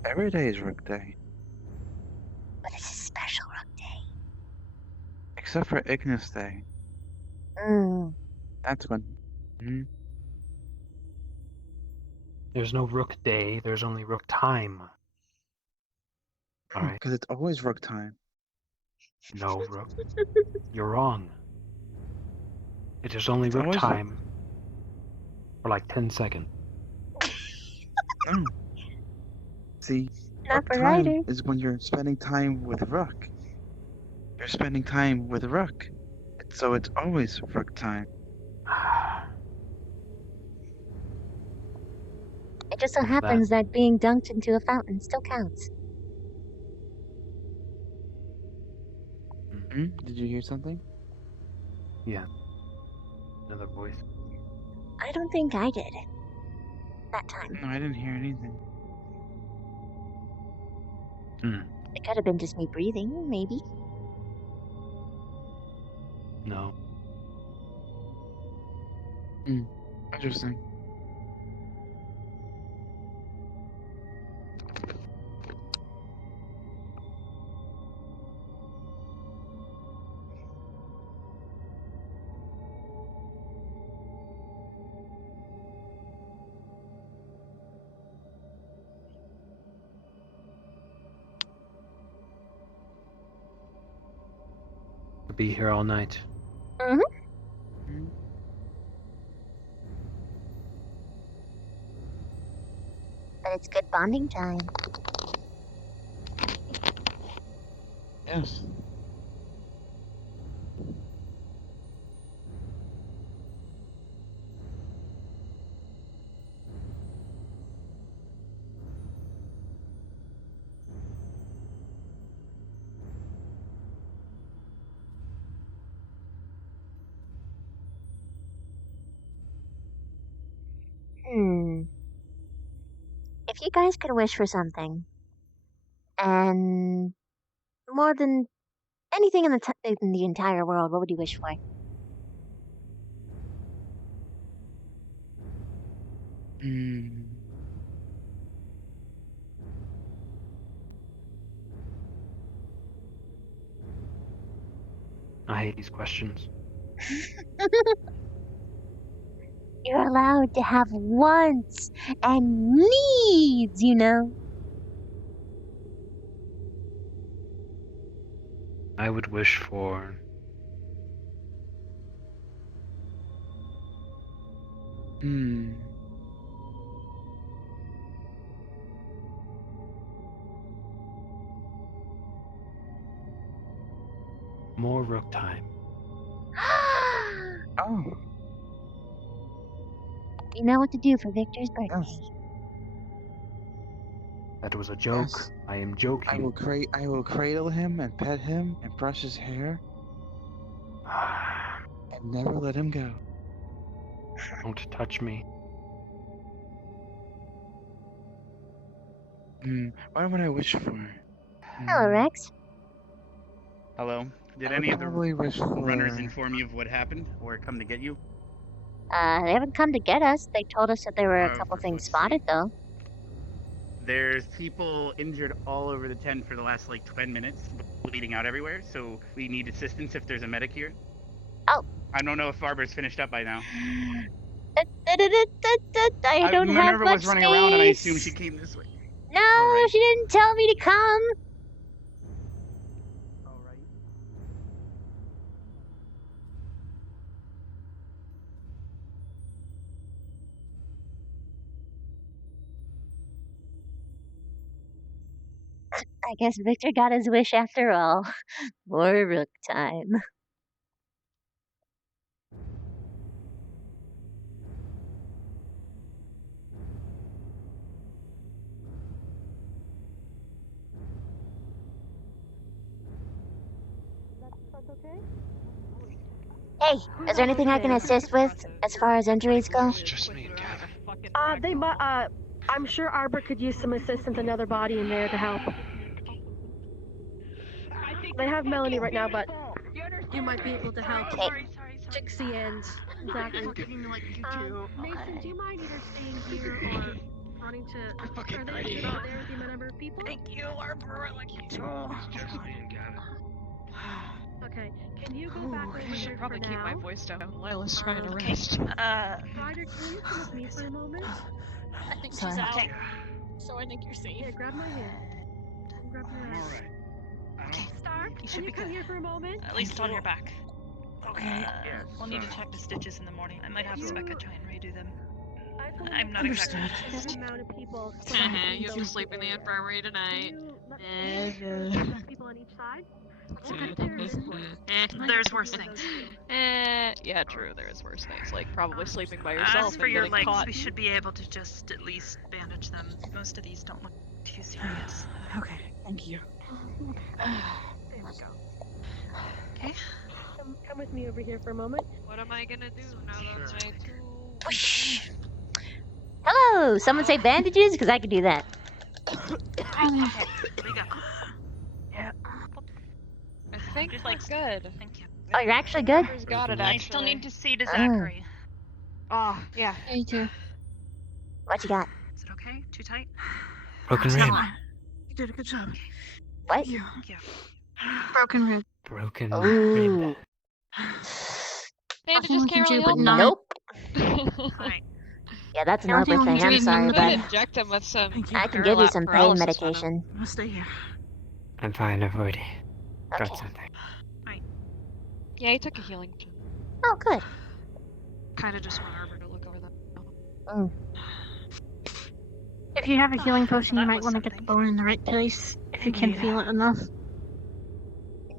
Every day is Rook Day. But this is special Rook Day. Except for Ignis Day. That's when. There's no Rook Day, there's only Rook Time. Alright. Because it's always Rook time. No, Rook. You're wrong. It is only Rook time for like 10 seconds. See, Not for time riders. is when you're spending time with Rook. You're spending time with Rook. So it's always Rook time. It just so happens that being dunked into a fountain still counts. Did you hear something? Yeah. Another voice. I don't think I did. That time. No, I didn't hear anything. It could have been just me breathing, maybe. No. Interesting. I'll be here all night. But it's good bonding time. Yes. If you guys could wish for something, and more than anything in in the entire world, what would you wish for? I hate these questions. You're allowed to have wants and needs, you know. I would wish for more rook time. Oh. You know what to do for Victor's birthday. That was a joke. Yes. I am joking. I will cradle him and pet him and brush his hair. And never let him go. Don't touch me. What would I wish for? Hello, Rex. Hello. Did I any would of the probably wish runners for- inform you of what happened or come to get you? They haven't come to get us. They told us that there were a couple things spotted, though. There's people injured all over the tent for the last like 10 minutes, bleeding out everywhere, so we need assistance if there's a medic here. Oh. I don't know if Barbara's finished up by now. I don't have Minerva much was running around and I space. assumed she came this way. No, she didn't tell me to come. I guess Victor got his wish after all. More rook time. Hey, is there anything I can assist with as far as injuries go? Just me and Gavin. I'm sure Arbor could use some assistance, another body in there to help. They have Melanie right now, but you might be able to help. Jixie and Zachary. Mason, do you mind either staying here or running to... Are they there with the number of people? Thank you, Arbor. I like you too. Just me and Gavin. Okay, can you go back over I should there probably for keep now? my voice down. Lila's trying to Okay. rest. Ryder, can you come with me for a moment? I think Sorry. she's out. Okay. So I think you're safe. Yeah, grab my hand. Grab your hand. Okay. Stark, You should can be you come good. here for a moment? At least on your back. Okay. We'll need to check the stitches in the morning. I might have Becca try and redo them. I'm not exactly. amount of people. You have to sleep in the infirmary tonight. People on each side? There's worse things. Yeah, true. There is worse things, like probably sleeping by yourself. As for and your getting legs, caught. we should be able to just at least bandage them. Most of these don't look too serious. Okay, thank you. There we go. Okay. Come with me over here for a moment. What am I gonna do now that my Hello! Someone say bandages? Because I can do that. I think we're good. Thank you. Oh, you're actually good? Got it, I actually. still need to see to Oh. Zachary. Oh, yeah. Me too. What you got? Is it okay? Too tight? Broken Come rib. on. You did a good job. What? Thank you. Broken rib. Broken Ooh. rib. Bandages we can't can really do, but help. not- Nope. Right. Yeah, that's an Everything Arbor we thing. can I'm do is sorry, minimum. but Inject him with some. I can give you some pain paralysis medication. I'm gonna stay here. I'm fine. I've already got Okay. something. Yeah, he took a healing. Oh, good. Kinda just want Arbor to look over them. Mm. If you have a healing potion, That you might was want to get the something. bone in the right place if you can feel it enough.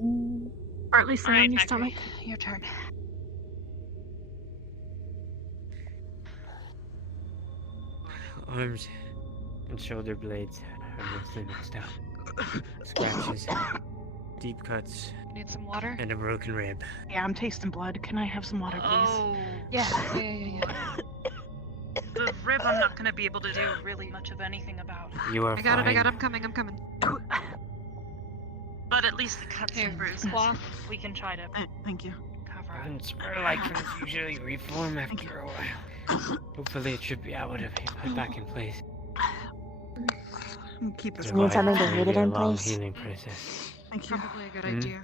Or at least lay Alright, on your Macri, stomach. Your turn. Arms and shoulder blades are mostly mixed up. Scratches, deep cuts, You need some water? and a broken rib. Yeah, I'm tasting blood. Can I have some water, please? Oh. Yeah. Yeah. The rib I'm not gonna be able to do really much of anything about. You are I got it, fine. I'm coming. But at least the cuts and bruises. cloth. We can try to Thank you. cover up. Wounds are like things usually reform after a while. Hopefully it should be able to be put back in place. Keep this You need something to Otherwise, hold it'll it be a in long place? healing process. Thank you. Probably a good Hmm? idea.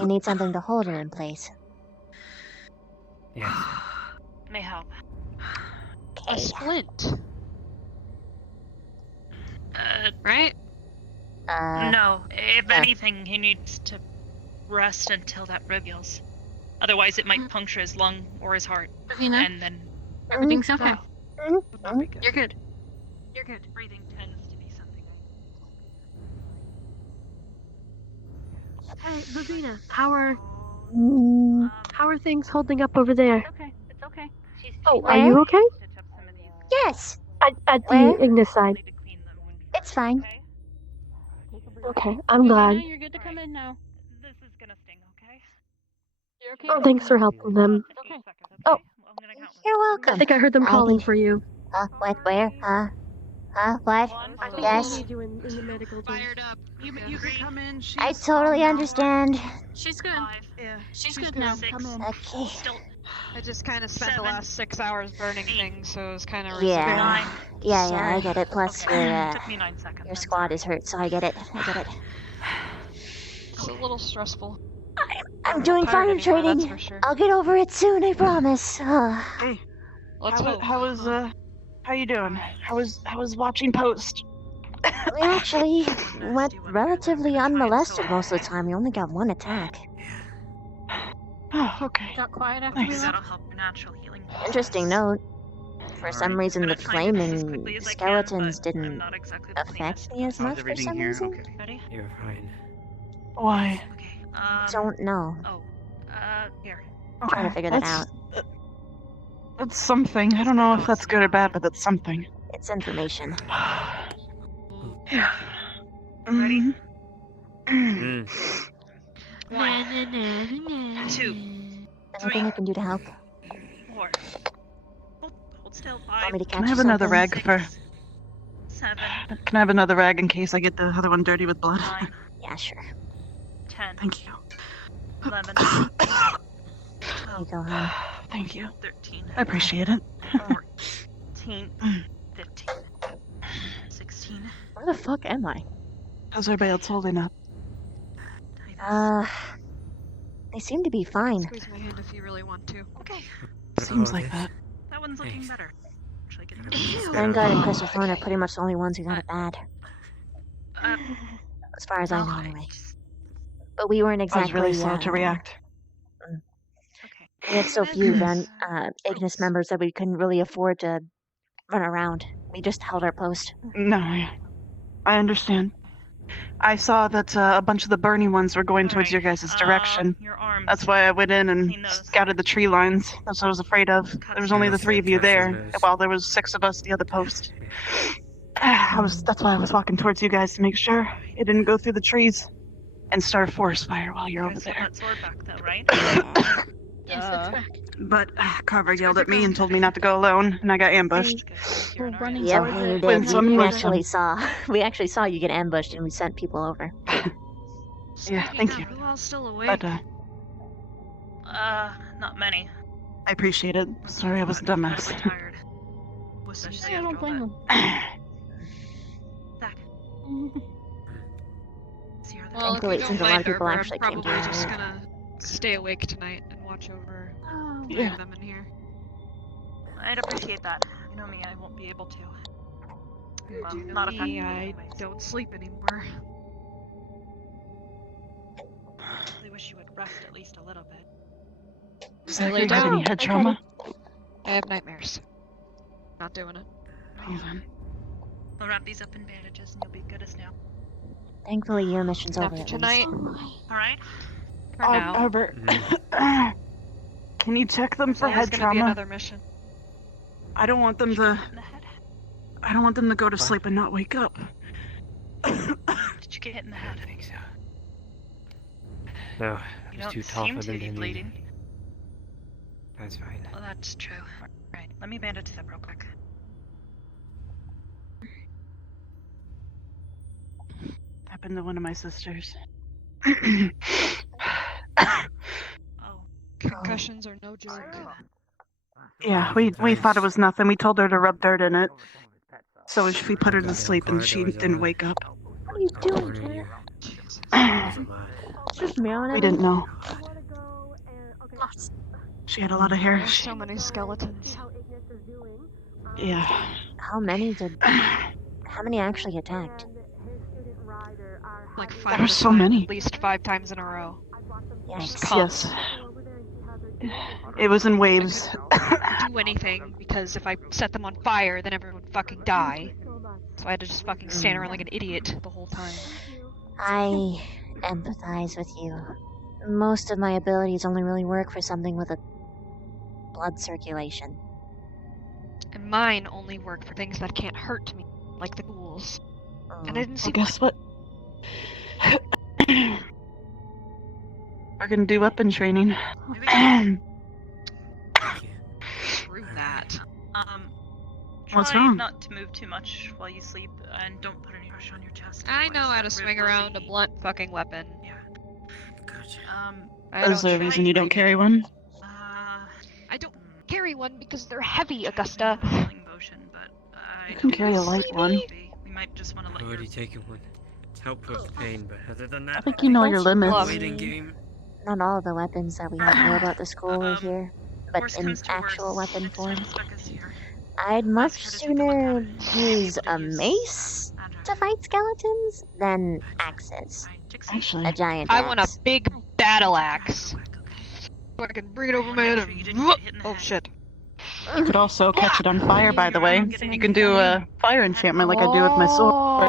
You need something to hold it in place. Yes. May help. A splint. Right? No, if yeah. anything, he needs to rest until that rib heals. Otherwise, it might puncture his lung or his heart, Ravina, and then everything's okay. would not be good. You're good. You're good. Breathing tends to be something Hey, Ravina, how are things holding up over there? It's okay. Oh, are you okay? Yes, At Where? the Ignis side. it's fine. Okay, I'm glad. You're good to come in now. This is gonna sting, okay? You're okay. Oh, thanks for helping them. It's okay. Oh. I'm gonna count. You're I welcome. think I heard them calling for you. What, where? What? I think Yes. they need you in the medical team. Fired up. You can come in. She's I totally understand. She's good. Yeah. She's good now. Six. Come in. Okay. Still I just kind of spent the 7, last 6 hours burning things, so it was kind of Yeah. Yeah, I Sorry. get it. Plus, okay. Took me 9 seconds. your squad is hurt, so I get it. It's a little stressful. I'm doing fine in Tired anyway, that's training. for sure. I'll get over it soon, I promise. Hey. Let's hope. How you doing? How was watching Post? We actually went relatively unmolested most of the time. We only got one attack. Oh, okay. Got quiet after we Nice. left. That'll help your natural healing. Interesting note. For some reason, the I'm gonna try and get this as flaming quickly as I can, skeletons but I'm didn't not exactly the affect cleanest. me as How's much for everything some here? reason. Okay. Ready? You're fine. Why? Okay. Don't know. Oh. Here. I'm trying to figure that out. That's something. I don't know if that's good or bad, but that's something. It's information. Yeah. Ready? Mm. 1, 2, Anything I can do to help? 4. Hold still. Want me 5, to Can catch I have you another something? rag for? 7, Can I have another rag in case I get the other one dirty with blood? 9, Yeah, sure. 10, Thank you. 11, There you go, hon. Thank you. 13, I appreciate it. 14, 15, 16. Where the fuck am I? How's everybody else holding up? They seem to be fine. Squeeze my hand if you really want to. Okay. Seems like that. That one's looking Thanks. better. Actually, get Vanguard and Crystal Throne are pretty much the only ones who got it bad. Uh, As far as I know, anyway. But we weren't I exactly. was really slow to react. We had so few Ignis members that we couldn't really afford to run around. We just held our post. No, I understand. I saw that a bunch of the Bernie ones were going towards your guys' direction. Your arms. That's why I went in and scouted the tree lines. That's what I was afraid of. There was only the 3 of you there, while there was 6 of us at the other post. That's why I was walking towards you guys to make sure it didn't go through the trees and start a forest fire while you're over there. That sword back though, right? Yes, that's back. But Carver yelled at me and told me not to go alone, and I got ambushed. We're running Yep, towards you it. did. some We wisdom. actually saw. We actually saw you get ambushed, and we sent people over. Yeah, thank you. Who else still awake? But Not many. I appreciate it. Sorry I was a dumbass. Tired. Especially I don't after all blame them. that. See how Well, if Thankfully, we since don't a lot of mind her, people we're actually came probably to just gonna stay awake tonight and watch over Yeah. them in here. I'd appreciate that. You know me, I won't be able to. Well, You know not me, effectively I anyways. don't sleep anymore. I really wish you would rest at least a little bit. Zachary, lay got any down. head trauma? I have nightmares. Not doing it. Hold on. I'll wrap these up in bandages and you'll be good as new. Thankfully, your mission's over. After at tonight. Alright. For now. Albert, can you check them There's for always head gonna trauma? be another mission. I don't want them to. I don't want them to go to sleep and not wake up. Did you get hit in the head? I think so. No, You I was don't too tall seem for to them be to need. bleeding. That's fine. Well, that's true. Right, let me bandage that real quick. Happened to one of my sisters. Concussions are no joke. Yeah, we thought it was nothing. We told her to rub dirt in it. So if we put her to sleep and she didn't wake up. What are you doing, Kat? Just meowing at We me? didn't know. She had a lot of hair. There's so many skeletons. Yeah. How many actually attacked? Like There five. were so many. At least 5 times in a row. Yes. It was in waves. Do anything because if I set them on fire, then everyone would fucking die. So I had to just fucking stand around like an idiot the whole time. I empathize with you. Most of my abilities only really work for something with a blood circulation. And mine only work for things that can't hurt me, like the ghouls. And I didn't see Well, guess what? We're gonna do weapon training. Screw that. What's Try wrong? not to move too much while you sleep, and don't put any pressure on your chest. I know how to swing around a blunt fucking weapon. Yeah. Is there a reason you don't carry one? I don't carry one because they're heavy, Augusta. You can carry a light one. We might just want to let I've already taken one. It's helped with pain, but other than that, I think you know your limits. waiting game. Not all of the weapons that we have know about the school are here, but in actual weapon form. I'd much sooner use a mace to fight skeletons than axes. Actually, a giant I axe. want a big battle axe. So I can bring it over my head and... Oh shit. You could also catch it on fire, by the way. You can do a fire enchantment like I do with my sword.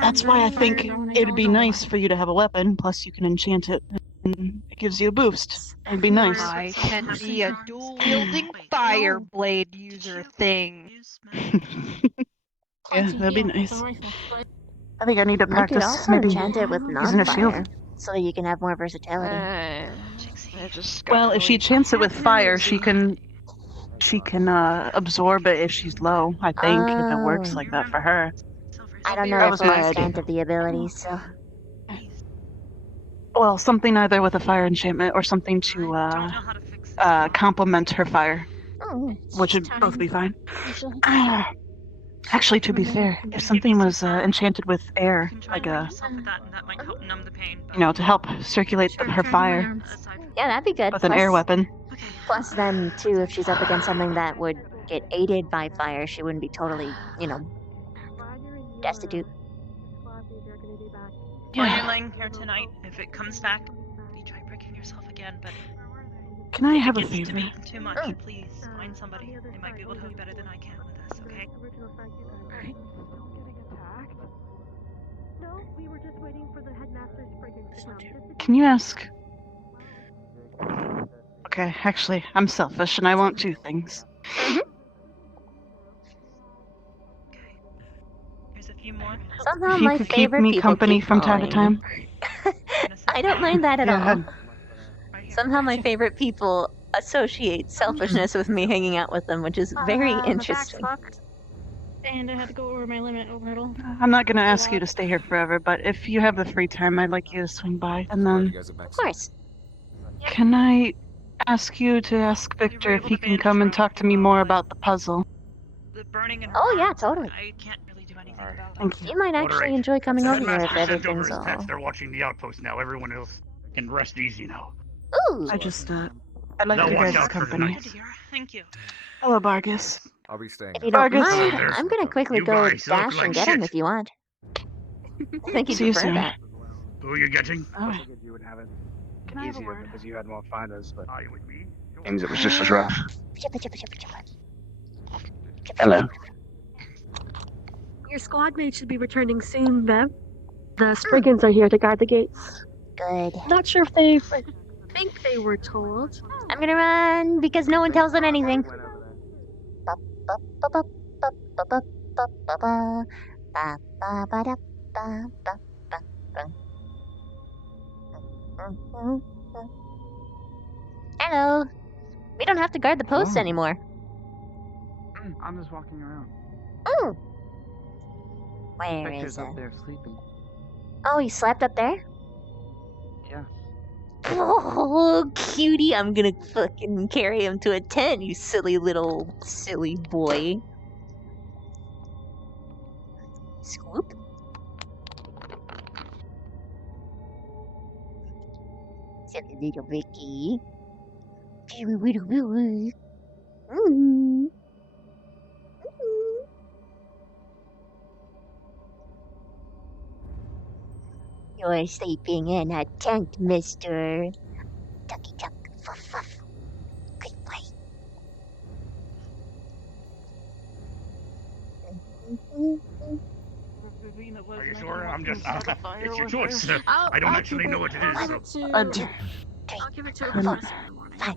That's why I think it'd be nice for you to have a weapon, plus you can enchant it, and it gives you a boost. It'd be nice. I can be a dual-wielding fire blade user thing. Yeah, that'd be nice. I think I need to You could practice also maybe enchant it with using a shield. non-fire, so that you can have more versatility. Well, if she chants it with fire, she can absorb it if she's low. I think if it works like that for her. I don't know That if was the my idea. extent of the abilities, so... Well, something either with a fire enchantment or something to complement her fire, Oh, which would both be fine. Actually, to be fair, if something was enchanted with air, like a, to help circulate her fire yeah, that'd be good. with an air weapon. Plus, then, too, if she's up against something that would get aided by fire, she wouldn't be totally, destitute. While you're laying here tonight, if it comes back, you try breaking yourself again, but Can I have a if it gets to favor? be too much, please find somebody. They might be able to help you better than I can with this, okay? No, we were just waiting for the headmaster's frigate to come. Can you ask? Okay, actually, I'm selfish and I want two things. Here's a few more. Somehow If you my could keep favorite me people company keep from time to calling. time. I don't mind that at Yeah. all. Somehow my favorite people associate selfishness with me hanging out with them, which is very interesting. And I had to go over my limit over hurdle. I'm not gonna ask you to stay here forever, but if you have the free time, I'd like you to swing by. And then, Of course. can I ask you to ask Victor if he can come and talk to me more about the puzzle? Oh yeah, totally. I can't really do anything about Thank you. You might actually enjoy coming over here if everything's all... They're watching the outpost now. Everyone else can rest easy now. Ooh! I just, I like Now your watch guys' out for company. tonight. Thank you. Hello, Bargus. I'll be staying. If you don't Vargas. mind, There's- I'm gonna quickly you go guys look dash like and get him shit. if you want. I think he'd See you prefer soon. that. Who are you getting? Oh, You would have it can I have a easier word? because you had more fighters, but Are you with me? seems it was just as rough. Chippa, chippa, chippa, chippa. Chippa, Hello. chippa. Your squad mates should be returning soon, Bev. The Spriggans are here to guard the gates. Good. Not sure if they think they were told. I'm gonna run because no one tells them anything. Hello. We don't have to guard the posts anymore. I'm just walking around. Oh. Where Victor's is up it? there sleeping. Oh, he slept up there? Yeah. Oh, cutie, I'm gonna fucking carry him to a tent, you silly boy. Swoop. Silly little Vicky. Mm. You're sleeping in a tent, mister. Ducky duck, fuff fuff. Good boy. Are you sure? I'm just. It's your choice. I don't actually know what it is. So. I'll give it to a professor in the morning. 5,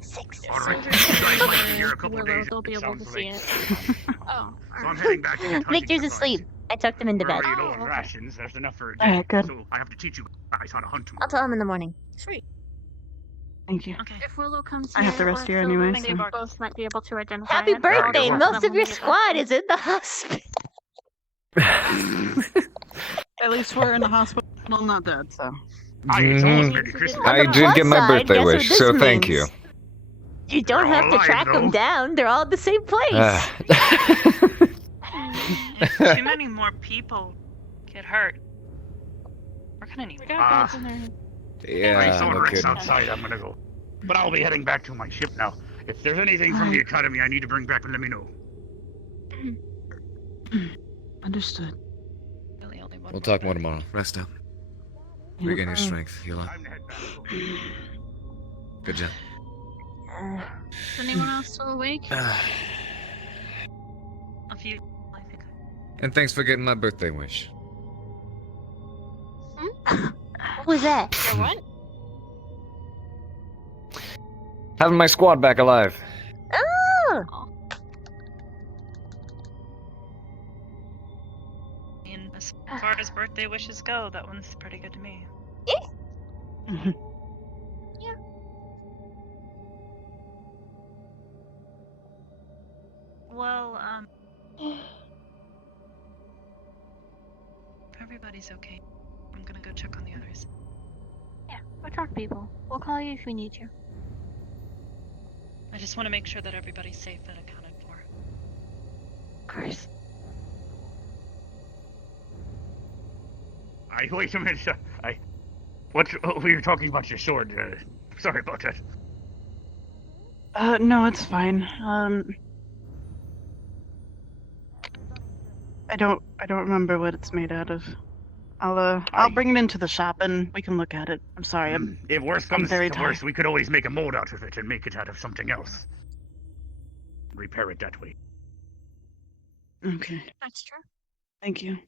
6. All right. You guys might be here a couple of days. They'll be It able to sounds see late. it. Oh, So I'm heading back to get Victor's asleep. I tucked him into bed. You know, rations. There's enough for a day. Alright, good. So I have to teach you guys how to hunt tomorrow. I'll tell him in the morning. Sweet. Thank you. Okay. If Willow comes I have to here, rest or here if anyway, They so- both might be able to identify Happy it. I'll birthday! let Most them of your leave it. squad is in the hospital. At least we're in the hospital, not dead, so. It's almost Merry Christmas. On the I did get my plus side, birthday guess what wish, this so thank you. means? You don't have to alive, track them though. down. They're all at the same place. If too many more people get hurt, we're gonna need. Ah. I Yeah, saw no Rex kidding. outside. I'm gonna go. But I'll be heading back to my ship now. If there's anything from the academy I need to bring back, let me know. Understood. We'll talk more tomorrow. Rest up. Regain your strength. Heal up. Good job. Is anyone else still awake? A few, I think. And thanks for getting my birthday wish. What was that? What? Having my squad back alive. Oh! I mean, as far as birthday wishes go, that one's pretty good to me. Well, everybody's okay. I'm gonna go check on the others. Yeah, go talk to people. We'll call you if we need you. I just want to make sure that everybody's safe and accounted for. Of course. Wait a minute. We were talking about your sword. Sorry about that. No, it's fine. I don't remember what it's made out of. I'll bring it into the shop and we can look at it. I'm sorry. If worse I'm comes very to worse, we could always make a mold out of it and make it out of something else. Repair it that way. Okay. That's true. Thank you.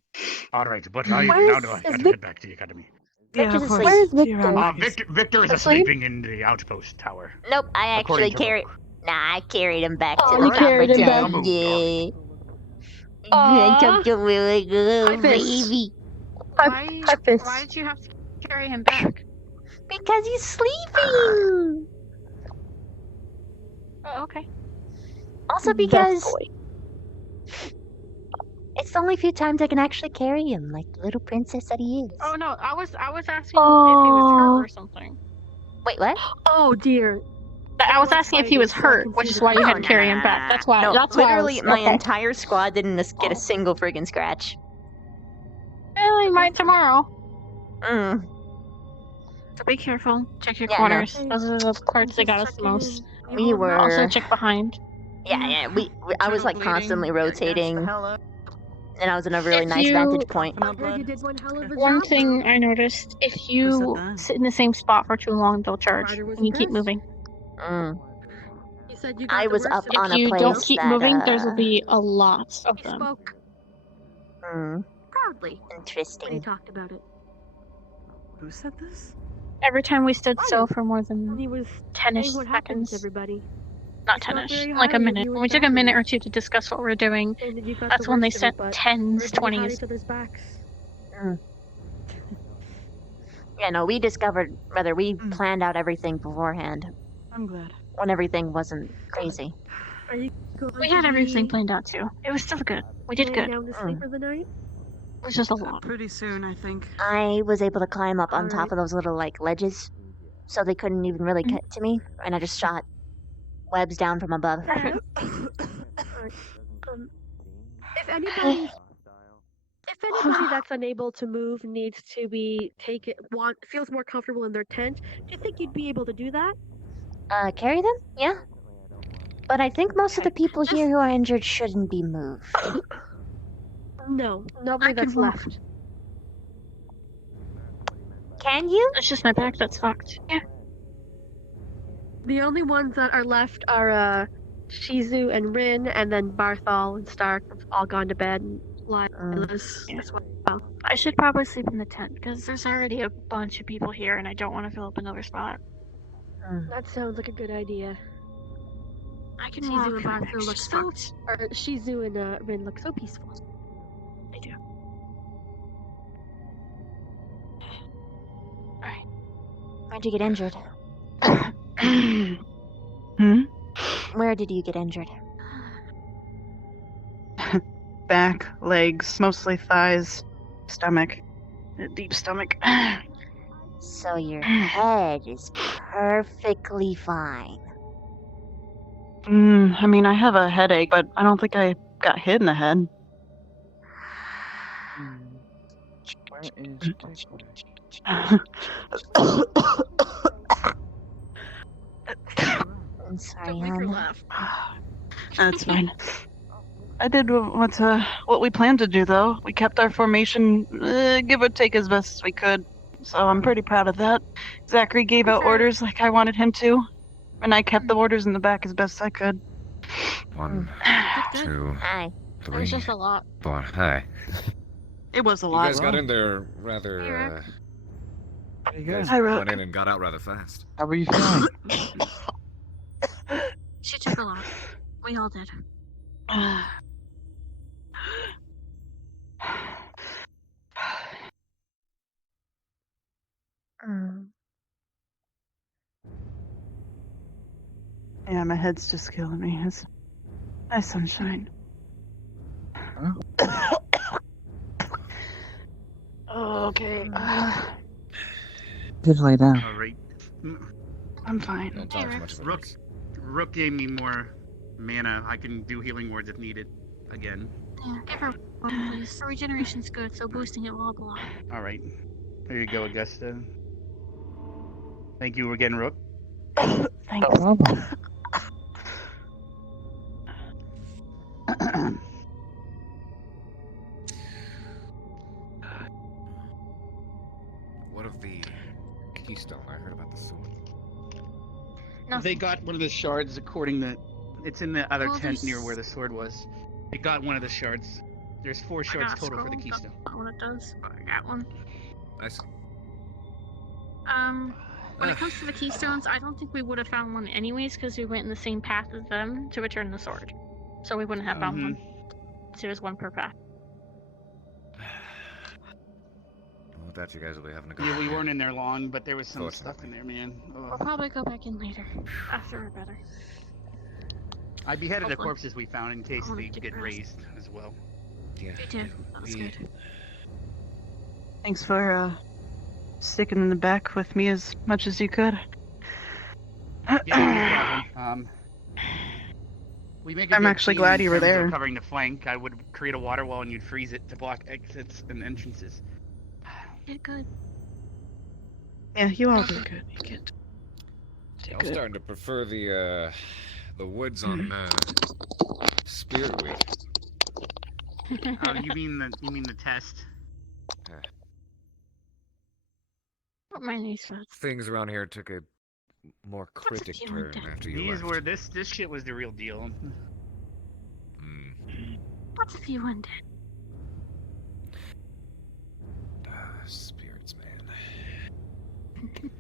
All right, but Where's- now do I is gotta Vic- head back to the academy. Yeah, Victor's of course. asleep. Where's See you around. Victor is Asleep? sleeping in the outpost tower. Nope, I According actually to carried. Nah, I carried him back Oh, to you the carried him copper back. town. I Aw. took him with a little Hi, Fist. baby. Why did you have to carry him back? Because he's sleeping. Oh, okay. Also because it's the only few times I can actually carry him, like the little princess that he is. Oh no, I was asking if he was hurt or something. Wait, what? Oh dear. I was asking if he was hurt, which is why you had to carry him back. That's why. No, that's why I literally, was, my okay. entire squad didn't get a single friggin' scratch. Well, he might tomorrow. Mm. So be careful. Check your Yeah, quarters. Those are the parts that got us the most. We were Also check behind. Yeah. I was like constantly rotating, and I was in a really If nice you- vantage point. You did one hell of a One job. thing I noticed: if you sit in the same spot for too long, they'll charge, and you keep moving. Mm. You said you I got the was worst up of it. on If a you place don't keep that, moving, there's will be a lot of them. Spoke. Proudly. When he Interesting. talked about it. Who said this? Every time we stood still for more than He was 10-ish saying what happened seconds. to everybody. Not It's not 10-ish, very like a high, minute. you When and we took a minute Zachary. or two to discuss what we were doing, Saying that you got that's the when they worst of it, sent but 10s, we're behind 20s. each other's backs. Yeah, no, we planned out everything beforehand I'm glad. when everything wasn't crazy. Are you going We to had everything be planned out too. It was still good. We did laying good. down to sleep for the night? It was just a lot. Pretty soon, I think. I was able to climb up on top Alright. of those little like ledges, so they couldn't even really get to me, and I just shot webs down from above. Alright. If anybody that's unable to move needs to be feels more comfortable in their tent, do you think you'd be able to do that? Carry them? Yeah. But I think most of the people here who are injured shouldn't be moved. No, nobody that's left. Can you? It's just my back that's fucked. Yeah. The only ones that are left are Shizu and Rin, and then Barthol and Stark have all gone to bed, and Lila's as well. I should probably sleep in the tent because there's already a bunch of people here and I don't want to fill up another spot. That sounds like a good idea. I can Shizu walk and for an Barthol extra look spot. or Shizu and Rin look so peaceful. They do. Where'd you get injured? Where did you get injured? Back, legs, mostly thighs, stomach, deep stomach. So your head is perfectly fine. I mean, I have a headache, but I don't think I got hit in the head. Where is I'm sorry, hon. That's fine. I did what we planned to do, though. We kept our formation, give or take, as best as we could. So I'm pretty proud of that. Zachary gave out orders like I wanted him to, and I kept the orders in the back as best I could. 1, 2, Hi. 3, It was just a lot. 4. Hi. It was a You lot. guys got in there rather. You guys Hi, Rook. went in and got out rather fast. How were you feeling? She took a lot. We all did. Yeah, my head's just killing me. It's nice sunshine. Okay. Just lay down. All right. I'm fine. Don't talk too much about Rook, Rook gave me more mana. I can do healing words if needed. Again. Yeah, give her one, please. Her regeneration's good, so boosting it will help a lot. All right. Here you go, Augusta. Thank you again, Rook. Thanks. What of the keystone? I heard about the sword. No. They got one of the shards according to... It's in the other Oh, tent near there's- where the sword was. They got one of the shards. There's 4 shards got a total for the scroll, keystone. That's not what it does, but I got one. Nice. When it comes to the keystones, I don't think we would have found one anyways because we went in the same path as them to return the sword. So we wouldn't have found one. So it was one per path. With that, you guys will be having a good. Yeah, we weren't in there long, but there was some stuff in there, man. We'll Ugh. probably go back in later. After we're better. I beheaded the Hopefully. corpses we found in case I wanna they get get rest. raised as well. Yeah. We did. That was good. Thanks for sticking in the back with me as much as you could. Yeah, no problem. We make a I'm good actually team glad in you were terms of there. Covering the flank, I would create a water wall and you'd freeze it to block exits and entrances. Did good. Yeah, you all did good. You did. I'm starting to prefer the woods on Spirit Week. Oh, you mean the test? My niece was. Things around here took a more cryptic turn after you These left. were this shit was the real deal. What's if you went spirits, man.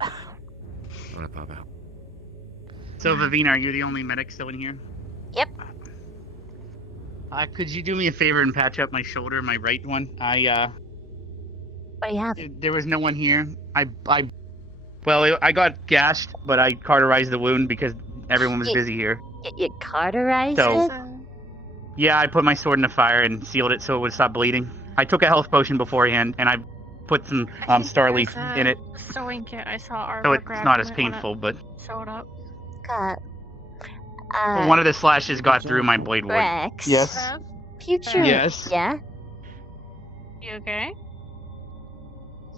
I'm gonna pop out. So, Vivina, are you the only medic still in here? Yep. Could you do me a favor and patch up my shoulder, my right one? What do you have? There was no one here. Well, I got gashed, but I cauterized the wound because everyone was busy here. You cauterized So- it? Yeah, I put my sword in the fire and sealed it so it would stop bleeding. I took a health potion beforehand, and I put some Starleaf in it, Sewing kit. I saw Arbor so it's grab not it as when it painful, but Showed up. Got. one of the slashes got through my blade wood. Rex. Yes. Future. Yes. Yeah. You okay?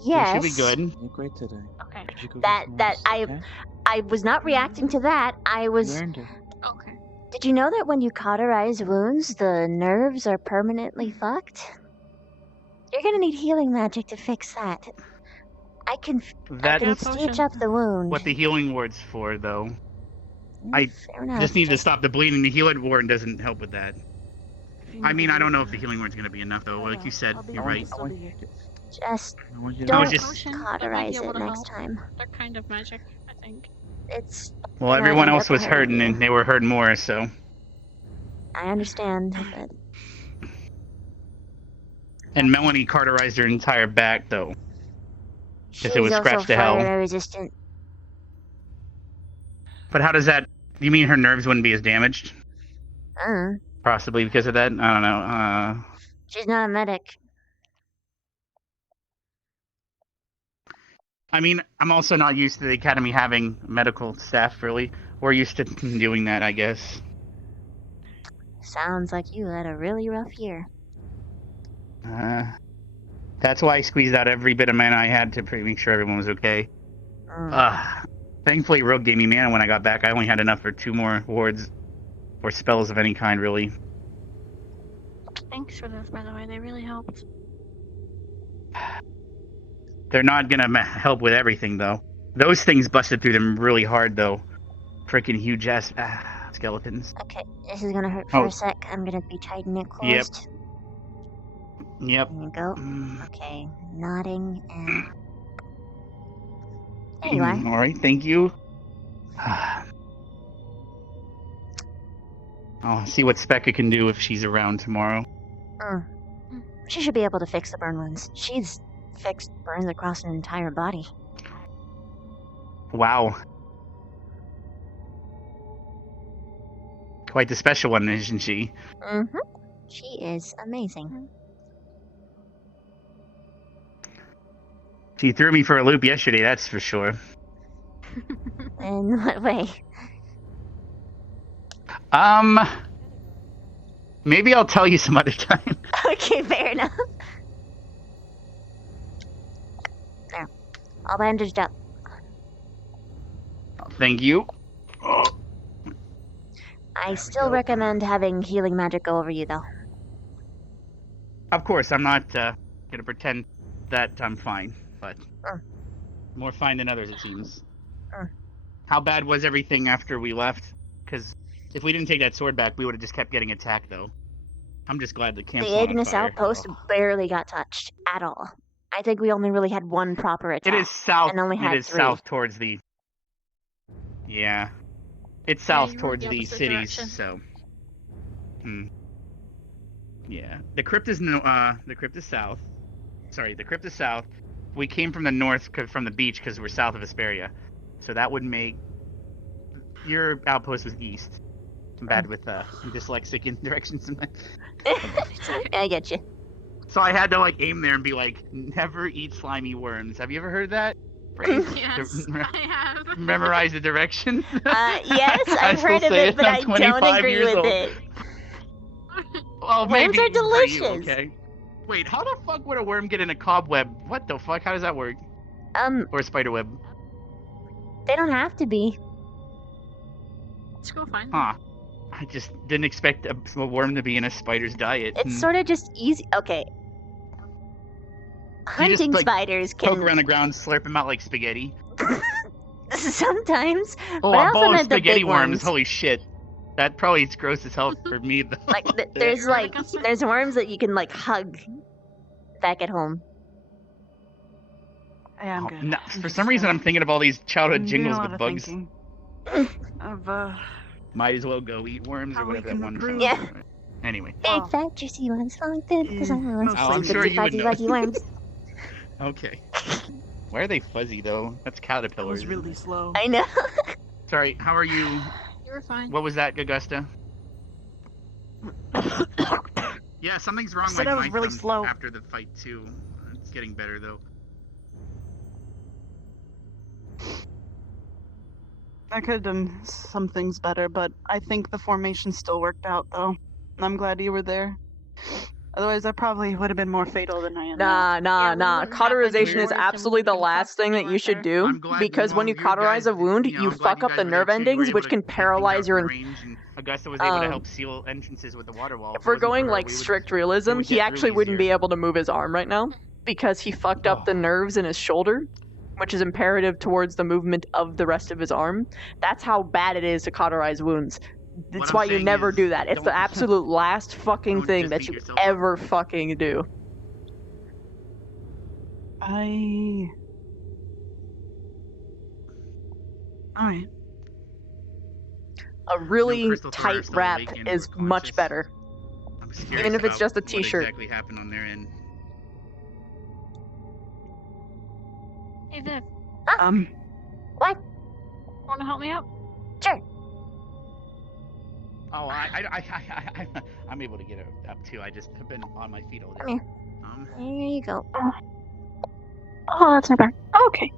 Yes. You should be good. You're great today. Okay. Did you go That get some rest, okay? I was not reacting to that. I was. You earned it. Okay. Did you know that when you cauterize wounds, the nerves are permanently fucked? You're gonna need healing magic to fix that. I can That's stitch up the wound. what the healing ward's for, though. I Fair enough. just need to stop the bleeding. The healing ward doesn't help with that. I mean, I don't know if the healing ward's gonna be enough, though. Like you said, you're right. Just I want you don't to- I was just- cauterize able it to next help. time. They're kind of magic, I think. It's. Well, gonna everyone end else up was hurting, you. and they were hurting more, so. I understand, but And Melanie cauterized her entire back, though. Because she's it was also scratched to hell. fire resistant. But how does that... You mean her nerves wouldn't be as damaged? Possibly because of that? I don't know. She's not a medic. I mean, I'm also not used to the Academy having medical staff, really. We're used to doing that, I guess. Sounds like you had a really rough year. That's why I squeezed out every bit of mana I had to make sure everyone was okay. Thankfully, Rogue gave me mana when I got back. I only had enough for 2 more wards or spells of any kind, really. Thanks for those, by the way. They really helped. They're not gonna help with everything, though. Those things busted through them really hard, though. Freaking huge ass skeletons. Okay, this is gonna hurt for Oh. a sec. I'm gonna be tighten it Yep. closed. Yep. There you go. Okay, nodding and. There you are. Alright, thank you. I'll see what Specca can do if she's around tomorrow. She should be able to fix the burn wounds. She's fixed burns across an entire body. Wow. Quite the special one, isn't she? Mm-hmm. She is amazing. She threw me for a loop yesterday, that's for sure. In what way? Maybe I'll tell you some other time. Okay, fair enough. There. All bandaged up. Thank you. I still recommend having healing magic go over you, though. Of course, I'm not gonna pretend that I'm fine, but more fine than others, it seems. How bad was everything after we left? Because if we didn't take that sword back, we would have just kept getting attacked, though. I'm just glad the camp's The not on Ignis fire. outpost barely got touched at all. I think we only really had one proper attack. It is south. And only had It is 3. south towards the. Yeah, it's south you went towards the the opposite cities. direction. So. Yeah, the crypt is the crypt is south. Sorry, the crypt is south. We came from the north, from the beach, because we're south of Asperia. So that would make your outpost was east. I'm bad with dyslexic in directions sometimes. I get you. So I had to like aim there and be like, never eat slimy worms. Have you ever heard that phrase? Yes, I have. Memorize the directions? Yes, I I've still heard of say it, it, but I'm I don't 25 agree years with old. it. Well, Worms maybe are for you, delicious. okay. Wait, how the fuck would a worm get in a cobweb? What the fuck? How does that work? Or a spider web? They don't have to be. Let's go find Huh. I just didn't expect a worm to be in a spider's diet. It's sort of just easy. Okay. You just, Hunting like, spiders poke can around the ground, slurp them out like spaghetti. sometimes. Oh, but I a also ball of meant the spaghetti big worms. ones. Holy shit. That probably is gross as hell for me though. Like there's worms that you can like hug back at home. Yeah, I'm good. No, for some reason, I'm thinking of all these childhood doing jingles a lot with of bugs. thinking. Might as well go eat worms or whatever that one. improve. Yeah. Anyway. Big fat juicy ones, falling thin because I want Oh, I'm sure you would know. fuzzy worms. Okay. Why are they fuzzy though? That's caterpillars. That was really slow. I know. Sorry, how are you? You were fine. What was that, Augusta? Yeah, something's wrong said with I was my really thumb slow. after the fight too. It's getting better though. I could have done some things better, but I think the formation still worked out, though. And I'm glad you were there. Otherwise, I probably would have been more fatal than I am. Nah. Cauterization is absolutely the last thing that you should do, because when you cauterize a wound, you fuck up the nerve endings, which can paralyze your. Augusta was able to help seal entrances with the water wall. If we're going like strict realism, he actually wouldn't be able to move his arm right now because he fucked up the nerves in his shoulder, which is imperative towards the movement of the rest of his arm. That's how bad it is to cauterize wounds. That's why you never do that. It's the absolute last fucking thing that you ever fucking do. Alright. A really tight wrap is much better. Even if it's just a t-shirt. What exactly happened on their end? Hey, Viv. What? Want to help me out? Sure. Oh, I'm able to get it up too. I just have been on my feet all day. Come here. There you go. Oh, that's not bad. Oh, okay.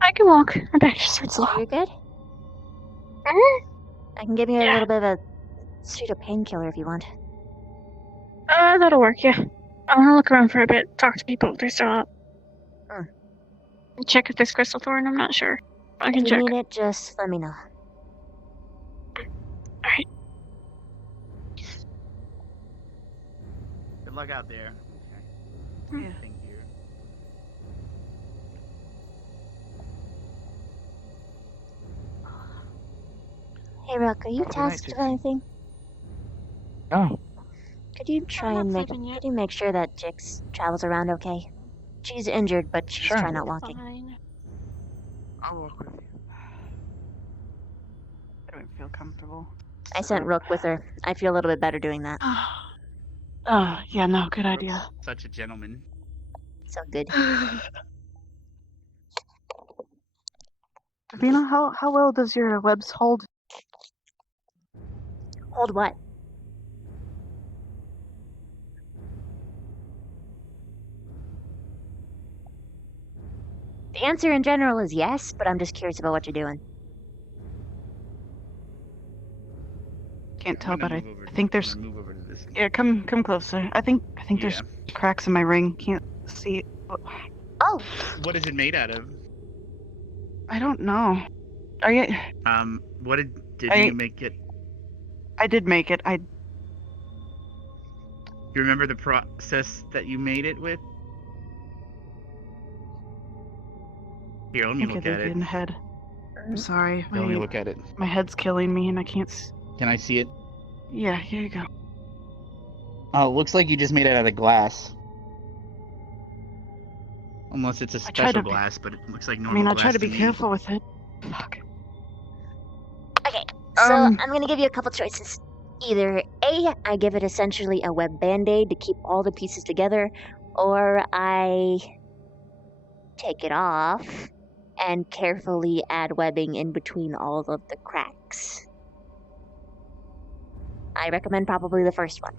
I can walk. My back just hurts a lot. You're good? I can give you a little bit of a pseudo painkiller if you want. That'll work, yeah. I want to look around for a bit, talk to people if they're still up. Check if there's crystal thorn, I'm not sure. I can if check. you need it, just let me know. Alright. Good luck out there. Okay. Yeah. Thank you. Hey, Rook, are you tasked with anything? No. Could you try and make sure that Jix travels around okay? She's injured, but she's trying not walking. Fine. I'll walk with you. I don't feel comfortable. I sent Rook with her. I feel a little bit better doing that. Oh, yeah, no, good idea. Such a gentleman. So good. Davina, how well does your webs hold? Hold what? The answer in general is yes, but I'm just curious about what you're doing. Can't tell, but I think there's. Yeah, come closer. I think there's cracks in my ring. Can't see it. Oh. What is it made out of? I don't know. Are you? What did you make it? I did make it. You remember the process that you made it with? Here, let me look at it. In the head. I'm sorry. Let me look at it. My head's killing me, and I can't. Can I see it? Yeah, here you go. Oh, it looks like you just made it out of glass. Unless it's a special glass, but it looks like normal glass. I try to be careful with it. Fuck. Okay, so I'm gonna give you a couple choices. Either A, I give it essentially a web band-aid to keep all the pieces together, or I take it off and carefully add webbing in between all of the cracks. I recommend probably the first one.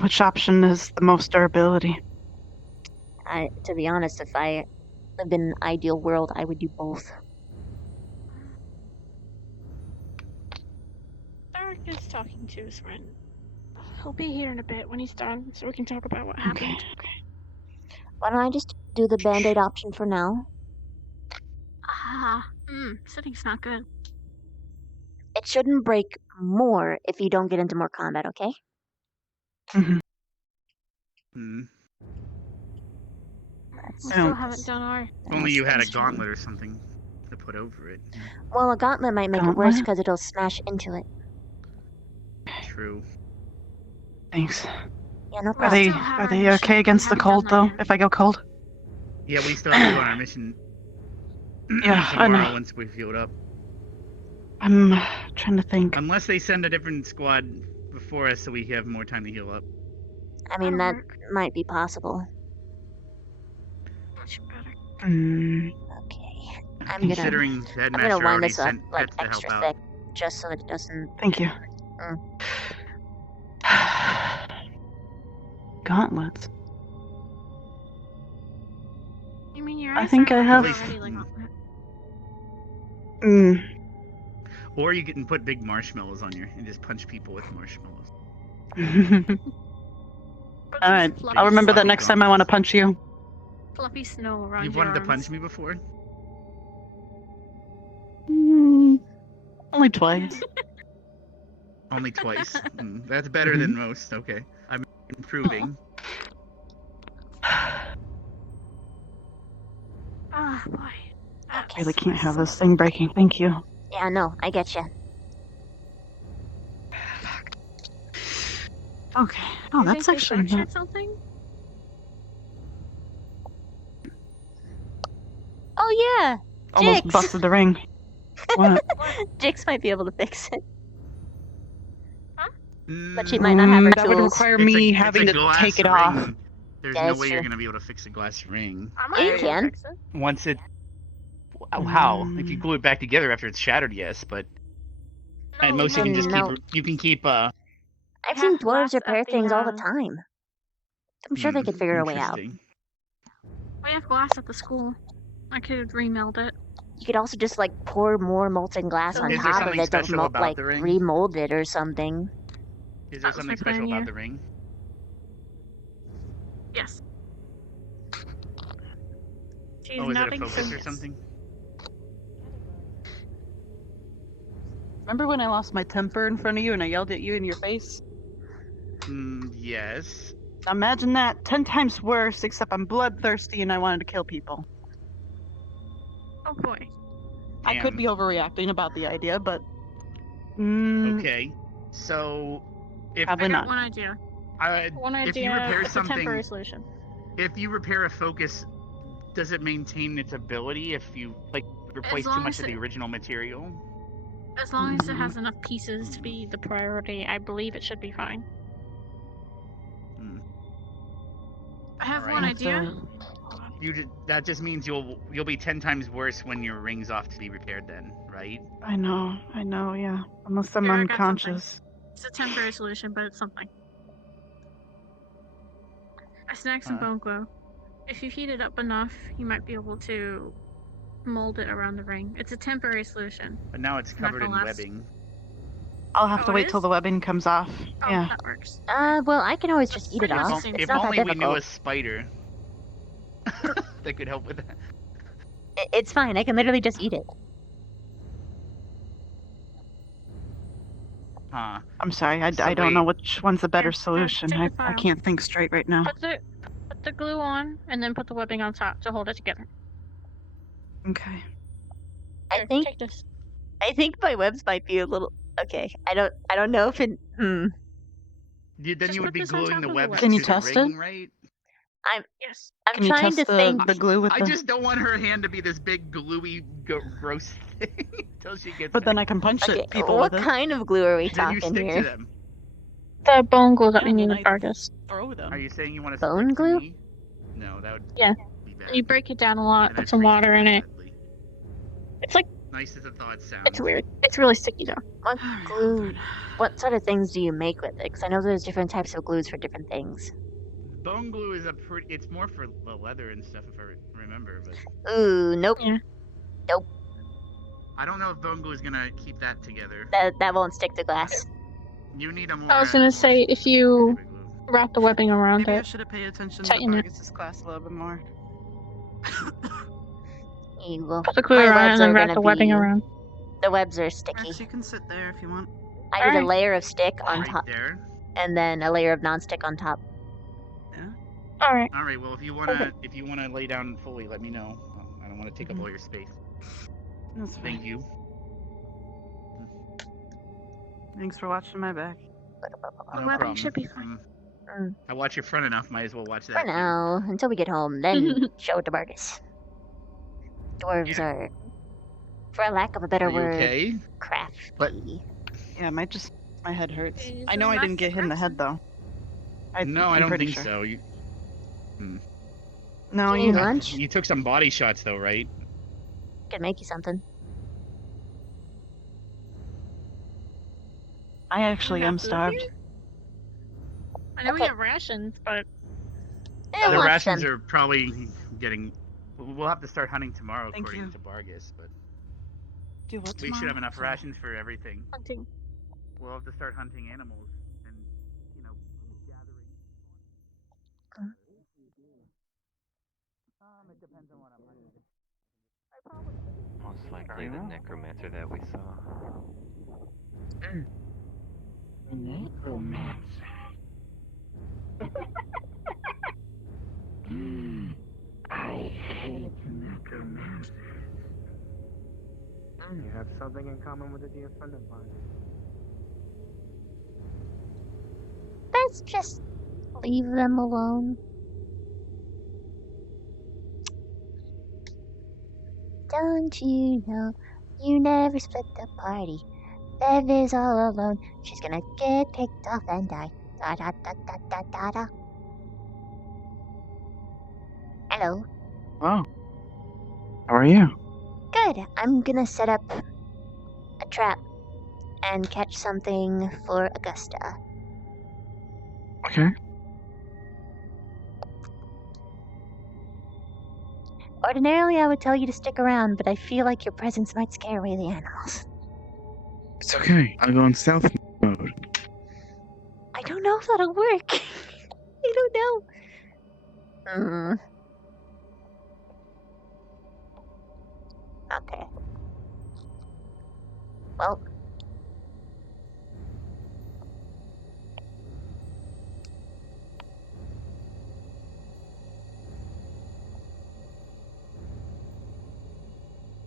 Which option is the most durability? To be honest, if I lived in an ideal world, I would do both. Derek is talking to his friend. He'll be here in a bit when he's done, so we can talk about what happened. Okay. Why don't I just do the band-aid option for now? Sitting's not good. It shouldn't break more if you don't get into more combat, okay? Mm-hmm. Hmm. We still haven't done our. If only you had a gauntlet or something to put over it. Well, a gauntlet might make it worse because it'll smash into it. True. Thanks. Yeah, no Are they okay against the cold though? If I go cold? Yeah, we still have to go on our mission. Yeah, I tomorrow know. once we healed up. I'm trying to think. Unless they send a different squad before us, so we have more time to heal up. I mean, that might be possible. Mm. Okay. I'm Considering the gonna headmaster wind already this up sent like pets to help extra out. thick, just so that it doesn't. Thank you. Gauntlets. You mean your I think I have. Mm. Or you can put big marshmallows on your and just punch people with marshmallows. Alright, I'll remember that next time I want to punch you. Fluffy snow around You've your wanted to arms. punch me before? Only twice. Only twice. That's better than most. Okay, I'm improving. Ah, boy. I really can't have this thing breaking. Thank you. Yeah, no, I get you. Okay. Oh, that's actually not. Something? Oh yeah. Almost Jix. busted the ring. What? Jix might be able to fix it. But she might not have her That tools. would require me It's a having to glass take it ring. off. There's Yeah, no that's way you're true. gonna be able to fix a glass ring. Yeah, you can. Once it. How? If you glue it back together after it's shattered, yes, but at most you can just no. keep. I've seen dwarves repair things all the time. I'm sure they could figure a way out. Interesting. We have glass at the school. I could remeld it. You could also just like pour more molten glass on Is there top of something it, don't special about like the ring? remold it or something. Is there That was something my special plan, about yeah. the ring? Yes. She's Oh, is it a nodding focus so or yes. something? Remember when I lost my temper in front of you and I yelled at you in your face? Yes. Imagine that 10 times worse, except I'm bloodthirsty and I wanted to kill people. Oh boy. I could Damn. be overreacting about the idea, but Okay, so if probably not. One idea. One if idea. you repair It's a something, temporary solution. if you repair a focus, does it maintain its ability if you like replace too long much as of the it- original material? As long as it has enough pieces to be the priority, I believe it should be fine. I have one Alright. idea. That just means you'll be 10 times worse when your ring's off to be repaired. Then, right? I know, yeah. Unless I'm Here, I got unconscious. It's a temporary solution, but it's something. I snagged some bone glue. If you heat it up enough, you might be able to mold it around the ring. It's a temporary solution. But now it's not covered in gonna last. webbing. I'll have to Oh, it wait till is? the webbing comes off. Oh, Yeah. that works. Well, I can always just eat it pretty off. much the same. It's If not that only we knew difficult. a spider that could help with that. It's fine. I can literally just eat it. Huh. I'm sorry, I So don't know wait. which one's the better solution. take I the file. can't think straight right now. Put the glue on, and then put the webbing on top to hold it together. Okay. I think Take this. I think my webs might be a little okay. I don't know if it Then Just you would put be this on gluing top the of the webs web. Can you to the test ring, it? right? I'm Yes. Can you trying test to think. the glue with I the... just don't want her hand to be this big gluey gross thing until she gets. But then I can punch Okay, it, people what with it. kind of glue are we Then you talking stick here? to them. The bone glue that we Yeah, need then in I Argus. throw them. Are you saying you want to Bone stick to glue? me? No, that would Yeah. be bad. You break it down a lot, And I put some freeze water in it. badly. It's like, Nice as a thought sounds. it's weird. It's really sticky though. What glue? What sort of things do you make with it? Because I know there's different types of glues for different things. Bone glue is it's more for the leather and stuff if I remember, but Ooh, nope. Yeah. Nope. I don't know if bone glue is gonna keep that together. That won't stick to glass. You need a more. I was gonna say, if you wrap the webbing around Maybe I it, should have paid attention tighten to it. Argus's class a little bit more. You will. put the glue My around webs and then are wrap gonna the webbing be- around. The webs are sticky. Max, you can sit there if you want. I did a Alright. layer of stick on Right top, there. and then a layer of non-stick on top. All right. All right. Well, if you wanna lay down fully, let me know. I don't want to take up all your space. That's fine. Thank you. Thanks for watching my back. No Webbing problem. should be fine. I watch your front enough. Might as well watch that. For now, until we get home, then show it to Bargus. Dwarves are, for lack of a better Are you word, okay? crafty. Yeah, my head hurts. Is I know it I didn't get hit in the head though. No, I I'm don't pretty think sure. so. No, Do you need lunch? You took some body shots though, right? Could make you something. I actually am starved. I know we have rations, but Yeah, The watch rations them. are probably getting. We'll have to start hunting tomorrow, Thank according you. to Bargus. But Do what we should tomorrow? have enough rations for everything. hunting. We'll have to start hunting animals and, gathering. It depends on what I'm hunting. Most likely the necromancer that we saw. Necromancer. I hate necromancers. You have something in common with a dear friend of mine. Let's just leave them alone. Don't you know you never split the party? Bev is all alone. She's gonna get picked off and die. Da da da da da da da. Hello. Oh. How are you? Good. I'm gonna set up a trap and catch something for Augusta. Okay. Ordinarily, I would tell you to stick around, but I feel like your presence might scare away the animals. It's okay. I'll go in stealth mode. I don't know if that'll work. I don't know. Okay. Well.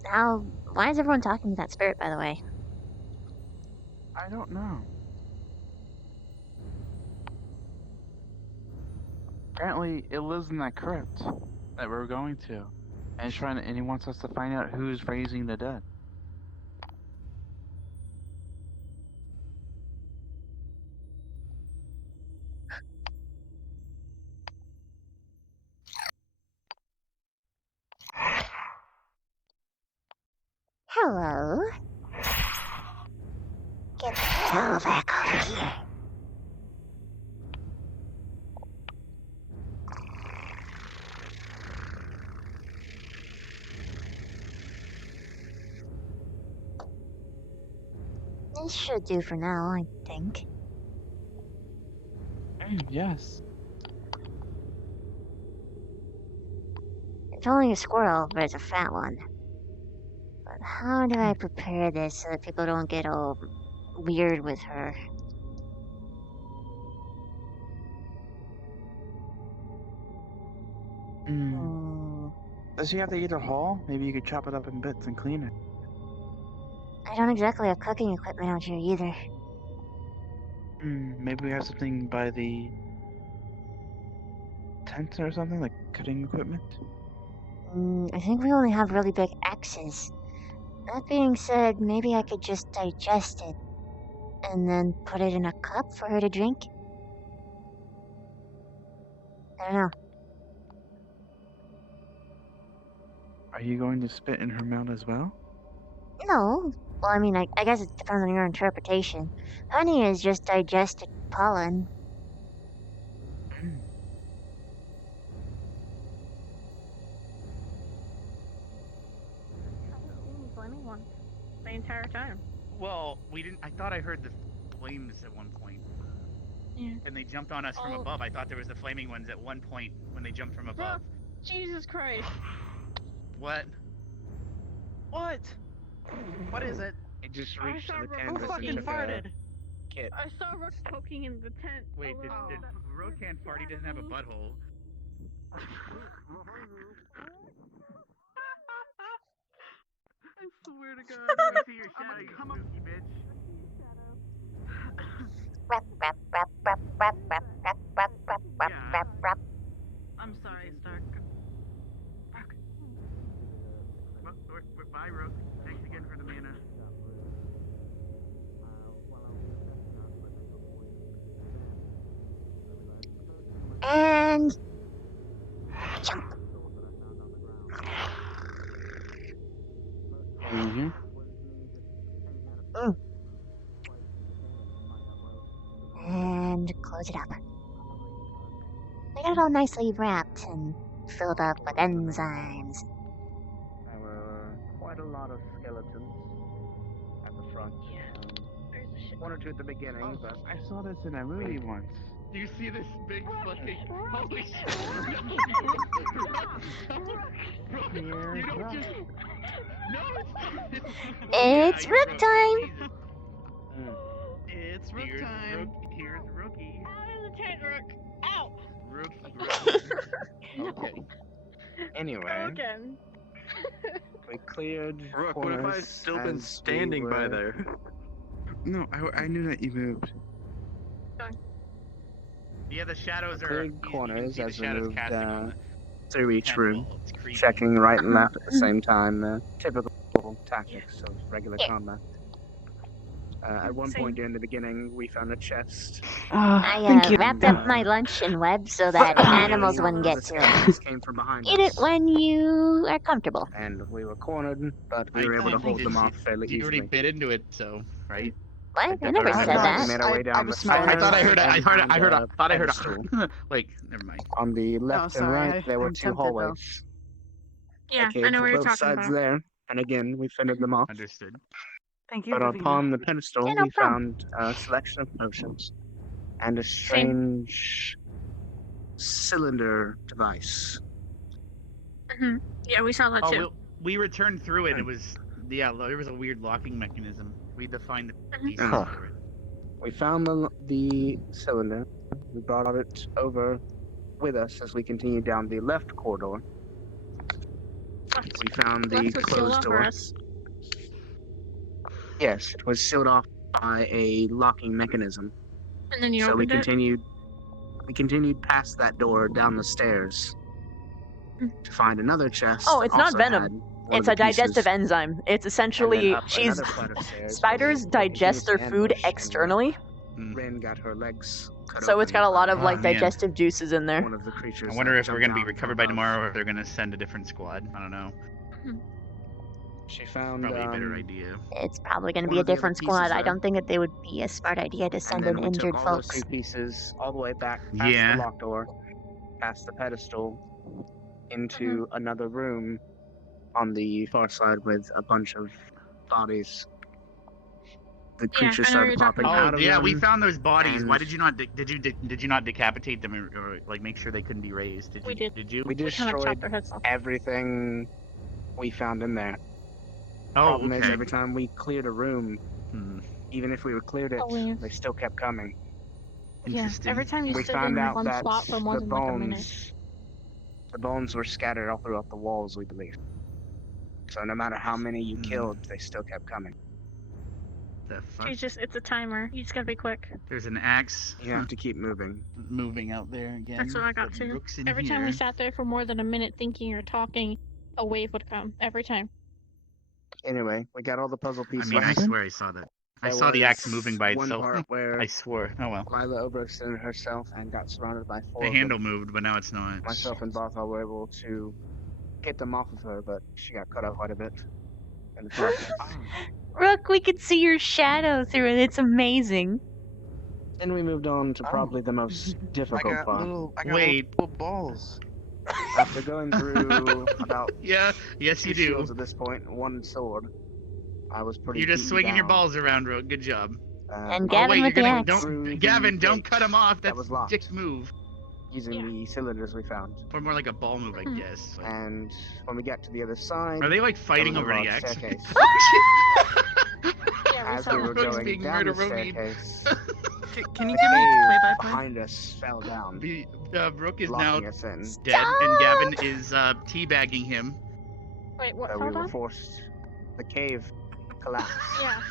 Now, why is everyone talking to that spirit, by the way? I don't know. Apparently, it lives in that crypt that we're going to, and he wants us to find out who's raising the dead. Hello. Get the hell back over here. This should do for now, I think. Yes. It's only a squirrel, but it's a fat one. But how do I prepare this so that people don't get all weird with her? Does she have to eat her whole? Maybe you could chop it up in bits and clean it. I don't exactly have cooking equipment out here either. Maybe we have something by the tent or something, like cutting equipment? I think we only have really big axes. That being said, maybe I could just digest it and then put it in a cup for her to drink? I don't know. Are you going to spit in her mouth as well? No. Well, I mean, I guess it depends on your interpretation. Honey is just digested pollen. Flaming one. The entire time. Well, we didn't. I thought I heard the flames at one point. Yeah. And they jumped on us from above. I thought there was the flaming ones at one point when they jumped from above. Jesus Christ. What? What? What is it? It just I reached saw to the Rook canvas fucking and took farted? Kit. I saw Rook poking in the tent. Wait, the Rokan party doesn't have a butthole. I swear to God. I see your shadow, you spooky bitch. I'm sorry, Stark. Bye, Rook. Thanks again for the mana. And jump. Mm-hmm. And close it up. They got it all nicely wrapped and filled up with enzymes. There were quite a lot of skeletons at the front. One or two at the beginning, but I saw this in a movie once. Do you see this big fucking... Holy shit! You don't just... No, It's Rook time! It's Rook time. Here's Rookie. Rook. Ow! Rookie. Okay. Anyway, Again. we cleared. Rook, what if I'd still been as standing by there? No, I knew that you moved. Yeah, the shadows are... Cleared corners you as see we the shadows moved casting on the... through each tent room, wall. It's creepy. checking right and left at the same time. Typical tactics of regular combat. At one point during the beginning, we found a chest. I wrapped up my lunch in web so that animals wouldn't get to it. Came from behind Eat it when you are comfortable. And we were cornered, but we were able to hold them off fairly You already easily. bit into it, so, right? What? I never said that. We made our way down the I thought I heard a... pedestal. Like, never mind. On the left and right, there were two hallways. Yeah, Okay, I know for what you're both talking sides about. there, and again, we fended them off. Understood. Thank you. But Davina. upon the pedestal, Yeah, no we found a selection of potions and a strange cylinder device. Hmm. Yeah, we saw that Oh, too. we returned through it. It was... Yeah, there was a weird locking mechanism. We defined the pieces Huh. for it. We found the cylinder. We brought it over with us as we continued down the left corridor. We found the Left was sealed closed off for door. us. Yes, it was sealed off by a locking mechanism. And then you So we opened it. continued past that door down the stairs to find another chest. Oh, it's not also venom. had one It's of a the pieces. digestive enzyme. It's essentially up she's another flight of stairs spiders digest their food externally, Ren got her legs cut so it's open got a lot of Oh, like man. digestive juices in there. one of the creatures. I wonder that if we're jumped gonna be down recovered from by above. tomorrow or if they're gonna send a different squad. I don't know. She found Probably a better idea. It's probably going to one be a of the other different pieces squad. I there. don't think that they would be a smart idea to And send then in we injured took all folks. those two pieces all the way back past Yeah. the locked door, past the pedestal, into another room on the far side with a bunch of bodies. The Yeah, creatures I know what started you're popping talking Oh out of yeah, them. we found those bodies. Why and did you not? Did you not decapitate them or like make sure they couldn't be raised? Did you? We did. Did you? We kinda destroyed chopped their heads off. everything we found in there. Oh, Problem is, okay. every time we cleared a room, even if we cleared it, Always. they still kept coming. Yeah, Interesting. every time you We sit found in out one that spot for more the than like a minute. bones were scattered all throughout the walls, we believe. So no matter how many you killed, they still kept coming. The fuck? It's a timer. You just gotta be quick. There's an axe. You have to keep moving. Moving out there again. That's what I got But too. Rook's in Every time we here. sat there for more than a minute thinking or talking, a wave would come. Every time. Anyway, we got all the puzzle I pieces. mean, I swear I saw that. I There saw the axe was moving by one itself. part where I swore. Oh well. Lila overextended herself and got surrounded by four The of handle them. moved, but now it's not. Myself and Barthol were able to get them off of her, but she got cut off quite a bit. In the process. Rook, we can see your shadow through it. It's amazing. Then we moved on to probably the most difficult part. Wait. Balls. After going through about Yeah. Yes, two you do. shields at this point, and one sword, I was pretty. You're just beaten swinging your down. balls around, Rook. Good job. And Oh Gavin wait, you're with the gonna axe. don't Gavin, don't cut him off. That That's was locked. Dick's move. Using the cylinders we found. Or more like a ball move, I guess. Like- And when we got to the other side, Are they like fighting there was a over the large axe? staircase. Yeah, we As saw we were that. going being down the murder-roonied. staircase, Can you The give me cave play-by-play? behind us fell down. The Brooke is now locking us in. dead, and Gavin is teabagging him. Wait, what So fell we were down? forced. The cave collapsed. Yeah.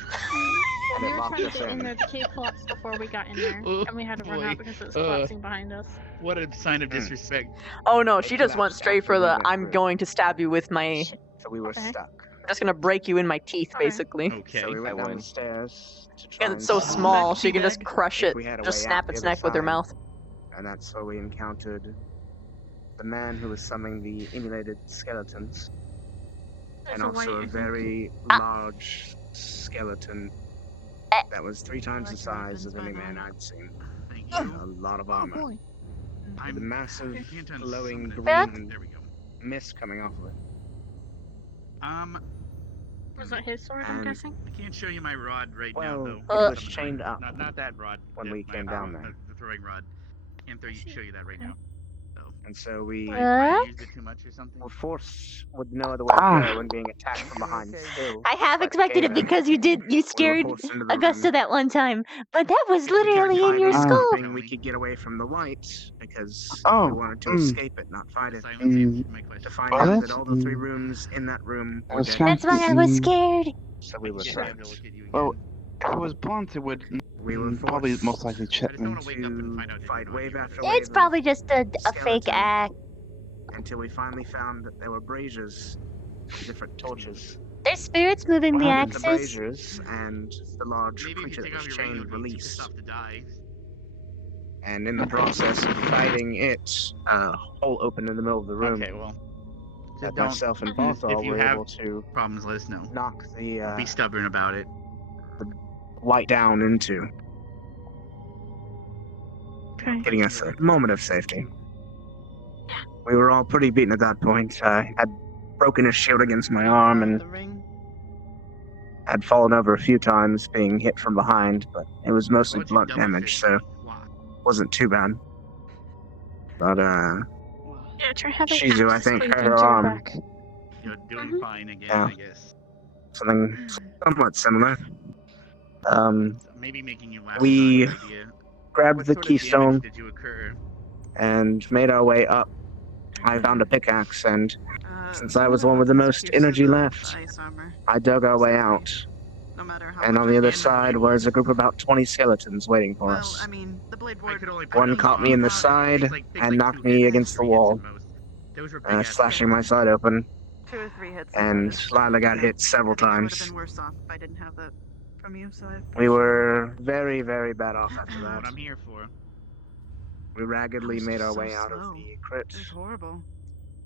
And We it were locked trying to us get in in. there. The cave collapsed before we got in there, Oh, and we had to run boy. out because it was collapsing behind us. What a sign of disrespect. Oh no, she just went collapsed straight for after we the went I'm through. going to stab you with my. So we were Okay. stuck. I'm just gonna break you in my teeth, basically. Okay. So we went I down win. the stairs to try Because and it's so see small, she can just teabag. crush if it, we had a just way snap out the its other neck with her side. mouth. And that's where we encountered the man who was summoning the emulated skeletons. There's And a also white, I a think. very large skeleton that was 3 times the size of any man I'd seen. Thank A you. lot of Oh, armor. With a I'm massive can't unsummon glowing it. green There we go. mist coming off of it. Was that his sword, I'm And- guessing? I can't show you my rod right Well, now, it though. was chained up Not that rod. when yeah, we my came other down one, there. The throwing rod. Can't show you that right now. And so we I used it too much or something. were forced with no other way to go and being attacked from behind still. I have by the expected it cave-in. because you scared forced into the Augusta room. that one time, but that was literally in your Hiding, skull. hoping we could get away from the light because Oh, we wanted to mm. escape it, not fight it. To find Well, out that's- that all the 3 rooms in that room were dead. That's why I was scared. So we were trapped. Well, if it was blunt, it would We were probably forced most likely check me. to fight wave after It's wave probably just a fake skeleton. act. until we finally found that there were braziers, different torches. There's spirits moving the The axis. braziers and the large Maybe if you creature take that off was your radio, chained it'd be too released. tough to die. And in the process of fighting it, a hole opened in the middle of the room. Okay, well. That don't- myself and if Barthol you were have able to problems, let us know. knock the Be stubborn about it. light down into, getting us a moment of safety. We were all pretty beaten at that point. I had broken his shield against my arm and had fallen over a few times, being hit from behind, but it was mostly blunt damage, so it wasn't too bad. But Yeah, try having Shizu, I axes think, cleaved hurt into her your arm. back. You're doing fine again, Yeah. I guess. Something somewhat similar. Maybe making you laugh. We is a good idea. grabbed What the sort of keystone damage did you occur? and made our way up. I found a pickaxe, and since I was the one with the most energy left, I dug our way out. And on the other side was a group of about 20 skeletons waiting for us. One caught me in the side and knocked me against the wall, slashing my side open. 2 or 3 hits. And Lila got hit several I would have times. been worse off if I didn't have that from you, so I We were very, very bad off after What that. I'm here for. We raggedly was made just our so way out slow. of the crypt, It was horrible.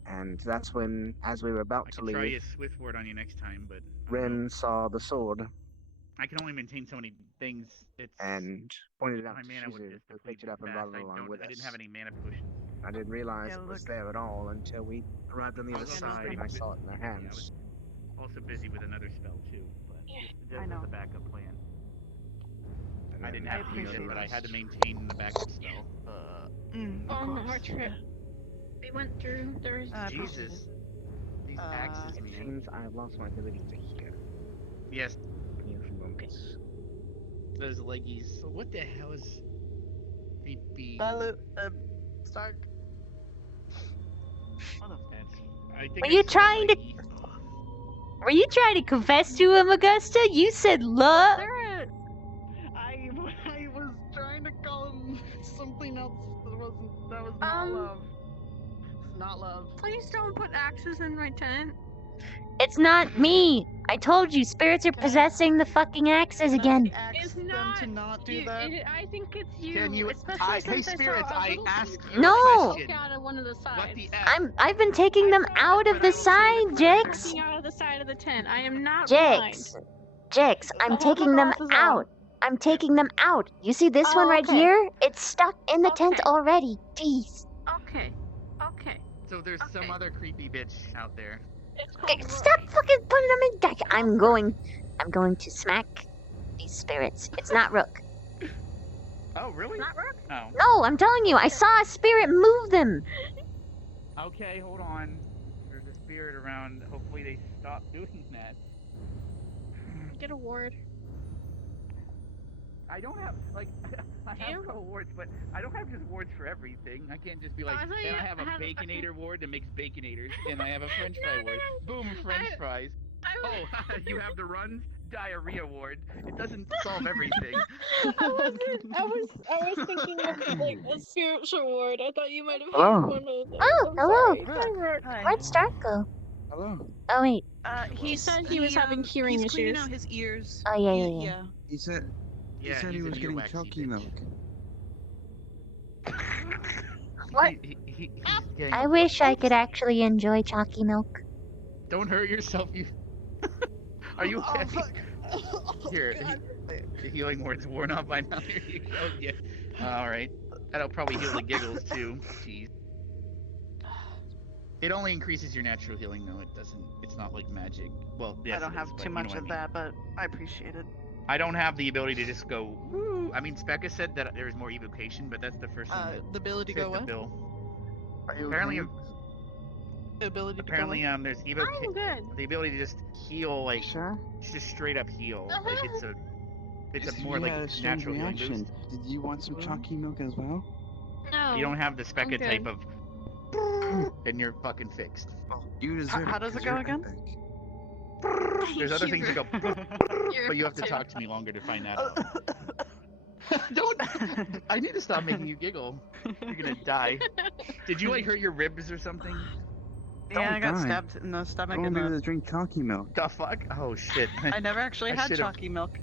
and that's when, as we were about I to can try you a leave, swift word on you next time, but Ren saw the sword I can only maintain so many things. It's and pointed it out my to mana would Shizu, just who deplete picked it up and fast. brought it along with I didn't us. have any mana potions. I didn't realize Yeah, it was look. there at all until we arrived on the other Also, side and I saw it in their hands. Also busy with another spell too, but just I as know. a backup plan. And I then didn't I have to use it, appreciate but I this. had to maintain the backup spell. Of On our course. trip, we went through. There was Jesus. These axes, It man. seems I have lost my ability to hear. Yes, Give me a few moments. those leggies. What the hell is creepy? Stark. I think Were I you saw trying to? leggy. Were you trying to confess to him, Augusta? You said love. I was trying to call him something else that was not love. It's not love. Please don't put axes in my tent. It's not me. I told you, spirits are possessing the fucking axes again. It's not. to not do you, that? I think it's you. Can you- Especially hey, since spirits, I saw a I little ask piece you a No. question. out of one of the sides. What the F? I've been taking them out of the side, Jix. Looking out of the side of the tent. I am not Jix, Jix, I'm Oh, taking my them glasses on. out. I'm taking them out. You see this Oh, one right okay. here? It's stuck in the tent Okay. already. Jeez. Okay. Okay. So there's some other creepy bitch out there. Stop fucking putting them in deck. I'm going to smack these spirits. It's not Rook. Oh, really? Not Rook? Oh. No, I'm telling you, I saw a spirit move them. Okay, hold on. There's a spirit around. Hopefully they stop doing that. Get a ward. I don't have like I have awards, but I don't have just awards for everything. I can't just be like, I thought and you I have a had a Baconator award that makes Baconators, and I have a French fry award. Boom, French fries. Oh, you have the runs diarrhea award. It doesn't solve everything. I was thinking of like a spiritual award. I thought you might have Hello. had one of those. Oh, I'm hello. sorry. Hi, Rook. Where'd Stark go? Hello. Oh wait. He said he was having hearing he's cleaning issues. out his ears. Oh yeah. He said. He Yeah, said he he's was an getting earwaxy chalky bitch. milk. What? He's getting I wish I could actually enjoy chalky milk. Don't hurt yourself, you. Are you okay? Here, the healing word's worn off by now. Here you go. Yeah. All right. That'll probably heal the giggles too. Jeez. It only increases your natural healing, though. It doesn't. It's not like magic. Well, yes, I don't it have is, but too you know much what I of mean. that, but I appreciate it. I don't have the ability to just go. Woo. I mean, Specca said that there is more evocation, but that's the first one. That The ability to fit go the what? bill. Are you Apparently, okay? The ability to apparently, go what? there's I'm evocation. good. The ability to just heal, like Sure. just straight up heal. Like it's a more You like had a strange natural healing reaction. boost. Did you want some chalky milk as well? No. You don't have the Specca I'm type good. of, and you're fucking fixed. You deserve How it, does it 'cause go you're again? epic. There's other things that go, You're but you have to too. talk to me longer to find that out. Don't! I need to stop making you giggle. You're gonna die. Did you like hurt your ribs or something? Yeah, I got die. stabbed in the stomach I and wanted the... to drink chalky milk. The fuck? Oh shit. I never actually I had should've- chalky milk.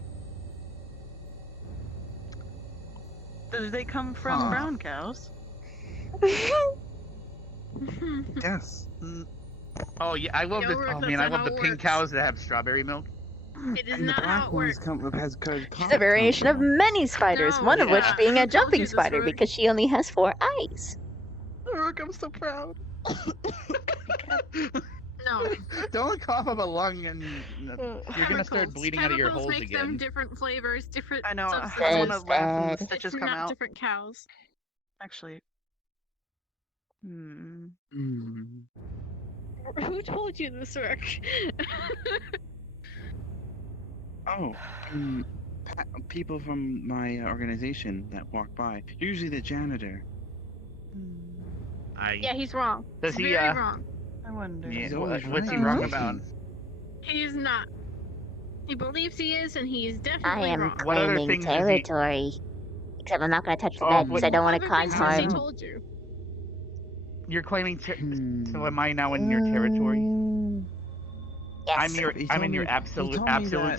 Did they come from Huh. brown cows? Yes. Oh yeah, I love Yo, the. Rook, Oh that's man, I not love how the it pink works. cows that have strawberry milk. It is And the not how black it ones works. has good. She's a variation of many spiders, No, one of which yeah. being I a told you jumping this, spider Rook. because she only has 4 eyes. Rook, I'm so proud. No. Don't cough up a lung and you're gonna start Chemicals. bleeding out of your Chemicals holes make them again. different flavors, different I know. I substances. want to laugh when the It's stitches It's come not out. different cows. Actually. Who told you this, Rook? Oh, people from my organization that walk by. Usually the janitor. Yeah, he's wrong. Does He's he, very uh, wrong. I wonder. Yeah, He's always what's he right. wrong about? He's not. He believes he is, and he is I definitely am wrong. What other claiming things does he- territory. Except I'm not going to touch the Oh, bed because but- I don't want to Other cause things has he harm. told you? You're claiming so am I now in your territory? Yes. I'm in your absolute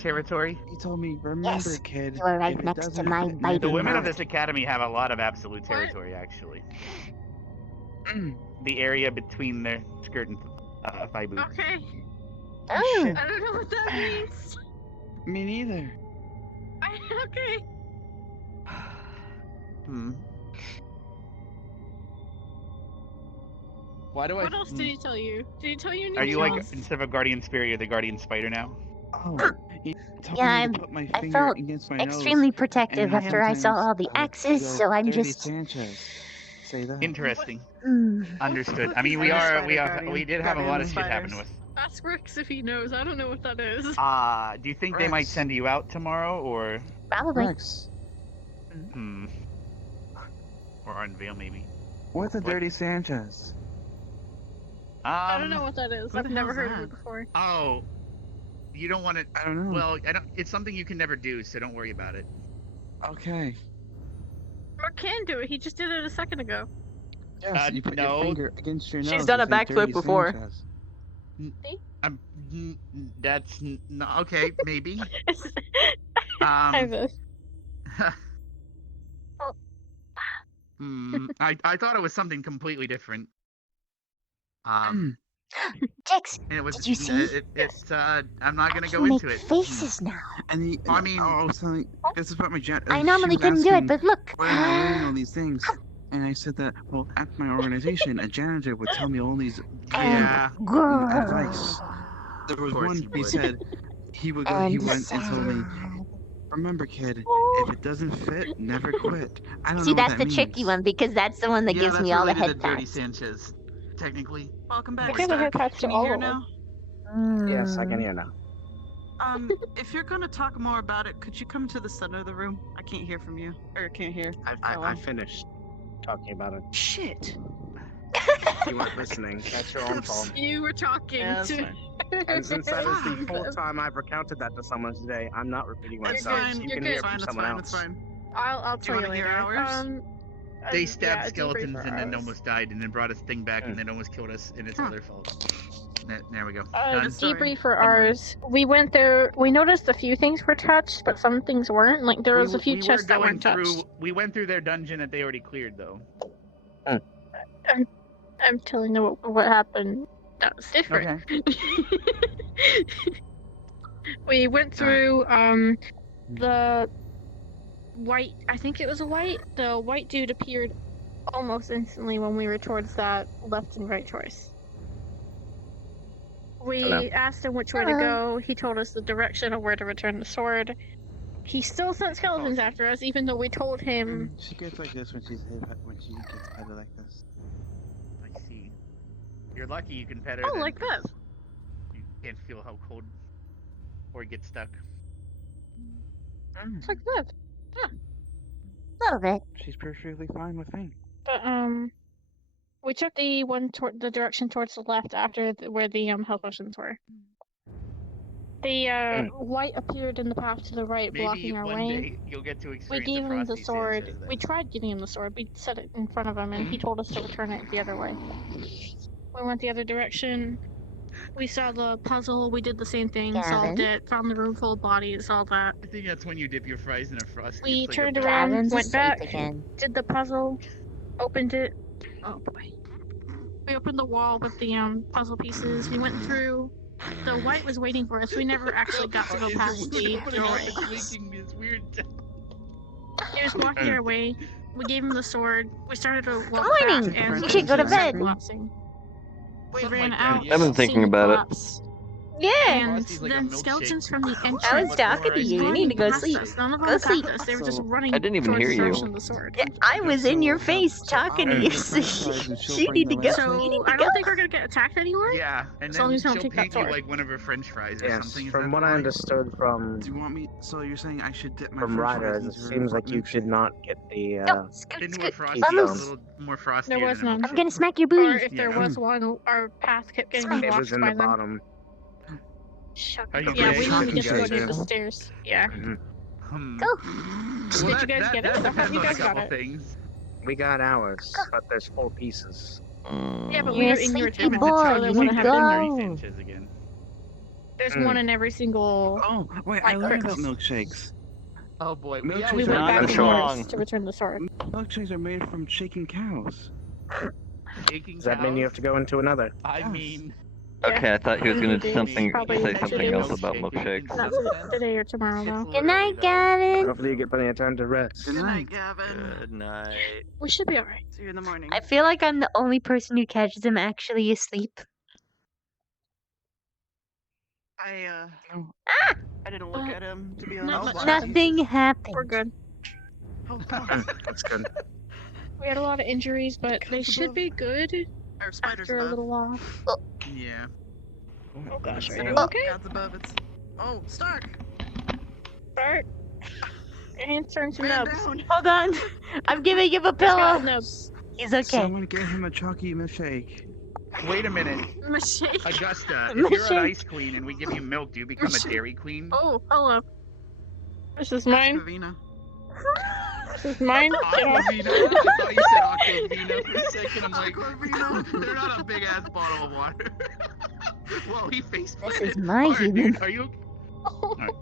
territory. He told me, remember, Yes, kid. you are right if it next to doesn't my fit, biting The women of mouth. this academy have a lot of absolute territory, actually. The area between their skirt and thigh boots. Okay. Oh. I don't know what that means. Me neither. Okay. Why do I? What else did he tell you? Did he tell you anything Are you like else? instead of a guardian spirit, you're the guardian spider now? Oh, he told Yeah, me to put my I finger felt against my extremely nose, protective and after I saw sometimes all the I would axes, go, so I'm "Dirty just. Sanchez. Say that. Interesting. Mm. Understood. I mean, I'm a spider guardian. we did have a lot of shit Guardian happen to us. Ask Rix if he knows. I don't know what that is. Do you think they might Rex. send you out tomorrow, or Probably. Rex, or unveil maybe? what's a What? dirty Sanchez? I don't know what that is. who I've the never hell's heard of it that? before. Oh, you don't want to. I don't know. Well, I don't. It's something you can never do, so don't worry about it. Okay. Mark can do it. He just did it a second ago. Yes, you put no. your finger against your nose. She's done a and say, backflip "Dirty before." Sanchez." That's no, okay, maybe. Kind of. I thought it was something completely different. Jix, And it was. did you see? It's. I'm not gonna I go can make into it. faces now. And the, I mean- oh, something. This is about my jet. I normally couldn't do it, but look. Why am I learning all these things? And I said that, well, at my organization, a janitor would tell me all these Yeah. advice. There was Of course one he he would. said he would go, he went and told me, remember, kid, if it doesn't fit, never quit. I don't See, know that's what the that tricky means. one because that's the one that Yeah, gives that's me all the related head to Dirty pats. Sanchez, technically. Welcome back, I think the head Stark. pats Can to you all hear of them. now? Yes, I can hear now. If you're gonna talk more about it, could you come to the center of the room? I can't hear from you. Or can't hear. I finished talking about it. Shit. You weren't listening. That's your own fault. You were talking to. And since that is the fourth time I've recounted that to someone today, I'm not repeating myself. fine, You you're can good. hear It's from fine, it's someone fine, else. it's fine. I'll Do you tell you wanna hear later. ours? They stabbed yeah, skeletons debrief and then ours. almost died, and then brought us thing back, and then almost killed us, and it's all their fault. There we go. Done. Debrief for ours. We went there. We noticed a few things were touched, but some things weren't. Like there was a few chests that weren't touched. We went through their dungeon that they already cleared, though. I'm telling you what happened. That was different. We went through the white. I think it was a white. The white dude appeared almost instantly when we were towards that left and right choice. We Hello. asked him which way to go. He told us the direction of where to return the sword. He still sent skeletons after us, even though we told him. She gets like this when she gets petted like this. I see. You're lucky you can pet her. Oh, then, like that. 'cause You can't feel how cold or get stuck. It's like that. Yeah. A little bit. She's perfectly fine with me. But we took the one toward the direction towards the left after where the health potions were. The white appeared in the path to the right, Maybe blocking our one way. day you'll get to We experience gave him the Frosty sword. Sanchez then. We tried getting him the sword. We set it in front of him, and he told us to return it the other way. We went the other direction. We saw the puzzle. We did the same thing. Solved it. Found the room full of bodies. All that. I think that's when you dip your fries in a Frosty. We It's like turned a around, Gavin's went asleep back, again. did the puzzle, opened it. Oh boy. We opened the wall with the puzzle pieces. We went through. The white was waiting for us. We never actually got to go past the door. It's making this weird. He was blocking our way. We gave him the sword. We started to walk Morning. back, and You should go to bed. collapsing. We Something ran like that, out. yeah. I've been thinking seen about it. collapse. Yeah. And Frosty's like a then milkshake. skeletons from the entrance. I was talking to you. You need to go past sleep. us. None of them Go attacked sleep. us. They were just So- running I didn't even towards hear the you. direction of the sword. Yeah, I was in your face talking to you. So you need to go. So You need I to don't go. think we're gonna get attacked anymore. Yeah, and As long then as you don't she'll take that paint you sword. like one of her French fries or Yes, something. Is from that what I right? understood from Do you want me? So you're saying I should dip my from French fries Ryder, it into her seems like you milkshake? should not get the No, scoot, Into a scoot. Frosty Keystone. is a little more frosty. There was none. I'm gonna smack your Or booty. if there Yeah. was one, our path kept getting It blocked was in by the them. bottom. Are you Yeah, okay? we need to get to go Shocking near the guys. stairs. Yeah. Go. Did you guys get it? That I thought you depends on a guys got couple it. things. We got ours, but there's 4 pieces. Yeah, but we You're were a in your sleepy town, boy. so there You wouldn't have been. go. Sanchez again. There's Mm. one in every single. Oh, wait, Like I learned about Chris. milkshakes. Oh boy, Milkshakes We are went not back good to for wrong. yours to return the sword. Milkshakes are made from shaking cows. Baking Does that mean you have to go into another? I Yes. mean, Okay, I thought he was gonna Probably say something today. else about milkshakes. Not today or tomorrow, though. Good night, Gavin. Hopefully you get plenty of time to rest. Good night, Gavin. Good night. We should be alright. See you in the morning. I feel like I'm the only person who catches him actually asleep. I Ah! I didn't look at him to be Not honest. much Nothing happened. We're good. Oh, God. That's good. We had a lot of injuries, but they should be good Our spiders after a above. little while. yeah. Oh gosh, are you Spider- okay? God's above. It's. Oh, Stark. Start. Your hands turn to Man nubs. down. Hold on. I'm giving him a Got pillow. nubs. He's okay. Someone get him a chalky milkshake. Wait a minute, Mistake. Augusta. If you're an Milkshake. ice queen and we give you milk, do you become a dairy queen? Oh, hello. This is mine. Aquavina. This is mine. Get off. Aquavina. I thought you said Aquavina for a second. I'm like, they're not a big ass bottle of water. Whoa, he face This planted is my hard, human. dude. Are you?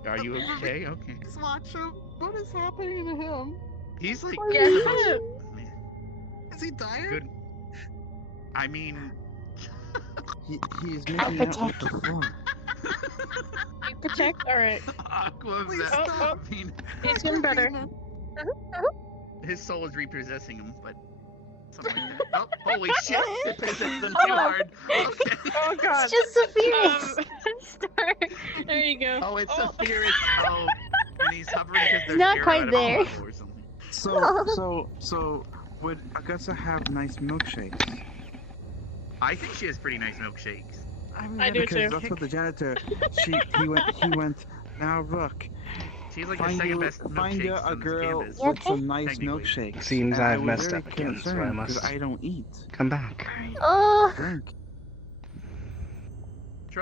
Are you okay? Okay. Watch him. What is happening to him? He's like. Yeah, Is he dying? Good. I mean, He is making out with the floor. you protect. Alright. Aquavina. Oh, he's getting better. His soul is repossessing him, but something like that. Oh, holy shit! It possessed him too hard. Okay. Oh god. It's just Sapphirus. Start. There you go. Oh, it's Sapphirus. Oh, and he's hovering because there's Not air quite out of there. his bottle or something. So would Augusta have nice milkshakes? I think she has pretty nice milkshakes. I do Because too. that's what the janitor. He went. Now look, She's like the Find second you, best find you milkshakes a on this girl campus. with some nice milkshakes. Seems and I've I was messed very up again, so I concerned must because I don't eat. come back. Oh, Drink.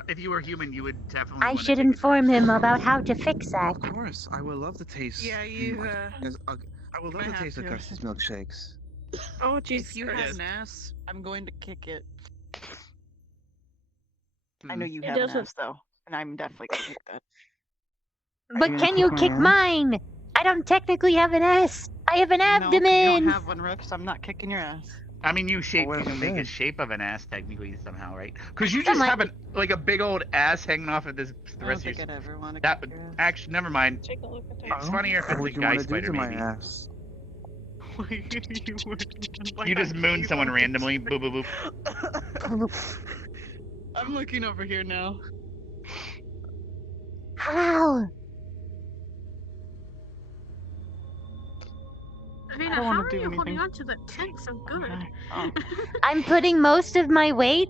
If you were human, you would definitely. I wanna should take inform him about how to fix that. Of course, I would love to taste. Yeah, you. I would love to taste Augustus milkshakes. Oh, jeez. If you have an ass, I'm going to kick it. I know you It have an doesn't- ass though, and I'm definitely gonna kick that. But can you kick mine? I don't technically have an ass. I have an No, you abdomen. don't have one, Rook, so I'm not kicking your ass. I mean, you can make a shape of an ass technically somehow, right? Because you just have a big old ass hanging off of this. The I rest don't of think your. I'd ever want to That kick would your ass. actually never mind. Take a look at It's funnier if it's a guy spider, maybe. You just moon someone randomly. Boop boop boop. I'm looking over here now. How? Vina, don't how wanna are do you holding anything. on to that tent so good? I'm putting most of my weight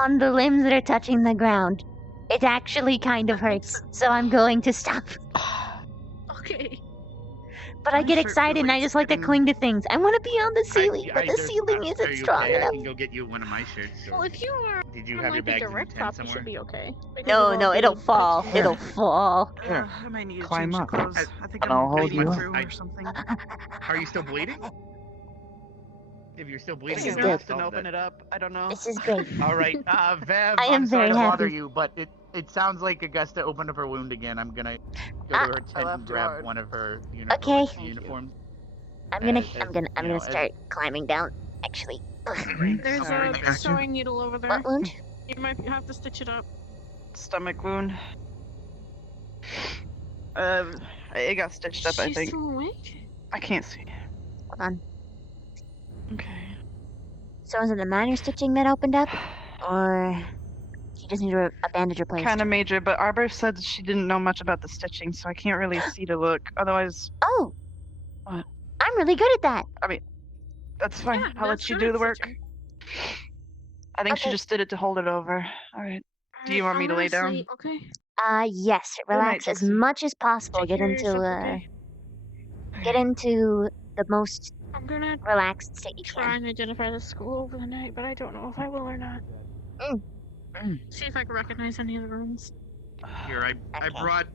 on the limbs that are touching the ground. It actually kind of hurts, so I'm going to stop. Okay. But I get excited and I just like to cling to things. I want to be on the ceiling, but the just- ceiling are isn't you strong okay? I enough. can go get you one of my shirts. Well, if you are Did you on, have your like, the bags in direct the top, tent you should somewhere? be okay. Because No, of no, all the it'll fall. pictures. It'll fall. Here, I might need to climb change up. clothes. I think And I'm I'll hold bleeding you up. through or something. Are you still bleeding? If you're still bleeding, This is you good. have Have to open it up. I don't know. This is great. All right, Vev, I am I'm sorry very to bother happy. you, but it sounds like Augusta opened up her wound again. I'm gonna go to her tent and grab one of her Okay. uniforms. I'm gonna you gonna know, start climbing down. Actually. There's a sewing needle over there. What wound? You might have to stitch it up. Stomach wound. It got stitched up, I She's think. still awake? I can't see. Hold on. Okay. So is it the minor stitching that opened up? Or you just need a bandage replaced? Kind of major, but Arbor said she didn't know much about the stitching, so I can't really see to look. Otherwise, Oh! What? I'm really good at that. I mean, that's fine. Yeah, I'll let that's you good do at the work. stitching. I think she Okay. just did it to hold it over. Alright. Do you want me to lay down? Honestly, okay. Yes. Good night, Relax as Dixie. much as possible. Take Get care of into yourself, okay? get into the most I'm gonna relaxed state you try can. and identify the school over the night, but I don't know if I will or not. See if I can recognize any of the rooms. Here, I brought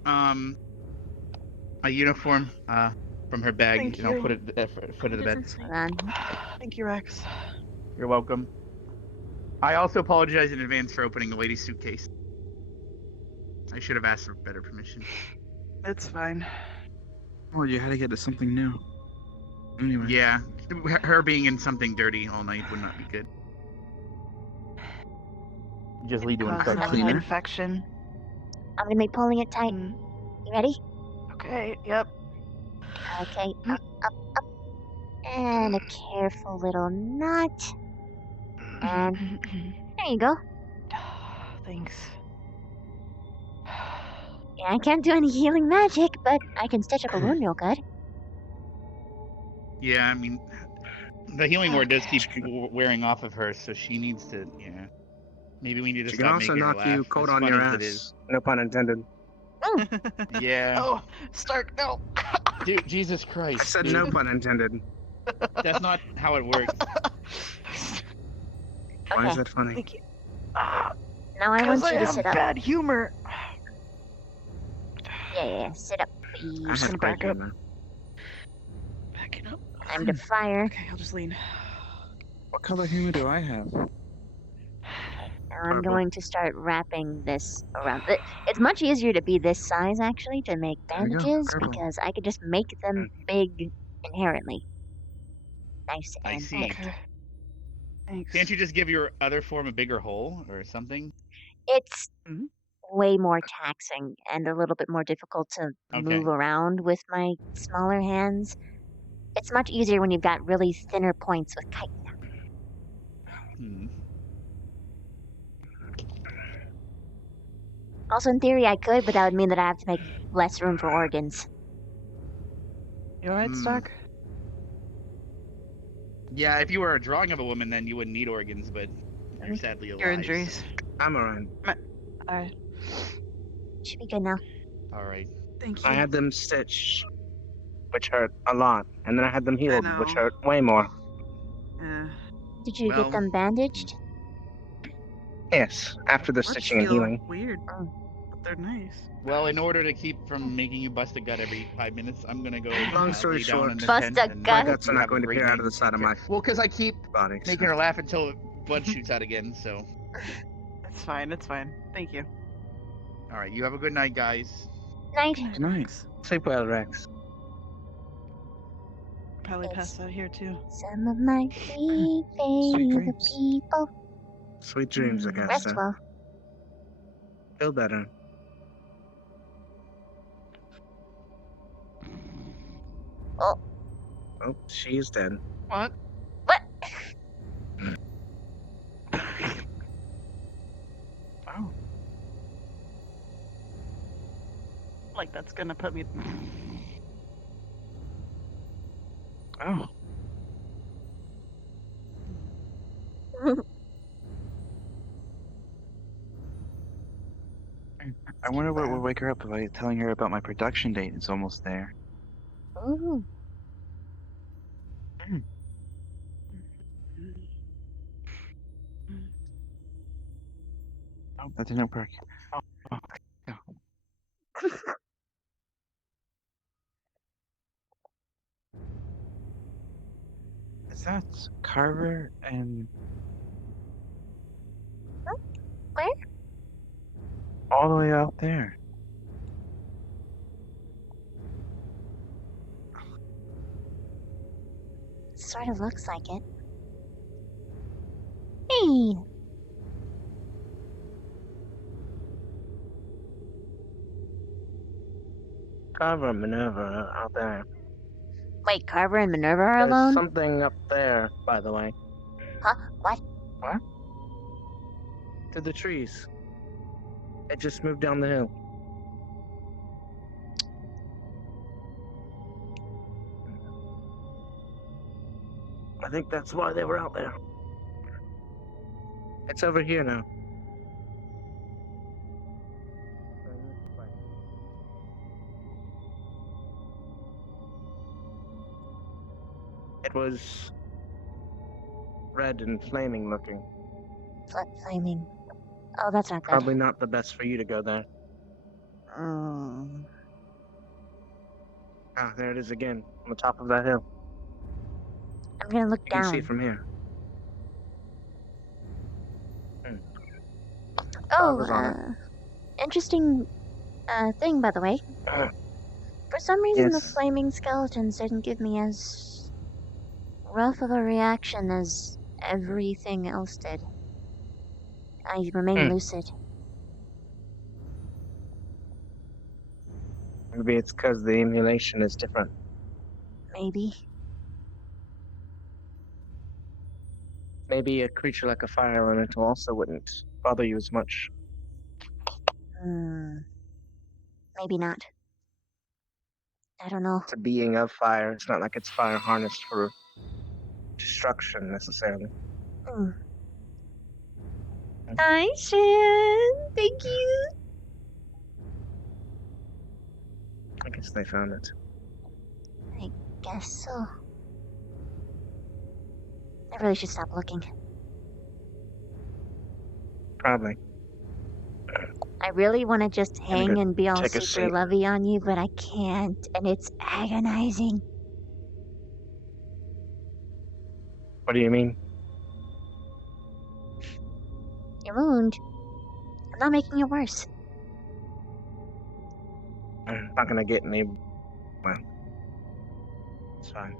a uniform from her bag, Thank and I'll you. put it at the foot of the bed. Hold on. Thank you, Rex. You're welcome. I also apologize in advance for opening the lady's suitcase. I should have asked for better permission. It's fine. Oh, you had to get to something new. Anyway. Yeah, her being in something dirty all night would not be good. Just lead to an Cause infection. an infection. I'm gonna be pulling it tight. Mm. You ready? Okay, yep. Okay. Up, up, up. And a careful little knot. And there you go. Thanks. Yeah, I can't do any healing magic, but I can stitch up a wound real good. Yeah, I mean, the healing ward does keep wearing off of her, so she needs to, yeah. Maybe we need to She can stop also making her knock you laugh, cold as on funny your as it ass. is. No pun intended. Yeah. Oh, Stark, no. Dude, Jesus Christ. I said dude. no pun intended. That's not how it works. Why is Okay. that funny? Thank you. Now I want Because you I to have sit up. bad humor. Yeah, sit up, I please. have gonna great back up. humor. Backing up. Time to fire. Okay, I'll just lean. What color humor do I have? Now I'm Purple. going to start wrapping this around. It's much easier to be this size, actually, to make There you go, bandages, purple. because I could just make them big inherently. Nice I and see. thick. Thanks. Can't you just give your other form a bigger hole or something? It's Mhm. way more taxing and a little bit more difficult to Okay. move around with my smaller hands. It's much easier when you've got really thinner points with chitin. Hmm. Also, in theory, I could, but that would mean that I have to make less room for organs. You alright, Hmm. Stark? Yeah, if you were a drawing of a woman, then you wouldn't need organs, but you're sadly alive. Your injuries. I'm alright. Alright. Should be good now. All right. Thank I had them stitched, which hurt a lot, and then I had them healed, which know. hurt way more. Did you Well- get them bandaged? Yes, after the Let's stitching and feel healing. weird, but they're nice. Well, in order to keep from making you bust a gut every 5 minutes, I'm gonna go. Long story lay down short, in the Bust tent a and My gut? guts are you not have a going to great peer out night. of the side of my Well, because I keep body. making her laugh until blood shoots out again. So, It's fine. It's fine. Thank you. all right. You have a good night, guys. Night. Nice. Sleep well, Rex. Probably pass out here too. Some of my favorite dreams. people. Sweet dreams, Augusta. Rest well. Feel better. Oh. Oh, she is dead. What? What? Oh. Like that's gonna put me. Oh. I wonder what will wake her up by telling her about my production date. It's almost there. Ooh. Oh, that didn't work. Oh, yeah. Is that Carver and Where? all the way out there? Sort of looks like it. Hey! Carver and Minerva are out there. Wait, Carver and Minerva are There's alone? something up there, by the way. Huh? What? What? To the trees. It just moved down the hill. I think that's why they were out there. It's over here now. It was red and flaming looking. Flaming. Oh, that's not good. Probably not the best for you to go there. Ah, there it is again, on the top of that hill. I'm gonna look You can down. see it from here. Oh, Carver's on interesting thing, by the way. For some reason, the Yes. flaming skeletons didn't give me as rough of a reaction as everything else did. I remain lucid. Maybe it's because the emulation is different. Maybe. Maybe a creature like a fire elemental also wouldn't bother you as much. Maybe not. I don't know. It's a being of fire. It's not like it's fire harnessed for destruction necessarily. Hi, Shan. Thank you. I guess they found it. I guess so. I really should stop looking. Probably. I really want to just hang go and be all take a super seat. lovey on you, but I can't, and it's agonizing. What do you mean? Your wound. I'm not making it worse. I'm not gonna get any. Well, it's fine.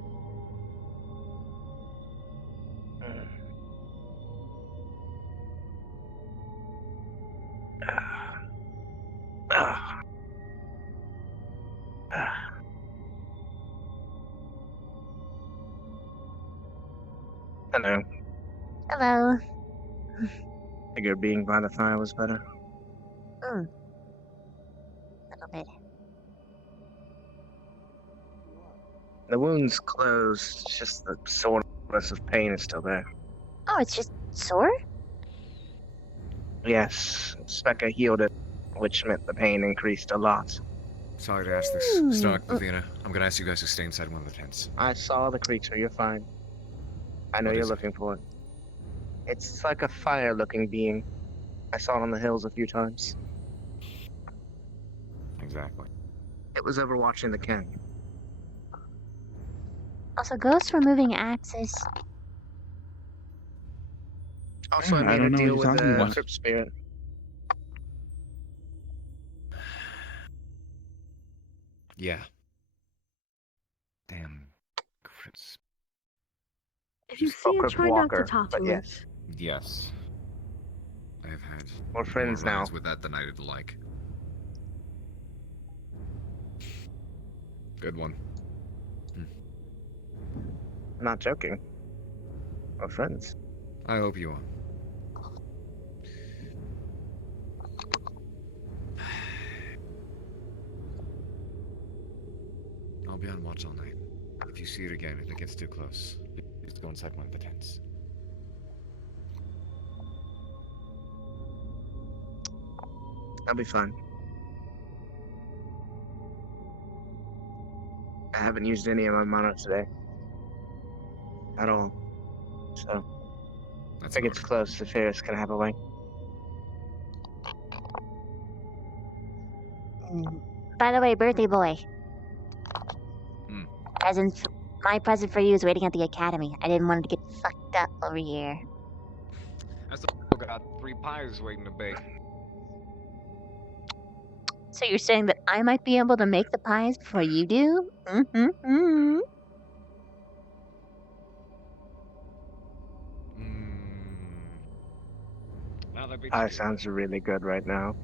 Hello. Hello. Figured being by the fire was better. A little bit. The wound's closed, it's just the soreness of pain is still there. Oh, it's just sore? Yes, Specca healed it, which meant the pain increased a lot. Sorry to ask this. Stark, Lavina, I'm gonna ask you guys to stay inside one of the tents. I saw the creature. You're fine. I know What you're is it? looking for it. It's like a fire-looking being. I saw it on the hills a few times. Exactly. It was overwatching the canyon. Also, ghosts removing axes. Also, I I made a don't know deal what you're with talking the about. Crypt Spirit. Yeah. Damn. Chris. If you Just see a it, Crypt try Walker, not to talk but to yes. us. Yes. I have had We're friends more now. rides with that than I'd like. Good one. I'm not joking. We're friends. I hope you are. I'll be on watch all night. If you see it again and it gets too close, just go inside one of the tents. I'll be fine. I haven't used any of my mana today. At all. So, if it gets close, the Ferris can have a way. By the way, birthday boy. My present for you is waiting at the academy. I didn't want it to get fucked up over here. I still got 3 pies waiting to bake. So you're saying that I might be able to make the pies before you do? Mm-hmm. Pie sounds really good right now.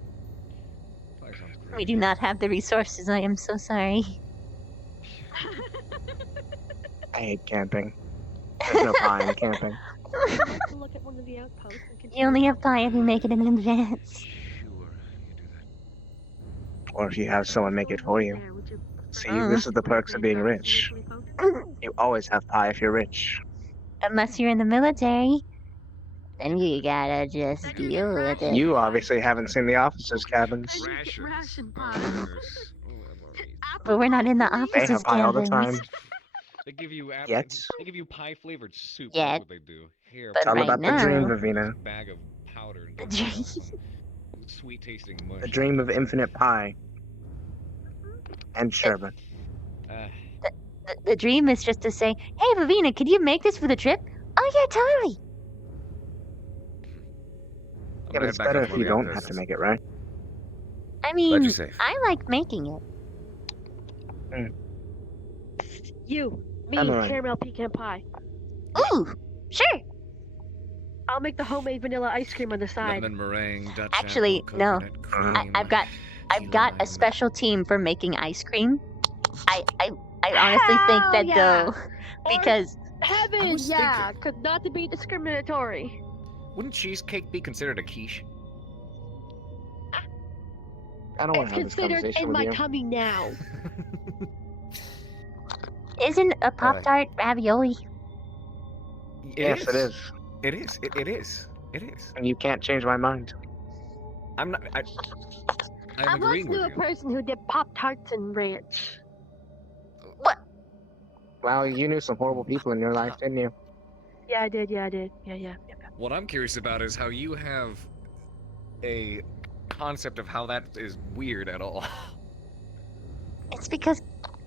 We do not have the resources. I am so sorry. I hate camping. There's no pie in camping. Look at one of the outposts and You only have pie if you make it in advance. Or if you have someone make it for you. See, this is the perks of being rich. You always have pie if you're rich. Unless you're in the military. Then you gotta just deal with it. You obviously haven't seen the officers' cabins. ration pie. But we're not in the They offices have pie all the cabins. time. They give you Yet. They give you pie flavored soup. Yet. That's what they do. Here, But It's all right about now- the dream, Vivina. bag of powder. The dream. Sweet tasting mush. The dream of infinite pie. And sherbet. The dream is just to say, hey, Vivina, could you make this for the trip? Oh, yeah, totally. Yeah, but it's better if you don't have to make it, right? I mean, you safe. I like making it. You, me, I'm alright. caramel pecan pie. Ooh, sure. I'll make the homemade vanilla ice cream on the side. Lemon meringue, Dutch Actually, apple, no. coconut cream. I've got a special team for making ice cream. I honestly think Hell that yeah. though, because Heaven, was yeah, could not to be discriminatory. Wouldn't cheesecake be considered a quiche? I don't want It's to have this considered conversation in with my you. tummy now. isn't a Pop Tart ravioli? Yes, it is. It is. It is. It is. And you can't change my mind. I'm not. I I'm once agreeing knew with a you. person who did Pop Tarts and ranch. Well, you knew some horrible people in your life, didn't you? Yeah, I did. Yeah, I did. Yeah. What I'm curious about is how you have A concept of how that is weird at all. It's because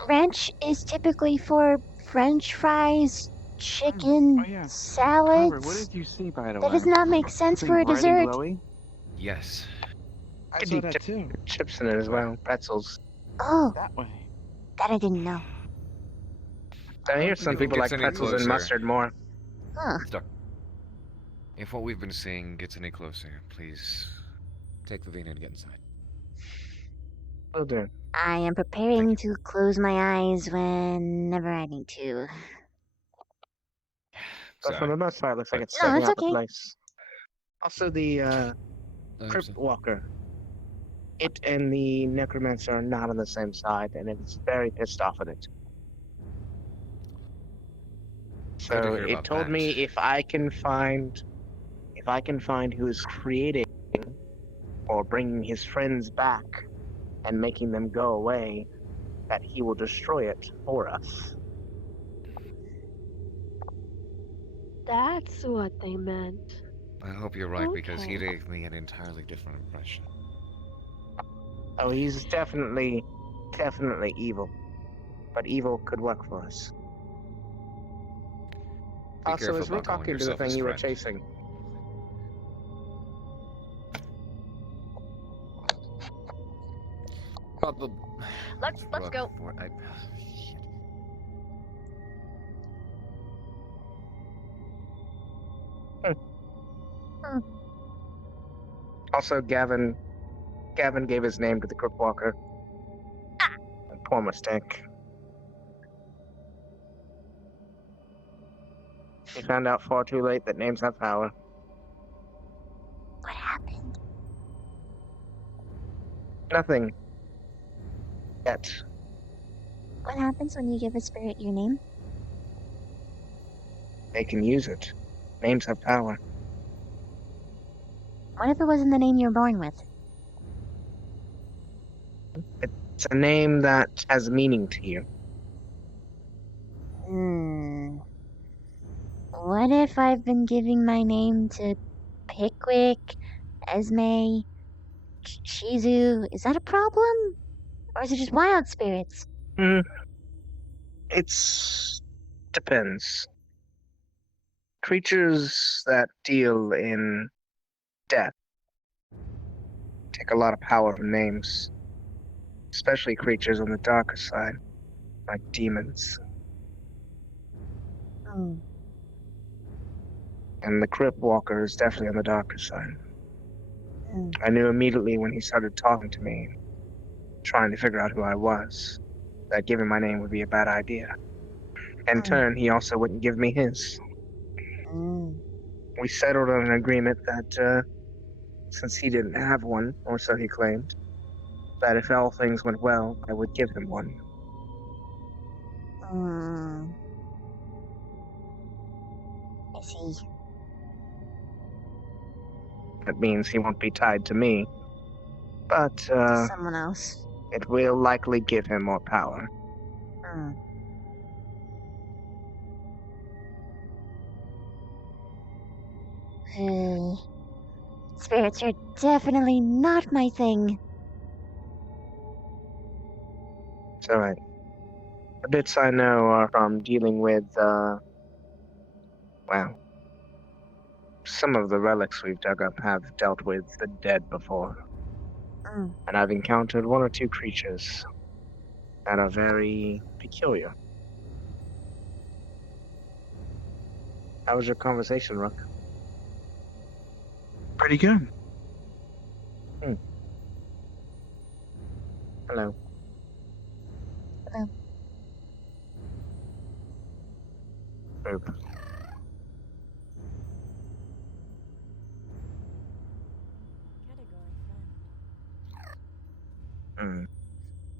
ranch is typically for French fries, chicken, Carver, salads. what did you see, by the way? That does not make sense for a Something bright and dessert. glowy? Yes. I saw could that dip too. chips in it as well. Pretzels. Oh, That way. that I didn't know. I hear some If it people like gets any pretzels and closer- mustard more. Huh. Stuck. If what we've been seeing gets any closer, please take Vivina and get inside. Will do. I am preparing to close my eyes whenever I need to. But for the most part, it looks like it's No, setting it's out the okay. place. Also, the Crypt Walker. It and the Necromancer are not on the same side, and it's very pissed off at it. Good to So hear it about told that. me if I can find who is creating or bringing his friends back and making them go away, that he will destroy it for us. That's what they meant. I hope you're right, because he Okay. gave me an entirely different impression. Oh, he's definitely evil. But evil could work for us. Be Also, careful is Rick about calling talking to the yourself thing his you were friend. chasing? Probably. Let's go. Also, Gavin gave his name to the Crook Walker. A poor mistake. He found out far too late that names have power. What happened? Nothing. Yet. What happens when you give a spirit your name? They can use it. Names have power. What if it wasn't the name you were born with? It's a name that has meaning to you. What if I've been giving my name to Pickwick, Esme, Shizu? Is that a problem? Or is it just wild spirits? It's depends. Creatures that deal in death take a lot of power from names, especially creatures on the darker side, like demons. And the Crypt Walker is definitely on the darker side. I knew immediately when he started talking to me, trying to figure out who I was, that giving my name would be a bad idea. In turn, he also wouldn't give me his. We settled on an agreement that, since he didn't have one, or so he claimed, that if all things went well, I would give him one. I see. That means he won't be tied to me, but, Someone else. it will likely give him more power. Spirits are definitely not my thing. It's alright. The bits I know are from dealing with, well, some of the relics we've dug up have dealt with the dead before. And I've encountered one or two creatures that are very peculiar. How was your conversation, Rook? Pretty good. Hello. Hello. Boop.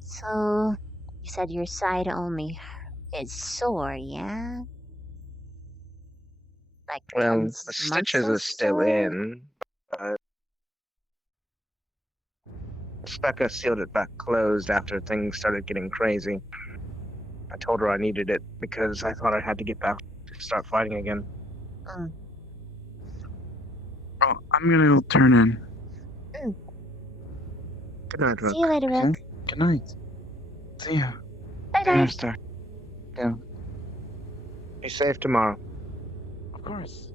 So, you said your side only is sore, yeah? Like, Well, it's the stitches muscle are still sore? in, but Specca sealed it back closed after things started getting crazy. I told her I needed it because I thought I had to get back to start fighting again. Oh, I'm gonna go turn in. Good night, Rook. See you later, Rook. Good night. See ya. Bye Dinner bye. Star. Yeah. Be safe tomorrow. Of course.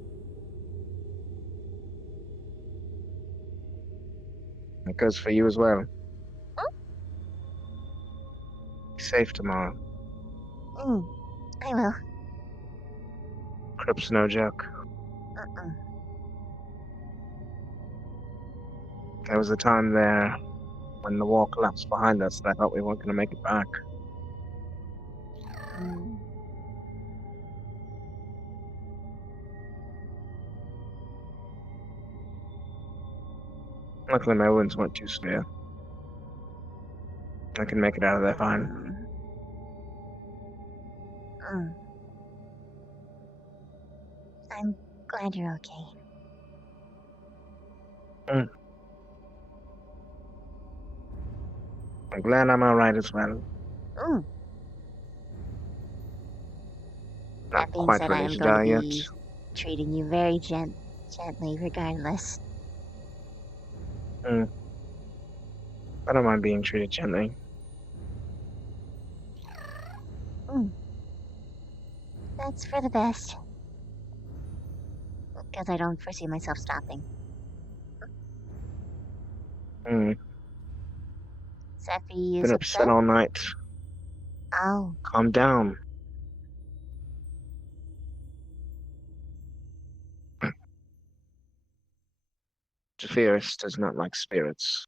That goes for you as well. Be safe tomorrow. I will. Crypt's no joke. There was a time there when the wall collapsed behind us that I thought we weren't going to make it back. Luckily, my wounds weren't too severe. I can make it out of there fine. I'm glad you're okay. I'm glad I'm alright as well. Mm. Not That being quite said, I ready am to going die to yet. be treating you very gently, regardless. I don't mind being treated gently. That's for the best. Because I don't foresee myself stopping. Mm. Sephi is Been upset all night. Oh. Calm down. Jafiris does not like spirits.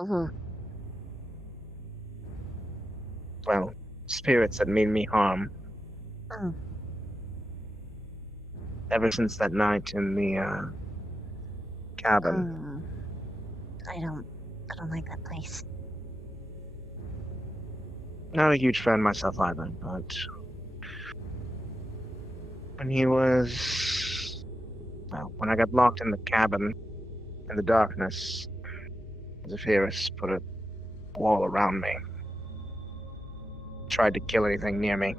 Ooh. Well, spirits that mean me harm. Mm. Ever since that night in the cabin. I don't like that place. Not a huge fan myself either, but when I got locked in the cabin in the darkness, Zephyrus put a wall around me. Tried to kill anything near me.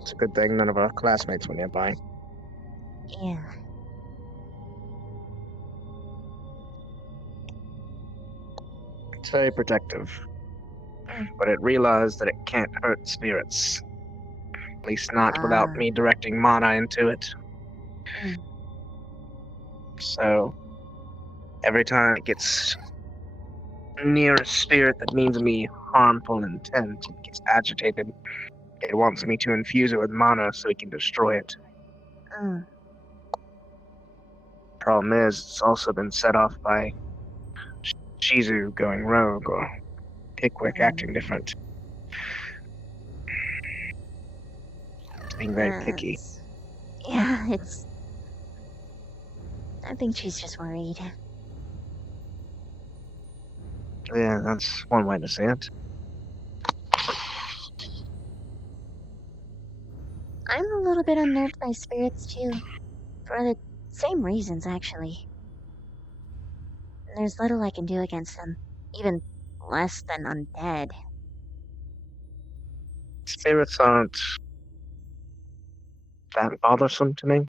It's a good thing none of our classmates were nearby. Yeah. It's very protective. But it realized that it can't hurt spirits. At least not without me directing mana into it. So, every time it gets near a spirit that means me harmful intent, it gets agitated. It wants me to infuse it with mana so it can destroy it. Problem is, it's also been set off by Shizu going rogue or Pickwick acting different. Being very picky. Yeah, it's... I think she's just worried. Yeah, that's one way to say it. I'm a little bit unnerved by spirits too. For the same reasons, actually. There's little I can do against them. Even less than undead. Spirits aren't that bothersome to me.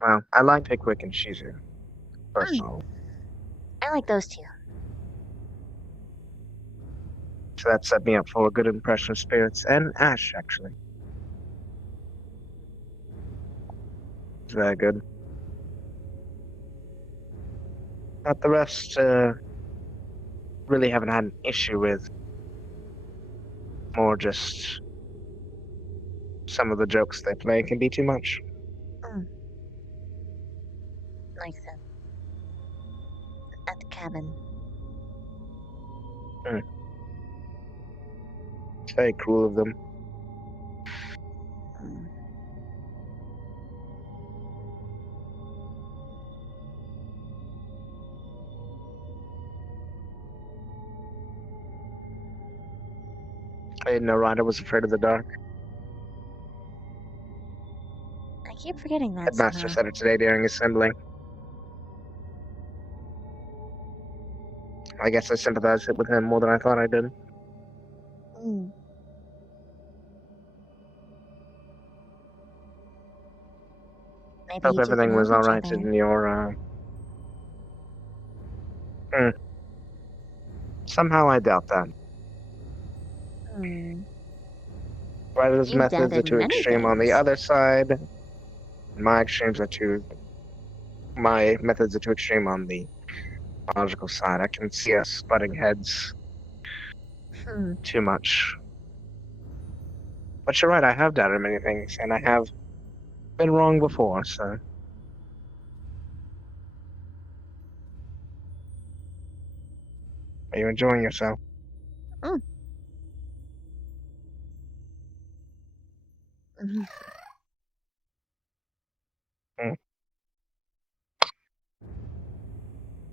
Well, I like Pickwick and Shizu, personally. I like those two. So that set me up for a good impression of spirits, and Ash, actually. It's very good. But the rest, really haven't had an issue with. More just some of the jokes they play can be too much. Like at the cabin. It's very cruel of them. I didn't know Ryder was afraid of the dark. I keep forgetting that. Headmaster said it today during assembly. I guess I sympathize with him more than I thought I did. Maybe Hope everything was alright in your, Somehow I doubt that. Ryder's methods are too extreme on the other side. My methods are too extreme on the logical side. I can see us butting heads too much. But you're right, I have doubted many things, and I have been wrong before, so. Are you enjoying yourself?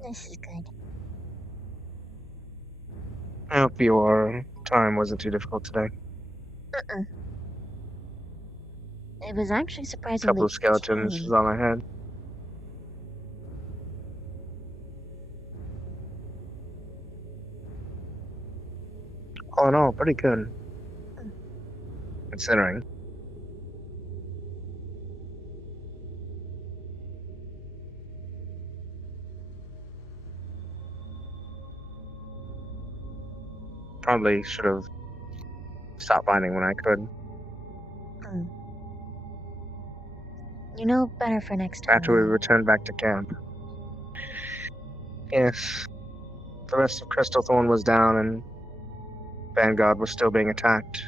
This is good. I hope your time wasn't too difficult today. It was actually A surprisingly couple of skeletons tame. was all I had. All in all, pretty good. Considering. Probably should have stopped mining when I could. Mm. You know better for next time. After we returned back to camp. Yes. The rest of Crystal Thorn was down and Vanguard was still being attacked.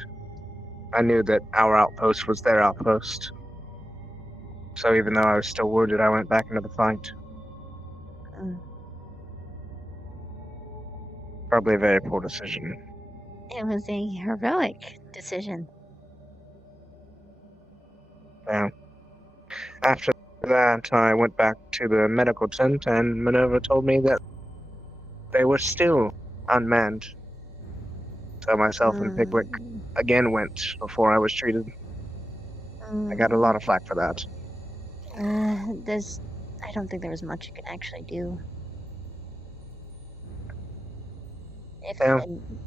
I knew that our outpost was their outpost. So even though I was still wounded, I went back into the fight. Mm. Probably a very poor decision. It was a heroic decision. Yeah. After that, I went back to the medical tent, and Minerva told me that they were still unmanned. So myself and Pickwick again went before I was treated. I got a lot of flack for that. I don't think there was much you could actually do. Yeah,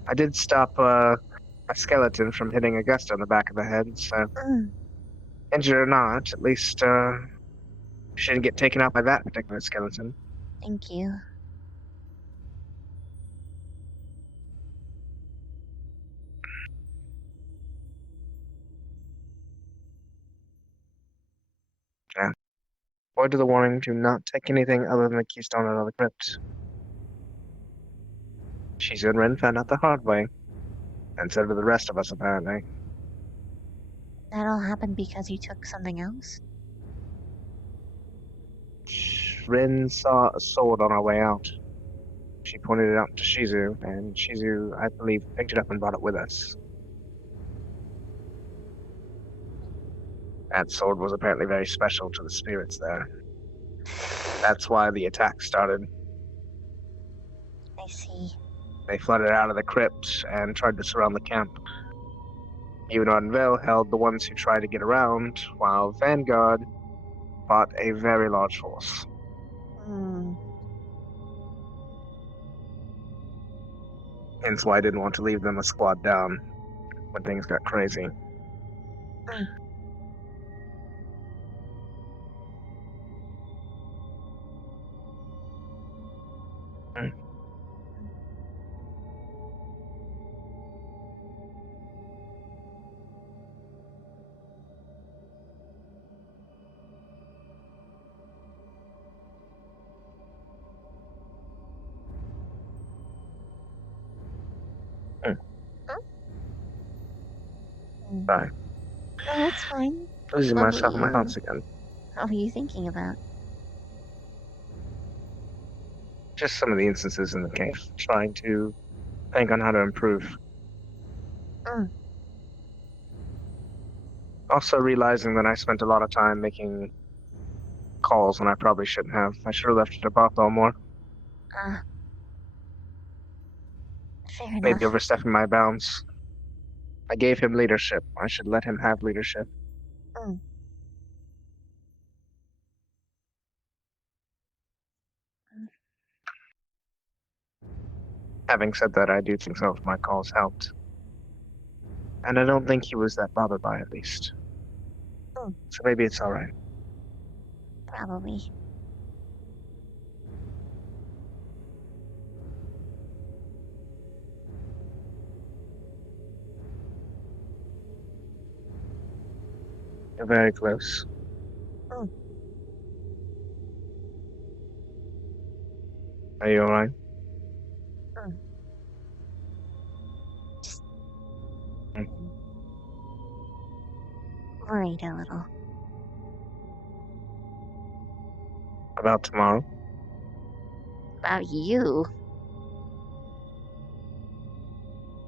I did stop a skeleton from hitting Augusta in the back of the head, so injured or not, at least she didn't get taken out by that particular skeleton. Thank you. Yeah. Void to the warning, do not take anything other than the keystone out of the crypt. Shizu and Ren found out the hard way, and so did the rest of us apparently. That all happened because you took something else? Ren saw a sword on our way out. She pointed it out to Shizu, and Shizu, I believe, picked it up and brought it with us. That sword was apparently very special to the spirits there. That's why the attack started. I see. They flooded out of the crypt and tried to surround the camp. Even Ardenvale held the ones who tried to get around, while Vanguard fought a very large force. Hence why I didn't want to leave them a squad down when things got crazy. Bye. No, that's fine. Losing What myself in were my thoughts again. What were you thinking about? Just some of the instances in the cave, trying to think on how to improve. Also realizing that I spent a lot of time making calls when I probably shouldn't have. I should have left it to Bothell more. Fair enough. Maybe overstepping my bounds. I gave him leadership. I should let him have leadership. Having said that, I do think some of my calls helped. And I don't think he was that bothered by it, at least. So maybe it's alright. Probably. You're very close. Are you alright? Worried a little. About tomorrow? About you.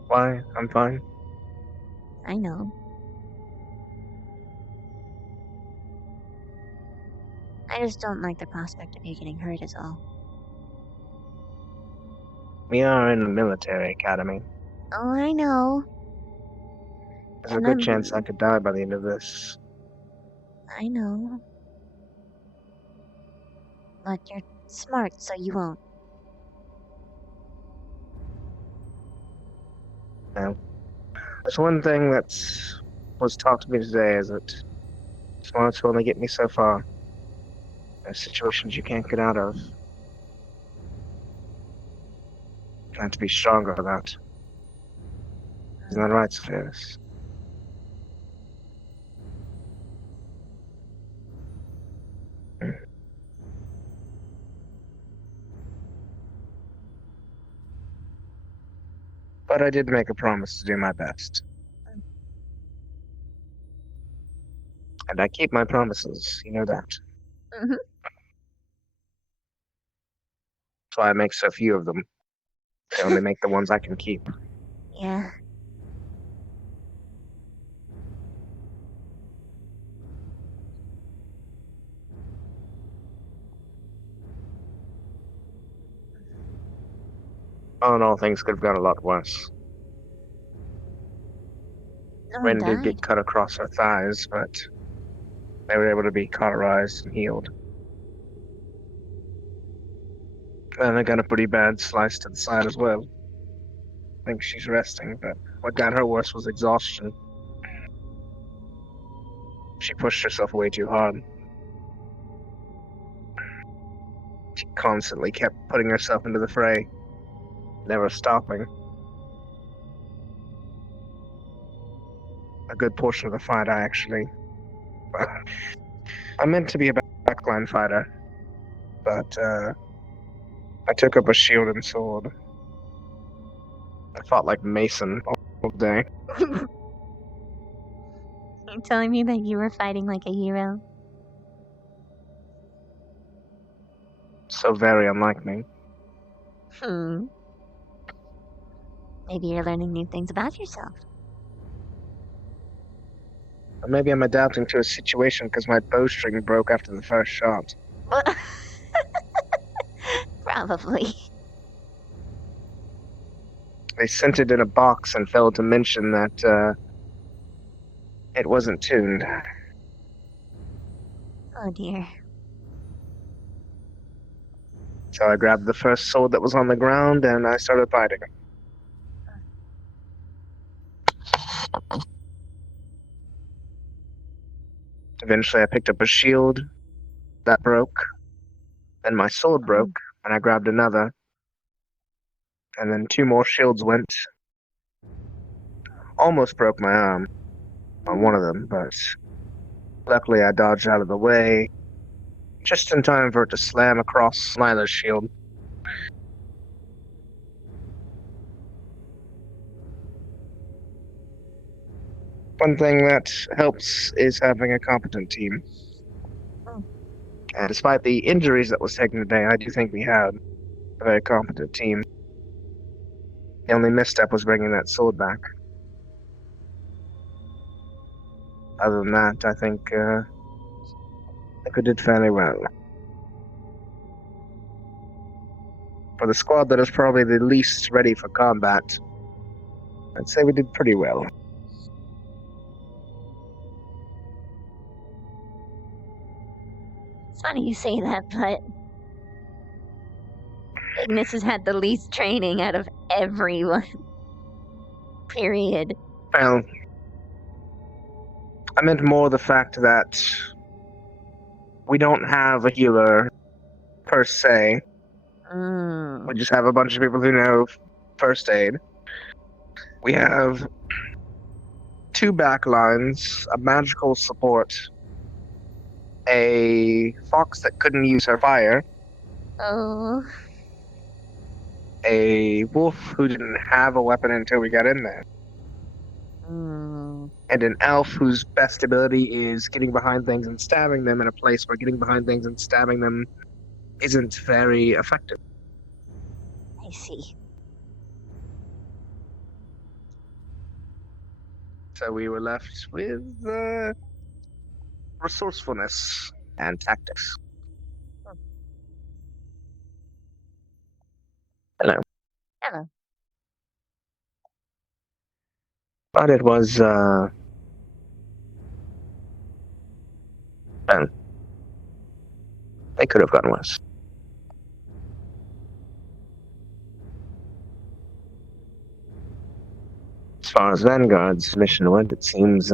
Why? I'm fine. I know. I just don't like the prospect of you getting hurt is all. We are in the military academy. Oh, I know. There's a good chance I could die by the end of this. I know. But you're smart, so you won't. No. There's one thing that was taught to me today is that smarts will only get me so far. There's situations you can't get out of. You have to be stronger for that. Isn't that right, Sephiroth? But I did make a promise to do my best. And I keep my promises, you know that. Mm-hmm. That's why I make so few of them. I only make the ones I can keep. Yeah. All in all, things could have gone a lot worse. Ren did get cut across her thighs, but they were able to be cauterized and healed. And I got a pretty bad slice to the side as well. I think she's resting, but what got her worse was exhaustion. She pushed herself way too hard. She constantly kept putting herself into the fray, never stopping. A good portion of the fight, I meant to be a backline fighter, but I took up a shield and sword. I fought like Mason all day. You're telling me that you were fighting like a hero? So very unlike me. Maybe you're learning new things about yourself. Or maybe I'm adapting to a situation because my bowstring broke after the first shot. Probably. They sent it in a box and failed to mention that it wasn't tuned. Oh dear. So I grabbed the first sword that was on the ground and I started fighting. Eventually I picked up a shield. That broke. Then my sword broke, and I grabbed another. And then 2 more shields went. Almost broke my arm on one of them, but luckily I dodged out of the way just in time for it to slam across Lila's shield. One thing that helps is having a competent team. And despite the injuries that was taken today, I do think we had a very competent team. The only misstep was bringing that sword back. Other than that, I think we did fairly well. For the squad that is probably the least ready for combat, I'd say we did pretty well. It's funny you say that, but Ignis has had the least training out of everyone. Period. Well, I meant more the fact that we don't have a healer per se. We just have a bunch of people who know first aid. We have 2 backlines, a magical support, a fox that couldn't use her fire, a wolf who didn't have a weapon until we got in there, and an elf whose best ability is getting behind things and stabbing them in a place where getting behind things and stabbing them isn't very effective. I see. So we were left with resourcefulness and tactics. Hello. Hello. But it was And they could have gone worse. As far as Vanguard's mission went, it seems,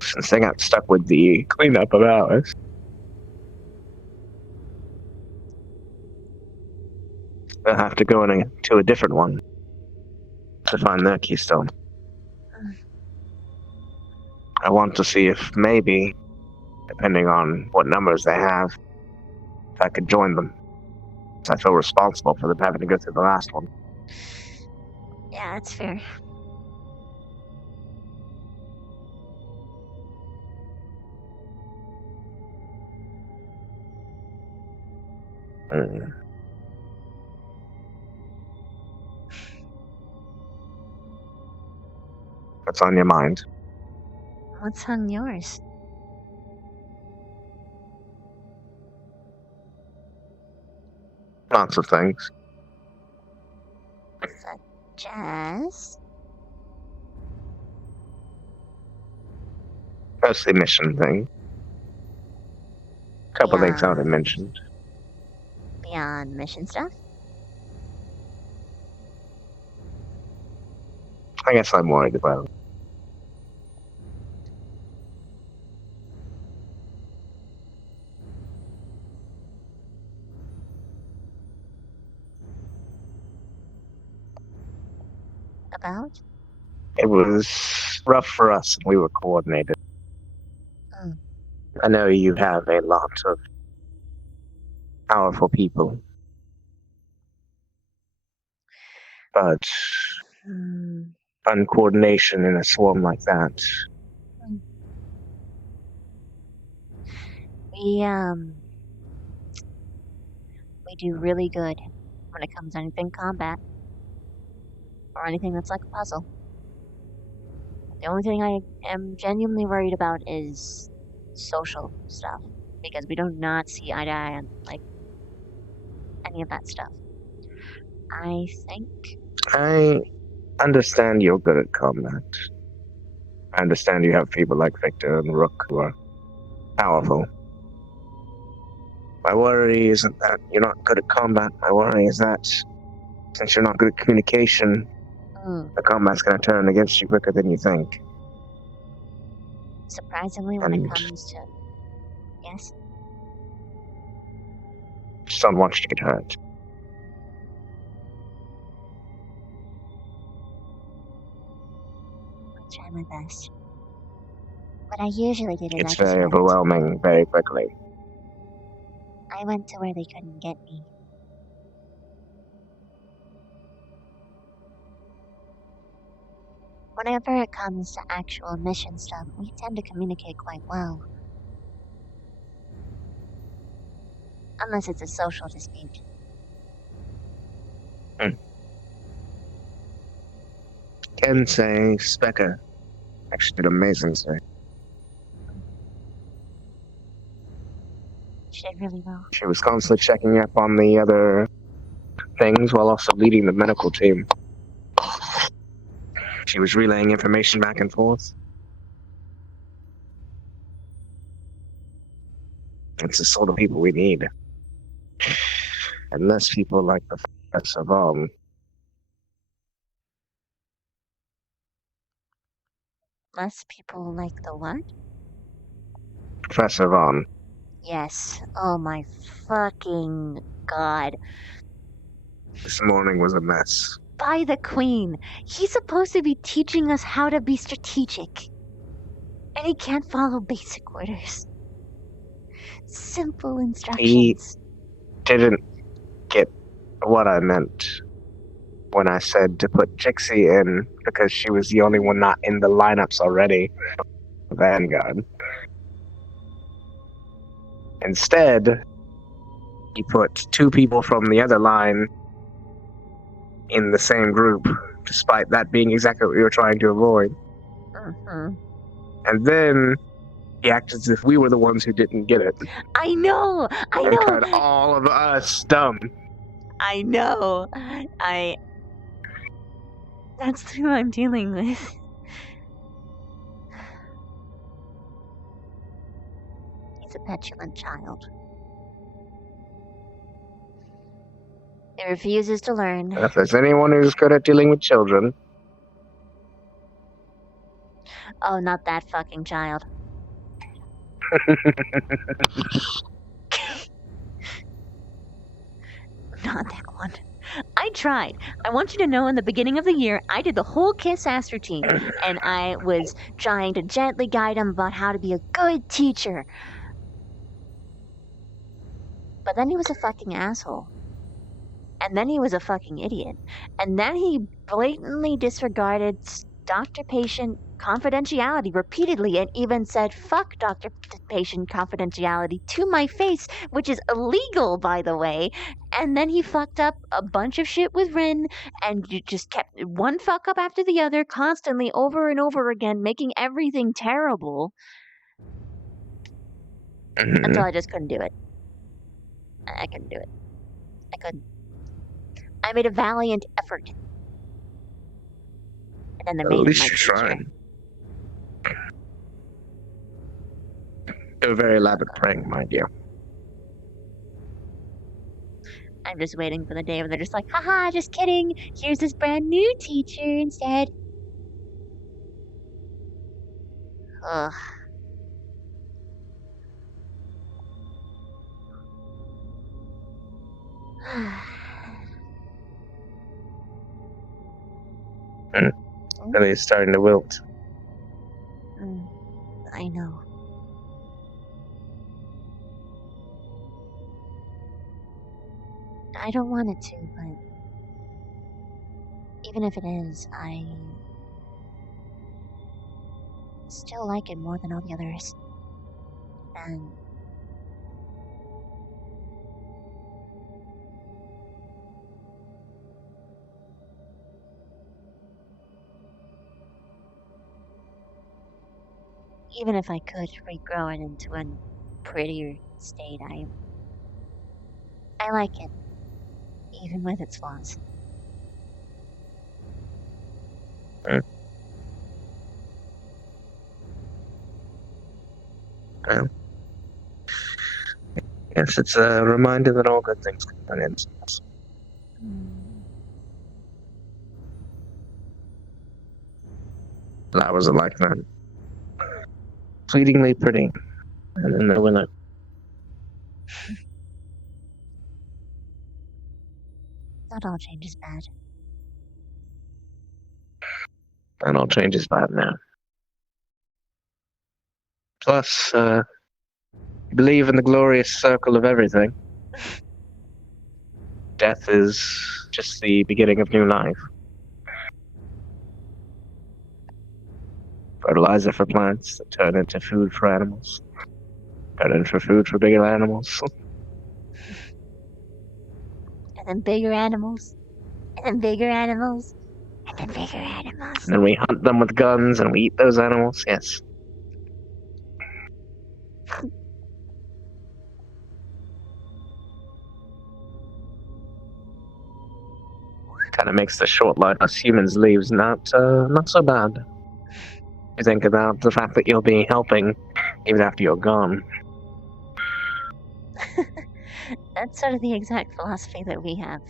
since they got stuck with the cleanup of ours, they'll have to go to a different one to find their keystone. I want to see if maybe, depending on what numbers they have, if I could join them. I feel responsible for them having to go through the last one. Yeah, that's fair. What's on your mind? What's on yours? Lots of things. Such as? Mostly mission thing. Couple things I already mentioned. Beyond mission stuff? I guess I'm worried about it. About? It was rough for us, and we were coordinated. I know you have a lot of powerful people, but uncoordination in a swarm like that. We do really good when it comes to anything combat. Or anything that's like a puzzle. The only thing I am genuinely worried about is social stuff. Because we do not see eye to eye on, like, any of that stuff. I think... I understand you're good at combat. I understand you have people like Victor and Rook who are powerful. My worry isn't that you're not good at combat. My worry is that since you're not good at communication, the combat's going to turn against you quicker than you think. Surprisingly, when it comes to... Yes? Just don't want you to get hurt. I'll try my best. What I usually do is It's very overwhelming very quickly. I went to where they couldn't get me. Whenever it comes to actual mission stuff, we tend to communicate quite well. Unless it's a social dispute. Can say Specker actually did amazing today. She did really well. She was constantly checking up on the other things while also leading the medical team. She was relaying information back and forth. It's the sort of people we need. And less people like Professor Vaughn. Less people like the what? Professor Vaughn. Yes. Oh my fucking god. This morning was a mess. By the Queen. He's supposed to be teaching us how to be strategic. And he can't follow basic orders. Simple instructions. He didn't get what I meant when I said to put Jixie in because she was the only one not in the lineups already. Vanguard. Instead, he put two people from the other line in the same group, despite that being exactly what we were trying to avoid. And then he acted as if we were the ones who didn't get it. I know! And called all of us dumb. I know. That's who I'm dealing with. It's a petulant child. It refuses to learn. If there's anyone who's good at dealing with children, Oh, not that fucking child. Not that one. I tried. I want you to know in the beginning of the year, I did the whole Kiss Ass routine, and I was trying to gently guide him about how to be a good teacher. But then he was a fucking asshole. And then he was a fucking idiot. And then he blatantly disregarded doctor-patient confidentiality repeatedly and even said, fuck doctor-patient confidentiality to my face, which is illegal, by the way. And then he fucked up a bunch of shit with Rin, and you just kept one fuck up after the other, constantly over and over again, making everything terrible. Until I just couldn't do it. I couldn't do it. I couldn't. I made a valiant effort. And then at least you're trying. A very elaborate prank, mind you. I'm just waiting for the day when they're just like, haha, just kidding. Here's this brand new teacher instead. Ugh. Really, it's starting to wilt. I know. I don't want it to, but even if it is, I still like it more than all the others. And even if I could regrow it into a prettier state, I like it, even with its flaws. Well, yes, it's a reminder that all good things come to an end. Flowers are like that. Fleetingly pretty, and then they will. Not all change is bad. And all change is bad now. Plus, believe in the glorious circle of everything. Death is just the beginning of new life. Fertilizer for plants that turn into food for animals. Turn into food for bigger animals. And then bigger animals. And then bigger animals. And then bigger animals. And then we hunt them with guns and we eat those animals, yes. Kind of makes the short life us humans live not so bad. You think about the fact that you'll be helping even after you're gone. That's sort of the exact philosophy that we have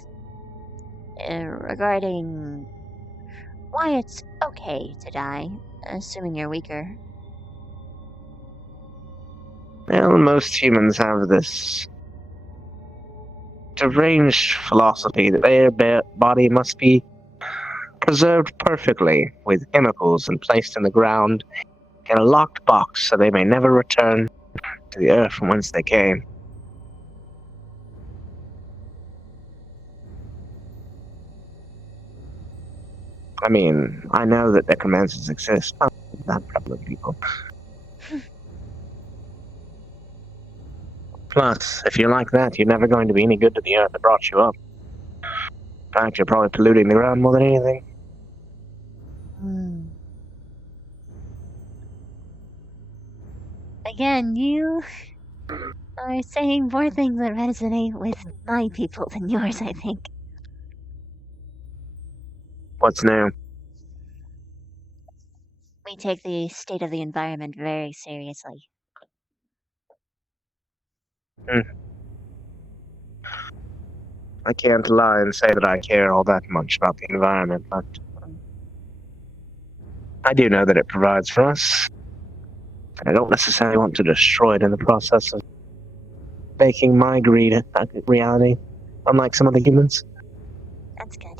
regarding why it's okay to die, assuming you're weaker. Well, most humans have this deranged philosophy that their body must be preserved perfectly with chemicals and placed in the ground in a locked box so they may never return to the earth from whence they came. I mean, I know that necromancers exist, but not prevalent people. Plus, if you're like that, you're never going to be any good to the earth that brought you up. In fact, you're probably polluting the ground more than anything. Again, you are saying more things that resonate with my people than yours, I think. What's new? We take the state of the environment very seriously. I can't lie and say that I care all that much about the environment, but I do know that it provides for us, and I don't necessarily want to destroy it in the process of making my greed a reality, unlike some other humans. That's good.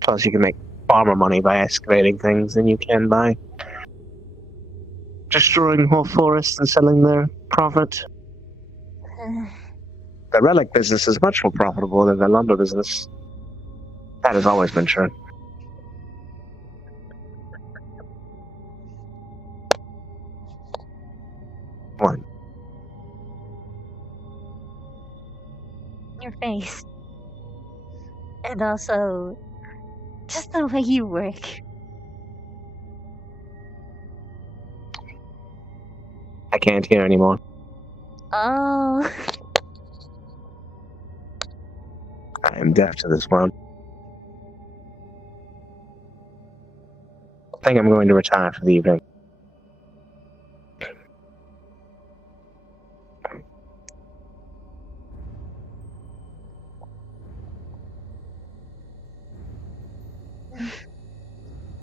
Plus, you can make far more money by excavating things than you can by destroying whole forests and selling their profit. The relic business is much more profitable than the lumber business. That has always been true. What? Your face. And also, just the way you work. I can't hear anymore. Oh. I am deaf to this world. I think I'm going to retire for the evening.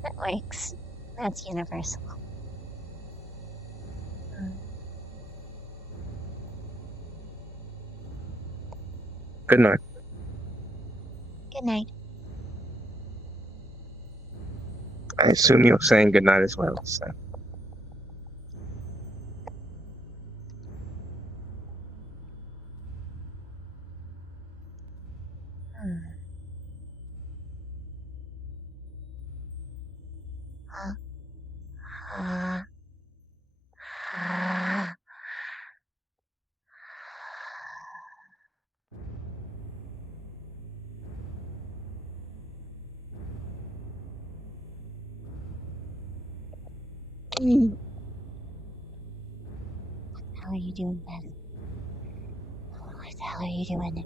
That works. That's universal. Good night. Good night. I assume you're saying good night as well, so. How are you doing, Ben? What the hell are you doing?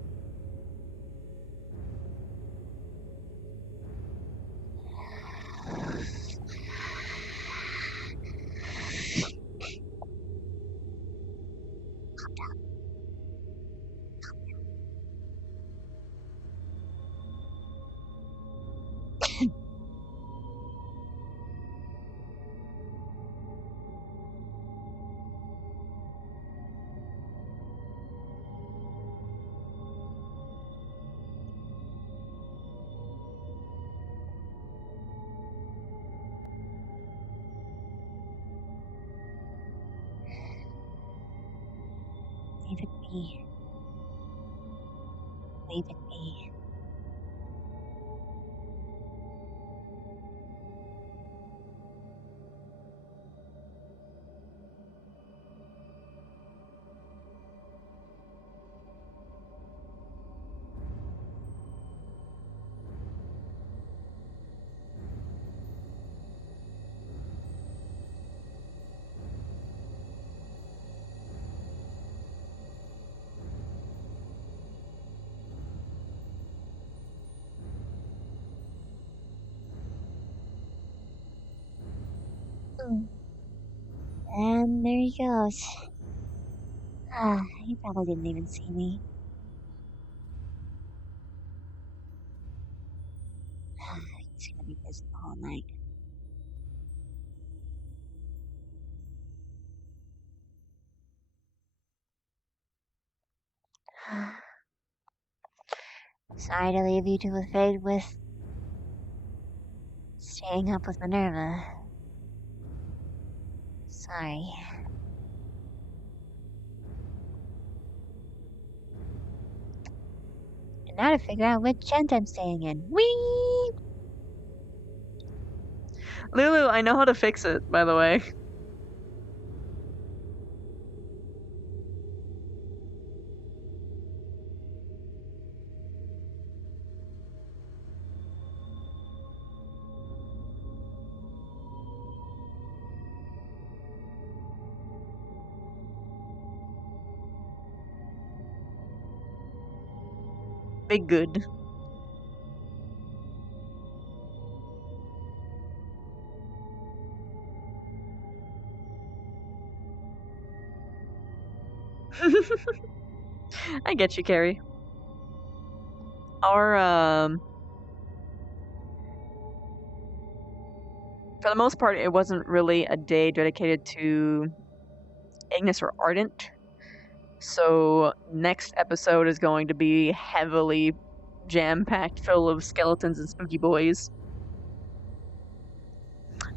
Leave it be. Leave it be. And there he goes. He probably didn't even see me. He's gonna be busy the whole night. Sorry to leave you to the fate with staying up with Minerva. Sorry. And now to figure out which tent I'm staying in. Whee! Lulu, I know how to fix it, by the way. Be good. I get you, Carrie. Our for the most part, it wasn't really a day dedicated to Ignis or Ardent. So next episode is going to be heavily jam-packed, full of skeletons and spooky boys.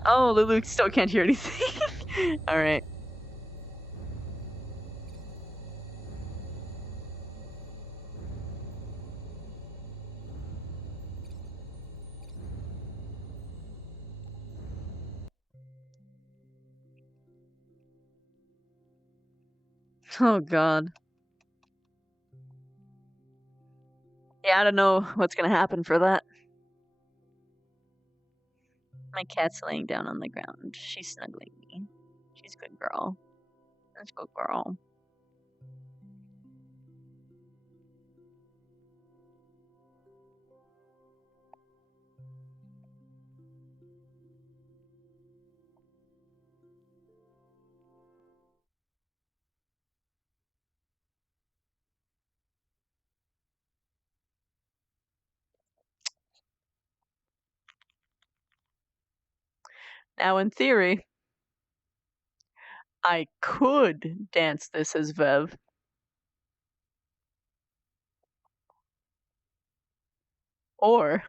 Oh, Lulu still can't hear anything. All right. Oh god. Yeah, I don't know what's gonna happen for that. My cat's laying down on the ground. She's snuggling me. She's a good girl. That's a good girl. Now, in theory, I could dance this as Vev. Or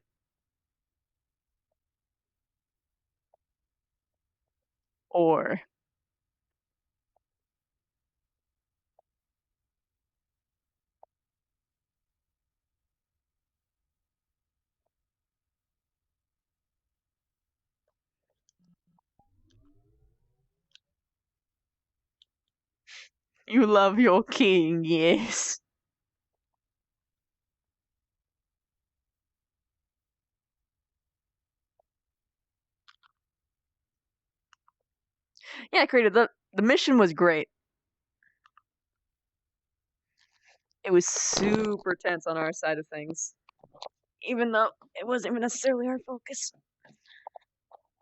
you love your king, yes. Yeah, created the mission was great. It was super tense on our side of things. Even though it wasn't even necessarily our focus.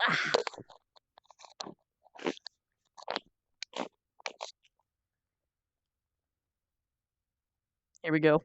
Ah. Here we go.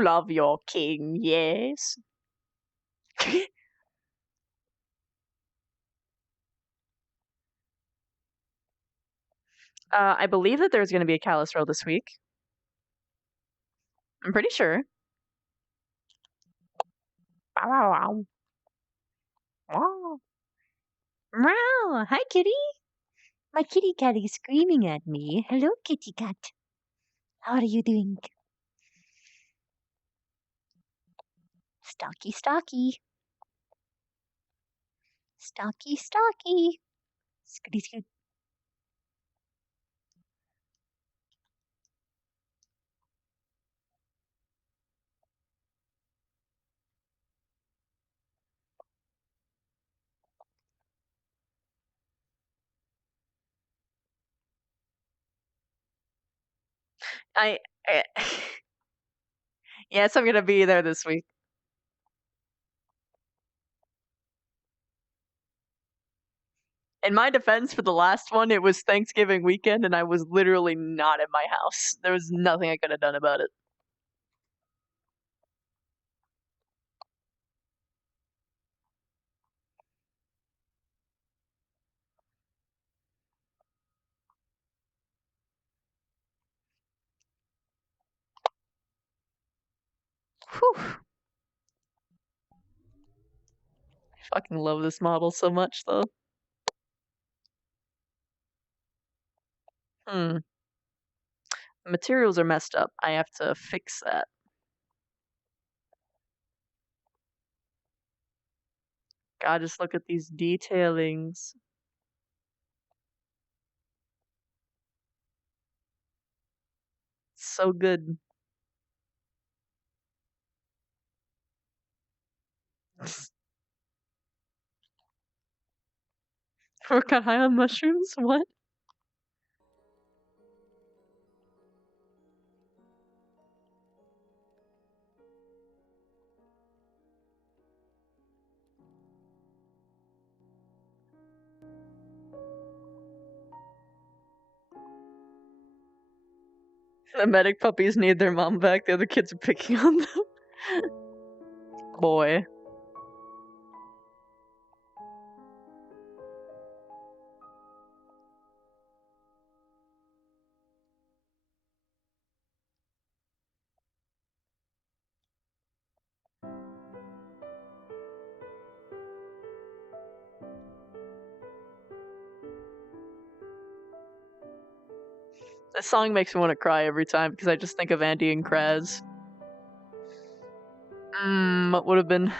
You love your king, yes. I believe that there's going to be a Callus Row this week. I'm pretty sure. Wow, wow, wow. Wow. Meow. Hi, kitty. My kitty cat is screaming at me. Hello, kitty cat. How are you doing? Stocky, stocky. Stocky, stocky. Scooty, scoot. I yes, I'm gonna be there this week. In my defense, for the last one, it was Thanksgiving weekend, and I was literally not at my house. There was nothing I could have done about it. Whew. I fucking love this model so much, though. The materials are messed up. I have to fix that. God, just look at these detailings. So good. Work on high on mushrooms? What? The medic puppies need their mom back. The other kids are picking on them. Boy. This song makes me want to cry every time because I just think of Andy and Kraz. What would have been?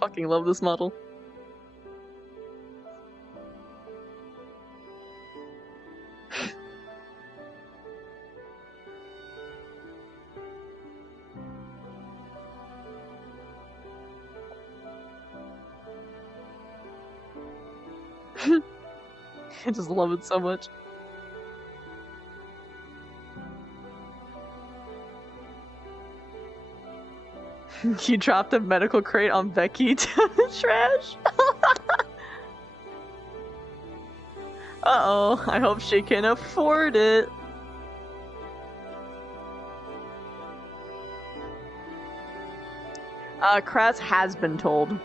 Fucking love this model. I just love it so much. You dropped a medical crate on Becky to the trash? Uh-oh, I hope she can afford it. Kraz has been told.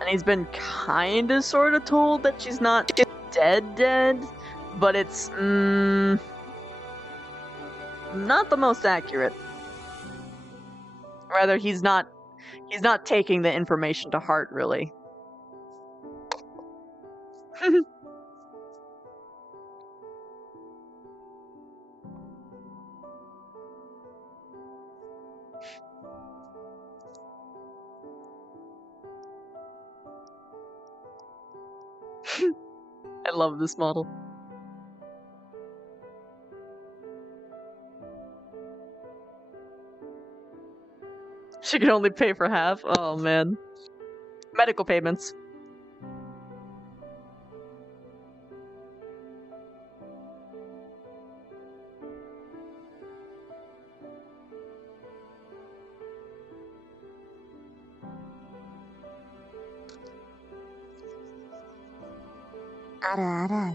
And he's been kinda sorta told that she's not dead, but it's, not the most accurate. Rather, he's not taking the information to heart, really. I love this model. She can only pay for half? Oh man. Medical payments. Ara.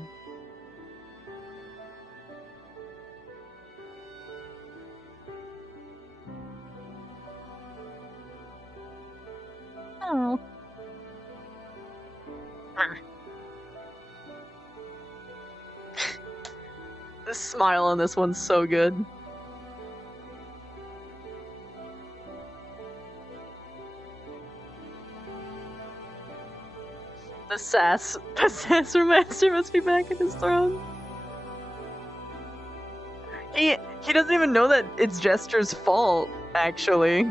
Oh. The smile on this one's so good. The Sasser Master must be back in his throne. He doesn't even know that it's Jester's fault, actually.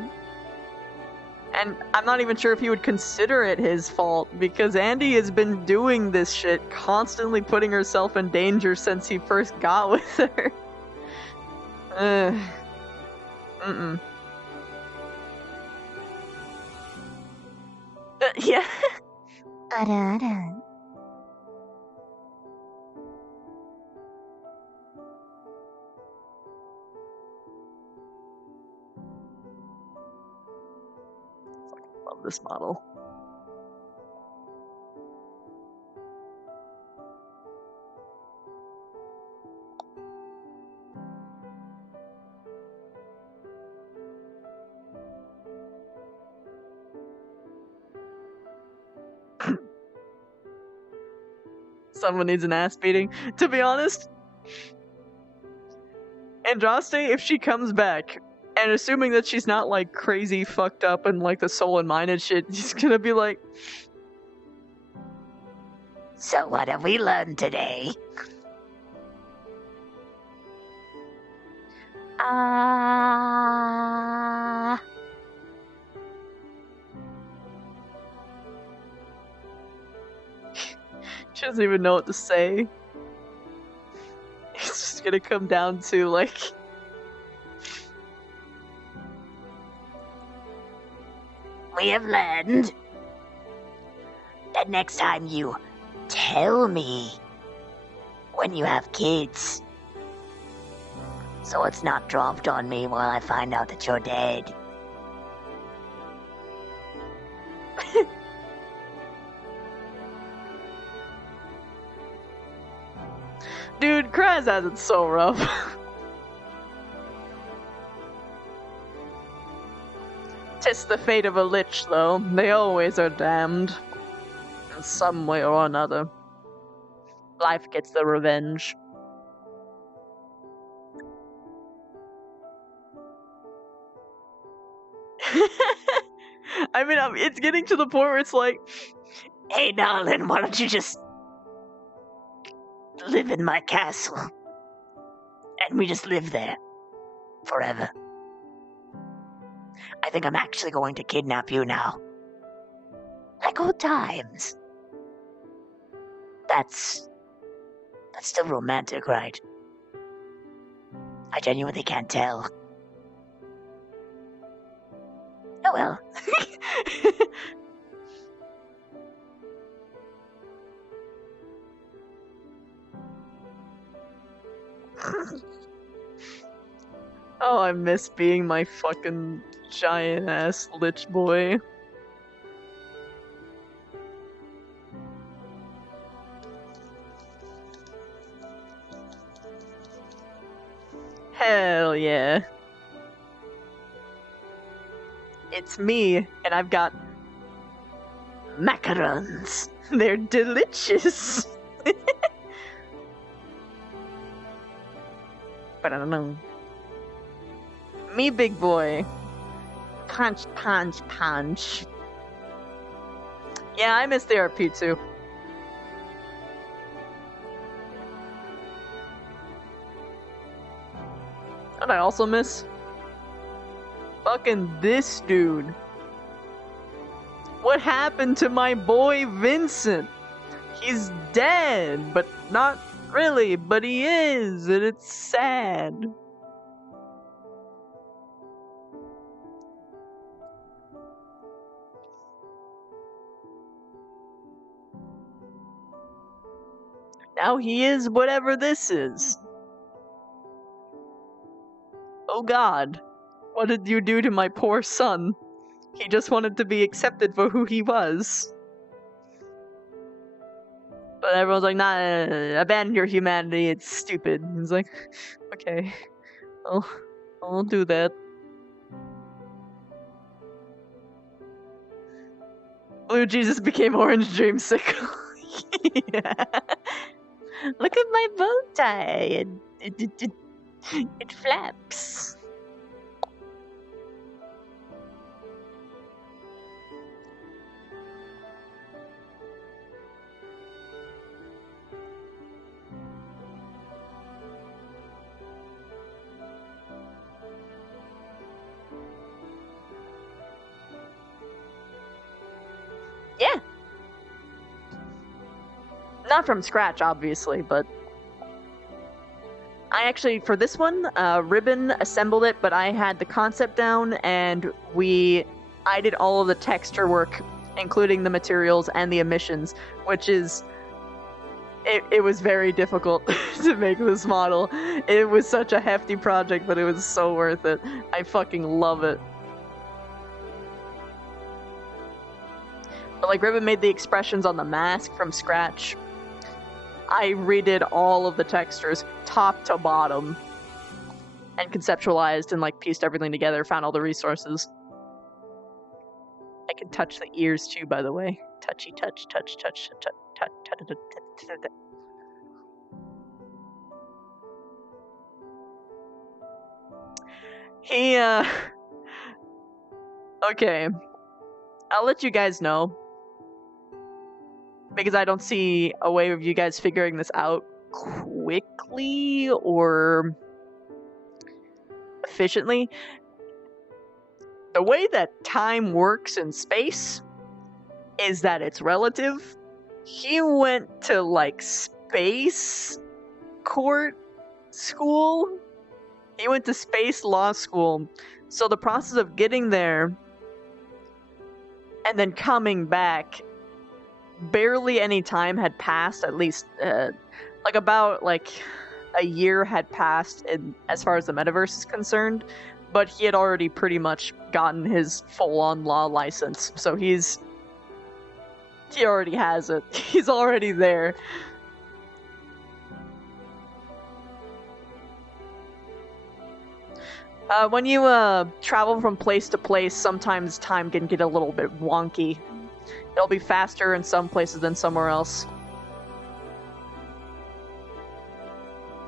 And I'm not even sure if he would consider it his fault, because Andy has been doing this shit, constantly putting herself in danger since he first got with her. Yeah. Ara. Love this model. Someone needs an ass beating. To be honest, Andraste, if she comes back, and assuming that she's not like crazy fucked up and like the soul and mind and shit, she's gonna be like, so what have we learned today? She doesn't even know what to say. It's just gonna come down to like, We have learned that next time you tell me when you have kids, so it's not dropped on me while I find out that you're dead. dude, Kraz has it so rough. Tis the fate of a lich, though. They always are damned. In some way or another. Life gets the revenge. I mean, it's getting to the point where it's like, hey, darling, why don't you just live in my castle? And we just live there. Forever. I think I'm actually going to kidnap you now. Like old times. That's still romantic, right? I genuinely can't tell. Oh well. Oh, I miss being my fucking giant ass lich boy. Hell yeah. It's me, and I've got macarons. They're delicious. But I don't know. Me, big boy. Punch, punch, punch. Yeah, I miss the RP too. And I also miss fucking this dude. What happened to my boy Vincent? He's dead, but not really, but he is, and it's sad. Now he is whatever this is. Oh God, what did you do to my poor son? He just wanted to be accepted for who he was. But everyone's like, nah, abandon your humanity, it's stupid. And he's like, okay, I'll do that. Blue Jesus became Orange Dreamsicle. Yeah. Look at my bow tie. It flaps. Yeah. Not from scratch, obviously, but I actually, for this one, Ribbon assembled it, but I had the concept down, and I did all of the texture work, including the materials and the emissions, which is, it was very difficult to make this model. It was such a hefty project, but it was so worth it. I fucking love it. But like, Ribbon made the expressions on the mask from scratch. I redid all of the textures, top to bottom, and conceptualized and like pieced everything together, found all the resources. I can touch the ears too, by the way. Touchy touch, touch, touch, touch, touch, touch, touch, touch. He, okay. I'll let you guys know. Because I don't see a way of you guys figuring this out quickly or efficiently. The way that time works in space is that it's relative. He went to, like, space court school. He went to space law school. So the process of getting there and then coming back, barely any time had passed, at least about a year had passed as far as the metaverse is concerned, but he had already pretty much gotten his full-on law license, so he already has it. He's already there. When you travel from place to place, sometimes time can get a little bit wonky. It'll be faster in some places than somewhere else.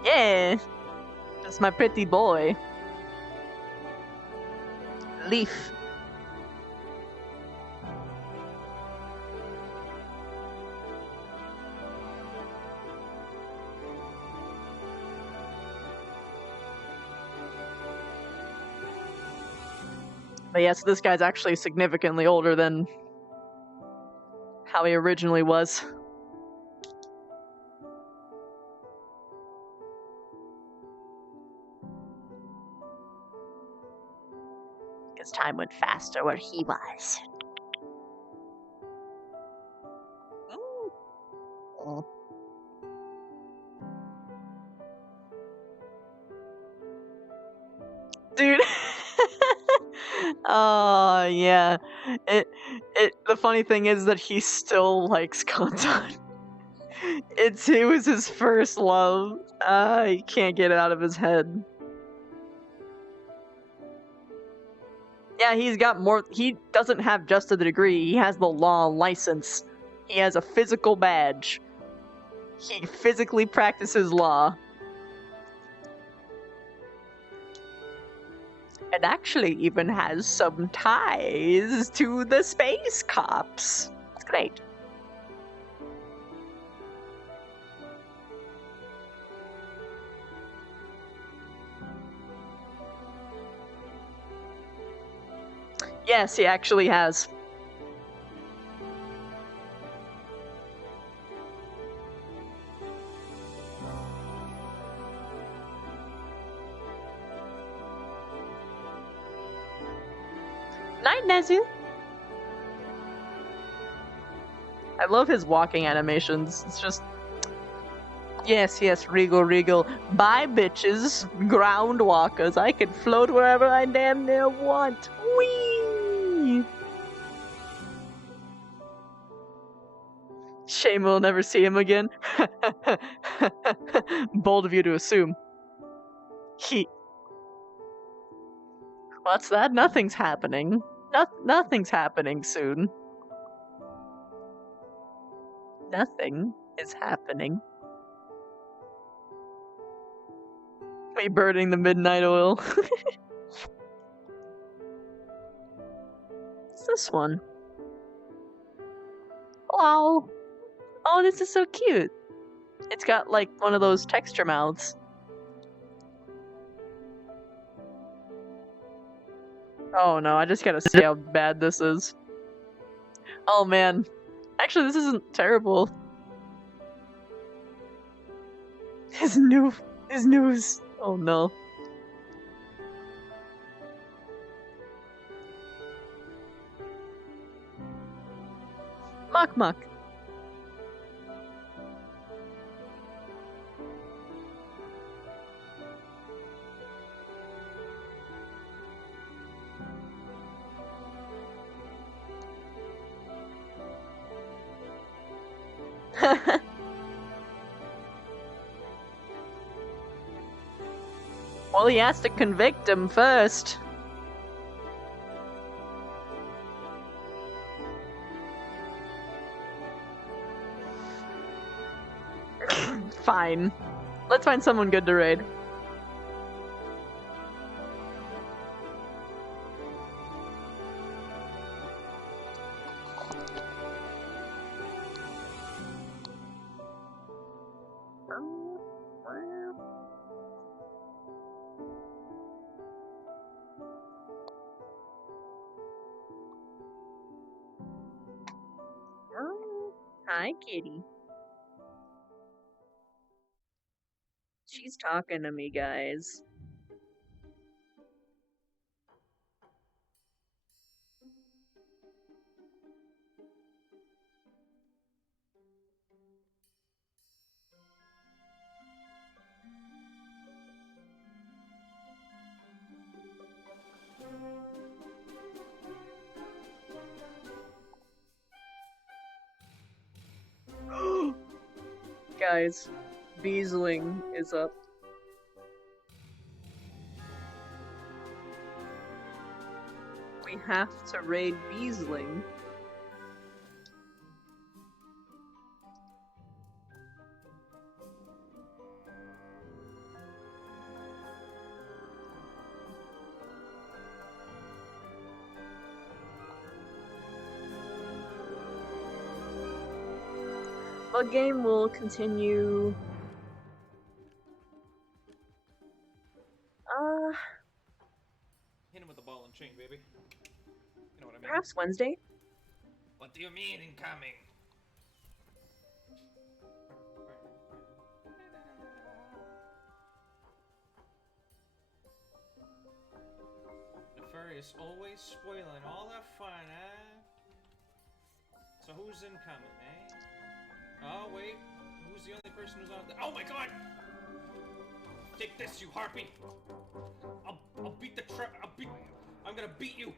Yeah, that's my pretty boy. Leaf. But yes, this guy's actually significantly older than how he originally was. Because time went faster where he was. Ooh. Dude. Oh, yeah. The funny thing is that he still likes Kantan. It was his first love. He can't get it out of his head. Yeah, he's got more. He doesn't have just a degree. He has the law license. He has a physical badge. He physically practices law. And actually even has some ties to the space cops. It's great. Yes, he actually has. Night, Nezu. I love his walking animations. It's just... Yes, Regal, Regal. Bye, bitches. Ground walkers. I can float wherever I damn near want. Whee! Shame we'll never see him again. Bold of you to assume. What's that? Nothing's happening. Nothing's happening soon. Nothing is happening. Me burning the midnight oil. What's this one? Wow. Oh, this is so cute. It's got like one of those texture mouths. Oh no, I just gotta see how bad this is. Oh man. Actually, this isn't terrible. His news. Oh no. Muck. Well, he has to convict him first. Fine. Let's find someone good to raid. Hi, kitty. She's talking to me, guys. Guys, Beesling is up. We have to raid Beesling. The game will continue. Hit him with the ball and chain, baby. You know what I mean? Perhaps Wednesday. What do you mean incoming? The furry is always spoiling all the fun, eh? So who's incoming, eh? Oh, wait. Who's the only person who's on the— Oh my god! Take this, you harpy! I'll beat the I'm gonna beat you!